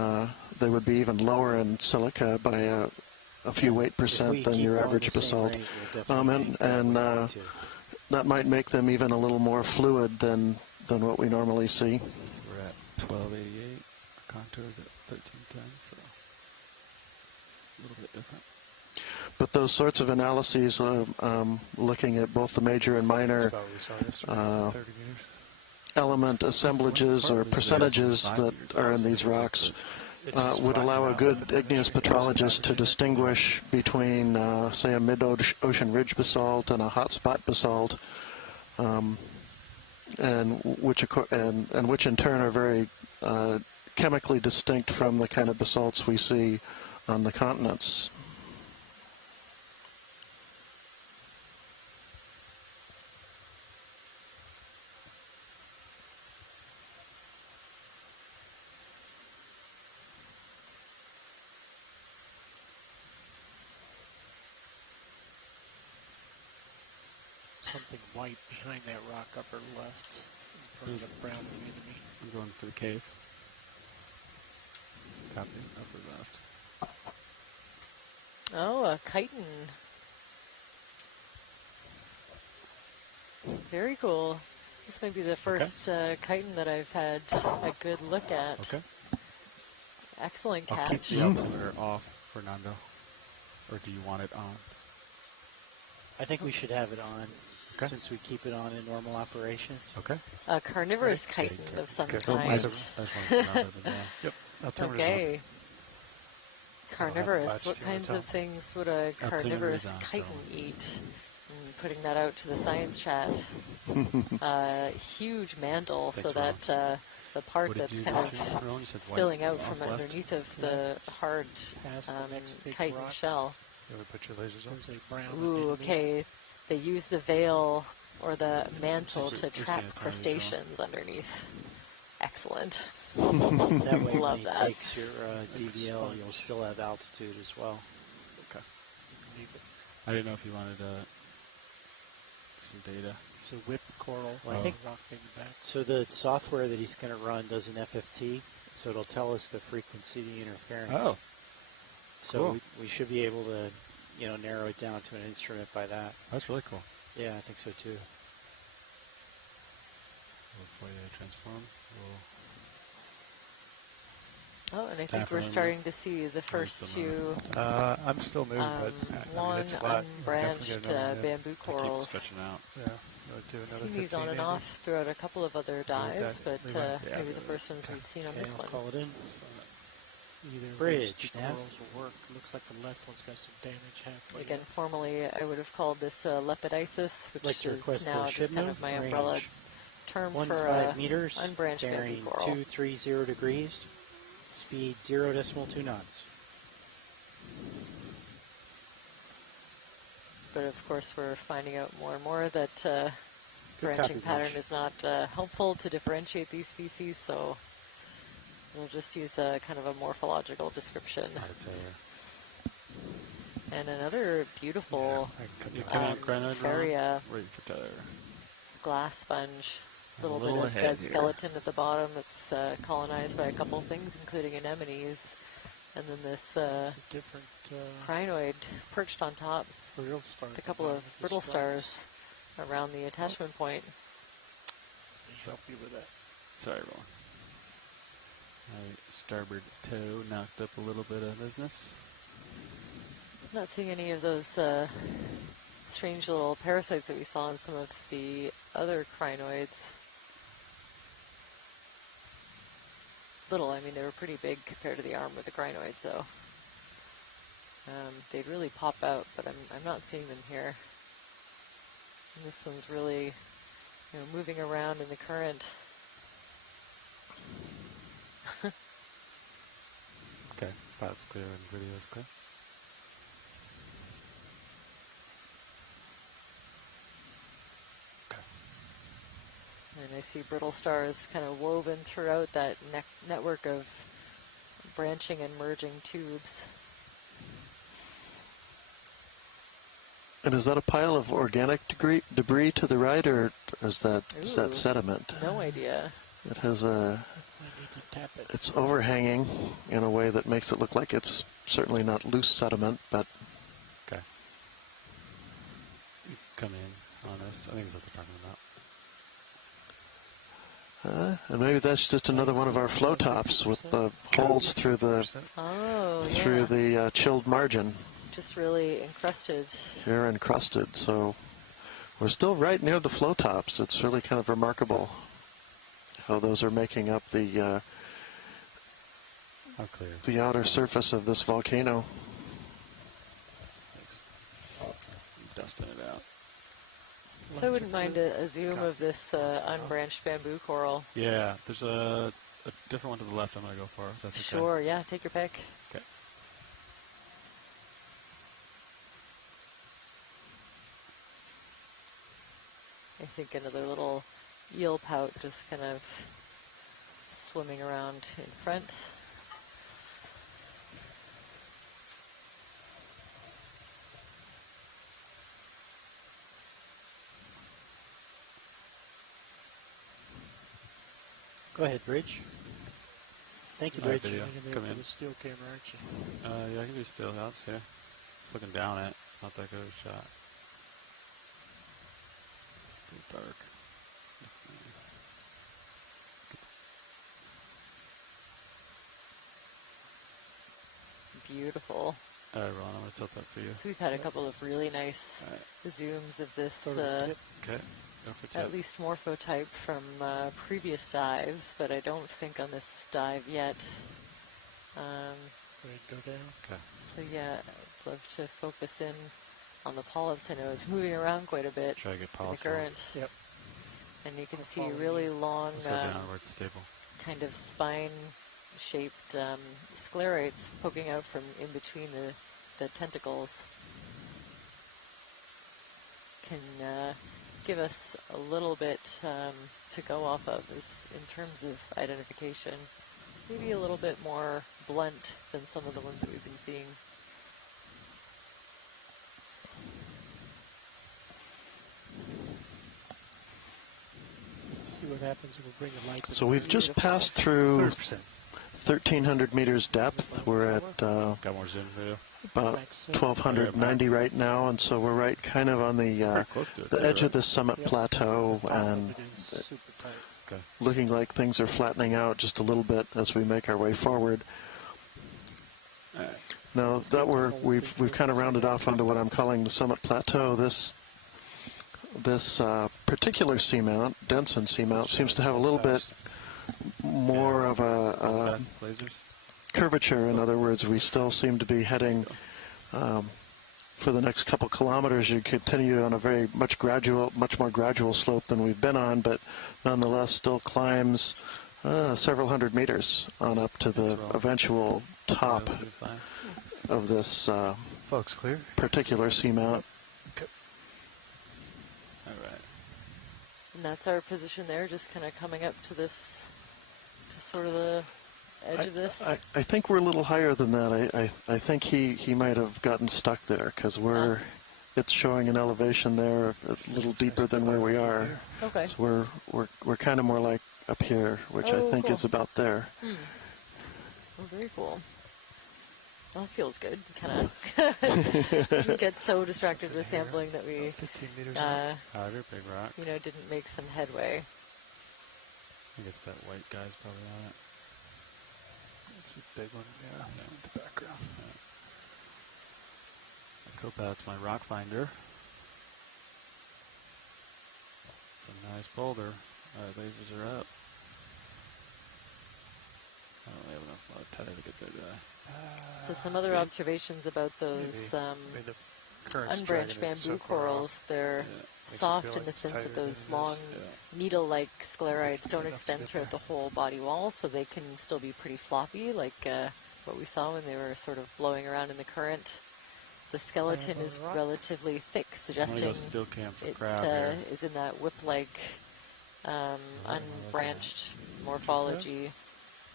they would be even lower in silica by a few weight percent than your average basalt, and that might make them even a little more fluid than what we normally see. We're at 1288. Contours at 1310, so a little bit different. But those sorts of analyses, looking at both the major and minor element assemblages or percentages that are in these rocks, would allow a good igneous petrologist to distinguish between, say, a mid-ocean ridge basalt and a hotspot basalt, and which in turn are very chemically distinct from the kind of basalts we see on the continents. Something white behind that rock upper left, in front of the brown community. I'm going for the cave. Copy, upper left. Oh, a chitin. Very cool. This may be the first chitin that I've had a good look at. Okay. Excellent I'll catch. keep the altimeter off, Fernando. Or do you want it on? I think we should have it on, since we keep it on in normal operations. Okay. A carnivorous chitin of some kind. Yep. Okay. Carnivorous. What kinds of things would a carnivorous chitin eat? Putting that out to the science chat. Huge mantle, so that the part that's kind of spilling out from underneath of the hard chitin shell. You ever put your lasers on? Ooh, okay. They use the veil or the mantle to trap crustaceans underneath. Excellent. That way, Love when it that. takes your DVL, you'll still have altitude as well. I didn't know if you wanted some data. So whip coral, Well, I think rock baby back. so. The software that he's going to run does an FFT, so it'll tell us the frequency of the interference. Oh, so cool. we should be able to, narrow it down to an instrument by that. That's really cool. Yeah, I think so too. Before you transform, Oh, and I think we're starting to see the first two. I'm still new, but long it's flat. unbranched bamboo corals. Stretching out. Yeah, do another Seen these on and maybe? off throughout a couple of other dives, but Yeah, maybe the first ones we've seen on this I'll one. call it in. Either Bridge, the Nav. corals will work. Looks like the left one's got some damage halfway. Again, formerly I would have called this Lepidisis, I'd like which to is request now a just ship kind move of my umbrella range. term 1 for 5 meters, unbranched bamboo bearing coral. 230 degrees, speed 0.2 knots. But of course, we're finding out more and more that Good branching copy, pattern Bridge. is not helpful to differentiate these species, so we'll just use a kind of a morphological description. And another beautiful Faria glass sponge, a little bit of dead skeleton at the bottom that's colonized by a couple things, including anemones, and then this different crinoid perched on top, with a couple of brittle stars around the attachment point. Help you with that. Sorry, Roland. My starboard toe knocked up a little bit of business. Not seeing any of those strange little parasites that we saw in some of the other crinoids. Little, I mean, they were pretty big compared to the arm with the crinoids, though. They'd really pop out, but I'm not seeing them here. And this one's really, moving around in the current. Okay, that's clear and video is clear. And I see brittle stars kind of woven throughout that network of branching and merging tubes. And is that a pile of organic debris to the right, or is that sediment? No idea. It has it's overhanging in a way that makes it look like it's certainly not loose sediment, but. Okay. Come in on this. I think that's what they're talking about. And maybe that's just another one of our flow tops with the holes through the chilled margin. Just really encrusted. Here encrusted, so we're still right near the flow tops. It's really kind of remarkable how those are making up the outer surface of this volcano. Dusting it out. So I wouldn't mind a zoom of this unbranched bamboo coral. Yeah, there's a different one to the left I'm going to go for. If that's okay. Sure, yeah, take your pick. Okay. I think another little eel pout just kind of swimming around in front. Go ahead, Bridge. Thank you, Bridge. Video. Come in. The steel camera, aren't you? Yeah, I can do still helps here. Just looking down at it. It's not that good of a shot. It's pretty dark. Beautiful. All right, Ron, I'm going to tilt that for you. So we've had a couple of really nice zooms of this okay. Go for at least morphotype from previous dives, but I don't think on this dive yet. Ready to go down? Okay. So yeah, I'd love to focus in on the polyps. I know it's moving around quite a bit Try to get in the polyps. current. Yep. And you can see really long Let's go down where it's stable. kind of spine-shaped sclerates poking out from in between the tentacles. Can give us a little bit to go off of as in terms of identification. Maybe a little bit more blunt than some of the ones that we've been seeing. see what happens when we bring the lights. So we've just passed through 1,300 meters depth. We're at got more zoom video. About 1,290 right now, and so we're right kind of on the edge of the summit plateau, and looking like things are flattening out just a little bit as we make our way forward. Now that we've kind of rounded off onto what I'm calling the summit plateau. This particular seamount, Denson Seamount, seems to have a little bit more of a curvature. In other words, we still seem to be heading for the next couple kilometers. You continue on a much more gradual slope than we've been on, but nonetheless still climbs several hundred meters on up to the eventual top of this particular seamount. All right. And that's our position there, just kind of coming up to this, to sort of the edge of this. I think we're a little higher than that. I think he might have gotten stuck there because it's showing an elevation there a little deeper than where we are. Okay. So we're kind of more like up here, which I think is about there. Well, very cool. Well, it feels good. Kind of get so distracted with sampling that we, 15 meters big rock. Didn't make some headway. I think it's that white guy's probably on it. It's a big one, yeah, in the background. My co-pilot's my rock finder. It's a nice boulder. All right, lasers are up. I don't really have enough tether to get there, do I? So some other observations about those unbranched bamboo corals. They're soft in the sense that those long needle-like sclerites don't extend throughout the whole body wall, so they can still be pretty floppy, like what we saw when they were sort of blowing around in the current. The skeleton is relatively thick, suggesting it is in that whip-like unbranched morphology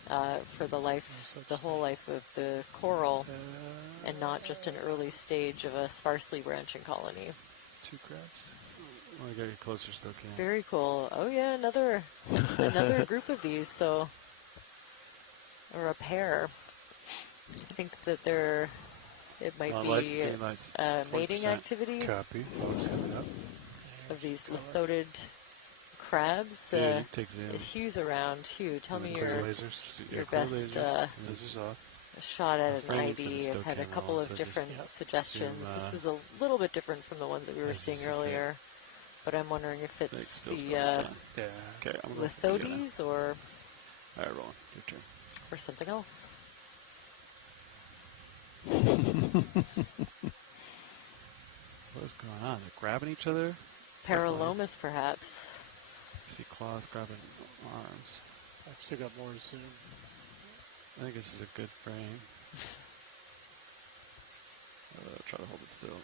for the whole life of the coral, and not just an early stage of a sparsely branching colony. 2 crabs. I gotta get closer still, Cam. Very cool. Oh yeah, another group of these. So, or a pair. I think that it might be mating activity of these lithodid crabs. Hugh's around. Hugh, tell me your best shot at an ID. I've had a couple of different suggestions. This is a little bit different from the ones that we were seeing earlier, but I'm wondering if it's the lithodes or your turn. Or something else. What's going on? They're grabbing each other? Paralomus, perhaps. I see claws grabbing arms. I've still got more to zoom. I think this is a good frame. Try to hold it still.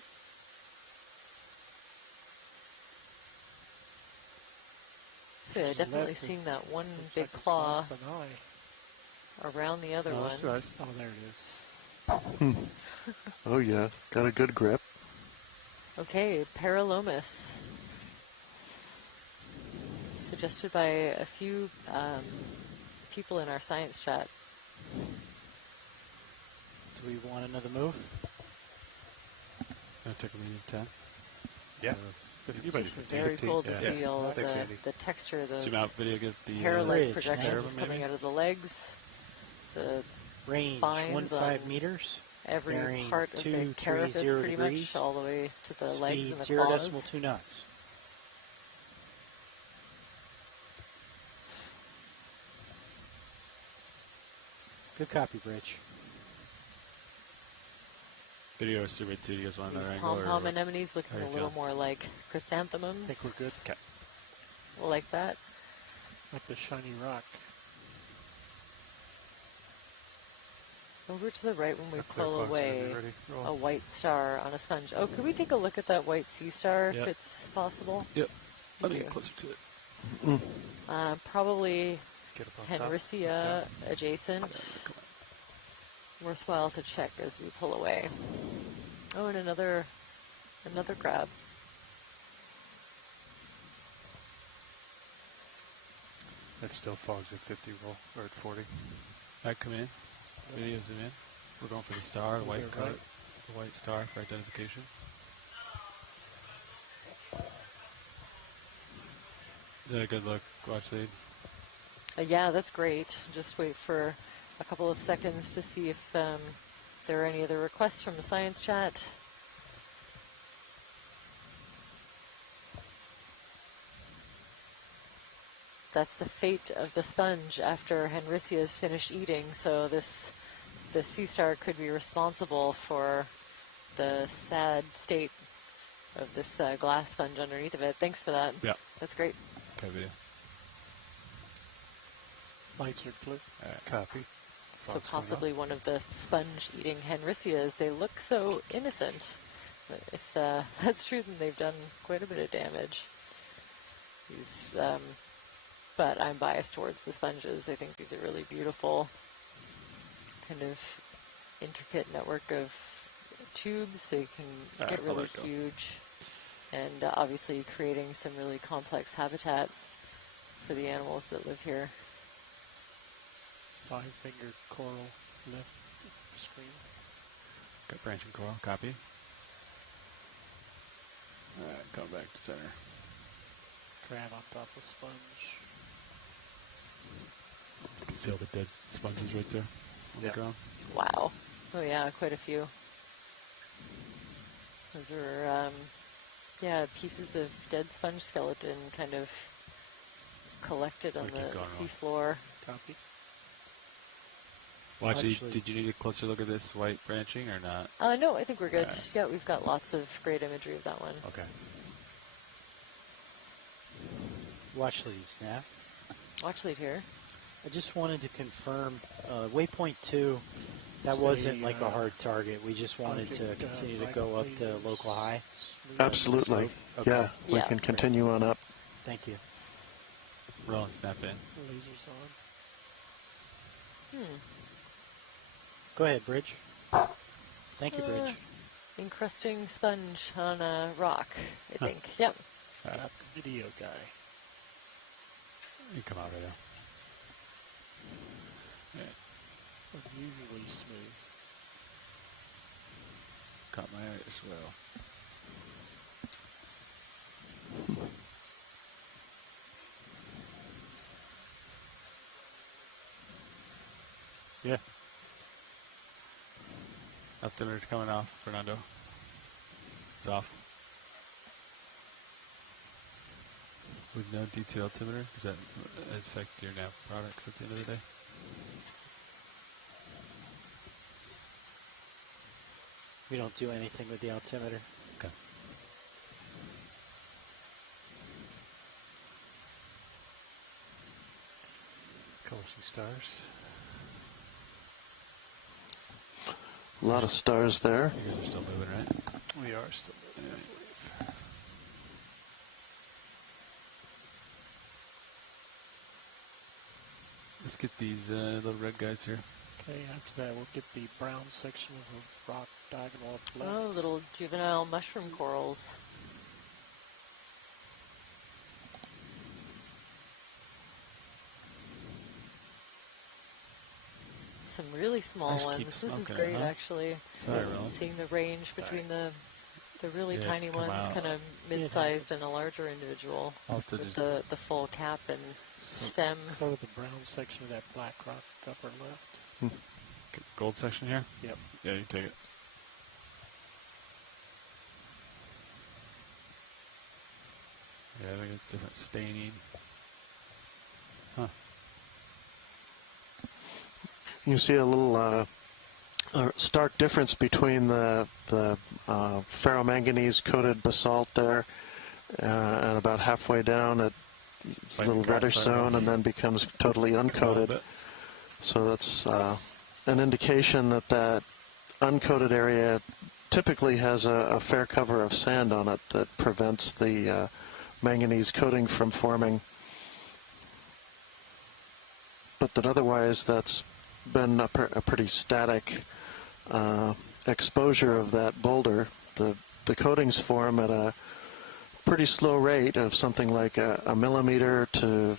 So yeah, definitely seeing that one big claw around the other one. Nice. Oh, there it is. Oh yeah, got a good grip. Okay, Paralomus. Suggested by a few people in our science chat. Do we want another move? Gonna take a medium 10. Yeah. It's very cool to see all of the texture of those zoom out video, get the hair-like projections coming out of the legs, the range spines 15 meters. Every part of the carapace, pretty much, all the way to the legs and the Speed claws. 0.2 knots. Good copy, Bridge. Video survey 2, you guys want These another angle? pom-pom anemones looking a little more like chrysanthemums. I think we're good. Okay. Like that. Like the shiny rock. Over to the right when we pull away a white star on a sponge. Oh, could we take a look at that white sea star if it's possible? Yep. Let me get closer to it. Probably Henricea adjacent. Worthwhile to check as we pull away. Oh, and another grab. It still fogs at 50 roll, or at 40. Alright, come in. Video zoom in. We're going for the star, the white Right. cut, the white star for identification. Is that a good look, watch lead? Yeah, that's great. Just wait for a couple of seconds to see if there are any other requests from the science chat. That's the fate of the sponge after Henricea is finished eating. So the sea star could be responsible for the sad state of this glass sponge underneath of it. Thanks for that. Yeah. That's great. Okay, video. Lights are clear. Copy. So possibly one of the sponge-eating Henriceas. They look so innocent. But if that's true, then they've done quite a bit of damage. These, but I'm biased towards the sponges. I think these are really beautiful, kind of intricate network of tubes. They can get really huge, and obviously creating some really complex habitat for the animals that live here. 5-finger coral left screen. Got branching coral, copy. Alright, come back to center. Crab on top of sponge. You can see all the dead sponges right there on the ground. Wow. Oh yeah, quite a few. Those are, yeah, pieces of dead sponge skeleton kind of collected on the seafloor. Copy. Well, actually, did you need a closer look at this white branching or not? No, I think we're good. Yeah, we've got lots of great imagery of that one. Okay. Watch lead, Snap. Watch lead here. I just wanted to confirm, waypoint 2, that wasn't like a hard target. We just wanted to continue to go up the local high. Absolutely. Okay. Yeah, we can continue on up. Thank you. Roll and snap in. Lasers on. Go ahead, Bridge. Thank you, Bridge. Encrusting sponge on a rock, I think. Yep. Got the video guy. You come out right now. Unusually smooth. Caught my eye as well. Yeah. Altimeter coming off, Fernando. It's off. With no detail altimeter, does that affect your nav products at the end of the day? We don't do anything with the altimeter. Okay. Color some stars. A lot of stars there. You guys are still moving, right? We are still moving, I believe. Let's get these little red guys here. Okay, after that we'll get the brown section of the rock diagonal up left. Oh, little juvenile mushroom corals. Some really small ones. This is great, actually. Sorry, Roland. Seeing the range between the really tiny ones, kind of mid-sized, and a larger individual with the full cap and stem. Go to the brown section of that black rock upper left. Gold section here? Yep. Yeah, you take it. Yeah, I think it's different staining. Huh. You see a little stark difference between the ferromanganese coated basalt there and about halfway down it's a little reddish zone and then becomes totally uncoated. So that's an indication that that uncoated area typically has a fair cover of sand on it that prevents the manganese coating from forming. But that otherwise that's been a pretty static exposure of that boulder. The coatings form at a pretty slow rate of something like a millimeter to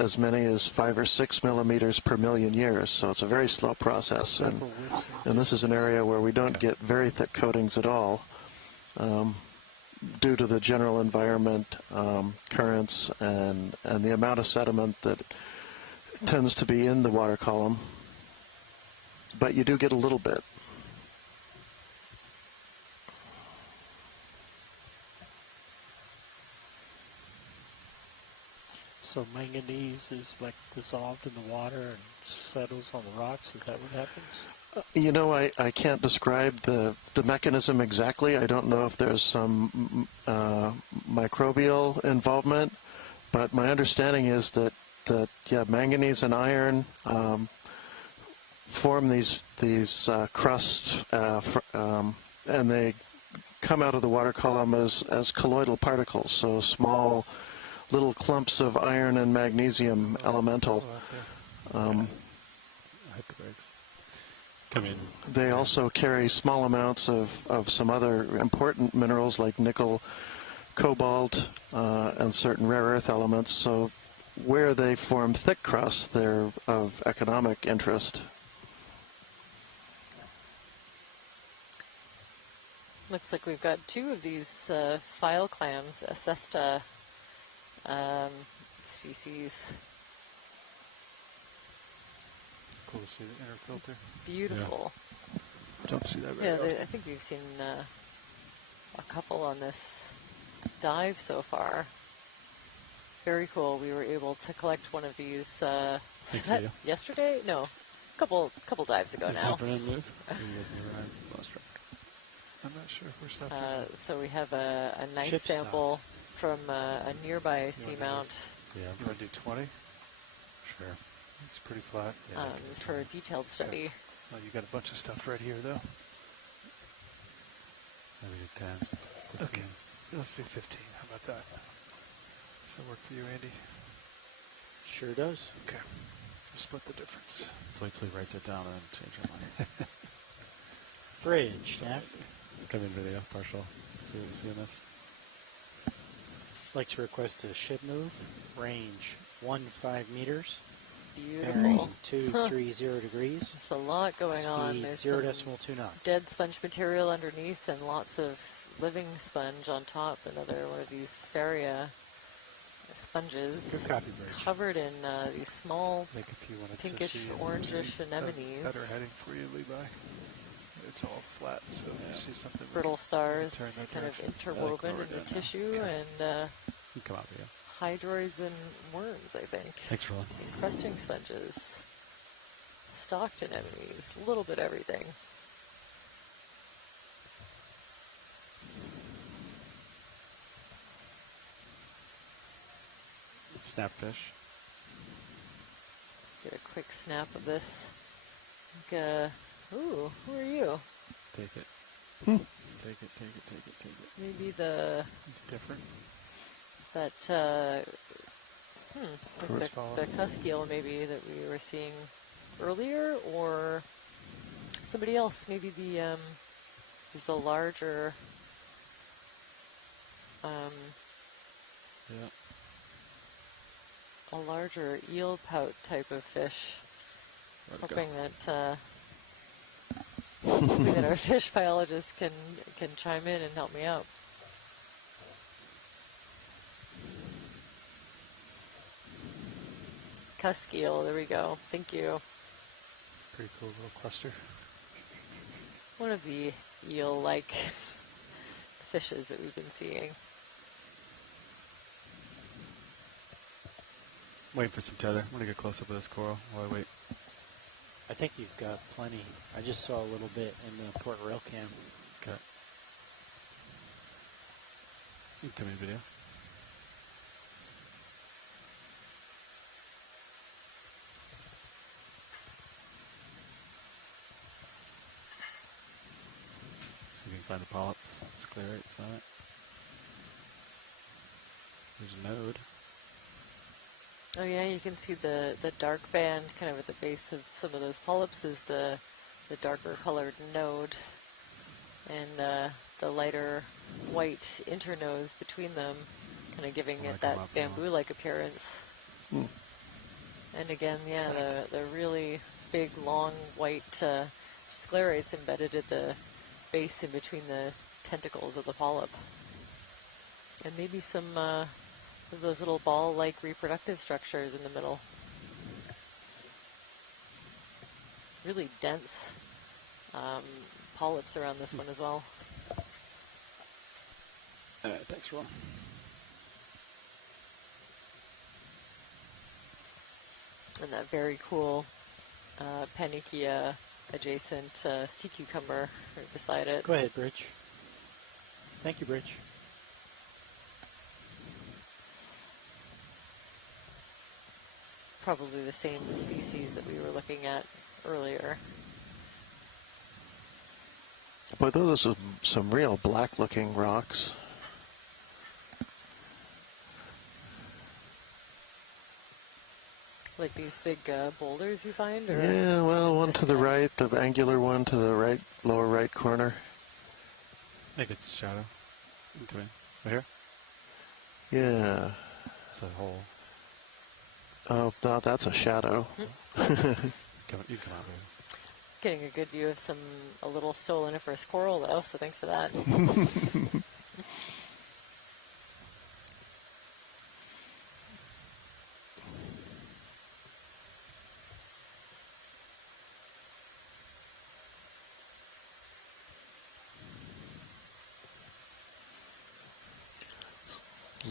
as many as 5 or 6 millimeters per million years, so it's a very slow process. And this is an area where we don't get very thick coatings at all due to the general environment, currents, and the amount of sediment that tends to be in the water column. But you do get a little bit. So manganese is like dissolved in the water and settles on the rocks. Is that what happens? You know, I can't describe the mechanism exactly. I don't know if there's some microbial involvement, but my understanding is that yeah, manganese and iron form these crusts, and they come out of the water column as colloidal particles, so small little clumps of iron and magnesium elemental. Come in. They also carry small amounts of some other important minerals like nickel, cobalt, and certain rare earth elements. So where they form thick crusts, they're of economic interest. Looks like we've got 2 of these file clams, Acesta species. Cool to see the inner filter. Beautiful. Yeah. Don't see that very often. I think we've seen a couple on this dive so far. Very cool. We were able to collect one of these was that yesterday? No, a couple dives ago now. I'm not sure if we're stopping. So we have a nice sample from a nearby seamount. Yeah, I'm going to do 20. Sure. It's pretty flat. Yeah, for a detailed study. Okay. Oh, you got a bunch of stuff right here, though. Maybe 10. 15. Okay. Let's do 15. How about that? Does that work for you, Andy? Sure does. Okay. We'll split the difference. Let's wait till he writes it down and then change our mind. Fridge, Snap. Come in video, partial. Seeing this? Like to request a ship move. Range 15 meters. Beautiful. Bearing 230 degrees. There's a lot going on. Speed There's 0.2 knots. Dead sponge material underneath and lots of living sponge on top. Another one of these spharia sponges. Good copy, Bridge. Covered in these small Like if you wanted pinkish, to see orangish anemones. Better heading for you, Levi. It's all flat, so if you see something. Brittle stars turn that kind of direction. interwoven in the tissue and you come out here. hydroids and worms, I think. Thanks, Roland. Encrusting sponges. Stalked anemones. A little bit everything. Snapfish. Get a quick snap of this. Ooh, who are you? Take it. Take it. Maybe the different. That like the cuskeel maybe that we were seeing earlier, or somebody else. Maybe the there's a larger a larger eel pout type of fish. Hoping that our fish biologist can chime in and help me out. Cuskeel, there we go. Thank you. Pretty cool little cluster. One of the eel-like fishes that we've been seeing. Waiting for some tether. I'm going to get close up of this coral while I wait. I think you've got plenty. I just saw a little bit in the port rail cam. Okay. You can come in video. See if you can find the polyps, sclerates on it. There's a node. Oh yeah, you can see the dark band kind of at the base of some of those polyps is the darker colored node, and the lighter white internodes between them, kind of giving it that bamboo-like appearance. And again, yeah, the really big, long, white sclerates embedded at the base in between the tentacles of the polyp. And maybe some of those little ball-like reproductive structures in the middle. Really dense polyps around this one as well. Thanks, Ron. And that very cool Panikia adjacent sea cucumber right beside it. Go ahead, Bridge. Thank you, Bridge. Probably the same species that we were looking at earlier. Boy, those are some real black-looking rocks. Like these big boulders you find? Or Yeah, well, one to the right, the angular one to the right, lower right corner. I think it's shadow. Okay. Right here? Yeah. It's a hole. Oh, no, that's a shadow. You come out, baby. Getting a good view of a little stoloniferous coral though, so thanks for that.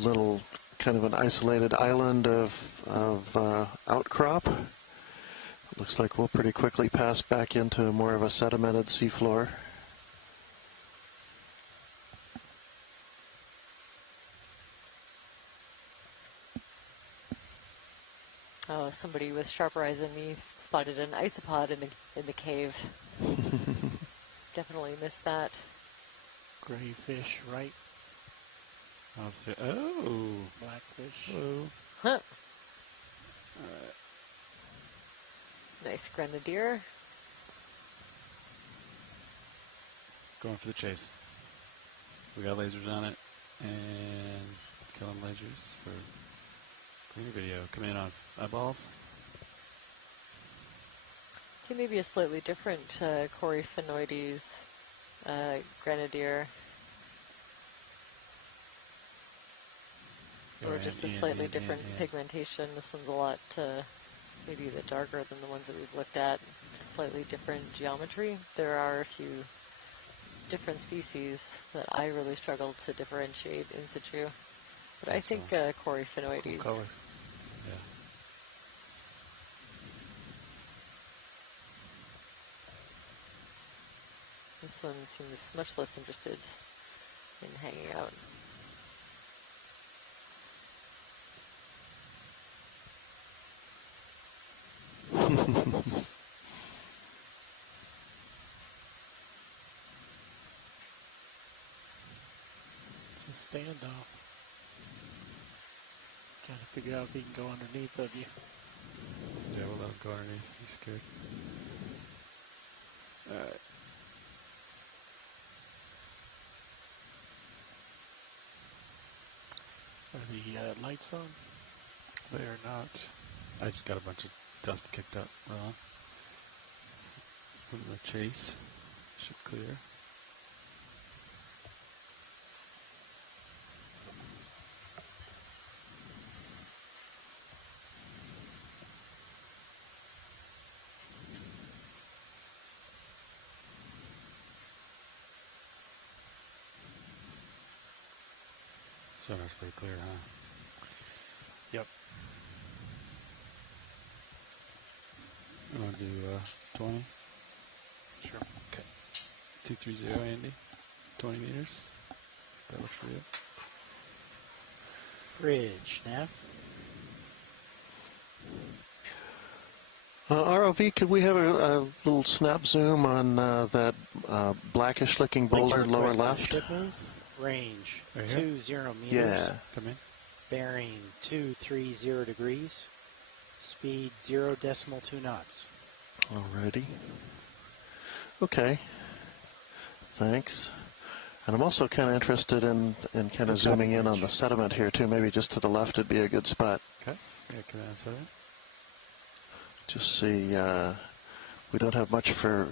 Little kind of an isolated island of outcrop. Looks like we'll pretty quickly pass back into more of a sedimented seafloor. Oh, somebody with sharper eyes than me spotted an isopod in the cave. Definitely missed that. Gray fish, right? I'll say, oh, Blackfish. hello. Huh. All right. Nice grenadier. Going for the chase. We got lasers on it, and killing lasers for green video. Coming in on eyeballs. Okay, maybe a slightly different Coryphaenoides grenadier. Or just a slightly different pigmentation. This one's a lot maybe a bit darker than the ones that we've looked at. Slightly different geometry. There are a few different species that I really struggle to differentiate in situ. But I think Coryphaenoides. Cool color. Yeah. This one seems much less interested in hanging out. It's a standoff. Trying to figure out if he can go underneath of you. Yeah, we'll let him go underneath. He's scared. Alright. Are the lights on? They are not. I just got a bunch of dust kicked up. From the chase. Should clear. Sonar's pretty clear, huh? Yep. You want to do 20? Sure. Okay. 230, Andy. 20 meters. That works for you. Bridge, Nav. ROV, could we have a little snap zoom on that blackish looking boulder lower left? Ship move. Range Right here? 20 meters. Yeah. Come in. Bearing 230 degrees. Speed 0.2 knots. Alrighty. Okay. Thanks. And I'm also kind of interested in kind of zooming in on the sediment here too. Maybe just to the left would be a good spot. Okay. Yeah, come in on 7. Just see, we don't have much for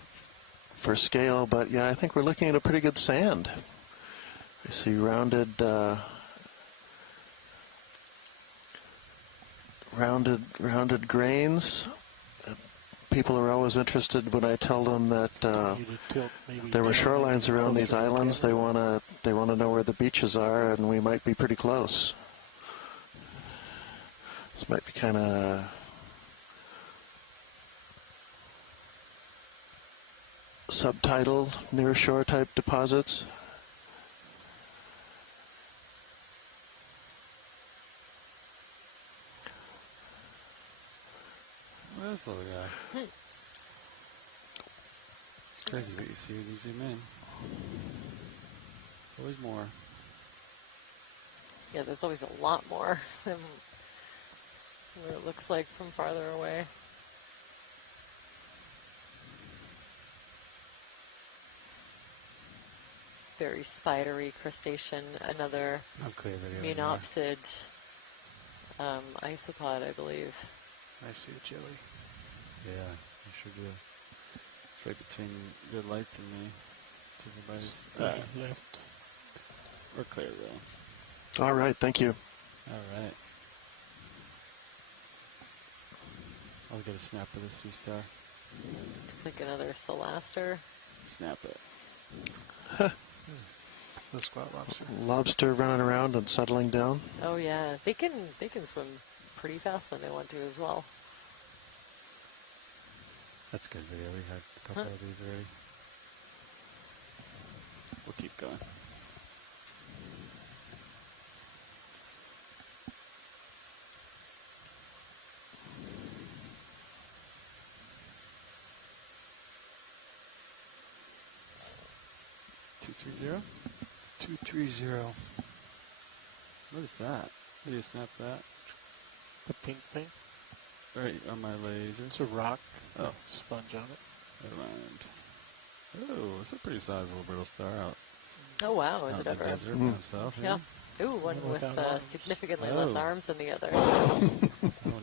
scale, but yeah, I think we're looking at a pretty good sand. I see rounded grains. People are always interested when I tell them that there were shorelines around these islands. They wanna know where the beaches are, and we might be pretty close. This might be kind of subtidal near shore type deposits. Where's the other guy? It's crazy what you see when you zoom in. Always more. Yeah, there's always a lot more than what it looks like from farther away. Very spidery crustacean, another Menopsid isopod, I believe. I see a jelly. Yeah, you sure do. It's right between the lights and me. Everybody's left. We're clear though. All right, thank you. All right. I'll get a snap of the sea star. Looks like another Solaster. Snap it. The squat lobster. Lobster running around and settling down. Oh yeah, they can swim pretty fast when they want to as well. That's good video. We had a couple of these already. We'll keep going. $230? 230. What is that? Did you snap that? The pink thing? Right on my laser. It's a rock. Oh. Sponge on it. Never mind. Oh, it's a pretty sizable brittle star out. Oh wow, is it in the ever? desert by himself, Yeah. Ooh, one with significantly less arms than the other. That one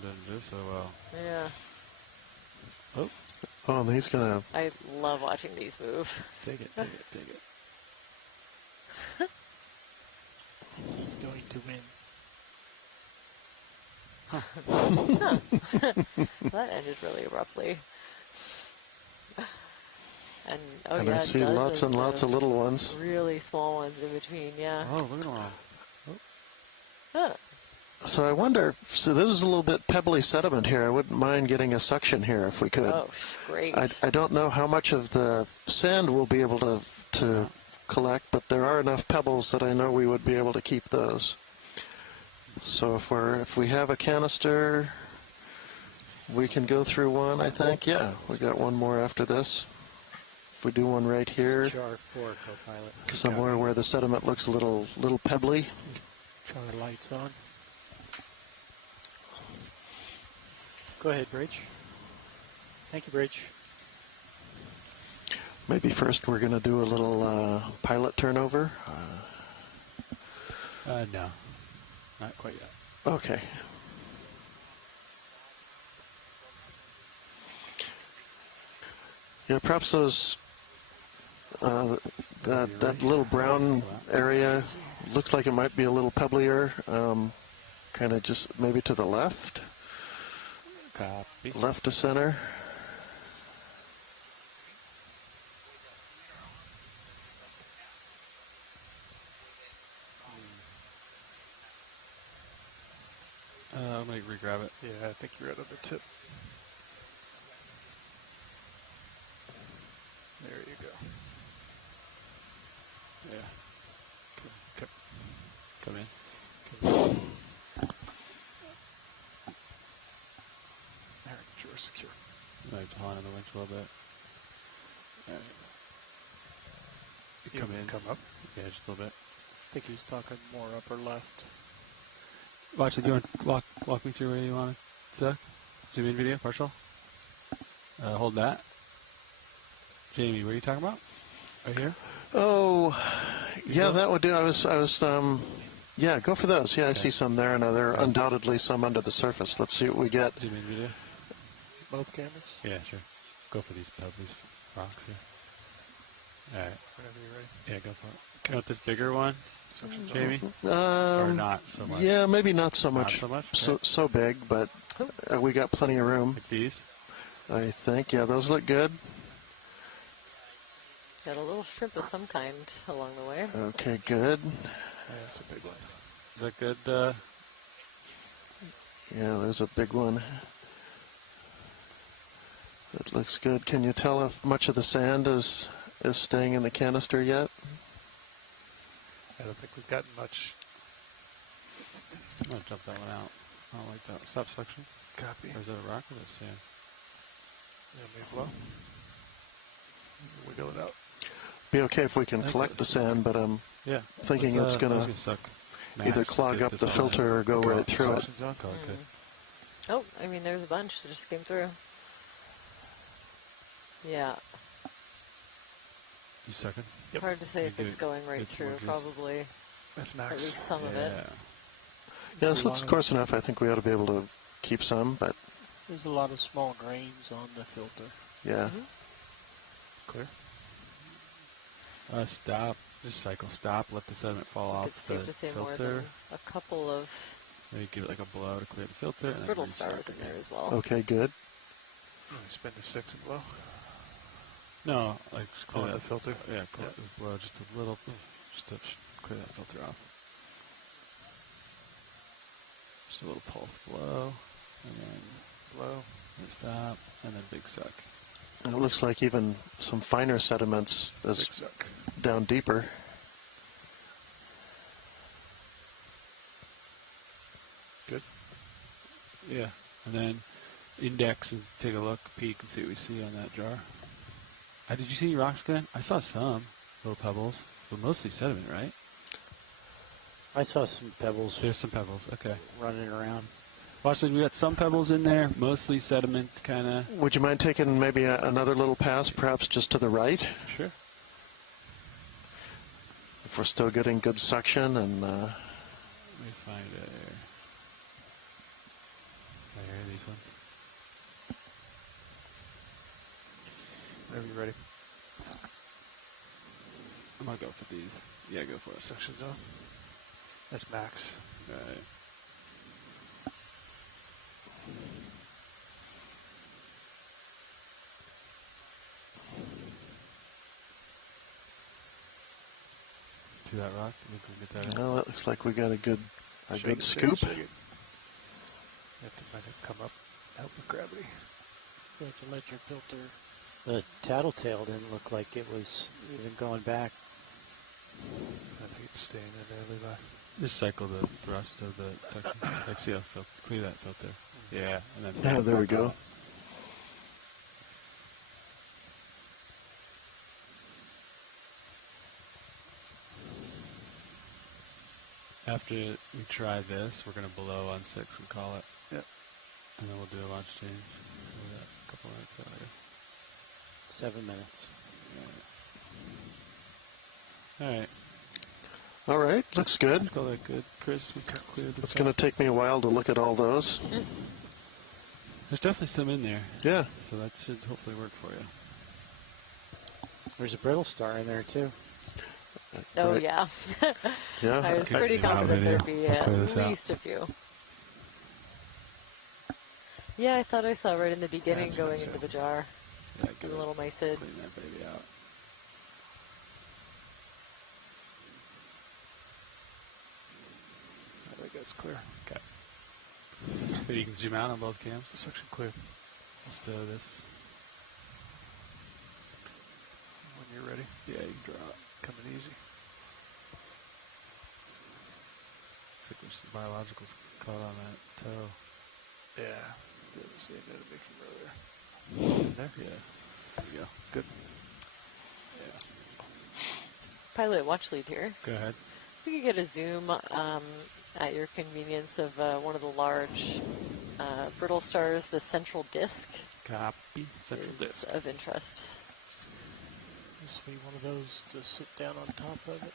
didn't do so well. Yeah. Oh. Oh, and he's gonna. I love watching these move. Take it, take it, take it. He's going to win. That ended really abruptly. And And I see lots and lots of little ones. Really small ones in between, yeah. Oh, look at them all. Huh. So I wonder, so this is a little bit pebbly sediment here. I wouldn't mind getting a suction here if we could. Oh, great. I don't know how much of the sand we'll be able to collect, but there are enough pebbles that I know we would be able to keep those. So if we have a canister, we can go through one, I think. Yeah, we got one more after this. If we do one right here, Char 4 co-pilot. somewhere where the sediment looks a little pebbly. Char lights on. Go ahead, Bridge. Thank you, Bridge. Maybe first we're going to do a little pilot turnover. No, not quite yet. Okay. Yeah, perhaps those that little brown area looks like it might be a little pebblier. Kind of just maybe to the left. Copy. Left to center. I'm going to re-grab it. Yeah, I think you're out of the tip. There you go. Yeah. Come in. Alright, you're secure. Might pawn on the winch a little bit. Alright. You come in. Come up. Yeah, just a little bit. I think he's talking more upper left. Watch it. Do you want to walk me through where you want to zoom in video, partial? Hold that. Jamie, what are you talking about? Right here? Oh, yeah, that would do. I was, yeah, go for those. Yeah, I see some there, and there are undoubtedly some under the surface. Let's see what we get. Zoom in video. both cameras? Yeah, sure. Go for these rocks here. All right. Whenever you're ready. Yeah, go for it. You want this bigger one, Jamie? Or not so much? Yeah, maybe not so Not much. so much? So big, but we got plenty of room. Like these? I think. Yeah, those look good. Got a little shrimp of some kind along the way. Okay, good. Yeah, that's a big one. Is that good? Yeah, there's a big one. That looks good. Can you tell if much of the sand is staying in the canister yet? I don't think we've gotten much. I'm going to jump that one out. I don't like that. Stop suction. Copy. Or is that a rock or is that sand? Yeah, may flow. Wiggle it out. Be okay if we can collect the sand, but I'm thinking it's going to either clog up the filter or go right through it. Oh, I mean, there's a bunch that just came through. Yeah. You second? Hard to say if it's going right through. Probably. That's max. At least some of it. Yeah, this looks coarse enough. I think we ought to be able to keep some, but There's a lot of small grains on the filter. yeah. Clear. Stop. Just cycle. Stop. Let the sediment fall off It's the safe to say filter. more than a couple of Maybe give it like a blow to clear the filter. And brittle then stars in there as well. Okay, good. Spin to 6 and blow. No, like just clear Oh, that the filter? Yeah, blow just a little, just to clear that filter off. Just a little pulse blow, and then blow, and stop, and then big suck. It looks like even some finer sediments is down deeper. Good. Yeah, and then index and take a look, peek, and see what we see on that jar. Did you see any rocks again? I saw some little pebbles, but mostly sediment, right? I saw some pebbles. There's some pebbles. Okay. Running around. Watch, we got some pebbles in there, mostly sediment, kind of. Would you mind taking maybe another little pass, perhaps just to the right? Sure. If we're still getting good suction and. Let me find it here. There, these ones. Whenever you're ready. I'm gonna go for these. Yeah, go for it. Suction zone. That's max. All right. See that rock? We can get that in. Well, it looks like we got a good Shake it, scoop. shake it. You might have to come up, help with gravity. You have to let your filter. The tattletale didn't look like it was even going back. I think it's staying in there, Levi. Just cycle the rest of the section. Like, see how clear that filter. Yeah, and then. Yeah, there we go. After we try this, we're going to blow on 6 and call it. Yep. And then we'll do a launch change. We'll do that a couple minutes later. 7 minutes. All right. All right, looks good. Let's call that good. Chris, we can clear this. It's going to take me a while to look at all those. There's definitely some in there. Yeah. So that should hopefully work for you. There's a brittle star in there too. Oh, Right. yeah. Yeah. I was Okay. pretty confident there'd be I'll clear at this out. least a few. Yeah, I thought I saw right in the beginning That's going nice, into the jar. Yeah, A little mysid. Clean that baby out. I think that's clear. Okay. But you can zoom out on both cams. Section clear. Let's do this. When you're ready. Yeah, you can draw it. Coming easy. Looks like there's some biologicals caught on that toe. Yeah. That was the end of me from earlier. There? Yeah. There you go. Good. Yeah. Pilot watch lead here. Go ahead. If we could get a zoom at your convenience of one of the large brittle stars, the central disk. Copy. Central is disk. of interest. This will be one of those to sit down on top of it.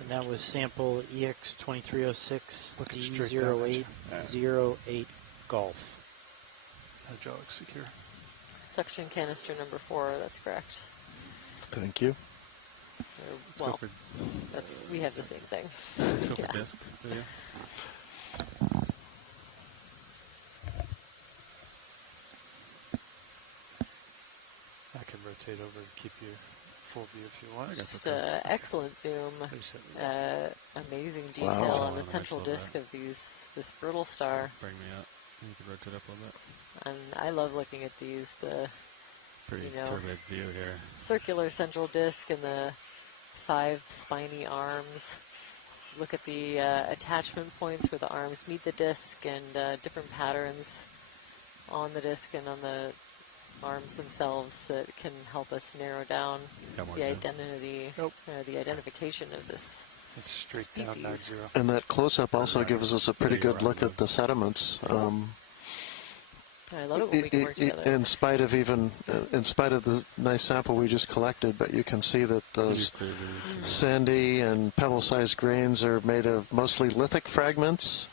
And that was sample EX2306 Looking straight down. D0808 Golf. Hydraulic secure. suction canister number 4. That's correct. Thank you. Well, we have the same thing. Let's go for disc video. I can rotate over and keep you full view if you want. Just excellent zoom. Amazing detail on the central disc of this brittle star. Bring me up. You can rotate up a little bit. And I love looking at these. The pretty terrific view here. Circular central disc and the 5 spiny arms. Look at the attachment points where the arms meet the disc and different patterns on the disc and on the arms themselves that can help us narrow down the identity, the identification of this It's straight species. down 9-0. And that close-up also gives us a pretty good look at the sediments. I love it when we can work together. In spite of the nice sample we just collected, but you can see that those sandy and pebble-sized grains are made of mostly lithic fragments.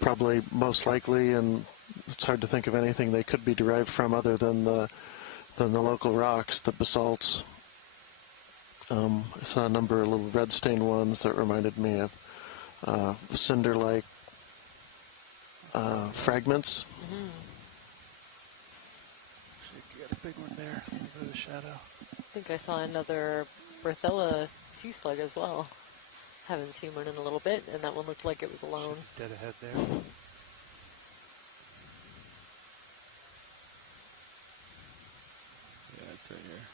Probably most likely, and it's hard to think of anything they could be derived from other than the local rocks, the basalts. I saw a number of little red-stained ones that reminded me of cinder-like fragments. You got a big one there, a little bit of shadow. I think I saw another Berthella sea slug as well. Haven't seen one in a little bit, and that one looked like it was alone. Dead ahead there. Yeah, it's right here.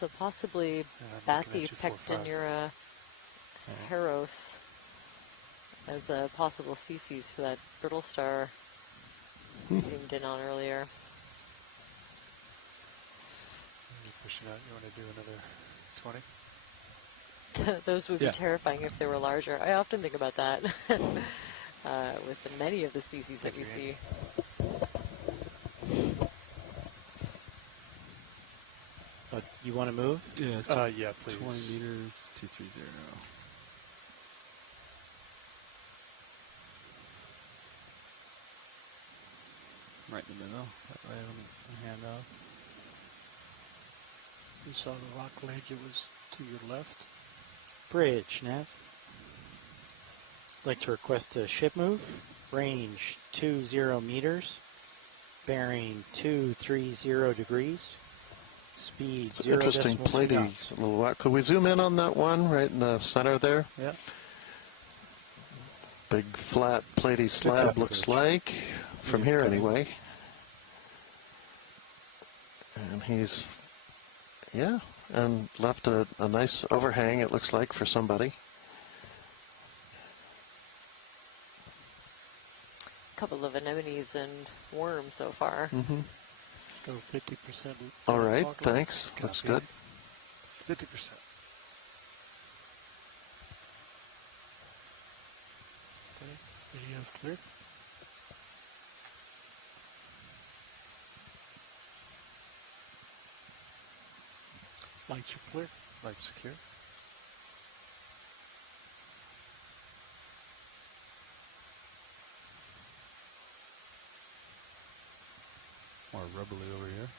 So possibly Bathypectinura heros as a possible species for that brittle star we zoomed in on earlier. You're pushing out. You want to do another 20? Those would be terrifying if they were larger. I often think about that with many of the species that we see. You want to move? Yes. Yeah, please. 20 meters, 230. Right in the middle. That way on the handoff. You saw the rock ledge, it was to your left. Bridge, Nav. Like to request a ship move. Range 20 meters. Bearing 230 degrees. Speed It's 0.2 interesting platy. knots. A little white. Could we zoom in on that one right in the center there? Yeah. Big flat platy slab looks like, from here anyway. And he's, and left a nice overhang, it looks like, for somebody. A couple of anemones and worms so far. Mm-hmm. Go 50%. All right, thanks. Looks good. 50%. Okay, video's clear. Lights are clear. Lights secure. More rubbly over here.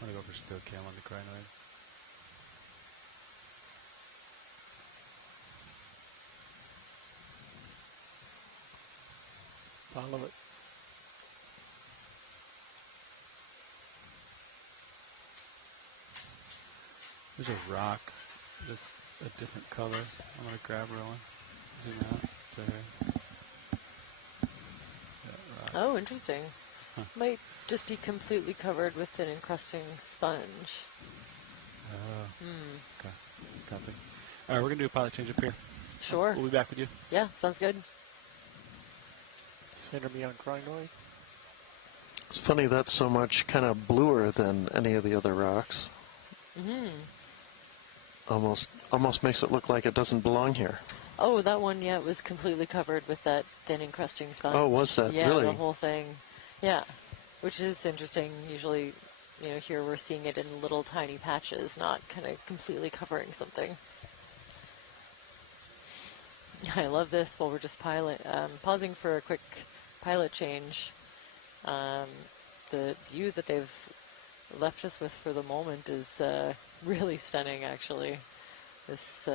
I'm going to go for still cam on the crinoid. Follow it. There's a rock that's a different color. I'm going to grab Rowan. Zoom out. So here. Oh, interesting. Huh. Might just be completely covered with an encrusting sponge. Oh. Okay. Copy. All right, we're going to do a pilot change up here. Sure. We'll be back with you. Yeah, sounds good. Center me on crinoid. It's funny that's so much kind of bluer than any of the other rocks. Almost makes it look like it doesn't belong here. Oh, that one, yeah, it was completely covered with that thin encrusting sponge. Oh, was that? Yeah, Really? the whole thing. Yeah, which is interesting. Usually, here we're seeing it in little tiny patches, not kind of completely covering something. I love this while we're just pausing for a quick pilot change. The view that they've left us with for the moment is really stunning, actually. This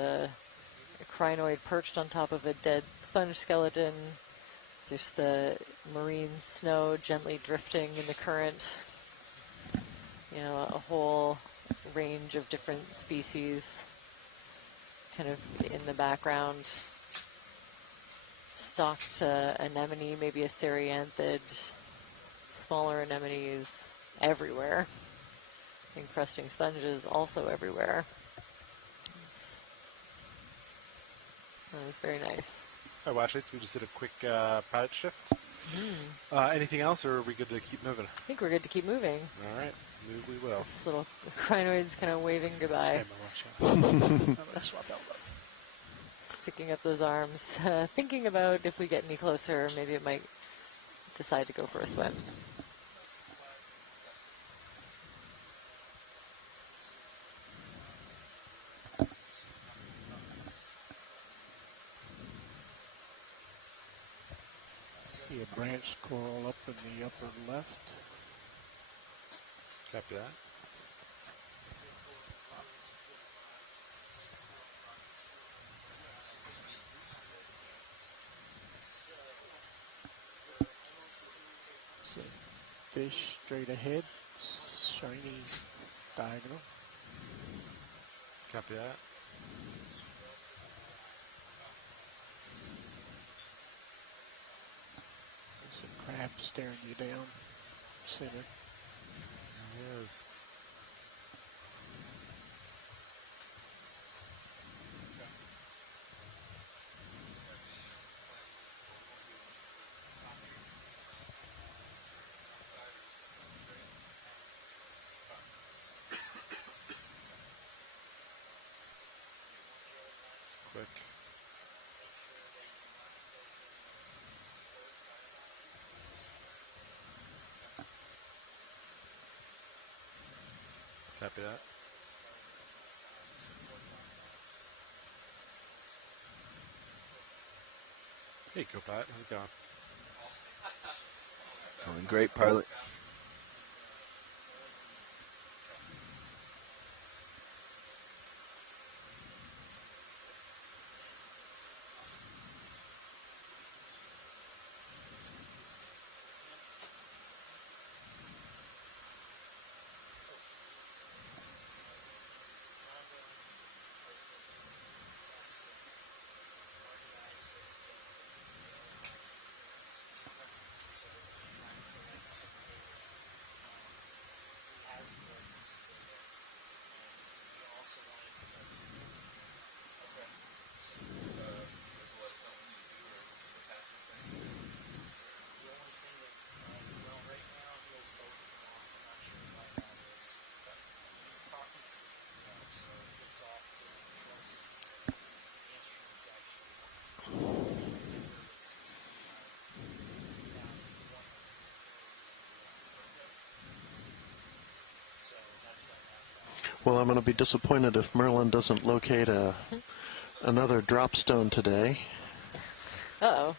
crinoid perched on top of a dead sponge skeleton. There's the marine snow gently drifting in the current. A whole range of different species kind of in the background. Stalked anemone, maybe a ceryanthid. Smaller anemones everywhere. Encrusting sponges also everywhere. It's very nice. All right, Washley, so we just did a quick pilot shift. Anything else, or are we good to keep moving? I think we're good to keep moving. All right, move we will. This little crinoid's kind of waving goodbye. Sticking up those arms. Thinking about if we get any closer, maybe it might decide to go for a swim. See a branch coral up in the upper left. Copy that. So fish straight ahead, shiny diagonal. Copy that. There's a crab staring you down, center. There it is. Quick. Copy that. Hey, Copat, how's it going? Going great, pilot. Well, I'm going to be disappointed if Merlin doesn't locate another drop stone today. Uh-oh.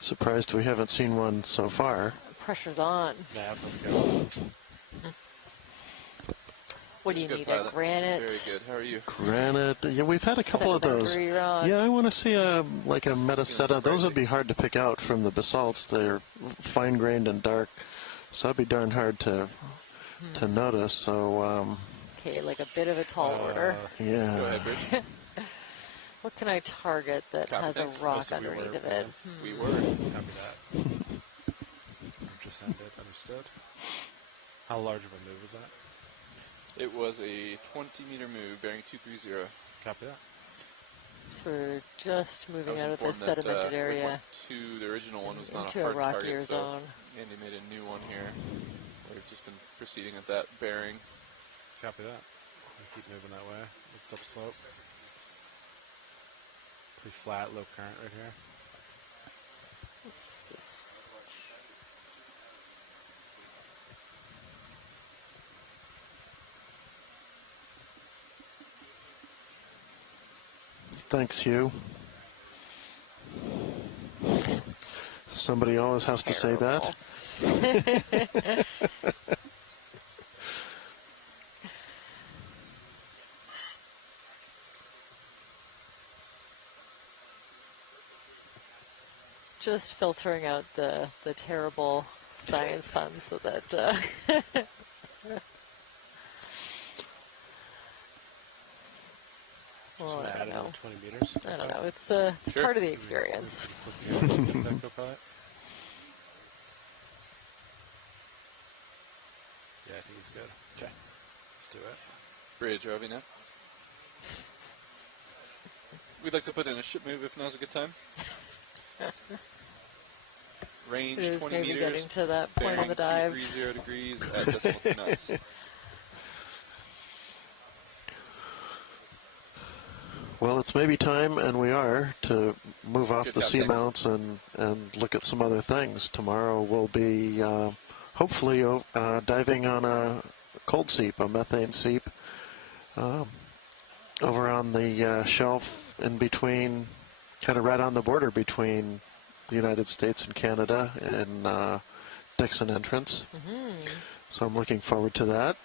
Surprised we haven't seen one so far. Pressure's on. Yeah, let's go. What do you Good need, pilot. a granite? Very good. How are you? Granite. Yeah, we've had a couple of those. Sedimentary rock. Yeah, I want to see a metaseta. Those would be hard to pick out from the basalts. They're fine-grained and dark, so that'd be darn hard to notice. So. Okay, like a bit of a tall order. Yeah. Go ahead, Rich. What can I target that Copy has that. a rock underneath of it? We were. Copy that. Just ended. Understood. How large of a move was that? It was a 20-meter move bearing 230. Copy that. So we're just I moving was out of this informed that, sedimented area the original one was not into a a hard rockier target, zone. so Andy made a new one here. We've just been proceeding at that bearing. Copy that. We'll keep moving that way. It's upslope. Pretty flat, low current right here. What's this? Thanks, Hugh. Somebody always has to say that. Just filtering out the terrible science puns so that well, I don't know. 20 meters. I don't know. It's part of the experience. Yeah, I think it's good. Okay. Let's do it. Bridge, Robbie, now. We'd like to put in a ship move if now's a good time. Range It is 20 maybe meters. getting to that point on the dive. 0 degrees at decimal 2 knots. Well, it's maybe time, and we are, to move off Good the job, seamounts and look at some other things. Tomorrow we'll be hopefully diving on a cold seep, a methane seep, over on the shelf in between, kind of right on the border between the United States and Canada in Dixon Entrance. So I'm looking forward to that.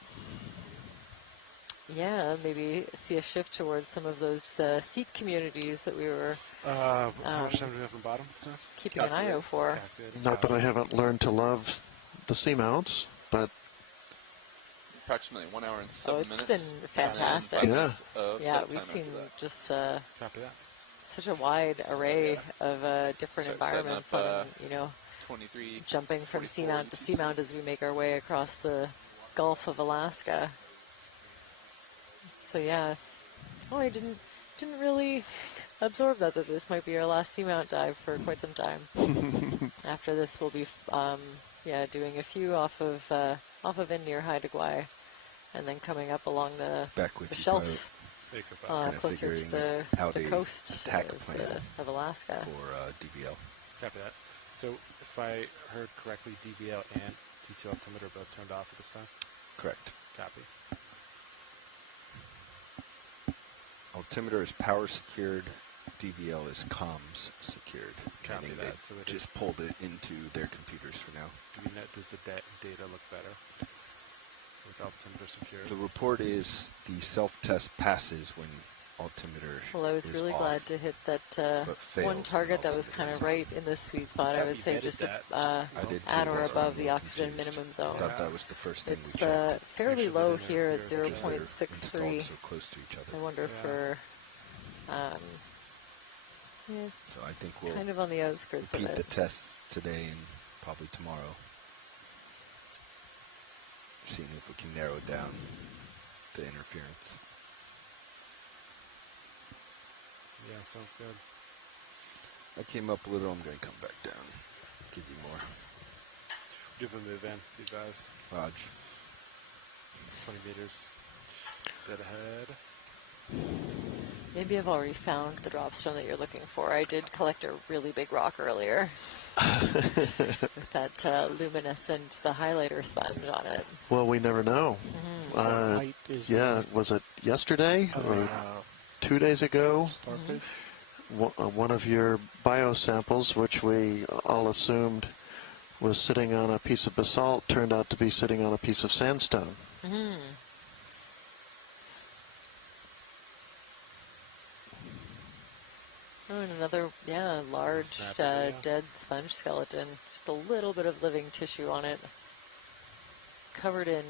Yeah, maybe see a shift towards some of those seat communities that we were how much time do we have on the bottom? keeping an eye out for. Not that I haven't learned to love the seamounts, but Approximately 1 hour and 7 minutes. It's been fantastic. Yeah. Yeah, we've seen just Copy that. such a wide array of different Start setting environments. up, On, 23, jumping from 44 seamount to seamount as we make our way across the Gulf of Alaska. So yeah, I didn't really absorb that this might be our last seamount dive for quite some time. After this, we'll be doing a few off of in near Haida Gwaii, and then coming up along the shelf closer to the coast of Alaska. For DBL. Copy that. So if I heard correctly, DBL and T2 altimeter both turned off at this time? Correct. Copy. Altimeter is power secured. DBL is comms secured. Copy meaning that. they So it just pulled it into their computers for now. Do we know, does the data look better with altimeter secured? The report is the self-test passes when altimeter Well, I was is really off, glad to hit that but fails one when target that was altimeter kind is of right in the sweet spot. I would say just I did at too, or that's why above I'm the a little oxygen confused. minimum zone. Thought that was the first thing It's we checked. fairly Make sure low they here at didn't interfere because they're 0.63. installed so close to each other. I wonder for So I think we'll kind of on the outskirts of repeat it. the tests today and probably tomorrow. Seeing if we can narrow down the interference. Yeah, sounds good. I came up a little, I'm going to come back down. Give you more. Do have a move in, you guys. Raj. 20 meters. Dead ahead. Maybe I've already found the drop stone that you're looking for. I did collect a really big rock earlier with that luminescent, the highlighter sponge on it. well, we never know. Was it yesterday or 2 days ago? One of your biosamples, which we all assumed was sitting on a piece of basalt, turned out to be sitting on a piece of sandstone. Oh, and another, large dead sponge skeleton. Just a little bit of living tissue on it. Covered in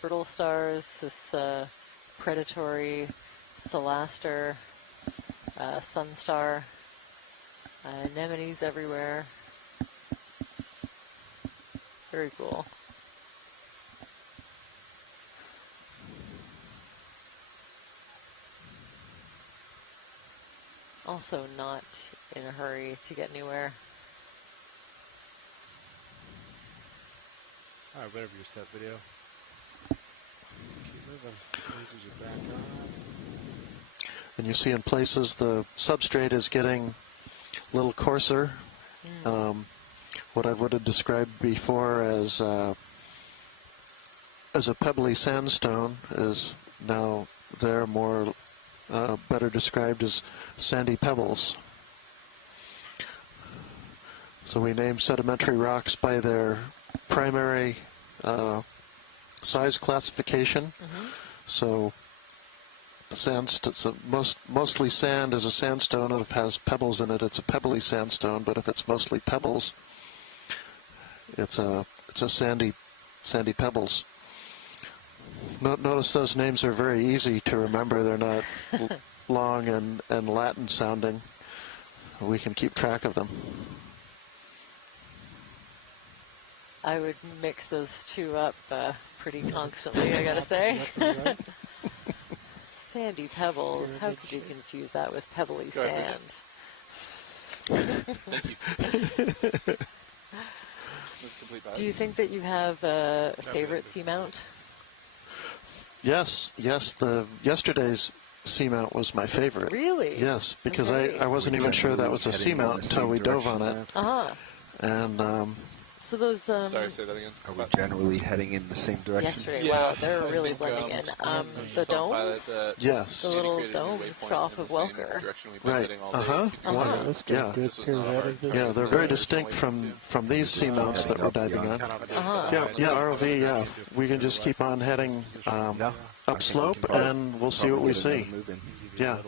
brittle stars, this predatory Celaster, sunstar, anemones everywhere. Very cool. Also not in a hurry to get anywhere. Alright, whatever your set video. Keep The lasers are back on. And you see in places the substrate is getting a little coarser. What I would have described before as a pebbly sandstone is now there more better described as sandy pebbles. So we name sedimentary rocks by their primary size classification. So the mostly sand is a sandstone, and if it has pebbles in it, it's a pebbly sandstone. But if it's mostly pebbles, it's a sandy pebbles. Notice those names are very easy to remember. They're not long and Latin sounding. We can keep track of them. I would mix those two up pretty constantly, I gotta say. Sandy pebbles. How could you confuse that with pebbly sand? Do you think that you have a favorite seamount? Yes. Yesterday's seamount was my favorite. Really? Yes, because I wasn't even sure that was a seamount until we dove on it. And so those. Sorry, say that again. Are we generally heading in the same direction? Yesterday, wow, they're really blending in. The domes, yes, the little domes off of Welker. Right. Yeah, they're very distinct from these seamounts that we're diving on. Yeah, ROV. Yeah, we can just keep on heading upslope, and we'll see what we see. Yeah.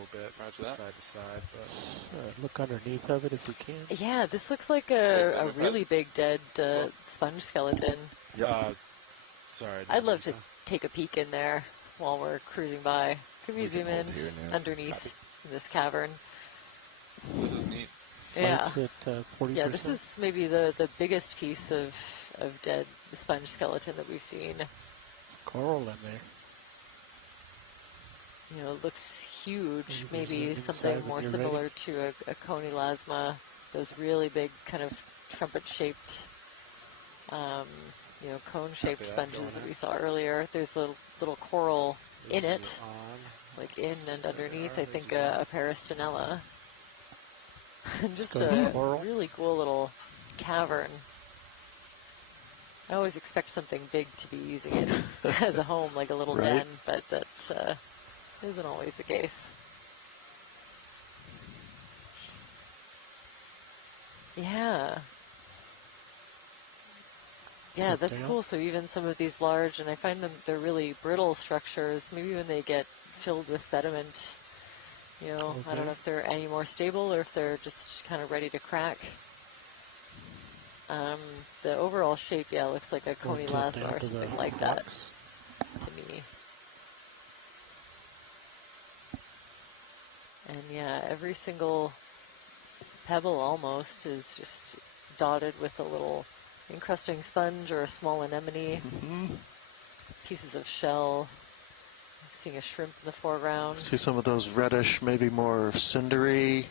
Side to side, but look underneath of it if we can. Yeah, this looks like a really big dead sponge skeleton. Sorry. I'd love to take a peek in there while we're cruising by. Can we zoom in underneath this cavern? This is neat. Yeah. Yeah, this is maybe the biggest piece of dead sponge skeleton that we've seen. Coral in there. You know, it looks huge. Maybe something more similar to a Kodiak-Bowie, those really big kind of trumpet-shaped, cone-shaped sponges that we saw earlier. There's a little coral in it, like in and underneath, I think, a Peristanella. Just a really cool little cavern. I always expect something big to be using it as a home, like a little den, but that isn't always the case. Yeah, that's cool. So even some of these large, and I find they're really brittle structures. Maybe when they get filled with sediment, I don't know if they're any more stable or if they're just kind of ready to crack. The overall shape, looks like a Kodiak-Bowie or something like that to me. And every single pebble almost is just dotted with a little encrusting sponge or a small anemone. Pieces of shell. I'm seeing a shrimp in the foreground. See some of those reddish, maybe more cindery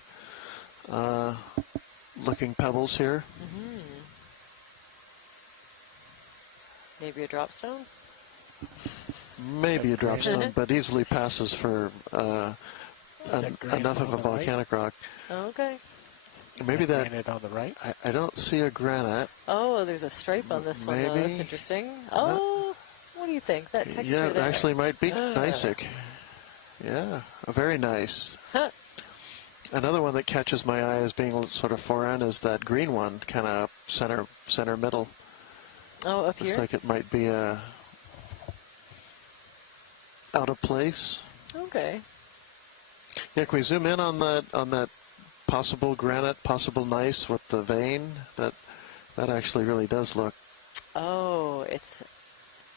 looking pebbles here. Maybe a dropstone? Maybe a dropstone, but easily passes for enough of a volcanic rock. Okay. Maybe that. Granite on the right? I don't see a granite. Oh, there's a stripe on this one, though. That's interesting. Oh, what do you think? That texture Yeah, it there. actually might be gneissic. Yeah, very nice. Another one that catches my eye as being sort of foreign is that green one, kind of center middle. Oh, up here? Looks like it might be out of place. Okay. Yeah, can we zoom in on that possible granite, possible gneiss with the vein? That actually really does look. Oh, it's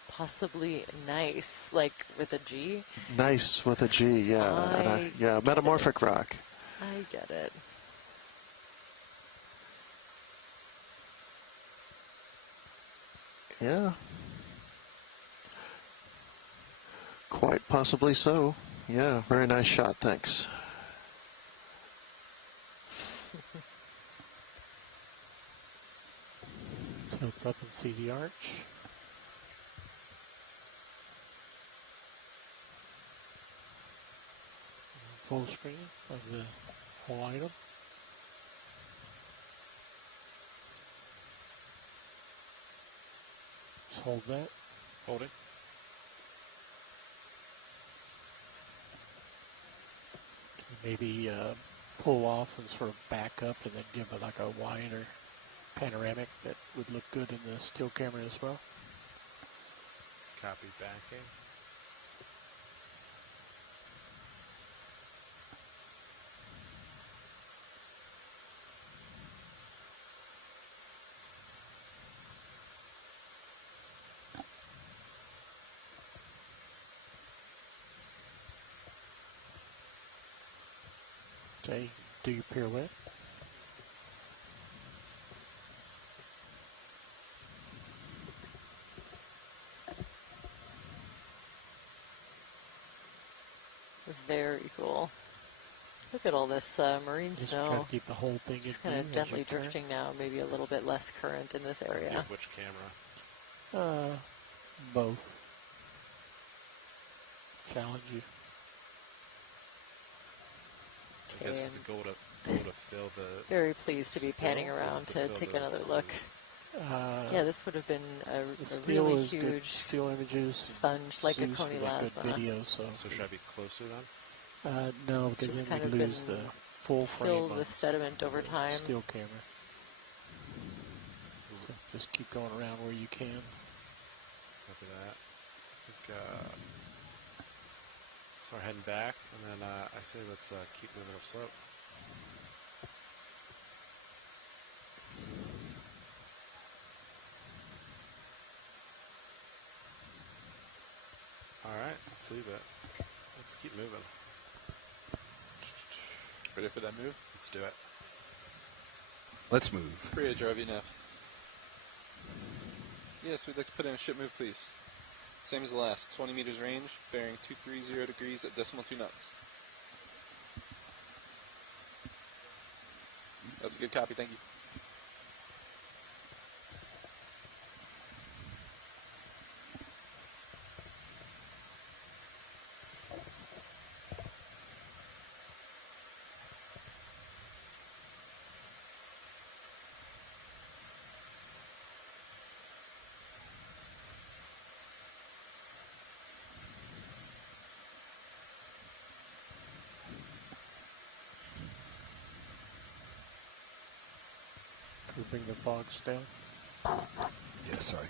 possibly nice, like with a G. Nice with a G, yeah. Metamorphic rock. I get it. Yeah. Quite possibly so. Yeah, very nice shot, thanks. Look up and see the arch. full screen of the whole item. Just hold that. Holding. Maybe pull off and sort of back up and then give it like a wider panoramic that would look good in the still camera as well. Copy backing. Okay, do your pirouette. Very cool. Look at all this marine Just snow. try to keep the whole thing Just in kind view of as gently you turn. drifting now, maybe a little bit less current in this area. Give which camera? Both. Challenge you. I guess the goal to fill the. Very pleased to be panning still, around to to fill take the another look. Yeah, this would have been a still really is good huge still images. sponge like a Zeus coney with a good lasma. video, so should I be closer then? no, It's because just then kind you of lose been the full frame filled on with sediment over the time. still camera. So just keep going around where you can. Copy that. I think, so we're heading back, and then I say let's keep moving up slope. Alright, let's leave it. Let's keep moving. Ready for that move? Let's do it. Let's move. Bridge, RVNF. Yes, we'd like to put in a ship move, please. Same as the last. 20 meters range, bearing 230 degrees at decimal 2 knots. That's a good copy, thank you. Could we bring the fogs down? Yeah, sorry.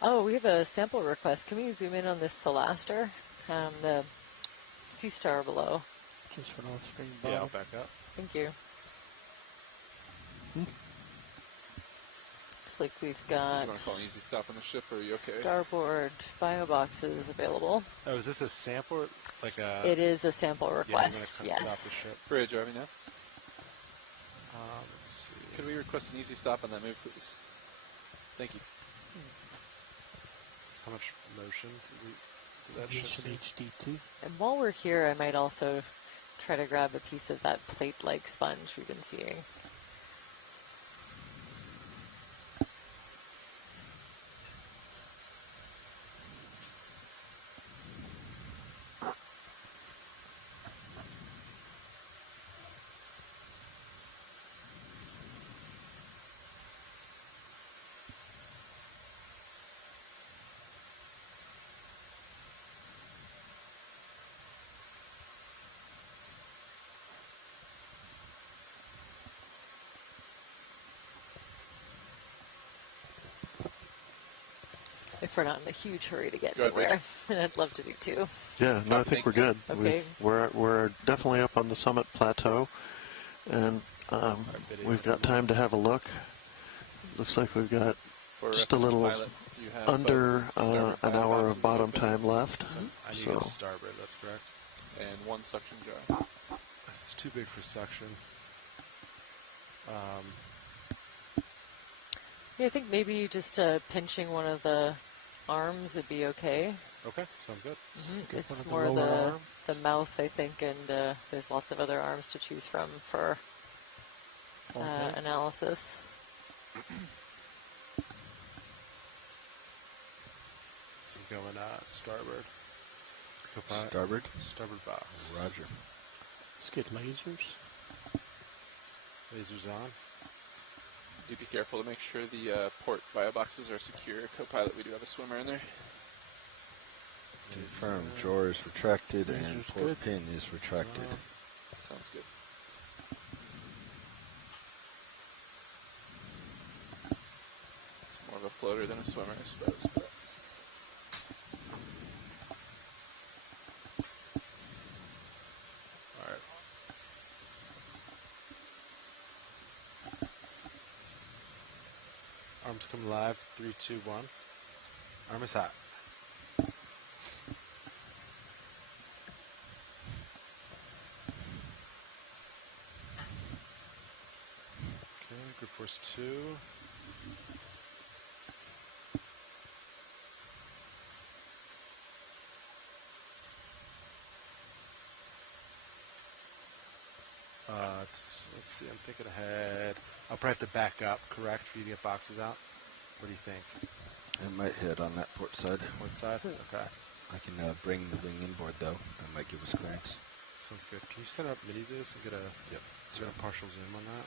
Oh, we have a sample request. Can we zoom in on this Solaster? The sea star below. Just for off screen. Yeah, I'll back up. Thank you. Looks like we've got You want to call an easy stop on the ship, or are you okay? starboard bio boxes available. Oh, is this a sample? Like a? It is a sample Yeah, I'm request, gonna stop yes. the ship. Bridge, RVNF. Let's see. Could we request an easy stop on that move, please? Thank you. How much motion did that ship Position see? HD2. And while we're here, I might also try to grab a piece of that plate-like sponge we've been seeing. if we're not in a huge hurry to get Go ahead, anywhere. And I'd love to do too. Yeah, no, I think we're good. Okay. We're definitely up on the summit plateau, and we've got time to have a look. Looks like we've got For just a little pilot, do you have under starboard an pilot hour boxes of bottom open? time left. I need to So go starboard, that's correct. And one suction jar. It's too big for suction. Yeah, I think maybe just pinching one of the arms would be okay. Okay, sounds good. It's more the mouth, I think, and there's lots of other arms to choose from for analysis. So I'm going starboard. Starboard? Starboard box. Roger. Let's get lasers. Lasers on. Do be careful to make sure the port bio boxes are secure. Co-pilot, we do have a swimmer in there. Confirm. Drawer is retracted and Laser's port good. pin is retracted. Sounds good. It's more of a floater than a swimmer, I suppose. But Alright. Arms come live. 3, 2, 1. Arm is hot. Okay, group force 2. Let's see, I'm thinking ahead. I'll probably have to back up, correct, for you to get boxes out? What do you think? It might hit on that port side. Port side? Okay. I can bring the wing inboard though. That might give us clearance. Sounds good. Can you set up mini Zeus and get a partial zoom on that?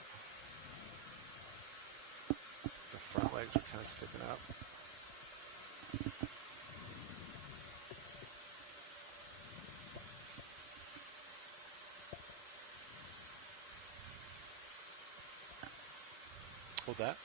The front legs are kind of sticking up. Hold that.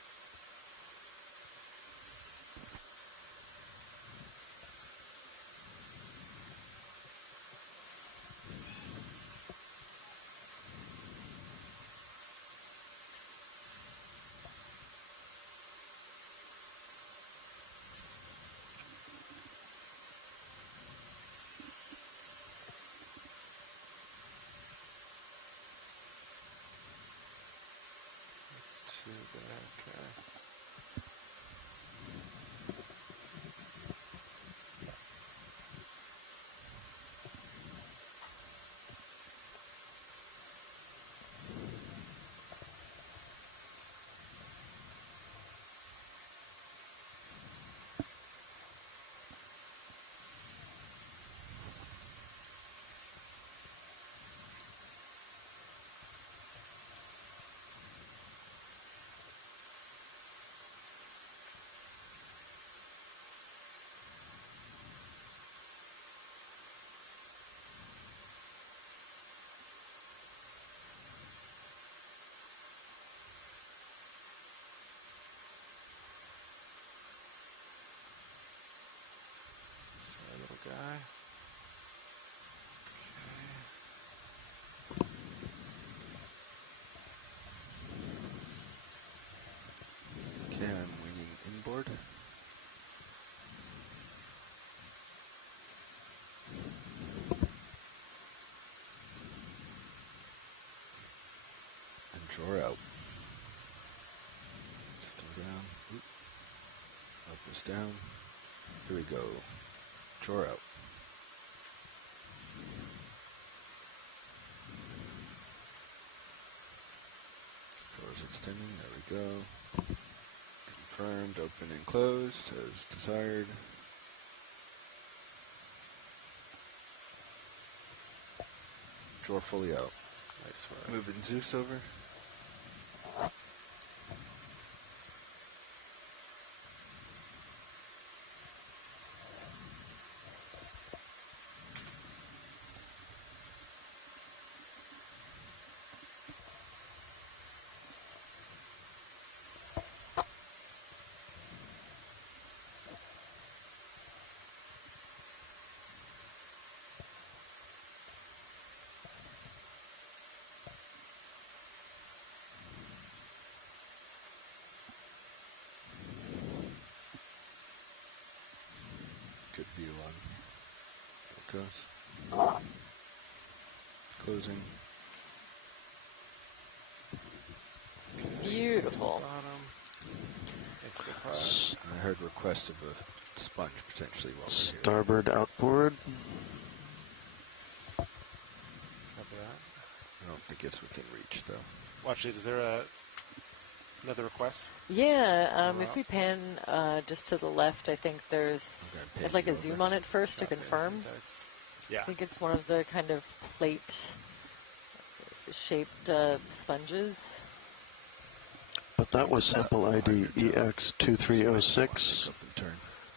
That's 2 there, okay. Sorry, little guy. Okay, I'm winging inboard. And drawer out. Still down. Oop. Up is down. Here we go. Drawer out. Drawers extending. There we go. Confirmed. Open and closed as desired. Drawer fully out. Nice work. Moving Zeus over. goes. Closing. Beautiful. I heard request of a sponge potentially while we're here. Starboard outboard. Copy that. I don't think it's within reach, though. Well, actually, is there another request? Yeah, if we pan just to the left, I think there's, I'd like a zoom on it first to confirm. Yeah. I think it's one of the kind of plate shaped sponges. But that was sample ID EX2306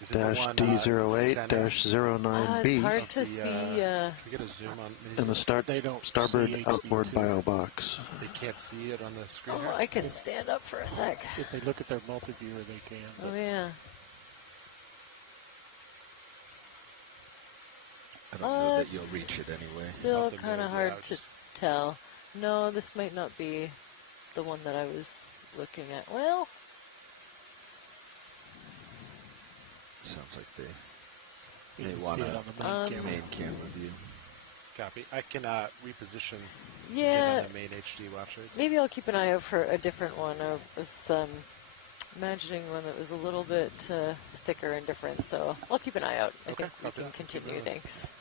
-D08-09B. It's hard to see. Can we get a zoom on In the starboard outboard bio box. They can't see it on the screen. Oh, I can stand up for a sec. If they look at their multi-viewer, they can. Oh, yeah. I don't know that you'll reach it anyway. Still kind of hard to tell. No, this might not be the one that I was looking at. Well, sounds like they may want a main camera view. Copy. I can reposition. Yeah. Given the main HD watcher. Maybe I'll keep an eye out for a different one. I was imagining one that was a little bit thicker and different, so I'll keep an eye out. I think we can continue. Thanks.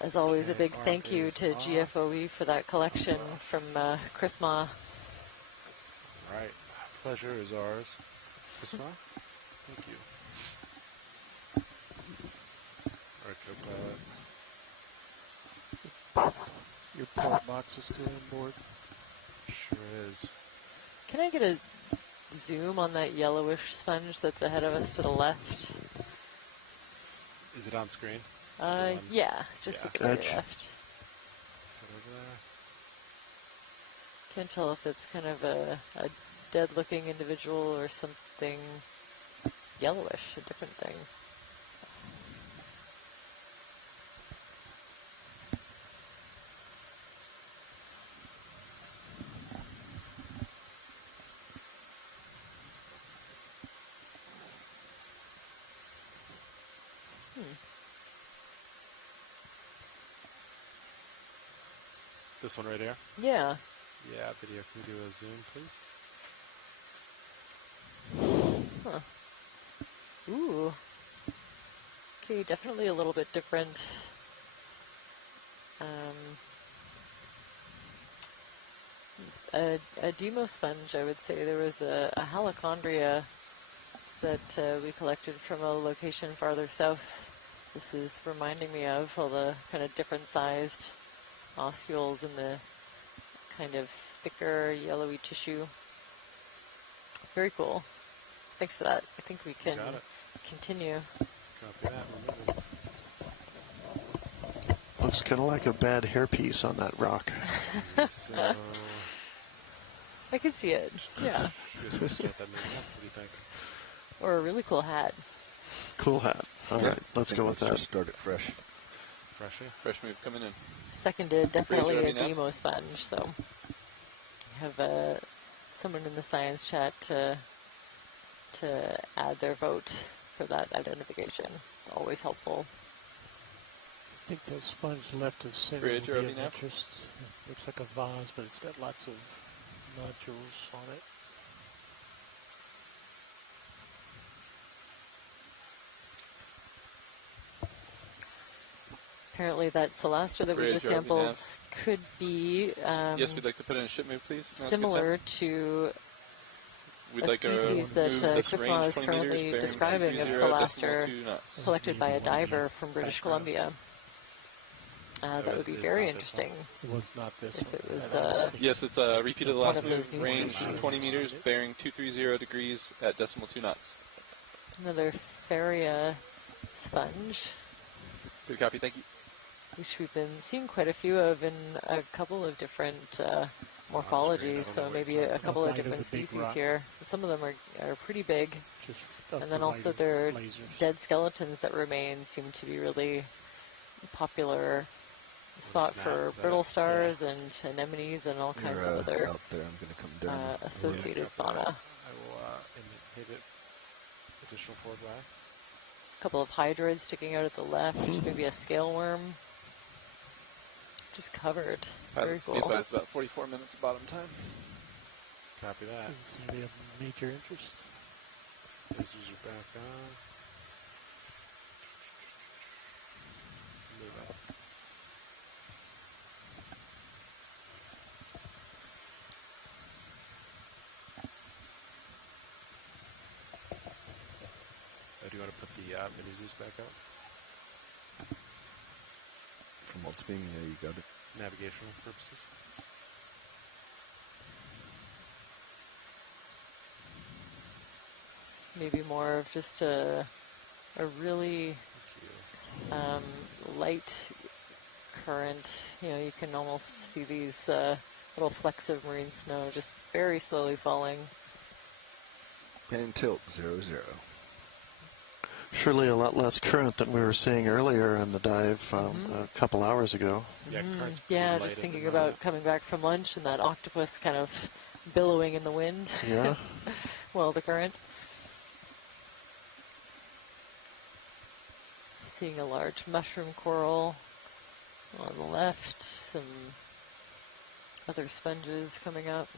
As always, a big thank you to GFOE for that collection from Chris Ma. Right. Pleasure is ours. Chris Ma? Thank you. All right, co-pilot. Your port box is still on board. Sure is. Can I get a zoom on that yellowish sponge that's ahead of us to the left? Is it on screen? Yeah, just to the very left. Can't tell if it's kind of a dead-looking individual or something yellowish, a different thing. This one right here? Yeah. Yeah, video. Can we do a zoom, please? Huh. Ooh. Okay, definitely a little bit different. A demo sponge, I would say. There was a halochondria that we collected from a location farther south. This is reminding me of all the kind of different sized oscules in the kind of thicker yellowy tissue. Very cool. Thanks for that. I think we can continue. Copy that. Looks kind of like a bad hairpiece on that rock. So I could see it. Yeah. What do you think? Or a really cool hat. Cool hat. All right, let's go with that. Just start it fresh. Freshy? Fresh move coming in. Seconded, definitely a Ready to demo sponge. So I have someone in the science chat to add their vote for that identification. Always helpful. I think the sponge left of center Bridge would be already of now? interest. It looks like a vase, but it's got lots of nodules on it. Apparently that Solaster that we Bridge just already sampled now. could be Yes, we'd like to put in a ship move, please. Now's a good similar time. to We'd a like species a that move that's Chris range Ma is 20 currently meters, bearing describing of 230, Solaster, 2 knots. collected by a diver from British Columbia. That would be very interesting. It was not this if one. it was Yes, it's a repeat of the one last of those move. new Range species. 20 meters, bearing 230 degrees at decimal 2 knots. Another Faria sponge, Good copy, thank you. which we've been seeing quite a few of in a couple of different morphologies, so maybe a couple of different species here. Some of them are pretty big, and then also their dead skeletons that remain seem to be really popular spot snap, for is that brittle it? stars and anemones and all kinds of other out there. I'm going to come down. associated fauna. I will hit it. Additional forward whack. A couple of hydroids sticking out at the left, maybe a scale worm. Just covered. Very cool. Speed is about 44 minutes of bottom time. Copy that. Seems to be of major interest. Lasers are back on. Move up. Do you want to put the mini-Zeus back out? For multi-beam, yeah, you got it. Navigational purposes. Maybe more of just a really light current. You know, you can almost see these little flecks of marine snow just very slowly falling. And tilt 0, 0. Surely a lot less current than we were seeing earlier in the dive a couple hours ago. Yeah, just thinking about coming back from lunch and that octopus kind of billowing in the wind. Yeah. Well, the current. Seeing a large mushroom coral on the left, some other sponges coming up.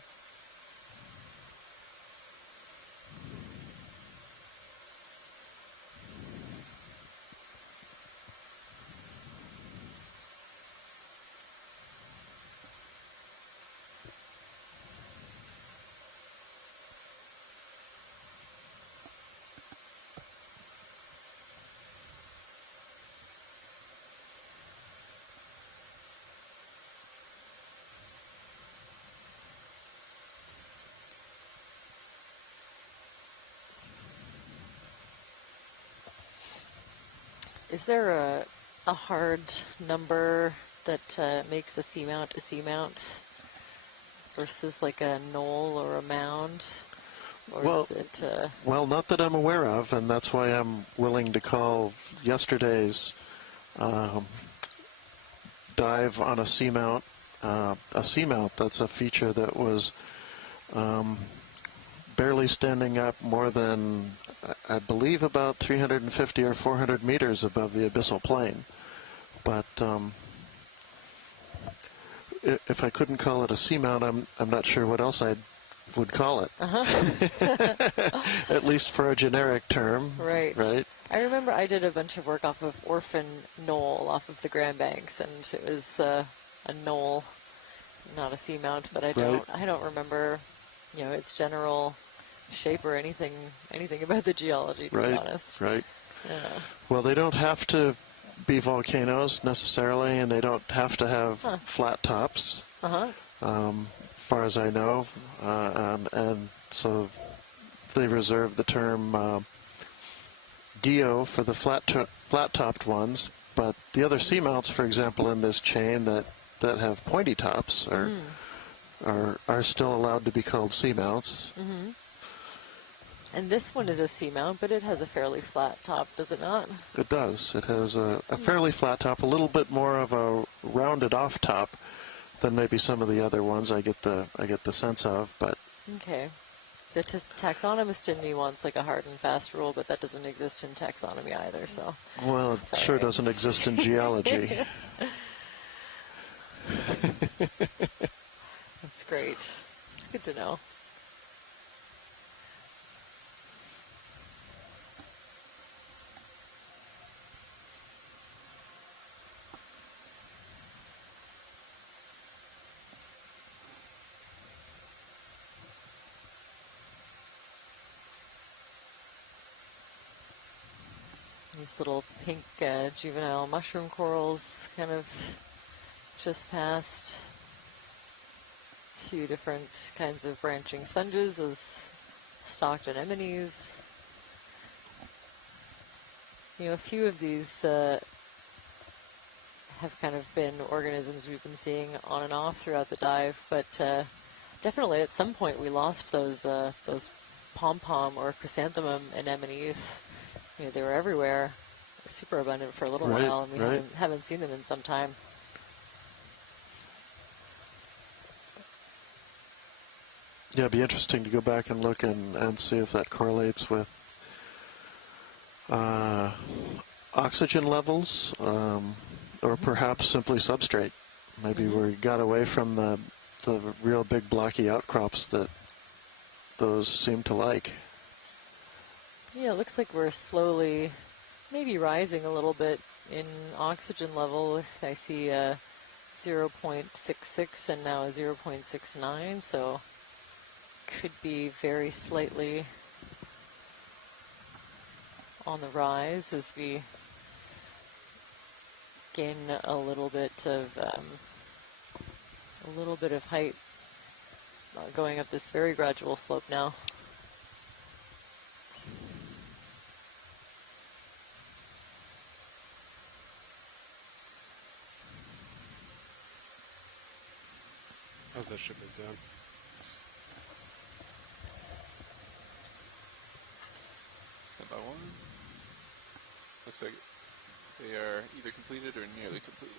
Is there a hard number that makes a seamount versus like a knoll or a mound? Or Well, is it, well, not that I'm aware of, and that's why I'm willing to call yesterday's dive on a seamount. That's a feature that was barely standing up more than, I believe, about 350 or 400 meters above the abyssal plain. But if I couldn't call it a seamount, I'm not sure what else I would call it. At least for a generic term. Right. Right. I remember I did a bunch of work off of Orphan Knoll off of the Grand Banks, and it was a knoll, not a seamount. But I don't remember, you know, its general shape or anything about the geology, to be honest. Right. Yeah. Well, they don't have to be volcanoes necessarily, and they don't have to have flat tops. Far as I know, and so they reserve the term geo for the flat-topped ones. But the other seamounts, for example, in this chain that have pointy tops are still allowed to be called seamounts. And this one is a seamount, but it has a fairly flat top, does it not? It does. It has a fairly flat top, a little bit more of a rounded off top than maybe some of the other ones I get the sense of, but okay. The taxonomist in me wants like a hard and fast rule, but that doesn't exist in taxonomy either, so. Well, it sure doesn't exist in geology. That's great. It's good to know. These little pink juvenile mushroom corals kind of just past. A few different kinds of branching sponges as stalked anemones. You know, a few of these have kind of been organisms we've been seeing on and off throughout the dive, but definitely at some point we lost those pom-pom or chrysanthemum anemones. You know, they were everywhere, super abundant for a little while, and we haven't seen them in some time. Yeah, it'd be interesting to go back and look and see if that correlates with oxygen levels, or perhaps simply substrate. Maybe we got away from the real big blocky outcrops that those seem to like. Yeah, it looks like we're slowly maybe rising a little bit in oxygen level. I see a 0.66 and now a 0.69, so could be very slightly on the rise as we gain a little bit of height, going up this very gradual slope now. How's that shipment doing? Stand by one. Looks like they are either completed or nearly completed.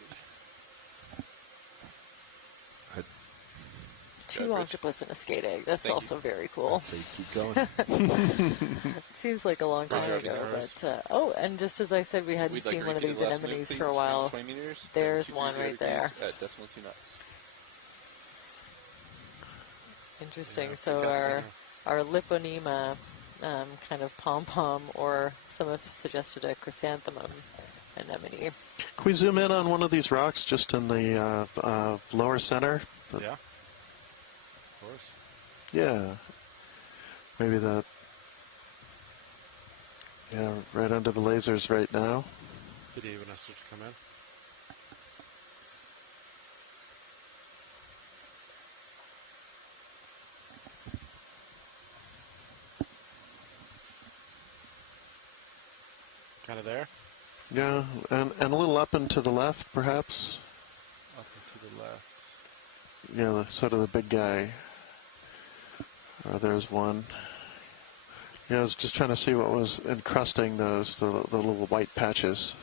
Two octopus and a skate egg. That's Thank also very cool. So you keep going. It seems like a long time ago, but oh, and just as I said, we hadn't seen one of these anemones for a while. There's one right there. At decimal 2 knots. Interesting. So our Liponema kind of pom-pom, or some have suggested a chrysanthemum anemone. Can we zoom in on one of these rocks just in the lower center? Yeah. Of course. Yeah. Maybe that. Yeah, right under the lasers right now. Did he even ask you to come in? Kind of there? Yeah, and a little up and to the left, perhaps. Up and to the left. Yeah, sort of the big guy. There's one. Yeah, I was just trying to see what was encrusting the little white patches.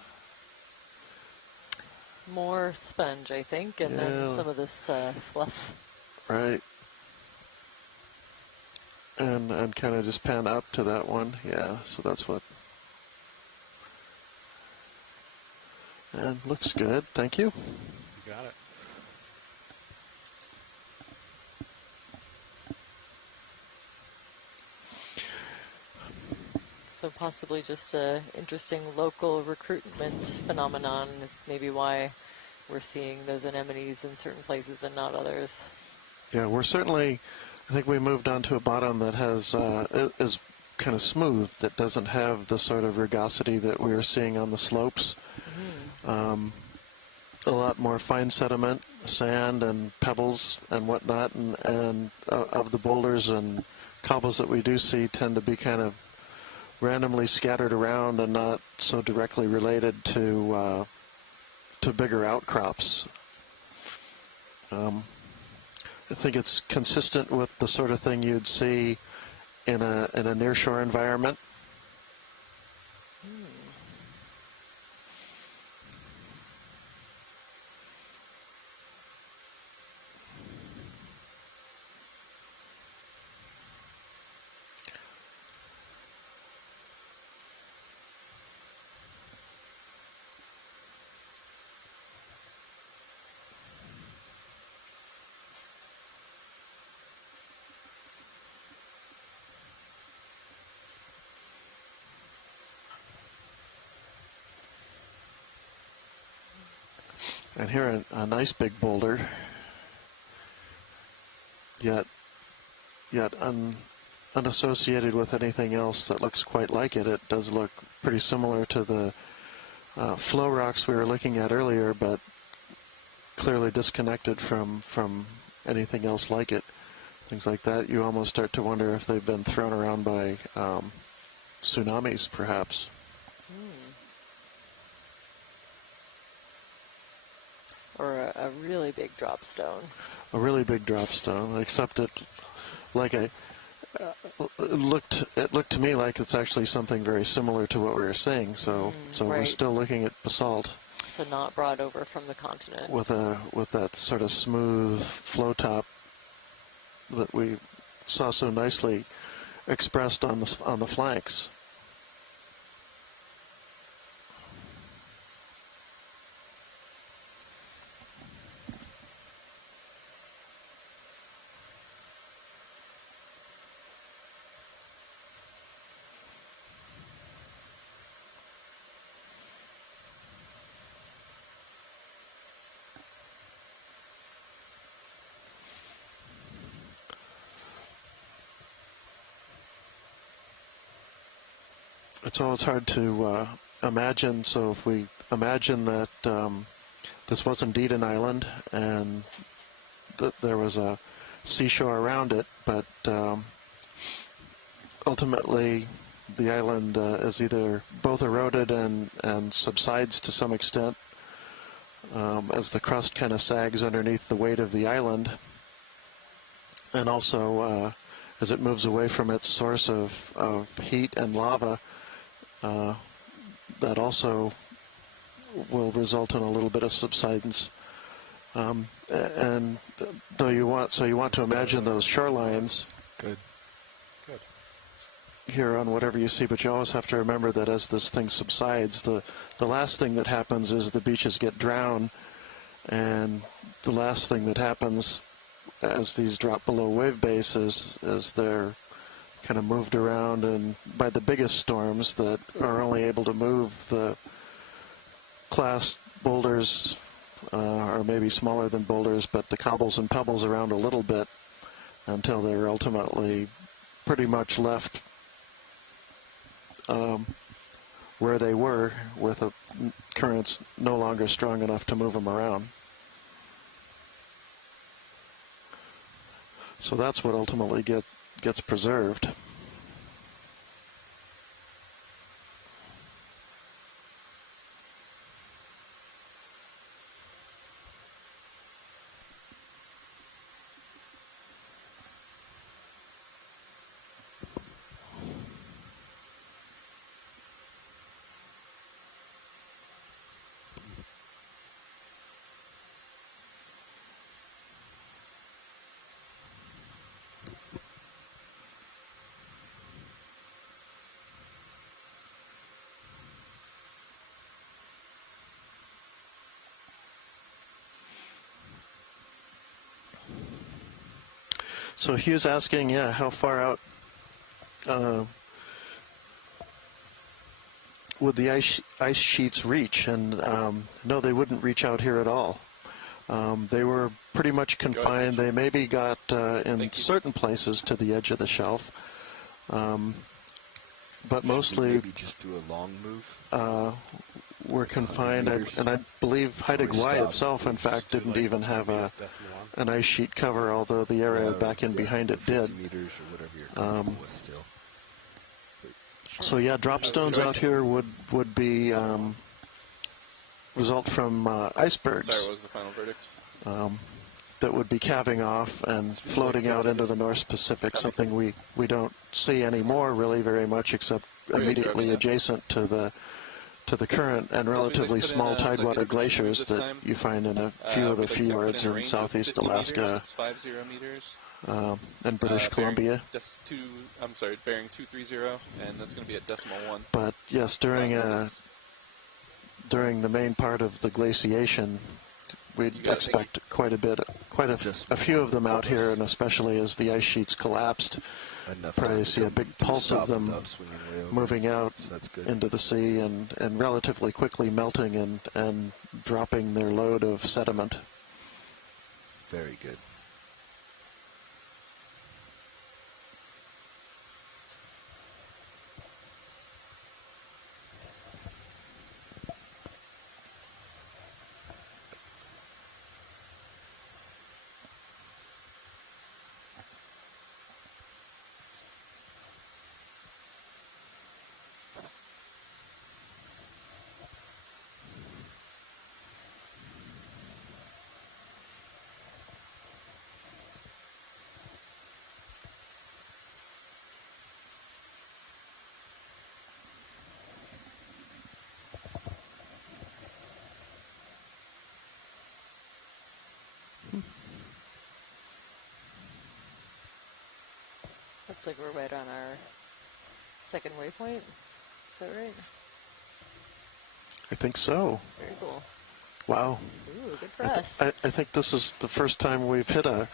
More sponge, I think, and then some of this fluff. Right. And kind of just pan up to that one. Yeah, so that's what. And looks good. Thank you. You got it. So possibly just a interesting local recruitment phenomenon. It's maybe why we're seeing those anemones in certain places and not others. Yeah, we're certainly, I think we moved on to a bottom that has is kind of smooth, that doesn't have the sort of rugosity that we were seeing on the slopes. A lot more fine sediment, sand and pebbles and whatnot, and of the boulders and cobbles that we do see tend to be kind of randomly scattered around and not so directly related to bigger outcrops. I think it's consistent with the sort of thing you'd see in a nearshore environment. And here a nice big boulder, yet unassociated with anything else that looks quite like it. It does look pretty similar to the flow rocks we were looking at earlier, but clearly disconnected from anything else like it. Things like that, you almost start to wonder if they've been thrown around by tsunamis, perhaps. Or a really big drop stone. A really big drop stone, except it looked to me like it's actually something very similar to what we were seeing. So Right. We're still looking at basalt So not brought over from the continent. with that sort of smooth flow top that we saw so nicely expressed on the flanks. It's always hard to imagine. So if we imagine that this was indeed an island and that there was a seashore around it, but ultimately the island is either both eroded and subsides to some extent as the crust kind of sags underneath the weight of the island, and also as it moves away from its source of heat and lava. That also will result in a little bit of subsidence. And though you want to imagine those shorelines. Good. Here on whatever you see, but you always have to remember that as this thing subsides, the last thing that happens is the beaches get drowned, and the last thing that happens as these drop below wave base is they're kind of moved around and by the biggest storms that are only able to move the class boulders, or maybe smaller than boulders, but the cobbles and pebbles around a little bit until they're ultimately pretty much left where they were, with the currents no longer strong enough to move them around. So that's what ultimately gets preserved. So Hugh's asking, how far out would the ice sheets reach? And no, they wouldn't reach out here at all. They were pretty much confined. They maybe got in certain places to the edge of the shelf, but mostly maybe just do a long move. Were confined, and I believe Kodiak-Bowie itself, in fact, didn't even have an ice sheet cover, although the area back in behind it did. Meters or whatever you're comfortable with still. So yeah, drop stones out here would be result from icebergs. Sorry, what was the final verdict? That would be calving off and floating out into the North Pacific, something we don't see anymore really very much, except immediately adjacent to the current and relatively small tidewater glaciers that you find in a few of the fjords in southeast Alaska and British Columbia. Bearing 230, and that's going to be a decimal 1. But yes, during the main part of the glaciation, we'd expect quite a few of them out here, and especially as the ice sheets collapsed, probably see a big pulse of them moving out into the sea and relatively quickly melting and dropping their load of sediment. Very good. Looks like we're right on our second waypoint. Is that right? I think so. Very cool. Wow. Ooh, good for us. I think this is the first time we've hit the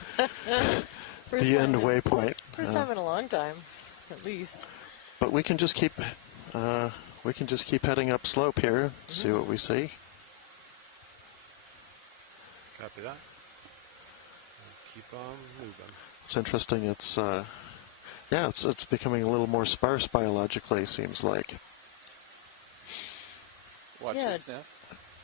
end waypoint. First time in a long time, at least. But we can just keep heading up slope here. See what we see. Copy that. Keep on moving. It's interesting. It's it's becoming a little more sparse biologically. Seems like. Watch leads now.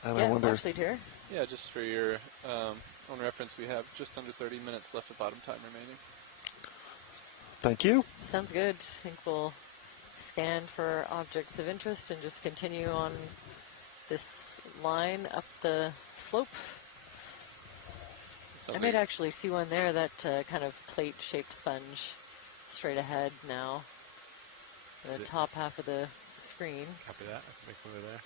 And I wonder. Watch lead here. Yeah, just for your own reference, we have just under 30 minutes left of bottom time remaining. Thank you. Sounds good. I think we'll scan for objects of interest and just continue on this line up the slope. I might actually see one there, that kind of plate-shaped sponge straight ahead now. The top half of the screen. Copy that. I can make one over there.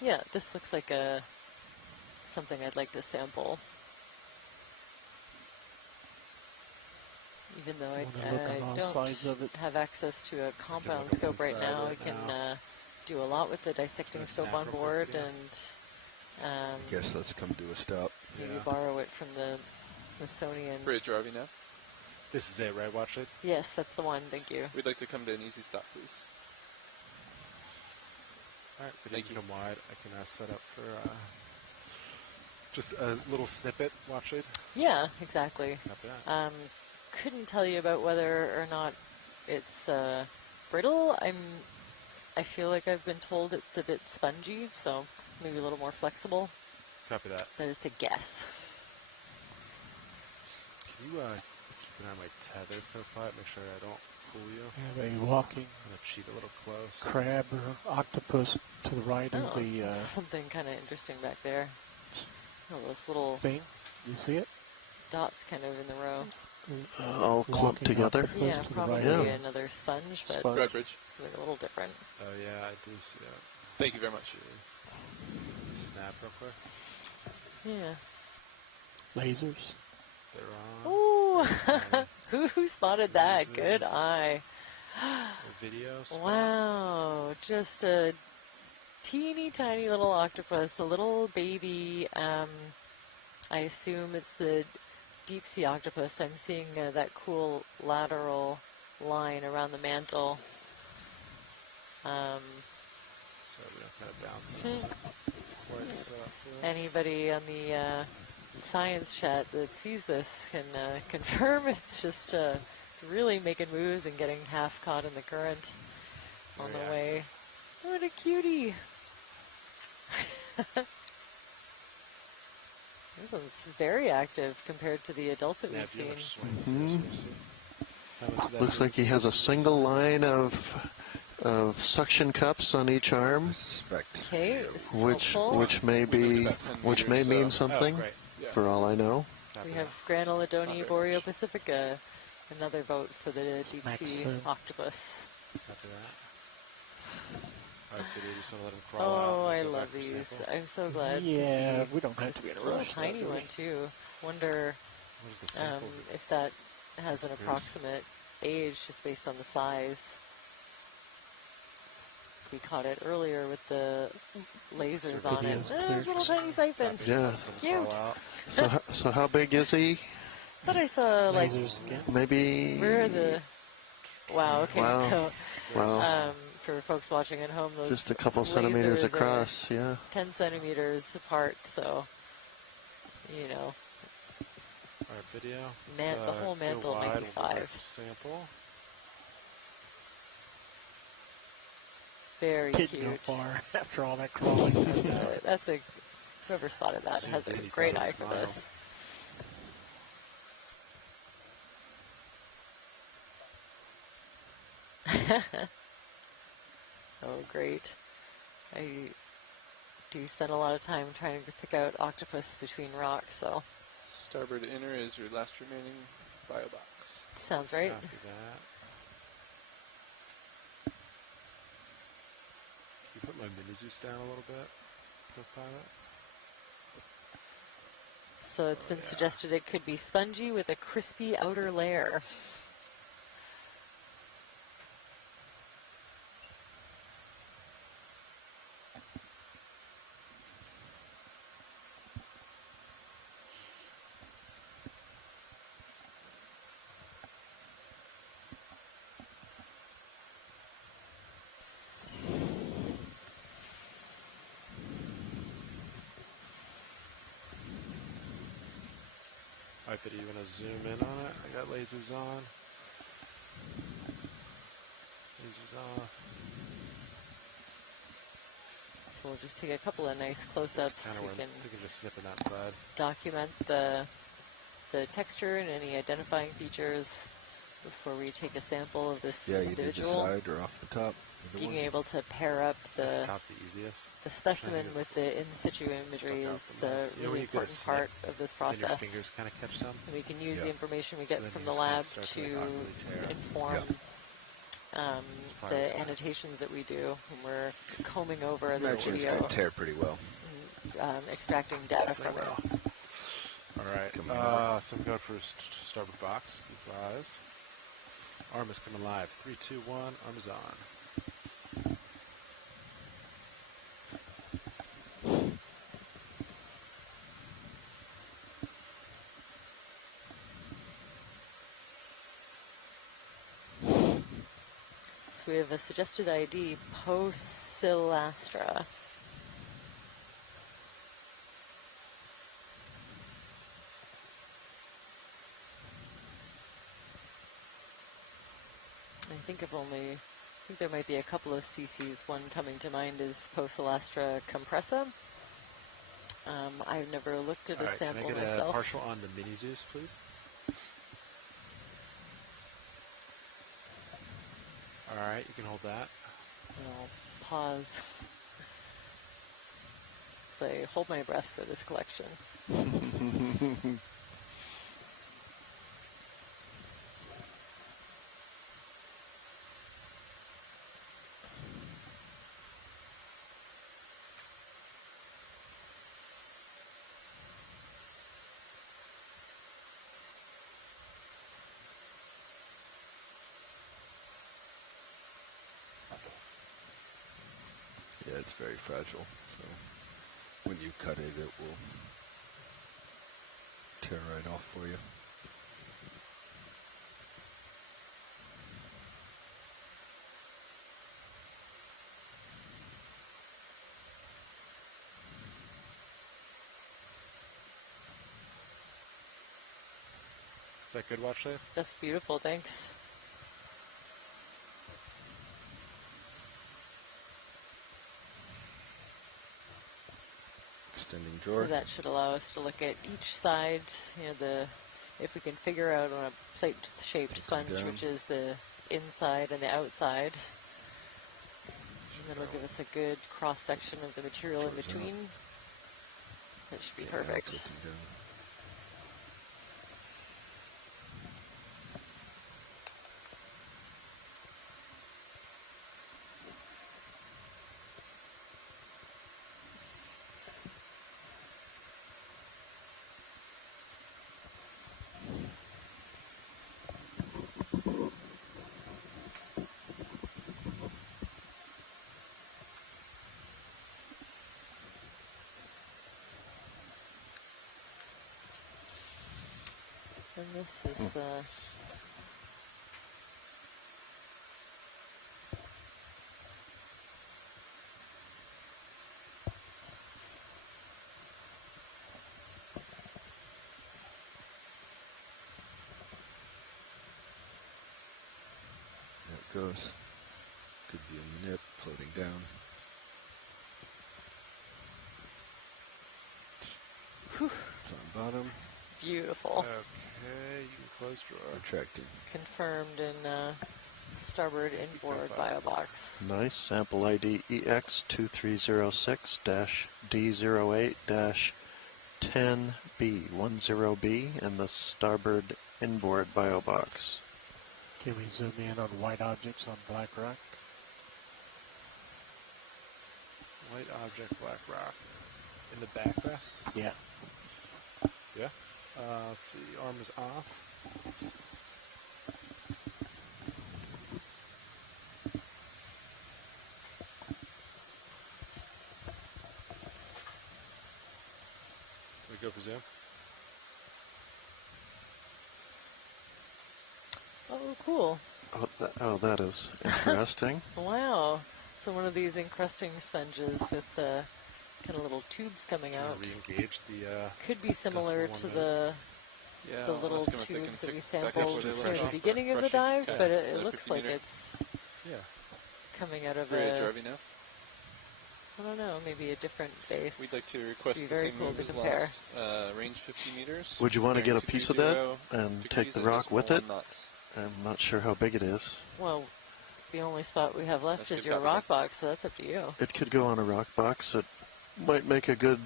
Yeah, this looks like something I'd like to sample. Even though I don't have access to a compound scope right now, I can do a lot with the dissecting scope on board, and I guess let's come to a stop. Maybe borrow it from the Smithsonian. Bridge RV now. This is it, right, Watch it? Yes, that's the one. Thank you. We'd like to come to an easy stop, please. All right, if you can come wide, I can set up for just a little snippet, Watch it. Yeah, exactly. Copy that. Couldn't tell you about whether or not it's brittle. I feel like I've been told it's a bit spongy, so maybe a little more flexible. Copy that. But it's a guess. Can you keep an eye on my tether, co-pilot? Make sure I don't pull you. Have a walking I'm gonna cheat a little close. crab or octopus to the right of the that's something kind of interesting back there. Oh, those little thing. You see it? Dots kind of in the row. All clumped together. Yeah, probably right. another sponge, but Right, Bridge. something a little different. Oh yeah, I do see that. Thank you very much. Snap real quick. Yeah. Lasers. They're on. Ooh, who spotted that? Lasers. Good eye. Video spot. Wow, just a teeny tiny little octopus, a little baby. I assume it's the deep sea octopus. I'm seeing that cool lateral line around the mantle. So we don't kind of bounce it. Quite so Anybody on the science chat that sees this can confirm it's just it's really making moves and getting half caught in the current on the way. What a cutie! This one's very active compared to the adults that we've seen. Looks like he has a single line of suction cups on each arm, Okay, which may mean something, for all I know. We have Granulodoni boreopacifica, another vote for the deep sea octopus. After that. Alright, video, just want to let him crawl Oh, out. I love these. I'm so glad Yeah, to see we don't have to this be in a little rush, tiny though, do we? one too. Wonder What is the sample? if that has an Disappears. approximate age just based on the size. We caught it earlier with the lasers on it. This little tiny siphon. Yeah. Cute. So how big is he? Thought I saw like Maybe. where are the wow. Okay, Wow. so Wow. for folks watching at home, those Just a couple centimeters lasers are across, yeah. 10 centimeters apart. So you know, Alright, video. the whole go mantle wide, might be we'll go back 5. to Sample. Very Didn't go cute. far after all that crawling. That's a whoever spotted that has a great eye for this. Oh, great. I do spend a lot of time trying to pick out octopus between rocks, so. Starboard inner is your last remaining bio box. Sounds right. Copy that. my mini Zeus down a little bit, co-pilot? So it's been suggested it could be spongy with a crispy outer layer. I could even zoom in on it. I got lasers on. Lasers off. So we'll just take a couple of nice close-ups. Kind of We can just snipping that side. document the texture and any identifying features before we take a sample of this individual. Yeah, you do the side or off the top. Being able to pair up the top's the easiest. The specimen with the in situ imagery is a really important part of this process. And your fingers kind of catch some. And we can use the information we get from the lab to inform the annotations that we do when we're combing over this Imagine video. It's going to tear pretty well. And, extracting data from it. All right. So I'm going for starboard box. Be advised. Arm is coming live. 3, 2, 1. Arm is on. So we have a suggested ID, Posilastra. I think there might be a couple of species. One coming to mind is Posilastra compressa. I've never looked at a sample can I get myself. A partial on the mini Zeus, please? All right, you can hold that. And I'll pause as I hold my breath for this collection. Yeah, it's very fragile. So when you cut it, it will tear right off for you. Is that good, watch there? That's beautiful, thanks. Extending drawer. So that should allow us to look at each side, if we can figure out on a plate-shaped sponge, which is the inside and the outside. And that'll give us a good cross-section of the material in between. That should be perfect. And this is There it goes. Could be a nip floating down. Whew. It's on bottom. Beautiful. Okay, you can close drawer. Retracting. Confirmed in starboard inboard biobox. Nice. Sample ID EX2306-D08-10B10B and the starboard inboard biobox. Can we zoom in on white objects on black rock? White object, black rock. In the back there? Yeah. Yeah. Let's see. Arm is off. We go for zoom. Oh, cool. That is interesting. Wow. So one of these encrusting sponges with kind of little tubes coming out. Re-engage the. Could be similar to the little tubes that we sampled near the beginning of the dive, but it looks like it's coming out of a. I don't know, maybe a different base. We'd like to request be the very same cool move to as compare. last. Range 50 meters. Would you want to get a bearing piece of that 230 and take the degrees rock and with it? 1 knots. I'm not sure how big it is. Well, the only spot we have left That's is good your copy. rock box, so that's up to you. It could go on a rock box. It might make a good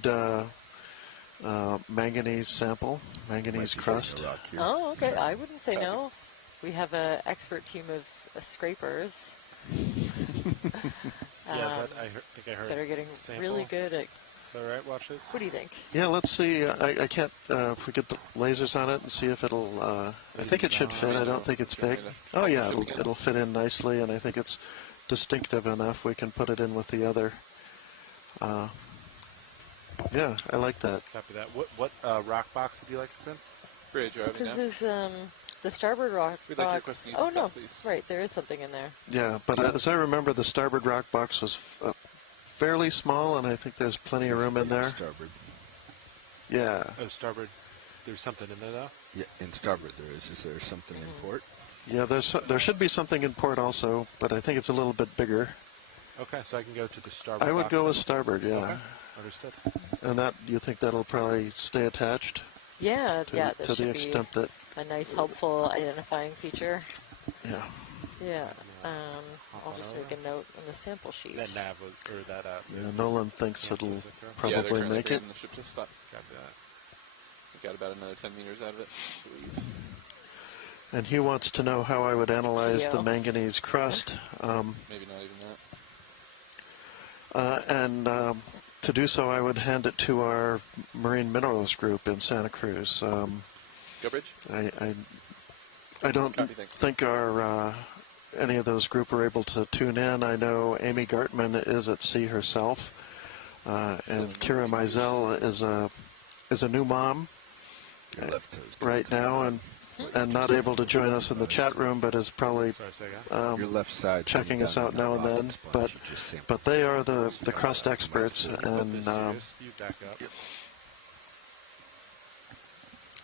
manganese sample, manganese crust. Oh, okay. I wouldn't say no. We have an expert team of scrapers. Think I heard that are getting sample. really good at. Is that right? Watch it. What do you think? Yeah, let's see. I can't. If we get the lasers on it and see if it'll. I think it should fit. I don't think it's big. Oh yeah, it'll fit in nicely, and I think it's distinctive enough. We can put it in with the other. Yeah, I like that. Copy that. What rock box would you like to send? Bridge, right? This is the starboard rock We'd like to box. request an Oh easy no, stop, please. right, there is something in there. Yeah, but as I remember, the starboard rock box was fairly small, and I think there's plenty of room in there. Starboard. Yeah. Oh, starboard. There's something in there though. Yeah, in starboard there is. Is there something in port? Yeah, there should be something in port also, but I think it's a little bit bigger. Okay, so I can go to the starboard. I would box go then? with starboard, yeah. Okay, understood. And that, you think that'll probably stay attached? Yeah, To- yeah, to this the should extent be that- a nice, helpful identifying feature. Yeah. Yeah. I'll just make a note on the sample sheet. That nav or that. Yeah, Nolan thinks it'll Yeah, probably they're currently make it. bringing the ship to a stop. Copy that. We got about another 10 meters out of it, I believe. And he wants to know how I would analyze the Geo. manganese crust. Maybe not even that. And to do so, I would hand it to our marine minerals group in Santa Cruz. Go Bridge? I don't Copy, thanks. think our any of those group are able to tune in. I know Amy Gartman is at sea herself, and Kira Mizell is a new mom right now, and not able to join us in the chat room, but is probably Your left side checking us out now and then. But they are the crust experts, and You back up.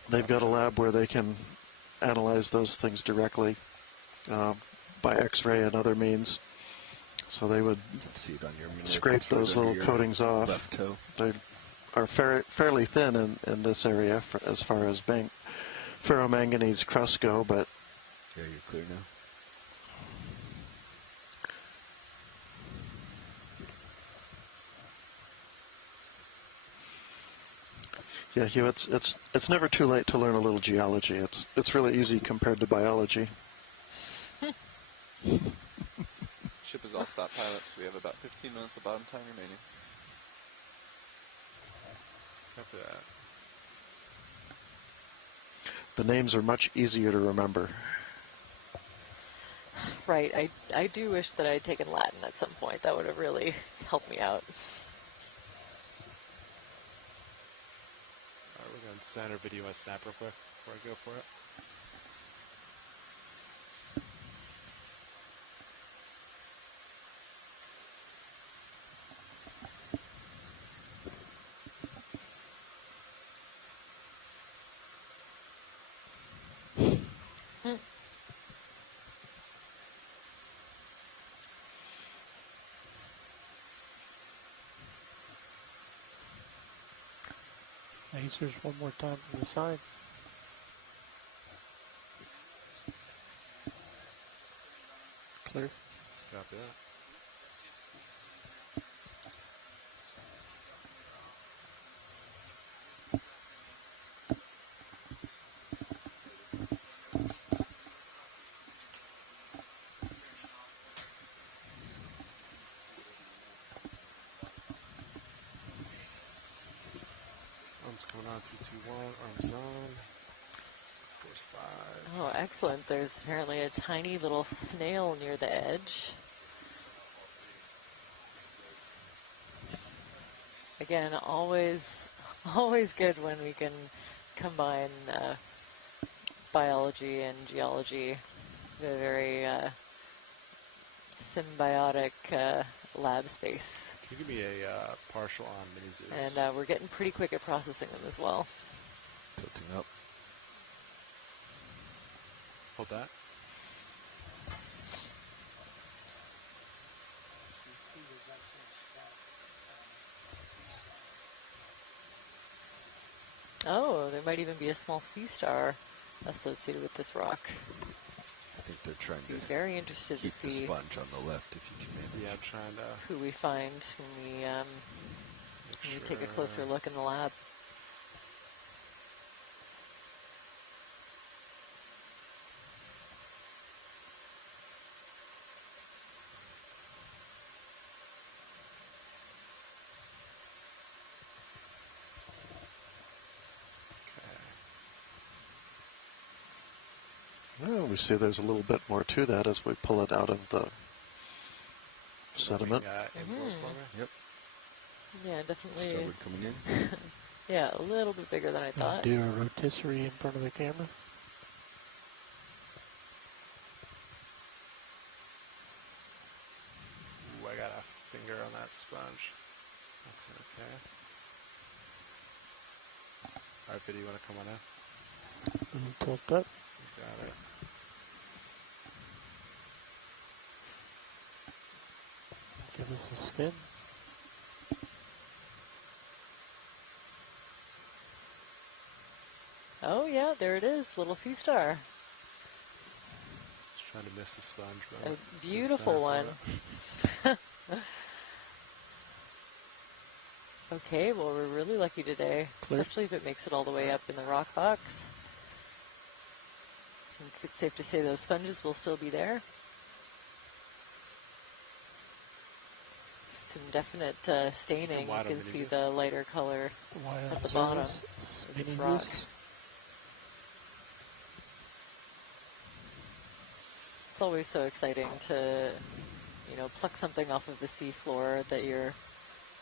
they've got a lab where they can analyze those things directly by X-ray and other means. So they would see it on your scrape those little coatings off. left toe. They are fairly thin in this area as far as ferromanganese crusts go, but Yeah, you're clear now. yeah, Hugh, it's never too late to learn a little geology. It's really easy compared to biology. Ship is all stop pilot, so we have about 15 minutes of bottom time remaining. Copy that. The names are much easier to remember. Right. I do wish that I had taken Latin at some point. That would have really helped me out. All right, we're going to send our video and snap real quick before I go for it. Lasers one more time from the side. Clear. Copy that. Coming on 321, arms on. Force 5. Oh, excellent. There's apparently a tiny little snail near the edge. Again, always good when we can combine biology and geology. A very symbiotic lab space. Can you give me a partial on mini Zeus? And we're getting pretty quick at processing them as well. Tilting up. Hold that. Oh, there might even be a small sea star associated with this rock. I think they're trying to be very interested keep to see the sponge on the left if you can manage. Yeah, I'm trying to. Who we find when we take a closer look in the lab. Well, we see there's a little bit more to that as we pull it out of the sediment. Yep. Yeah, definitely. Starboard coming in. Yeah, a little bit bigger than I thought. Do a rotisserie in front of the camera. Ooh, I got a finger on that sponge. That's okay. Alright, Viddy, you want to come on in? Tilt up. Got it. Give us a spin. Oh yeah, there it is, little sea star. Just trying to miss the sponge, but a beautiful one. Okay, well we're really lucky today, especially if it makes it all the way up in the rock box. I think it's safe to say those sponges will still be there. Some definite staining. You can see the lighter color at the bottom of this rock. It's always so exciting to, pluck something off of the seafloor that you're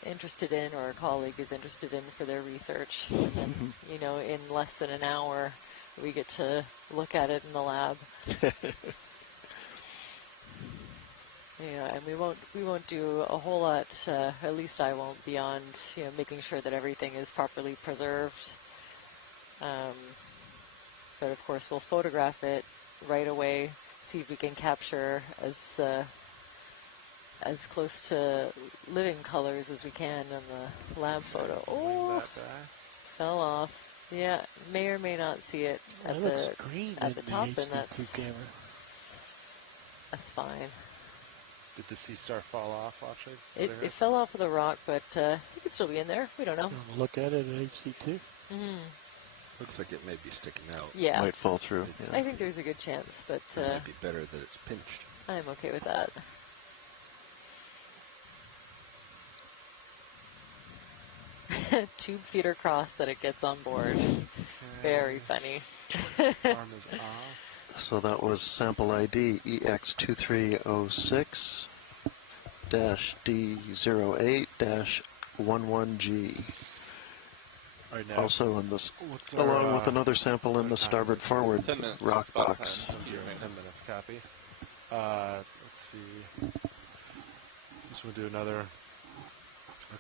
interested in or a colleague is interested in for their research. And then, in less than an hour, we get to look at it in the lab. And we won't do a whole lot, at least I won't, beyond, making sure that everything is properly preserved. But of course we'll photograph it right away, see if we can capture as close to living colors as we can in the lab photo. Oh, fell off. Yeah, may or may not see it at the top, and that's fine. Did the sea star fall off watching? It fell off of the rock, but it could still be in there. We don't know. Look at it at HC2. Looks like it may be sticking out. Yeah. Might fall through. I think there's a good chance, but it might be better that it's pinched. I'm okay with that. Tube feeder cross that it gets on board. Okay. Very funny. Arm is off. So that was sample ID EX2306-D08-11G. Right now. Also in this, along with another sample in the starboard forward rock box. 10 minutes, copy. Let's see. Just want to do a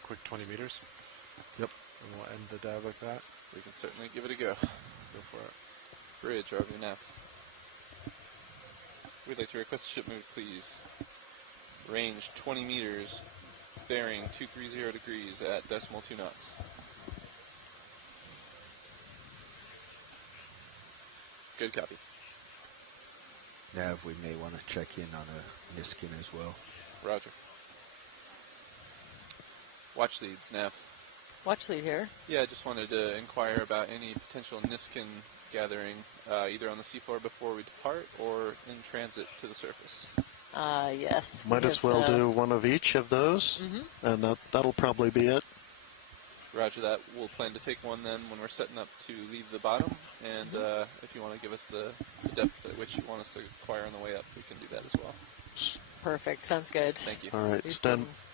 quick 20 meters. Yep. And we'll end the dive like that. We can certainly give it a go. Let's go for it. Bridge, RV nav. We'd like to request a ship move, please. Range 20 meters, bearing 230 degrees at decimal 2 knots. Good copy. Nav, we may want to check in on a Niskin as well. Roger. Watch leads, Nav. Watch lead here. Yeah, I just wanted to inquire about any potential Niskin gathering, either on the seafloor before we depart or in transit to the surface. Yes. Might as well do one of each of those, and that'll probably be it. Roger that. We'll plan to take one then when we're setting up to leave the bottom. And if you want to give us the depth at which you want us to acquire on the way up, we can do that as well. Perfect. Sounds good. Thank you. All right,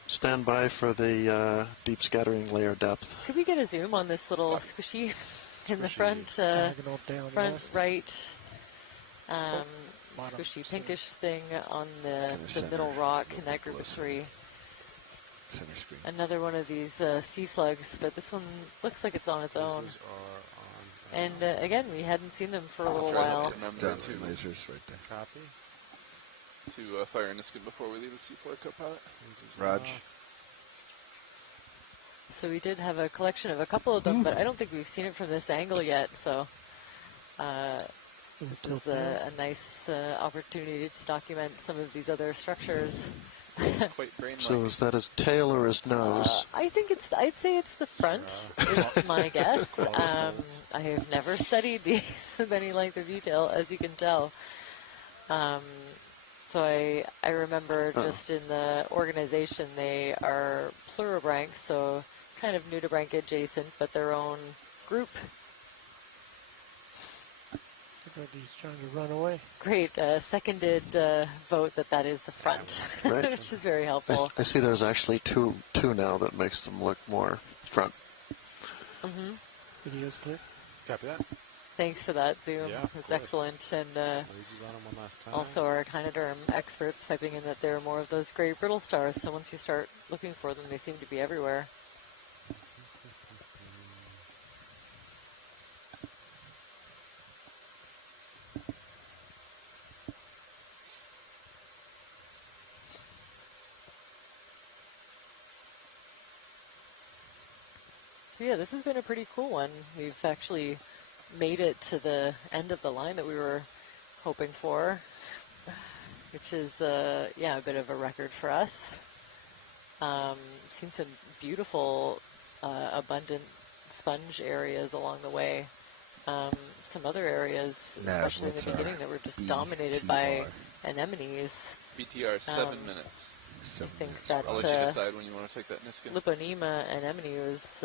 stand by for the deep scattering layer depth. Could we get a zoom on this little squishy in the front, front right, squishy pinkish thing on the middle rock in that group of 3? Center screen. Another one of these sea slugs, but this one looks like it's on its own. And again, we hadn't seen them for a little while. Lasers right there. Copy. To fire a Niskin before we leave the seafloor co-pilot. Raj. So we did have a collection of a couple of them, but I don't think we've seen it from this angle yet. So this is a nice opportunity to document some of these other structures. Quite brain-like. So is that his tail or his nose? I think I'd say it's the front, is my guess. I have never studied these with any length of detail, as you can tell. So I remember just in the organization, they are pluribranch, so kind of nudibranch adjacent, but their own group. He's trying to run away. Great. Seconded vote that is the front, Right. which is very helpful. I see there's actually two now that makes them look more front. Video's clear. Copy that. Thanks for that zoom. Yeah, it's excellent. And Lasers on them one last time. also our echinoderm experts piping in that there are more of those gray brittle stars. So once you start looking for them, they seem to be everywhere. So yeah, this has been a pretty cool one. We've actually made it to the end of the line that we were hoping for, which is, yeah, a bit of a record for us. Seen some beautiful, abundant sponge areas along the way. Some other areas, especially in the beginning, that were just dominated by anemones. BTR 7 minutes. I think that I'll let you decide when you want to take that Niskin. Liponema anemone was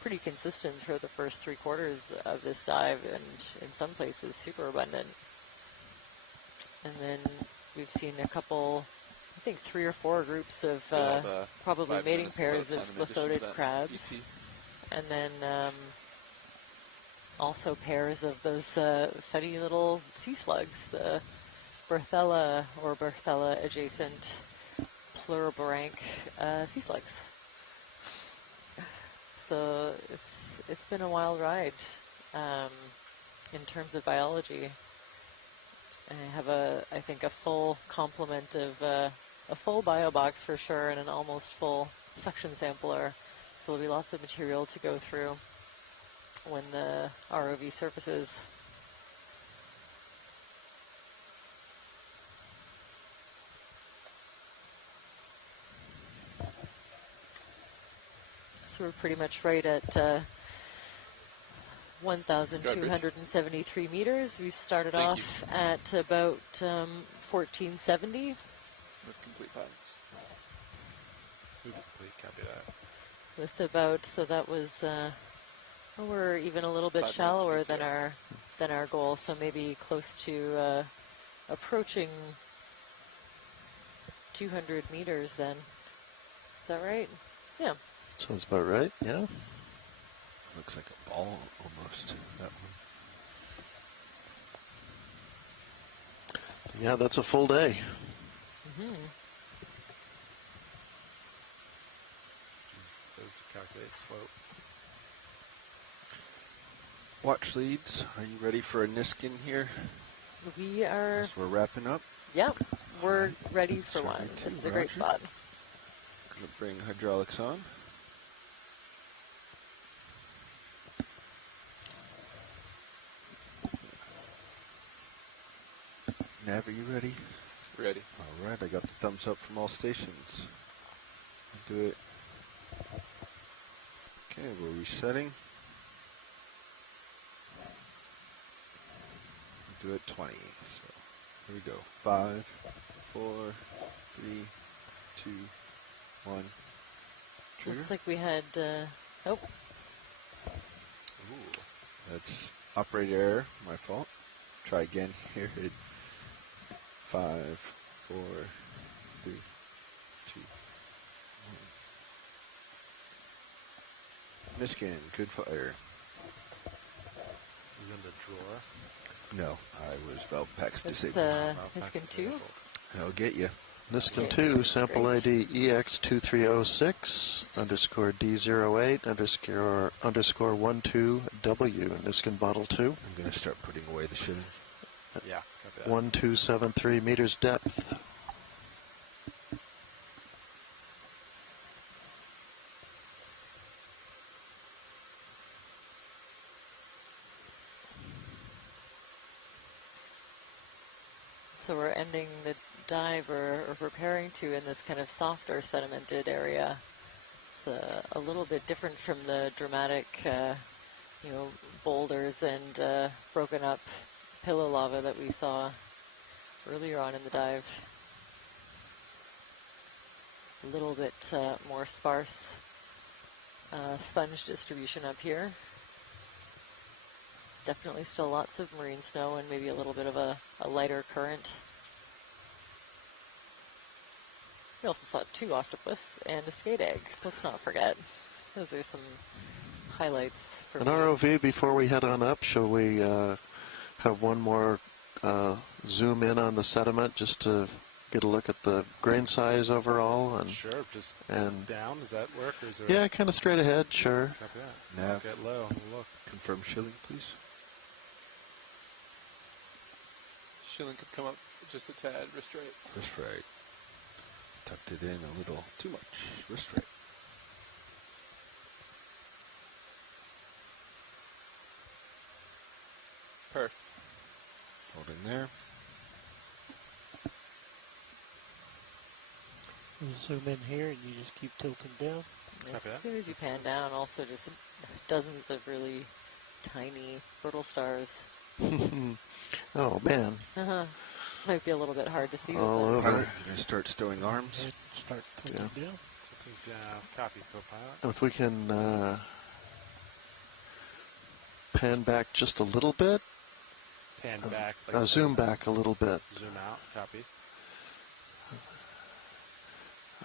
pretty consistent throughout the first 3/4 of this dive, and in some places super abundant. And then we've seen a couple, I think 3 or 4 groups of probably mating pairs of lithoid crabs. BT. And then also pairs of those funny little sea slugs, the Berthella or Berthella adjacent pluribranch sea slugs. So it's been a wild ride in terms of biology. I have I think a full complement of a full bio box for sure, and an almost full suction sampler. So there'll be lots of material to go through when the ROV surfaces. So we're pretty much right at 1,273 meters. We started off at about 1,470. With complete pilots. Move complete, copy that. With about, so that was, we're even a little bit shallower than our goal, so maybe close to approaching 200 meters then. Is that right? Yeah. Sounds about right, yeah. Looks like a ball almost, that one. Yeah, that's a full day. Mm-hmm. Use those to calculate slope. Watch leads, are you ready for a Niskin here? We are. As we're wrapping up? Yeah, we're ready for one. This is a great spot. Gonna bring hydraulics on. Nav, are you ready? Ready. All right, I got the thumbs up from all stations. I'll do it. Okay, we're resetting. We'll do it 20. So here we go. 5, 4, 3, 2, 1. Trigger. Looks like we had Nope. Ooh, that's operator error. My fault. Try again here. 5, 4, 3, 2, 1. Miskin, good fire. You in the drawer? No, I was valve packs It's disabled. Niskin 2. I'll get you. Niskin 2, sample Great. ID EX2306 underscore D08 underscore 12W, Niskin bottle 2. I'm going to start putting away the shitting. Yeah. 1273 meters depth. So we're ending the dive or preparing to in this kind of softer sedimented area. It's a little bit different from the dramatic, boulders and broken up pillow lava that we saw earlier on in the dive. A little bit more sparse sponge distribution up here. Definitely still lots of marine snow and maybe a little bit of a lighter current. We also saw 2 octopus and a skate egg. Let's not forget. Those are some highlights for An me. ROV before we head on up. Shall we have one more zoom in on the sediment just to get a look at the grain size overall? And Sure, just and down. Does that work? Or is there yeah, kind of straight ahead. Sure. Copy that. Nav. Get low. We'll look. Confirm shilling, please. Shilling could come up just a tad, wrist right. Wrist right. Tucked it in a little too much. Wrist right. Perf. Hold in there. You zoom in here and you just keep tilting down. As soon as you pan down, also just dozens of really tiny brittle stars. Oh, man. Might be a little bit hard to see. All with over. You're going to start stowing arms. Start tilting down. Tilting down. Copy, co-pilot. And if we can pan back just a little bit. Pan back. Like Zoom back a little bit. Zoom out. Copy.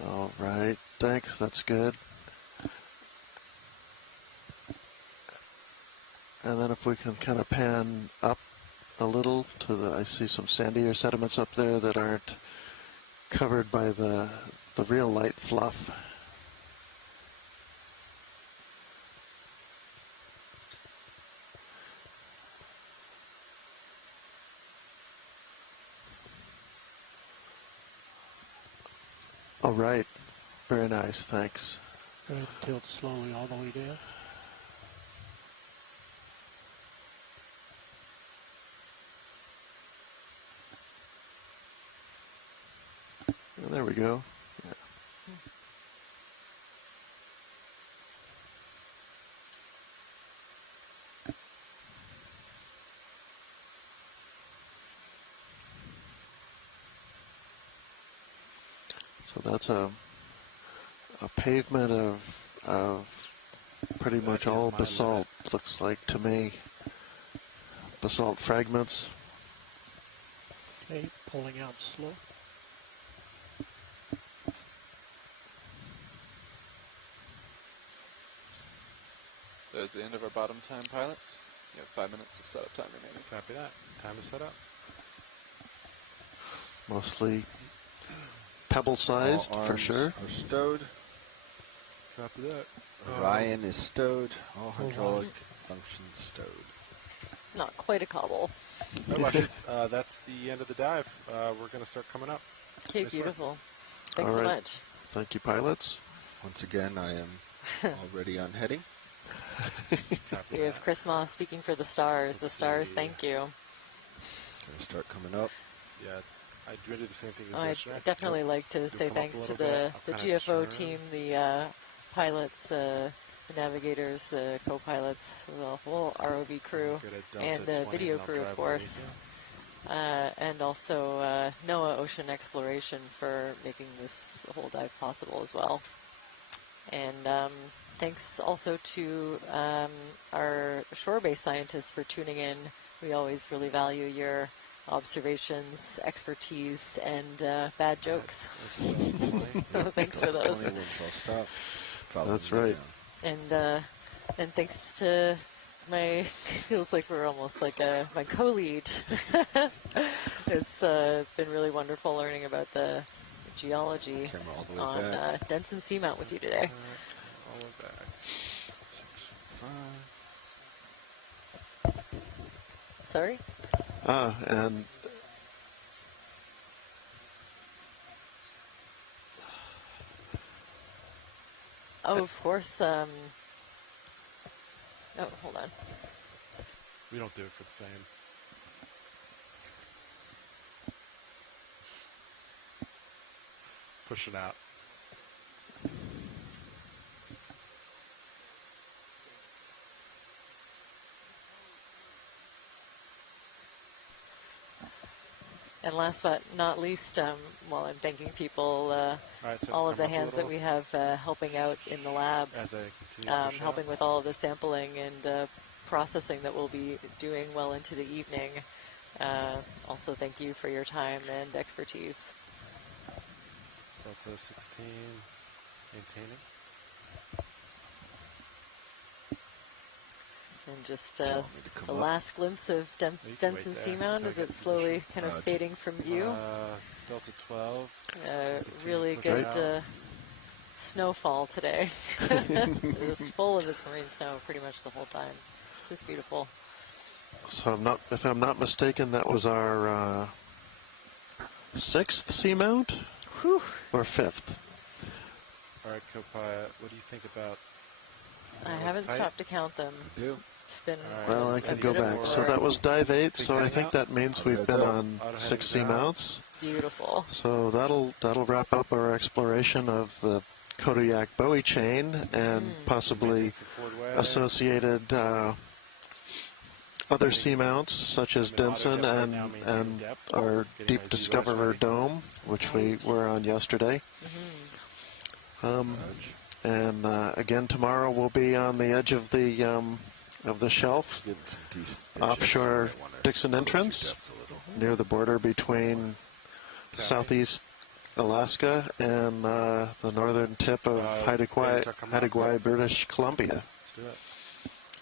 All right. Thanks. That's good. And then if we can kind of pan up a little to the, I see some sandier sediments up there that aren't covered by the real light fluff. All right. Very nice. Thanks. Go ahead and tilt slowly all the way down. And there we go. Yeah. So that's a pavement of pretty much all basalt, looks like to me. Basalt fragments. Okay, pulling out slow. That is the end of our bottom time, pilots. You have 5 minutes of setup time remaining. Copy that. Time to set up. Mostly pebble-sized, All for arms sure. are stowed. Copy that. Orion is stowed. All hydraulic functions stowed. Not quite a cobble. Oh, actually, that's the end of the dive. We're going to start coming up. Okay, Nice work. beautiful. Thanks All so right. much. Thank you, pilots. Once again, I am already on heading. We have Chris Moss speaking for the stars. The stars, thank you. Gonna start coming up. Yeah, I do the same thing as I'd yesterday. definitely like to You'll say come up a thanks to little bit. the I'll kinda GFO turn. team, the pilots, the navigators, the co-pilots, the whole ROV crew, Good at Delta and the 20, video and I'll crew, of drive course. And also NOAA Ocean Exploration for making this whole dive possible as well. And thanks also to our shore-based scientists for tuning in. We always really value your observations, expertise, and bad jokes. So thanks for those. That's right. And thanks to my, feels like we're almost like my co-lead. It's been really wonderful learning about the geology on Denson Seamount with you today. All of that. 6, 5. Sorry? And oh, of course. Oh, hold on. We don't do it for the fame. Pushing out. And last but not least, while I'm thanking people, so all of the come up a hands that little. we have helping out in the lab, As I continue to push helping with all of the sampling and processing that we'll be doing well into the evening. Also, thank you for your time and expertise. Delta 16, maintaining. And just the last glimpse of Denson Seamount as it's slowly kind of fading from view. Delta 12. Really good snowfall today. It was full of this marine snow pretty much the whole time. It was beautiful. So if I'm not mistaken, that was our 6th seamount? Whew. Or 5th? All right, co-pilot, what do you think about... I haven't stopped to count them. It's been Well, I can go back. So that was dive 8, so I think that means we've been on 6 seamounts. Beautiful. So that'll wrap up our exploration of the Kodiak-Bowie chain and possibly associated other seamounts such as Denson and our Deep Discoverer Dome, which we were on yesterday. And again, tomorrow we'll be on the edge of the shelf, offshore Dixon Entrance, near the border between southeast Alaska and the northern tip of Haida British Columbia. Let's do it.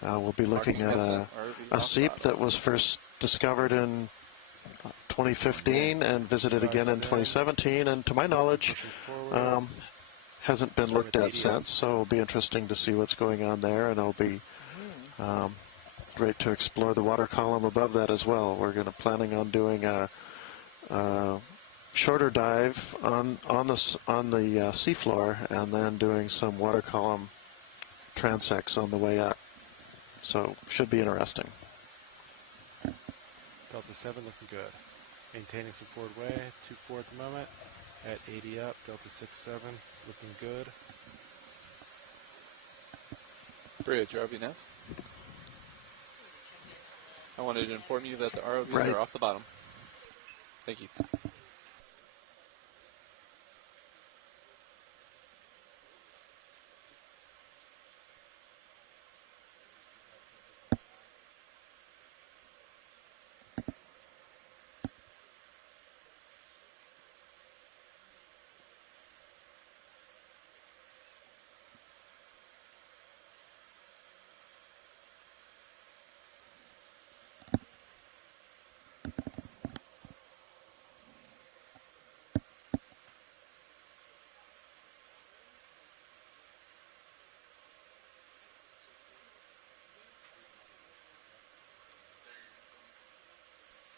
We'll be looking at a seep that was first discovered in 2015 and visited again in 2017, and to my knowledge, hasn't been looked at since, so it'll be interesting to see what's going on there, and it'll be great to explore the water column above that as well. We're planning on doing a shorter dive on the seafloor, and then doing some water column transects on the way up. So should be interesting. Delta 7 looking good. Maintaining some forward way, 2-4 at the moment. At 80 up, Delta 6-7 looking good. Bridge, ROV nav. I wanted to inform you that the ROVs are off the bottom. Thank you.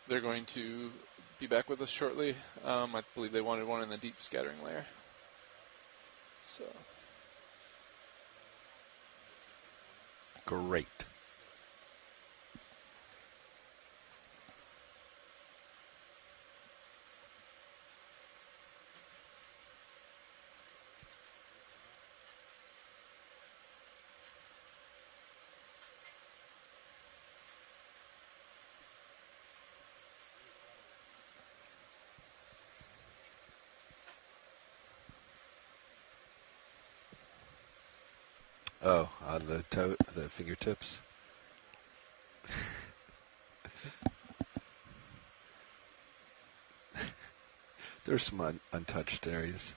They're going to be back with us shortly. I believe they wanted one in the deep scattering layer. So. Great. Oh, on the the fingertips. There's some untouched areas.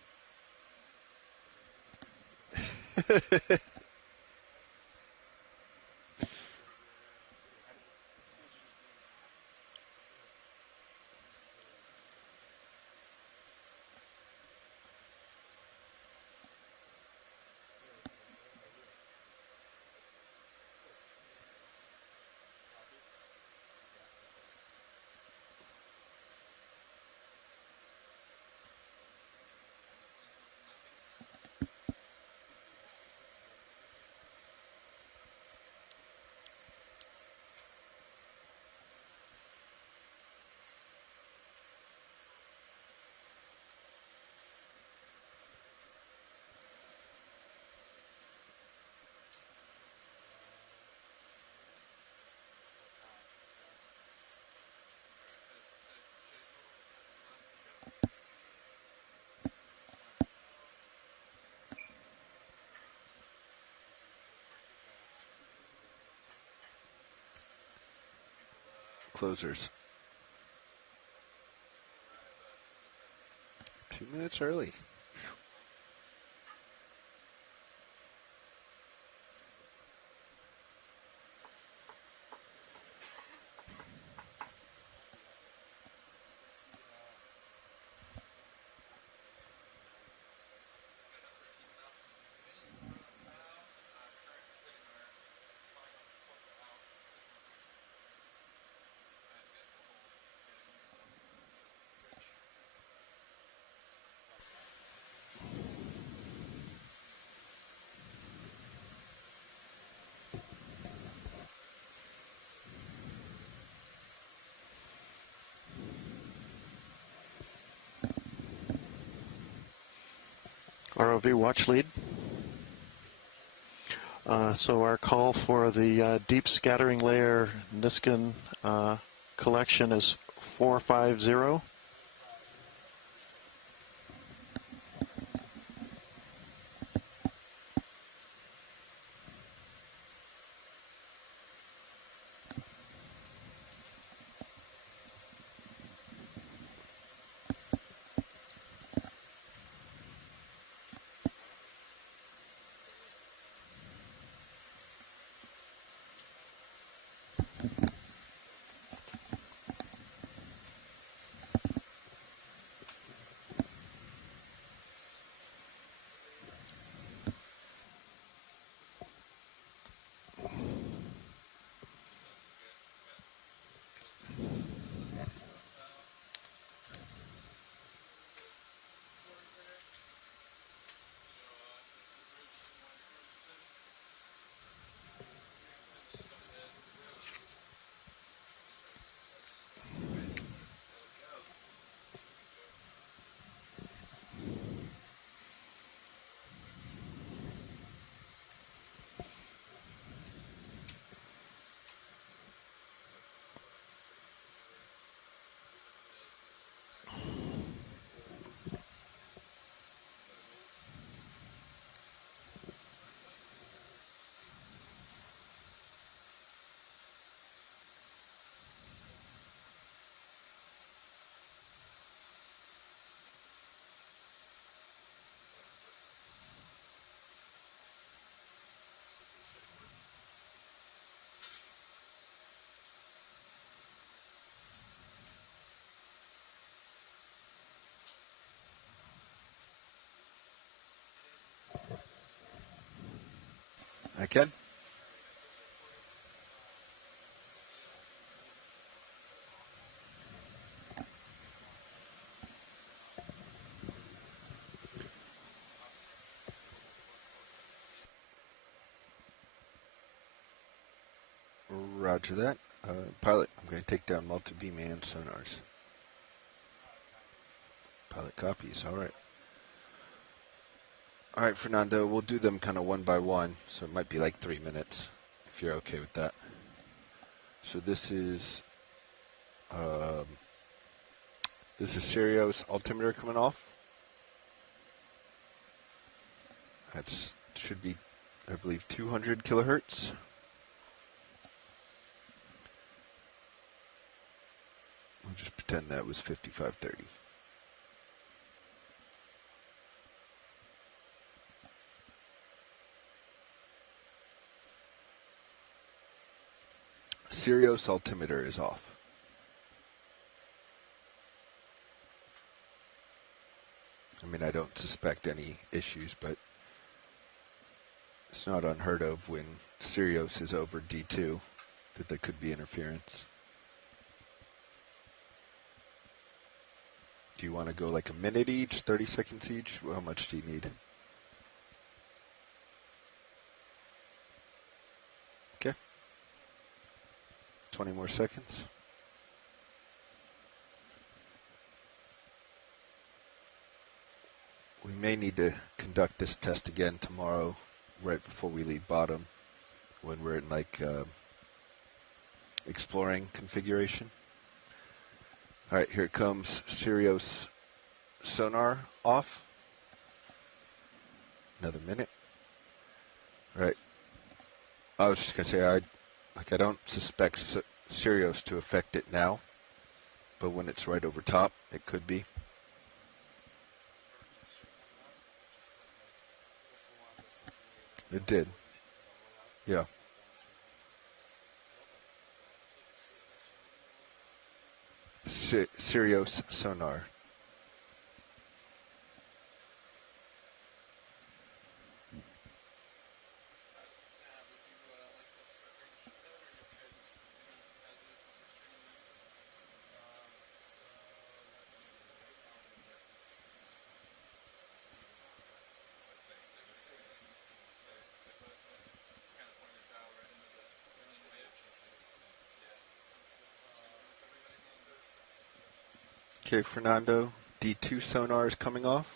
Closers. 2 minutes early. ROV watch lead. So our call for the deep scattering layer Niskin collection is 450. I can. Roger that. Pilot, I'm going to take down multi-beam and sonars. Pilot copies. All right. All right, Fernando, we'll do them kind of one by one, so it might be like 3 minutes, if you're okay with that. So this is Serio's altimeter coming off. That should be I believe 200 kilohertz. We'll just pretend that was 5530. Sirius altimeter is off. I mean, I don't suspect any issues, but it's not unheard of when Sirius is over D2 that there could be interference. Do you want to go like a minute each, 30 seconds each? Well, how much do you need? Okay. 20 more seconds. We may need to conduct this test again tomorrow, right before we leave bottom, when we're in like exploring configuration. All right, here it comes. Sirius sonar off. Another minute. All right. I was just gonna say I don't suspect Sirius to affect it now, but when it's right over top, it could be. It did. Yeah. Sirius sonar. Okay, Fernando, D2 sonar is coming off.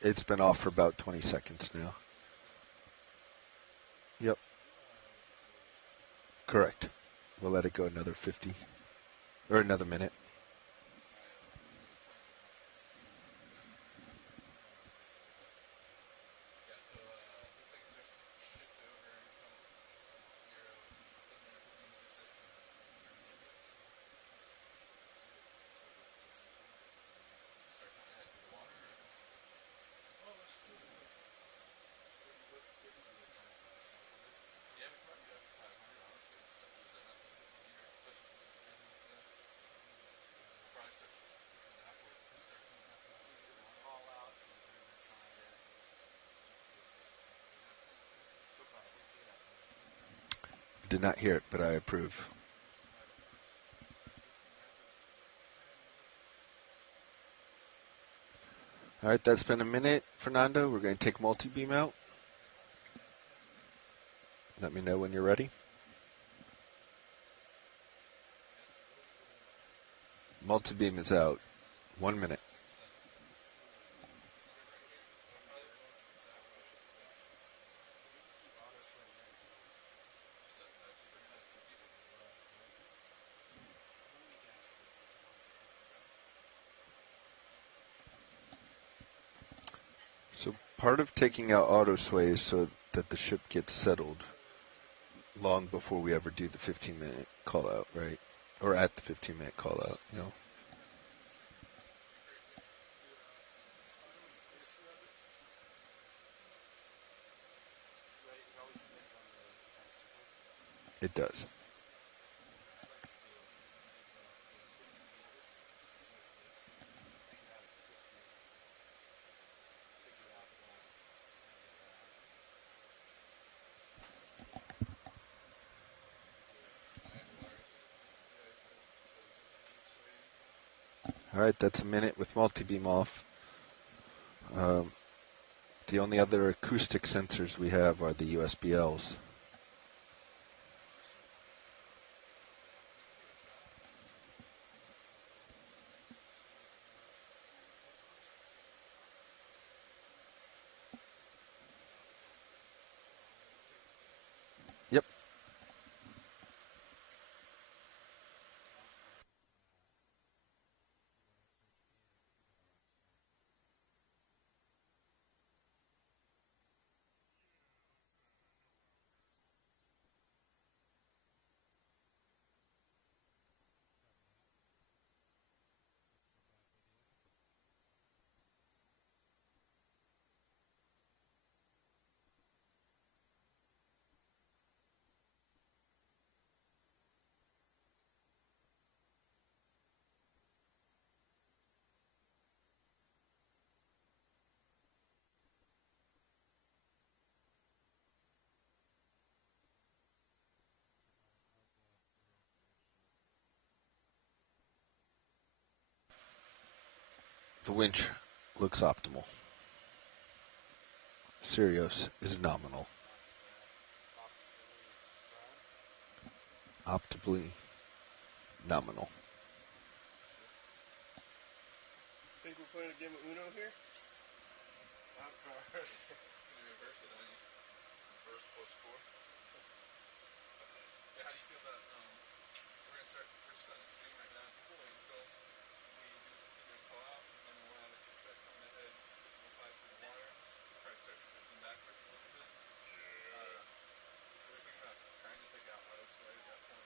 It's been off for about 20 seconds now. Yep. Correct. We'll let it go another 50, or another minute. Did not hear it, but I approve. All right, that's been a minute, Fernando. We're going to take multi-beam out. Let me know when you're ready. Multi-beam is out. 1 minute. So part of taking out auto sway is so that the ship gets settled long before we ever do the 15-minute call out, right? Or at the 15-minute call out, you know. It does. All right, that's a minute with multi-beam off. The only other acoustic sensors we have are the USBLs. The winch looks optimal. Sirius is nominal. Optimally nominal. Think we're playing a game of Uno here? Not first. It's going to reverse it on you. Reverse plus 4. Yeah, how do you feel about, we're going to start, we're setting the stream right now. People wait until we do a call out, and then we'll allow it to start coming ahead. This will 5 through the water. Try to start drifting backwards a little bit. We're thinking about trying to take out auto sway at that point.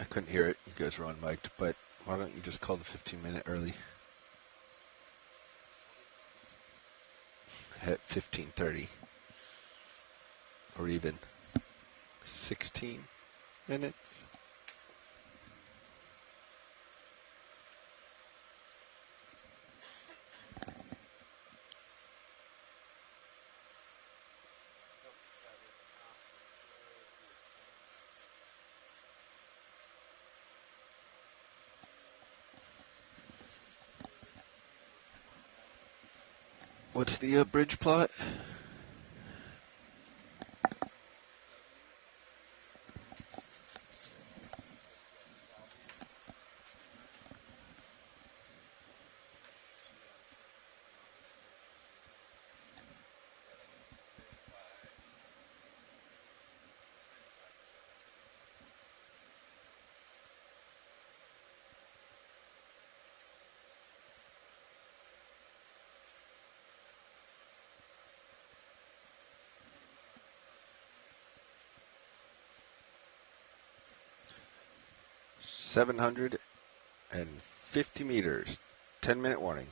I couldn't hear it. You guys were on mic, but why don't you just call the 15-minute early? At 15:30. Or even 16 minutes. What's the bridge plot? $750 meters. 10-minute warning.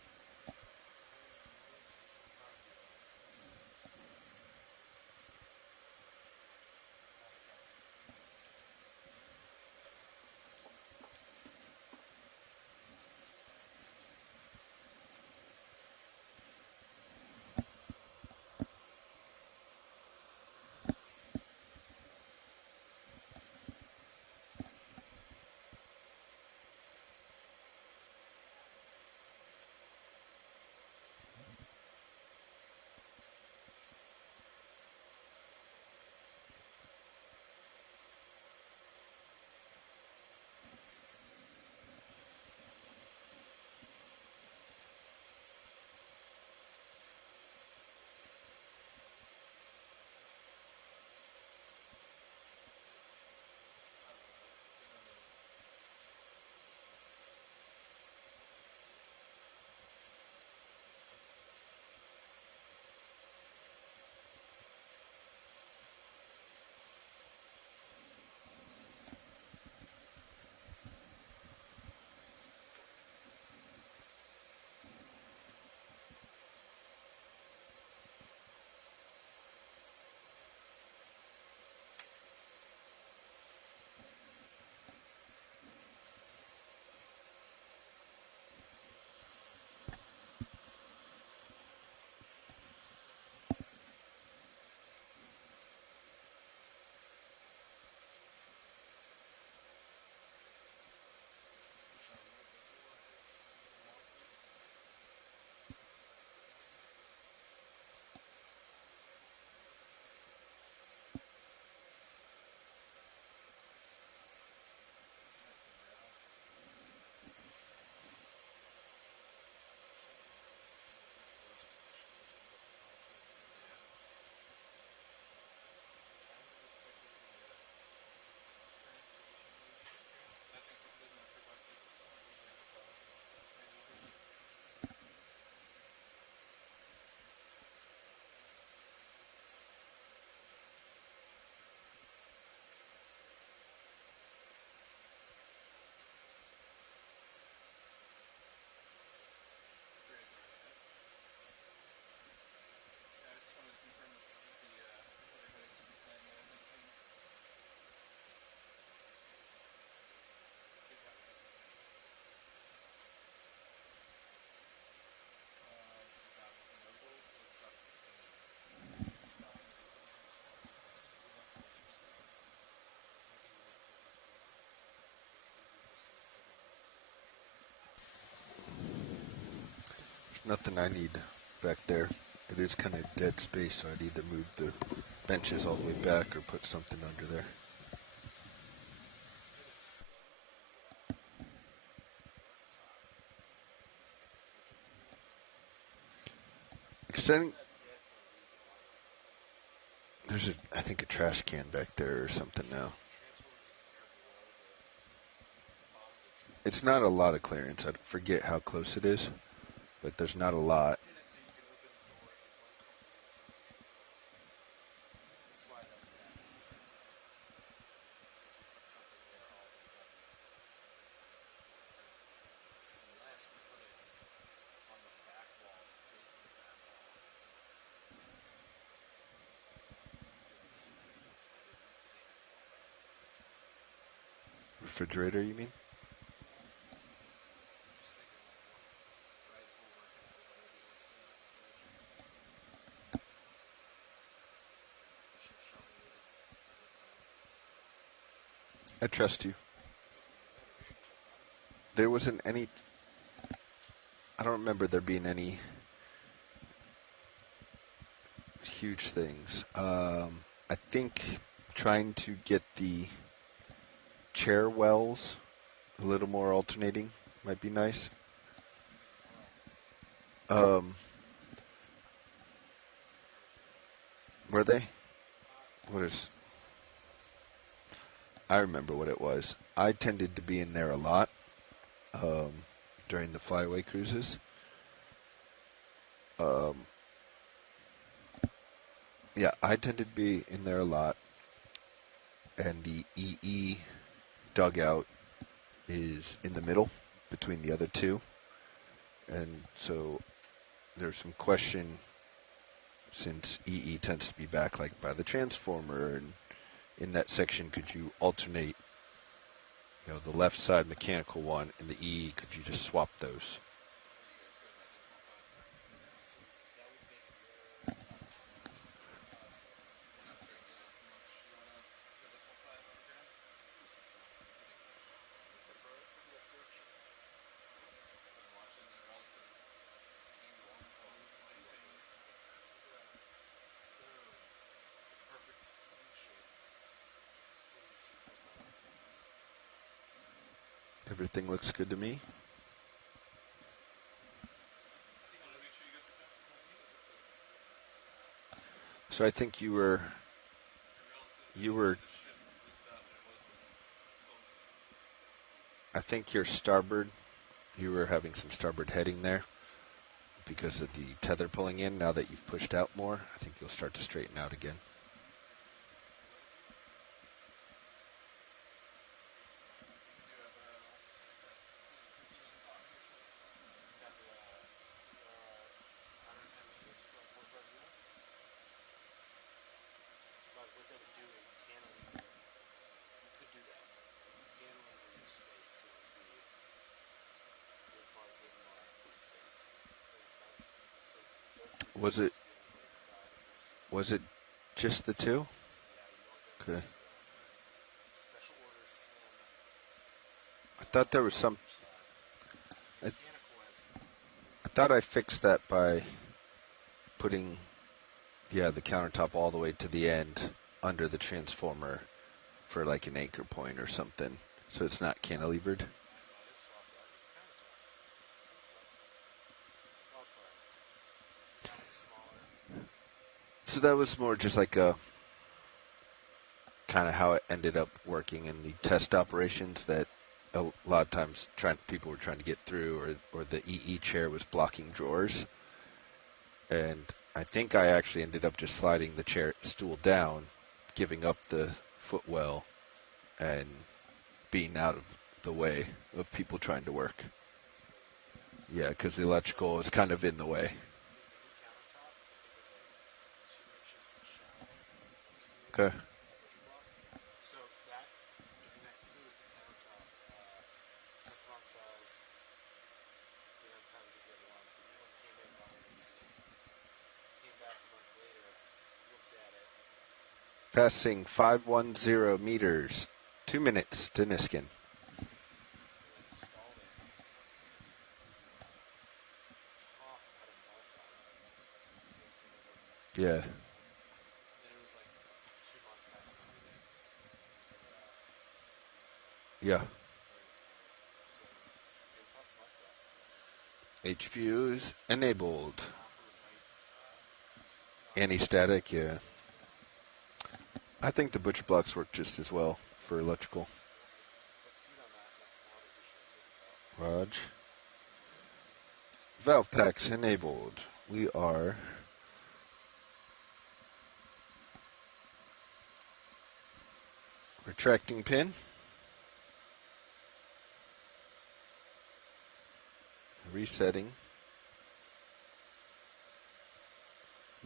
nothing I need back there. It is kind of dead space, so I'd either move the benches all the way back or put something under there. Extending. There's I think a trash can back there or something now. It's not a lot of clearance. I forget how close it is, but there's not a lot. Refrigerator, you mean? I trust you. There wasn't any... I don't remember there being any huge things. I think trying to get the chair wells a little more alternating might be nice. Were they? What is... I remember what it was. I tended to be in there a lot during the flyaway cruises. Yeah, I tended to be in there a lot. And the EE dugout is in the middle between the other two. And so there's some question, since EE tends to be back like by the transformer, and in that section, could you alternate, you know, the left side mechanical one and the EE, could you just swap those? Everything looks good to me. So I think you were I think your starboard, you were having some starboard heading there because of the tether pulling in. Now that you've pushed out more, I think you'll start to straighten out again. Was it just the two? Okay. I thought there was some... I thought I fixed that by putting, the countertop all the way to the end under the transformer for like an anchor point or something, so it's not cantilevered. So that was more just like a kind of how it ended up working in the test operations, that a lot of times people were trying to get through, or the EE chair was blocking drawers. And I think I actually ended up just sliding the stool down, giving up the footwell, and being out of the way of people trying to work. Yeah, because the electrical is kind of in the way. Okay. So that, I think it was the countertop, Centron size, didn't have time to get along. The new one came in behind and came back a month later, looked at it. Passing 510 meters, 2 minutes to Niskin. Yeah. Then it was like 2 months past the due date. Yeah. So it costs like that. HPU is enabled. Anti-static, yeah. I think the butcher blocks work just as well for electrical. Raj. Valve packs enabled. We are retracting pin. Resetting.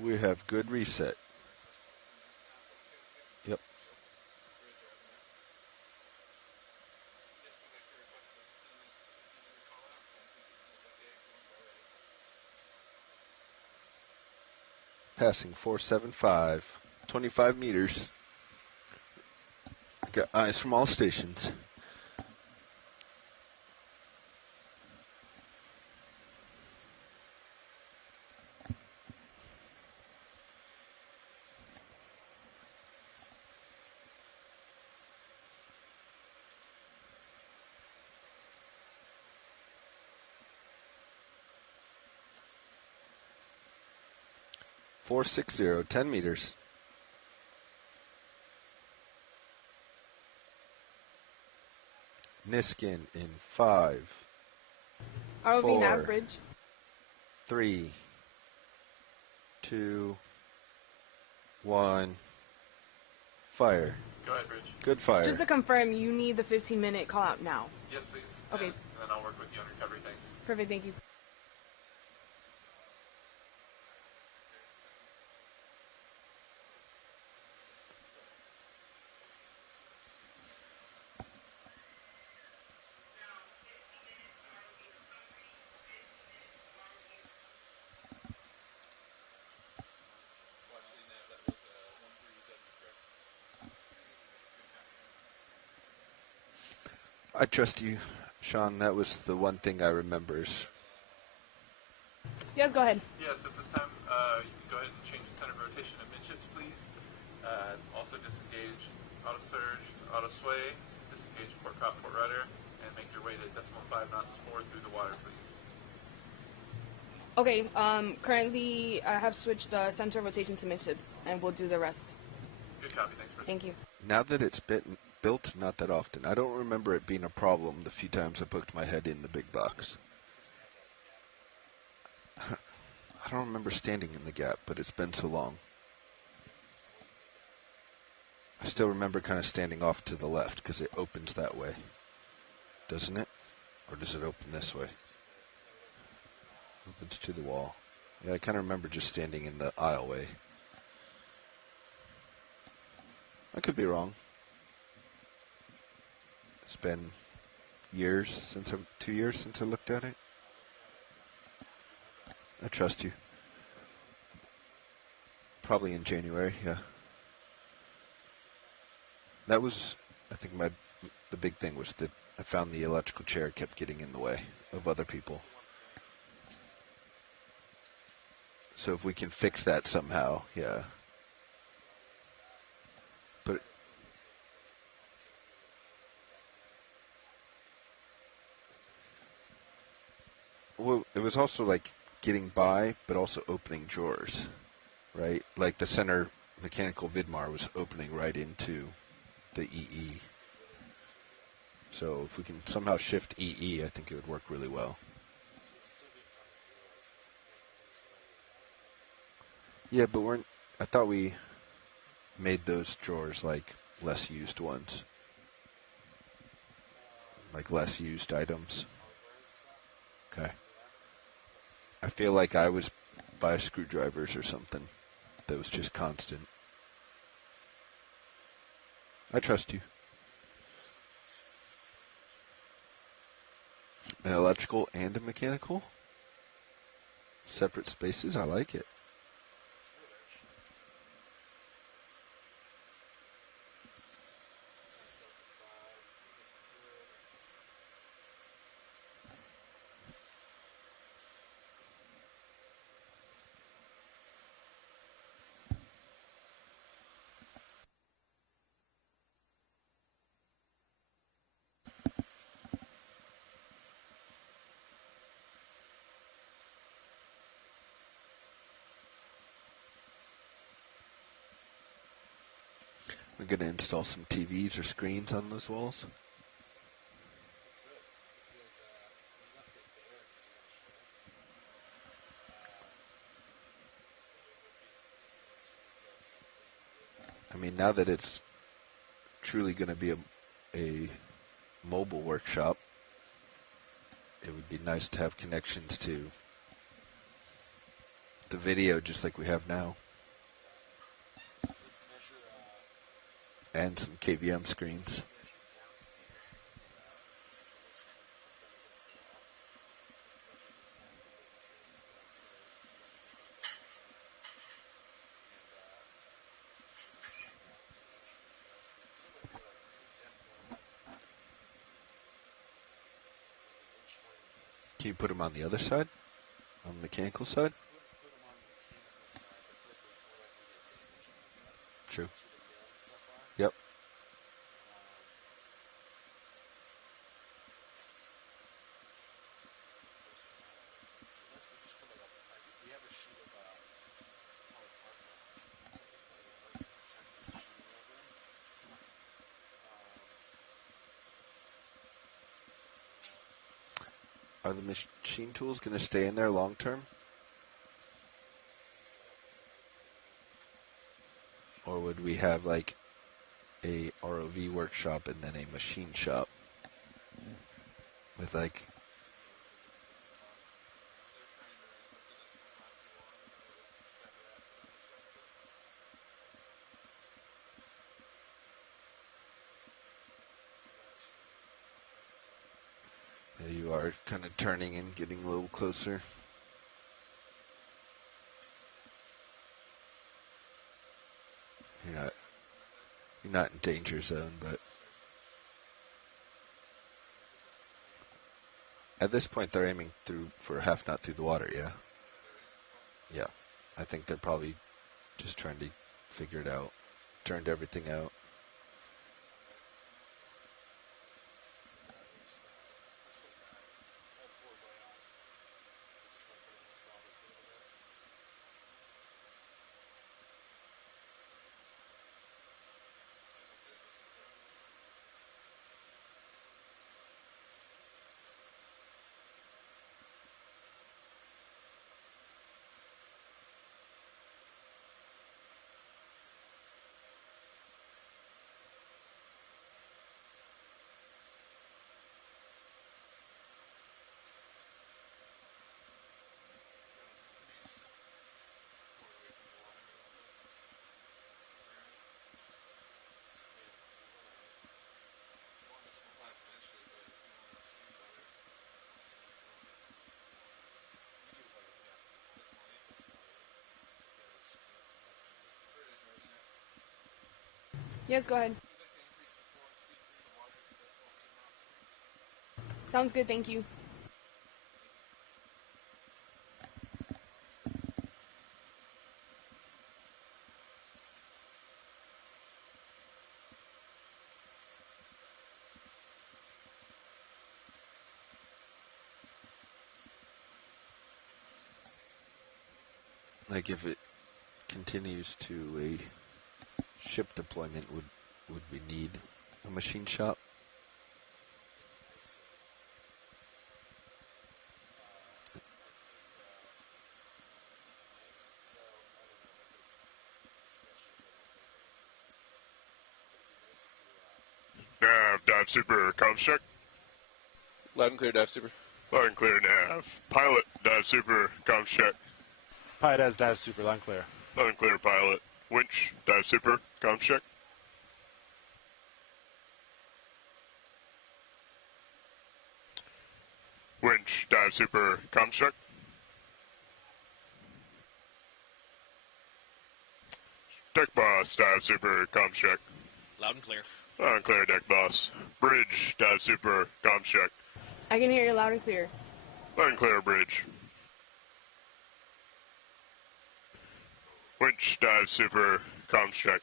We have good reset. Yep. Passing 475, 25 meters. Got eyes from all stations. Four 60, 10 meters. Niskin in 5, ROV 4, nav bridge. 3, 2, 1. Fire. Go ahead, Bridge. Good fire. Just to confirm, you need the 15-minute call out now. Yes, please. Okay. And then I'll work with you on recovery. Thanks. Perfect. Thank you. I trust you, Sean. That was the one thing I remembers. Yes, go ahead. Yes, at this time, you can go ahead and change the center of rotation of midships, please. Also disengage auto surge, auto sway, disengage port cop, port rudder, and make your way to decimal 5 knots forward through the water, please. Okay. Currently, I have switched the center of rotation to midships, and we'll do the rest. Good copy. Thanks, Bridge. Thank you. Now that it's built, not that often. I don't remember it being a problem the few times I poked my head in the big box. I don't remember standing in the gap, but it's been so long. I still remember kind of standing off to the left because it opens that way. Doesn't it? Or does it open this way? Opens to the wall. Yeah, I kind of remember just standing in the aisleway. I could be wrong. It's been years since 2 years since I looked at it. I trust you. Probably in January, yeah. That was, I think, the big thing was that I found the electrical chair kept getting in the way of other people. So if we can fix that somehow, yeah. But well, it was also like getting by, but also opening drawers, right? Like the center mechanical Vidmar was opening right into the EE. So if we can somehow shift EE, I think it would work really well. Yeah, but I thought we made those drawers like less used ones. Like less used items. Okay. I feel like I was by screwdrivers or something that was just constant. I trust you. An electrical and a mechanical? Separate spaces? I like it. We're going to install some TVs or screens on those walls. I mean, now that it's truly going to be a mobile workshop, it would be nice to have connections to the video just like we have now. And some KVM screens. Can you put them on the other side? On the mechanical side? True. Yep. Are the machine tools going to stay in there long term? Or would we have like a ROV workshop and then a machine shop with like you are kind of turning and getting a little closer. You're not in danger zone, but at this point they're aiming through for half knot through the water, yeah? Yeah. I think they're probably just trying to figure it out. Turned everything out. Yes, go ahead. Sounds good, thank you. Like if it continues to a ship deployment, would we need a machine shop? Nav, dive super, comms check. Loud and clear, dive super. Loud and clear, nav. Pilot, dive super, comms check. Pilot has dive super, loud and clear. Loud and clear, pilot. Winch, dive super, comms check. Winch, dive super, comms check. Deck boss, dive super, comms check. Loud and clear. Loud and clear, deck boss. Bridge, dive super, comms check. I can hear you loud and clear. Loud and clear, bridge. Winch, dive super, comms check.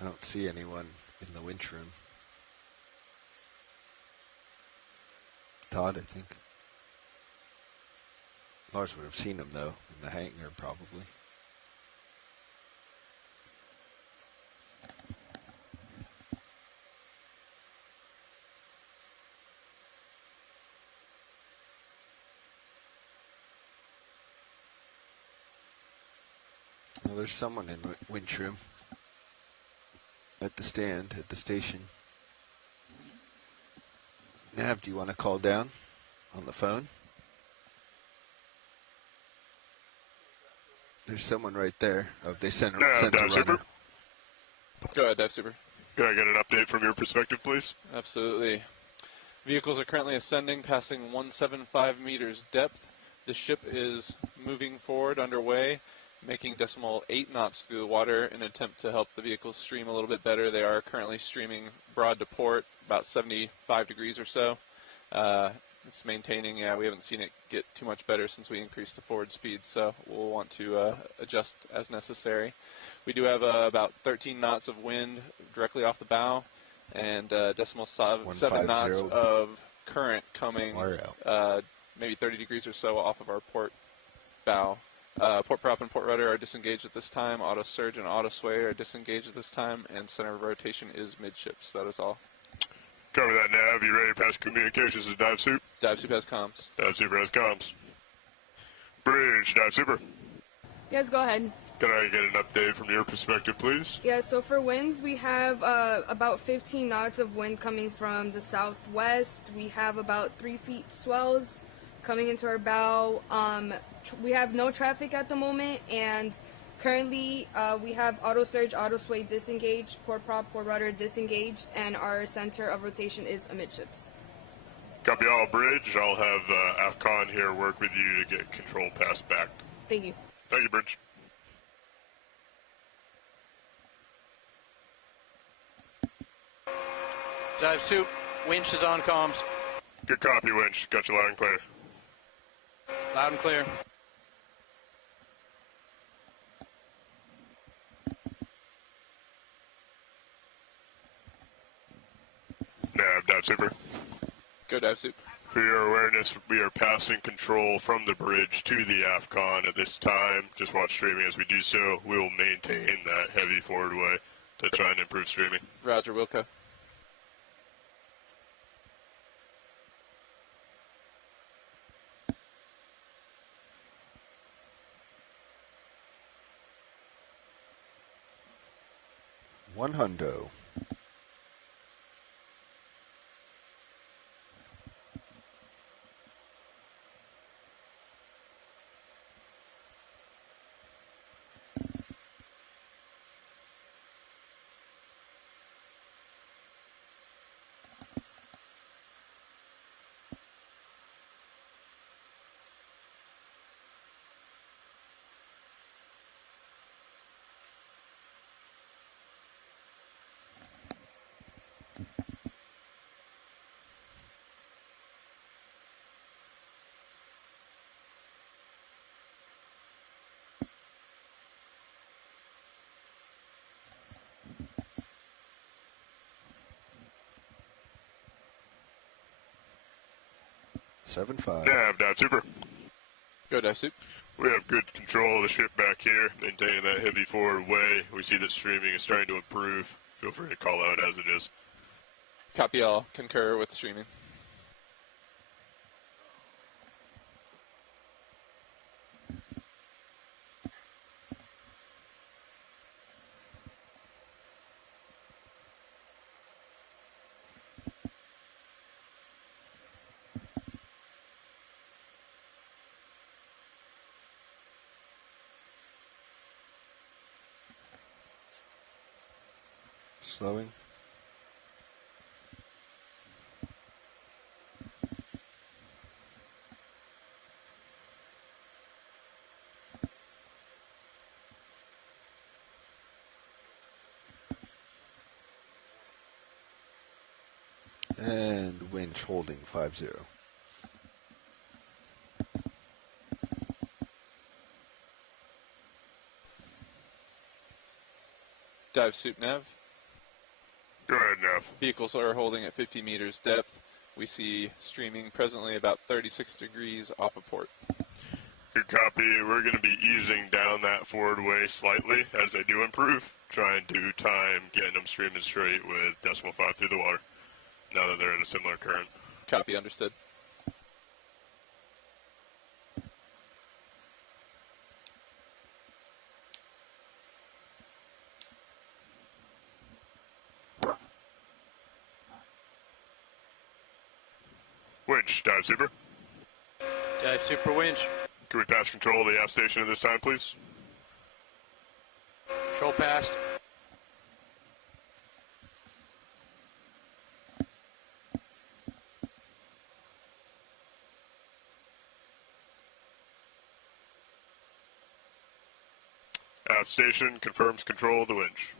I don't see anyone in the winch room. Todd, I think. Lars would have seen him, though, in the hangar, probably. Well, there's someone in wind trim at the stand, at the station. Nav, do you want to call down on the phone? There's someone right there. Oh, they sent a runner. Super. Go ahead, Dive Super. Can I get an update from your perspective, please? Absolutely. Vehicles are currently ascending, passing 175 meters depth. The ship is moving forward, underway, making decimal 8 knots through the water in an attempt to help the vehicles stream a little bit better. They are currently streaming broad to port, about 75 degrees or so. It's maintaining, we haven't seen it get too much better since we increased the forward speed, so we'll want to adjust as necessary. We do have about 13 knots of wind directly off the bow, and decimal 7 knots of current coming maybe 30 degrees or so off of our port bow. Port prop and port rudder are disengaged at this time. Auto surge and auto sway are disengaged at this time, and center of rotation is midships. That is all. Cover that, Nav. You ready to pass communications to Dive Soup? Dive Soup has comms. Dive Super has comms. Bridge, Dive Super. Yes, go ahead. Can I get an update from your perspective, please? Yeah, so for winds, we have about 15 knots of wind coming from the southwest. We have about 3 feet swells coming into our bow. We have no traffic at the moment, and currently we have auto surge, auto sway disengaged, port prop, port rudder disengaged, and our center of rotation is amidships. Copy all, Bridge. I'll have AFCON here work with you to get control passed back. Thank you. Thank you, Bridge. Dive Soup, winch is on comms. Good copy, winch. Got you loud and clear. Loud and clear. Nav, Dive Super. Go, Dive Soup. For your awareness, we are passing control from the bridge to the AFCON at this time. Just watch streaming as we do so. We will maintain that heavy forward way to try and improve streaming. Roger, Wilco. One hundo. Seven five. Nav, Dive Super. Go, Dive Soup. We have good control of the ship back here, maintaining that heavy forward way. We see that streaming is starting to improve. Feel free to call out as it is. Copy all. Concur with streaming. Slowing. And winch holding 5-0. Dive Soup, Nav. Go ahead, Nav. Vehicles are holding at 50 meters depth. We see streaming presently about 36 degrees off of port. Good copy. We're going to be easing down that forward way slightly as they do improve, trying to time getting them streaming straight with decimal 5 through the water, now that they're in a similar current. Copy, understood. Winch, dive super. Dive super winch. Can we pass control of the aft station at this time, please? Control passed. Aft station confirms control of the winch.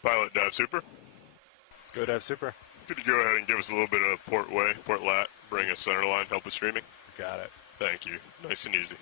Pilot, dive super. Go dive super. Could you go ahead and give us a little bit of port way, port lat, bring us center line, help us streaming? Got it. Thank you. Nice and easy.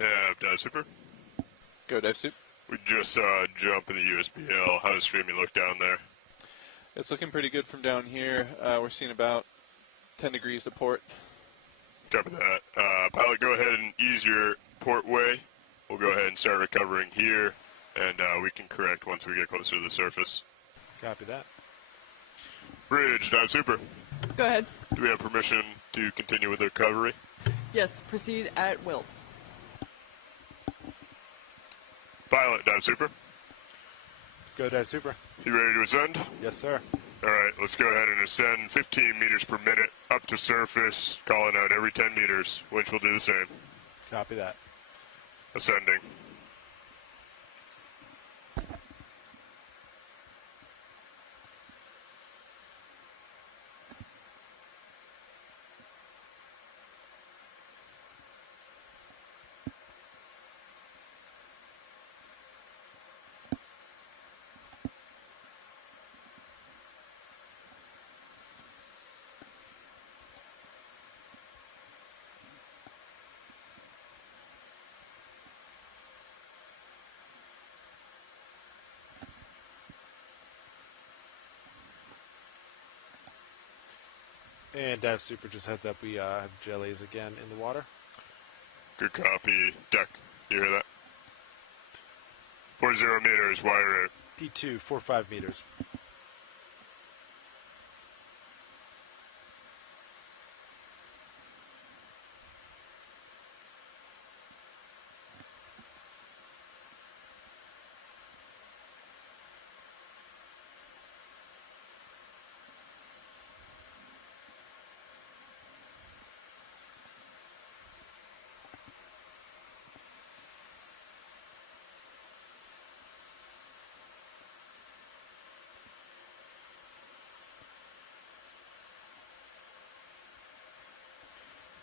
Yeah, dive super. Go dive super. We just saw a jump in the USBL. How does streaming look down there? It's looking pretty good from down here. We're seeing about 10 degrees to port. Copy that. Pilot, go ahead and ease your port way. We'll go ahead and start recovering here, and we can correct once we get closer to the surface. Copy that. Bridge, dive super. Go ahead. Do we have permission to continue with the recovery? Yes, proceed at will. Pilot, dive super. Go dive super. You ready to ascend? Yes, sir. All right, let's go ahead and ascend 15 meters per minute up to surface, calling out every 10 meters, which will do the same. Copy that. Ascending. And Dive Super, just heads up, we have jellies again in the water. Good copy. Deck, you hear that? 40 meters, wire out. D2, 45 meters.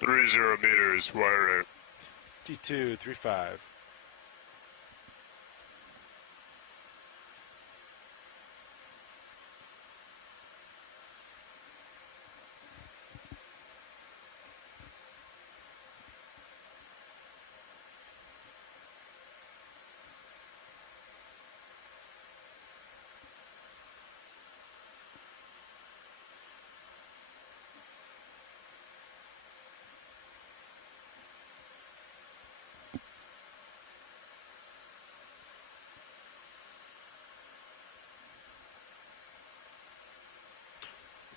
Three 0 meters, wire out. D2, 35.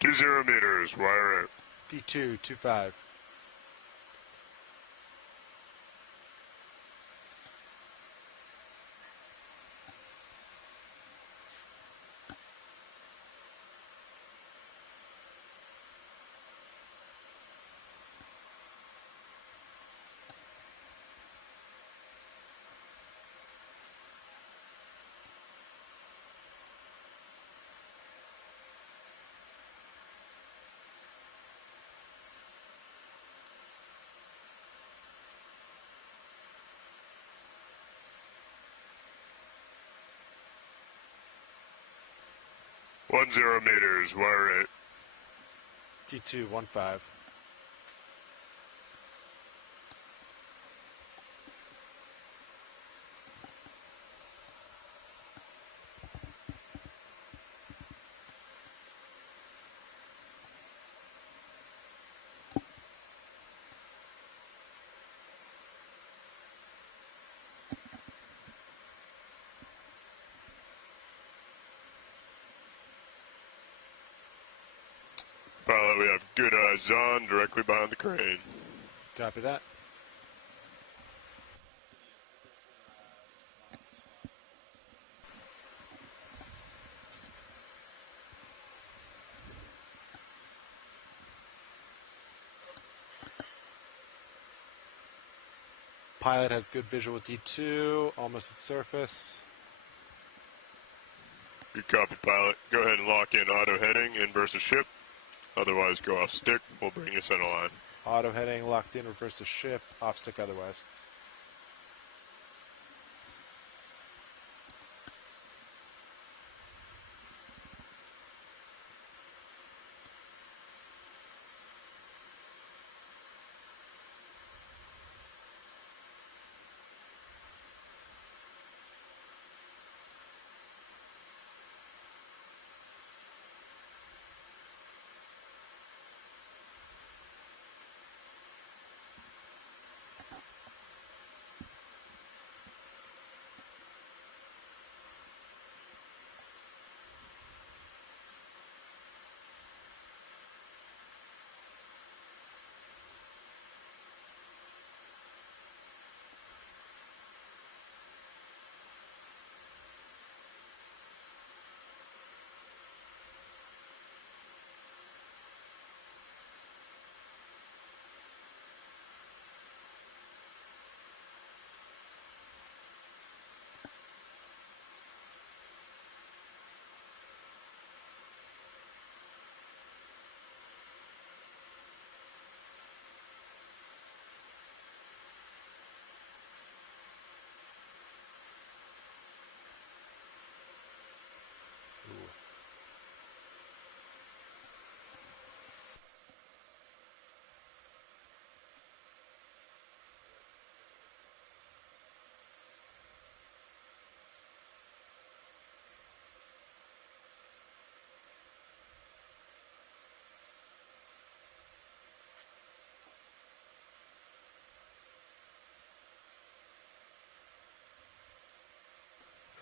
Two 0 meters, wire out. D2, 25. One 0 meters, wire out. D2, 15. Pilot, we have good eyes on, directly behind the crane. Copy that. Pilot has good visual with D2, almost at surface. Good copy, pilot. Go ahead and lock in auto heading, inverse the ship. Otherwise, go off stick. We'll bring you center line. Auto heading, locked in, reverse the ship, off stick otherwise.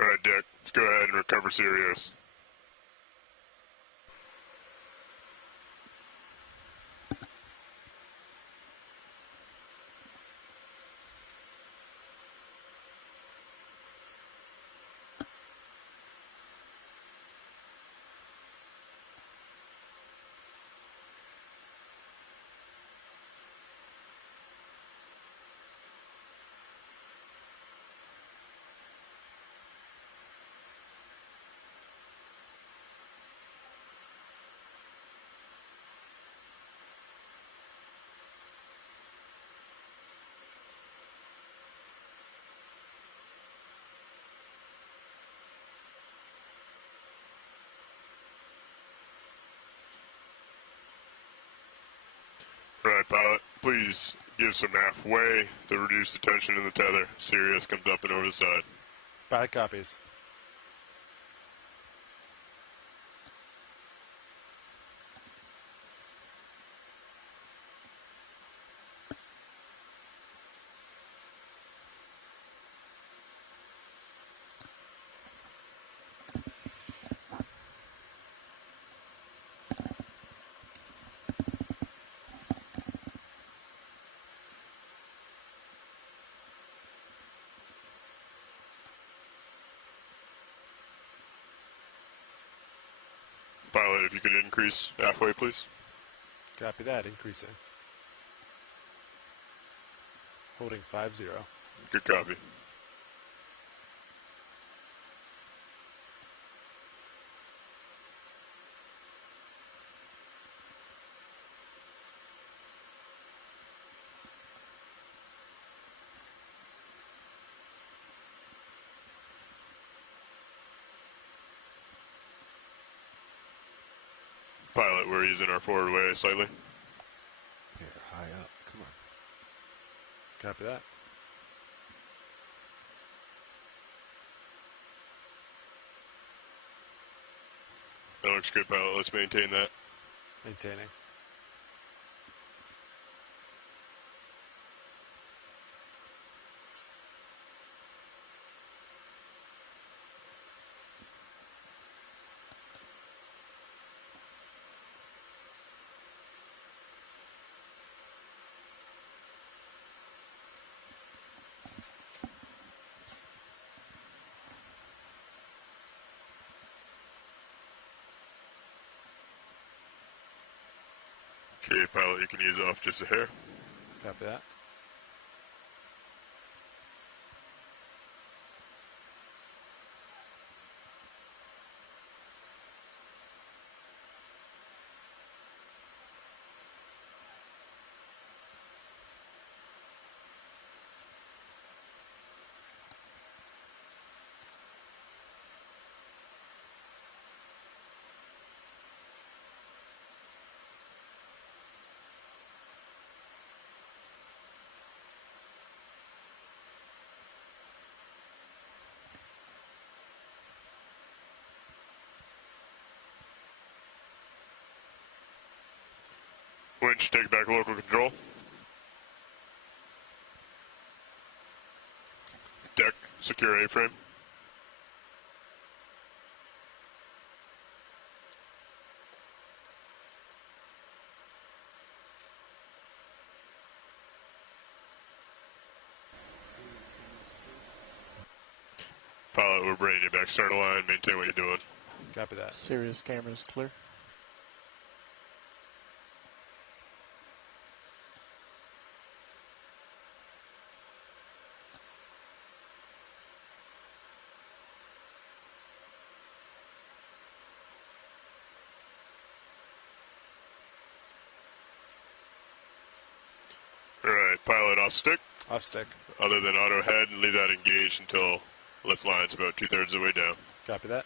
Alright, Dick, let's go ahead and recover Sirius. Alright, pilot, please give some halfway to reduce the tension in the tether. Sirius comes up and over the side. Pilot copies. Pilot, if you could increase halfway, please. Copy that. Increasing. Holding 5-0. Good copy. Pilot, we're using our forward way slightly. Here, high up. Come on. Copy that. That looks good, pilot. Let's maintain that. Maintaining. Okay, pilot, you can ease off just a hair. Copy that. Winch, take back local control. Deck, secure A-frame. Pilot, we're bringing you back. Start a line, maintain what you're doing. Copy that. Sirius cameras clear. Alright, pilot off stick. Off stick. Other than auto head, leave that engaged until lift line's about 2/3 of the way down. Copy that.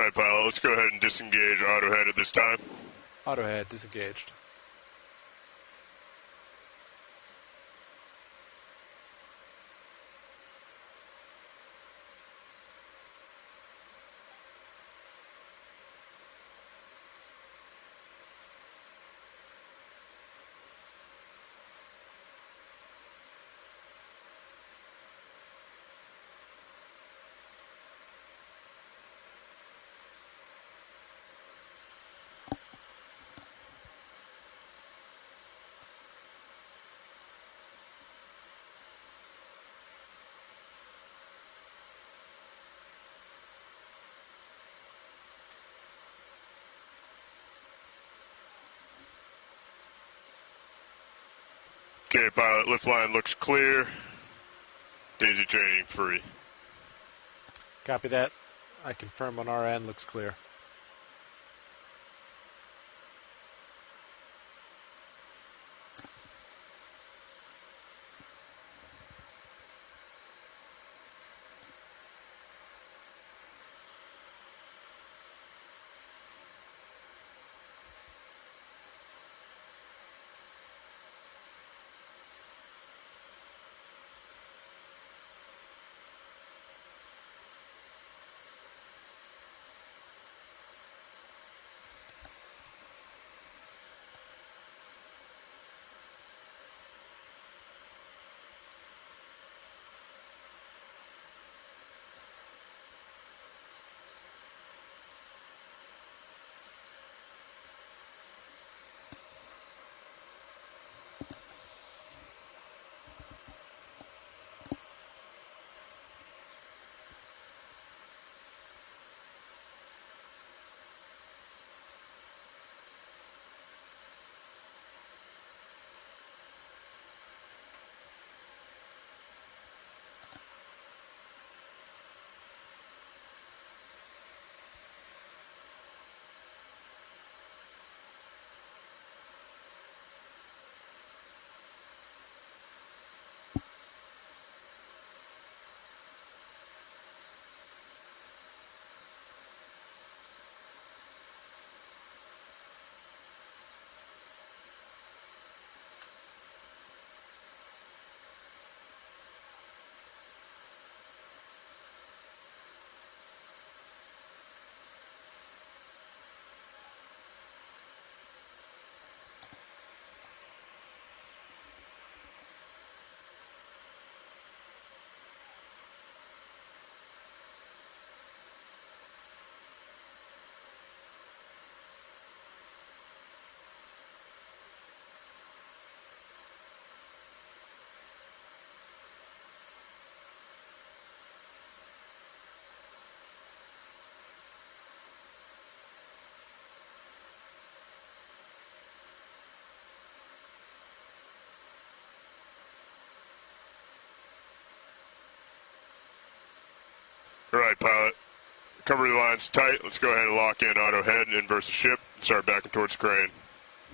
Alright, pilot, let's go ahead and disengage auto head at this time. Auto head disengaged. Okay, pilot, lift line looks clear. Daisy training free. Copy that. I confirm on our end, looks clear. Alright, pilot. Recovery line's tight. Let's go ahead and lock in auto head and inverse the ship and start backing towards crane.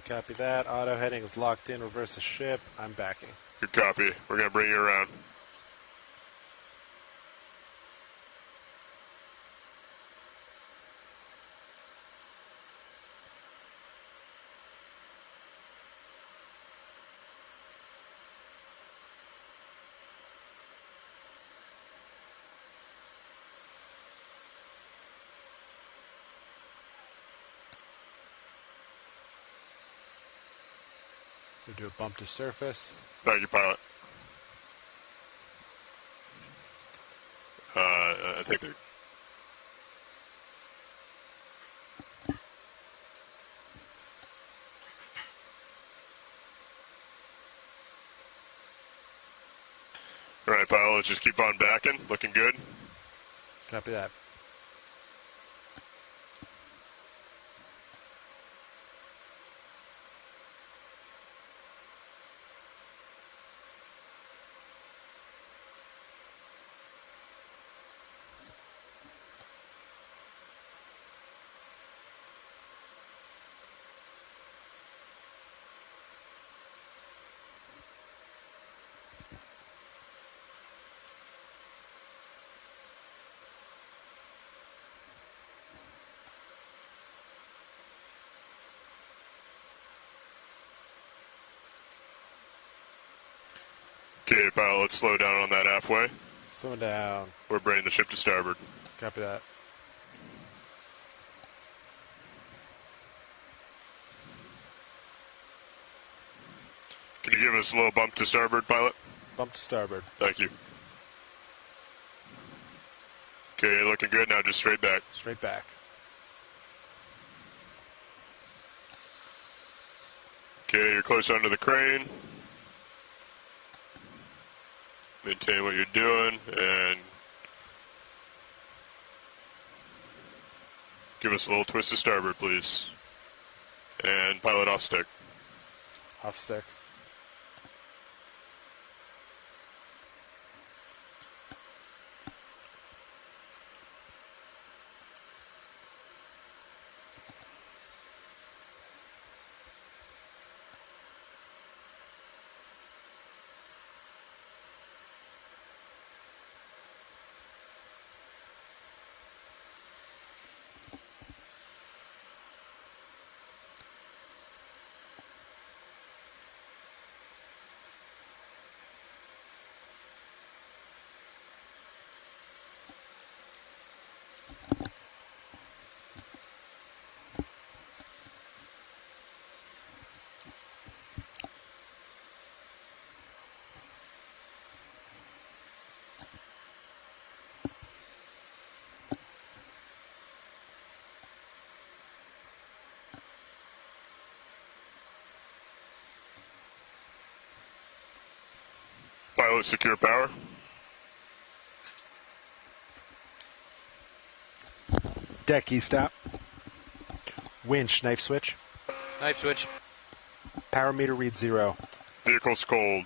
Copy that. Auto heading is locked in. Reverse the ship. I'm backing. Good copy. We're going to bring you around. We'll do a bump to surface. Thank you, pilot. I think they're... Alright, pilot, let's just keep on backing. Looking good. Copy that. Okay, pilot, let's slow down on that halfway. Slowing down. We're bringing the ship to starboard. Copy that. Can you give us a little bump to starboard, pilot? Bump to starboard. Thank you. Okay, looking good now, just straight back. Straight back. Okay, you're close under the crane. Maintain what you're doing and give us a little twist to starboard, please. And pilot off stick. Off stick. Pilot secure power. Deck E-stop. Winch knife switch. Knife switch. Power meter reads 0. Vehicle's cold.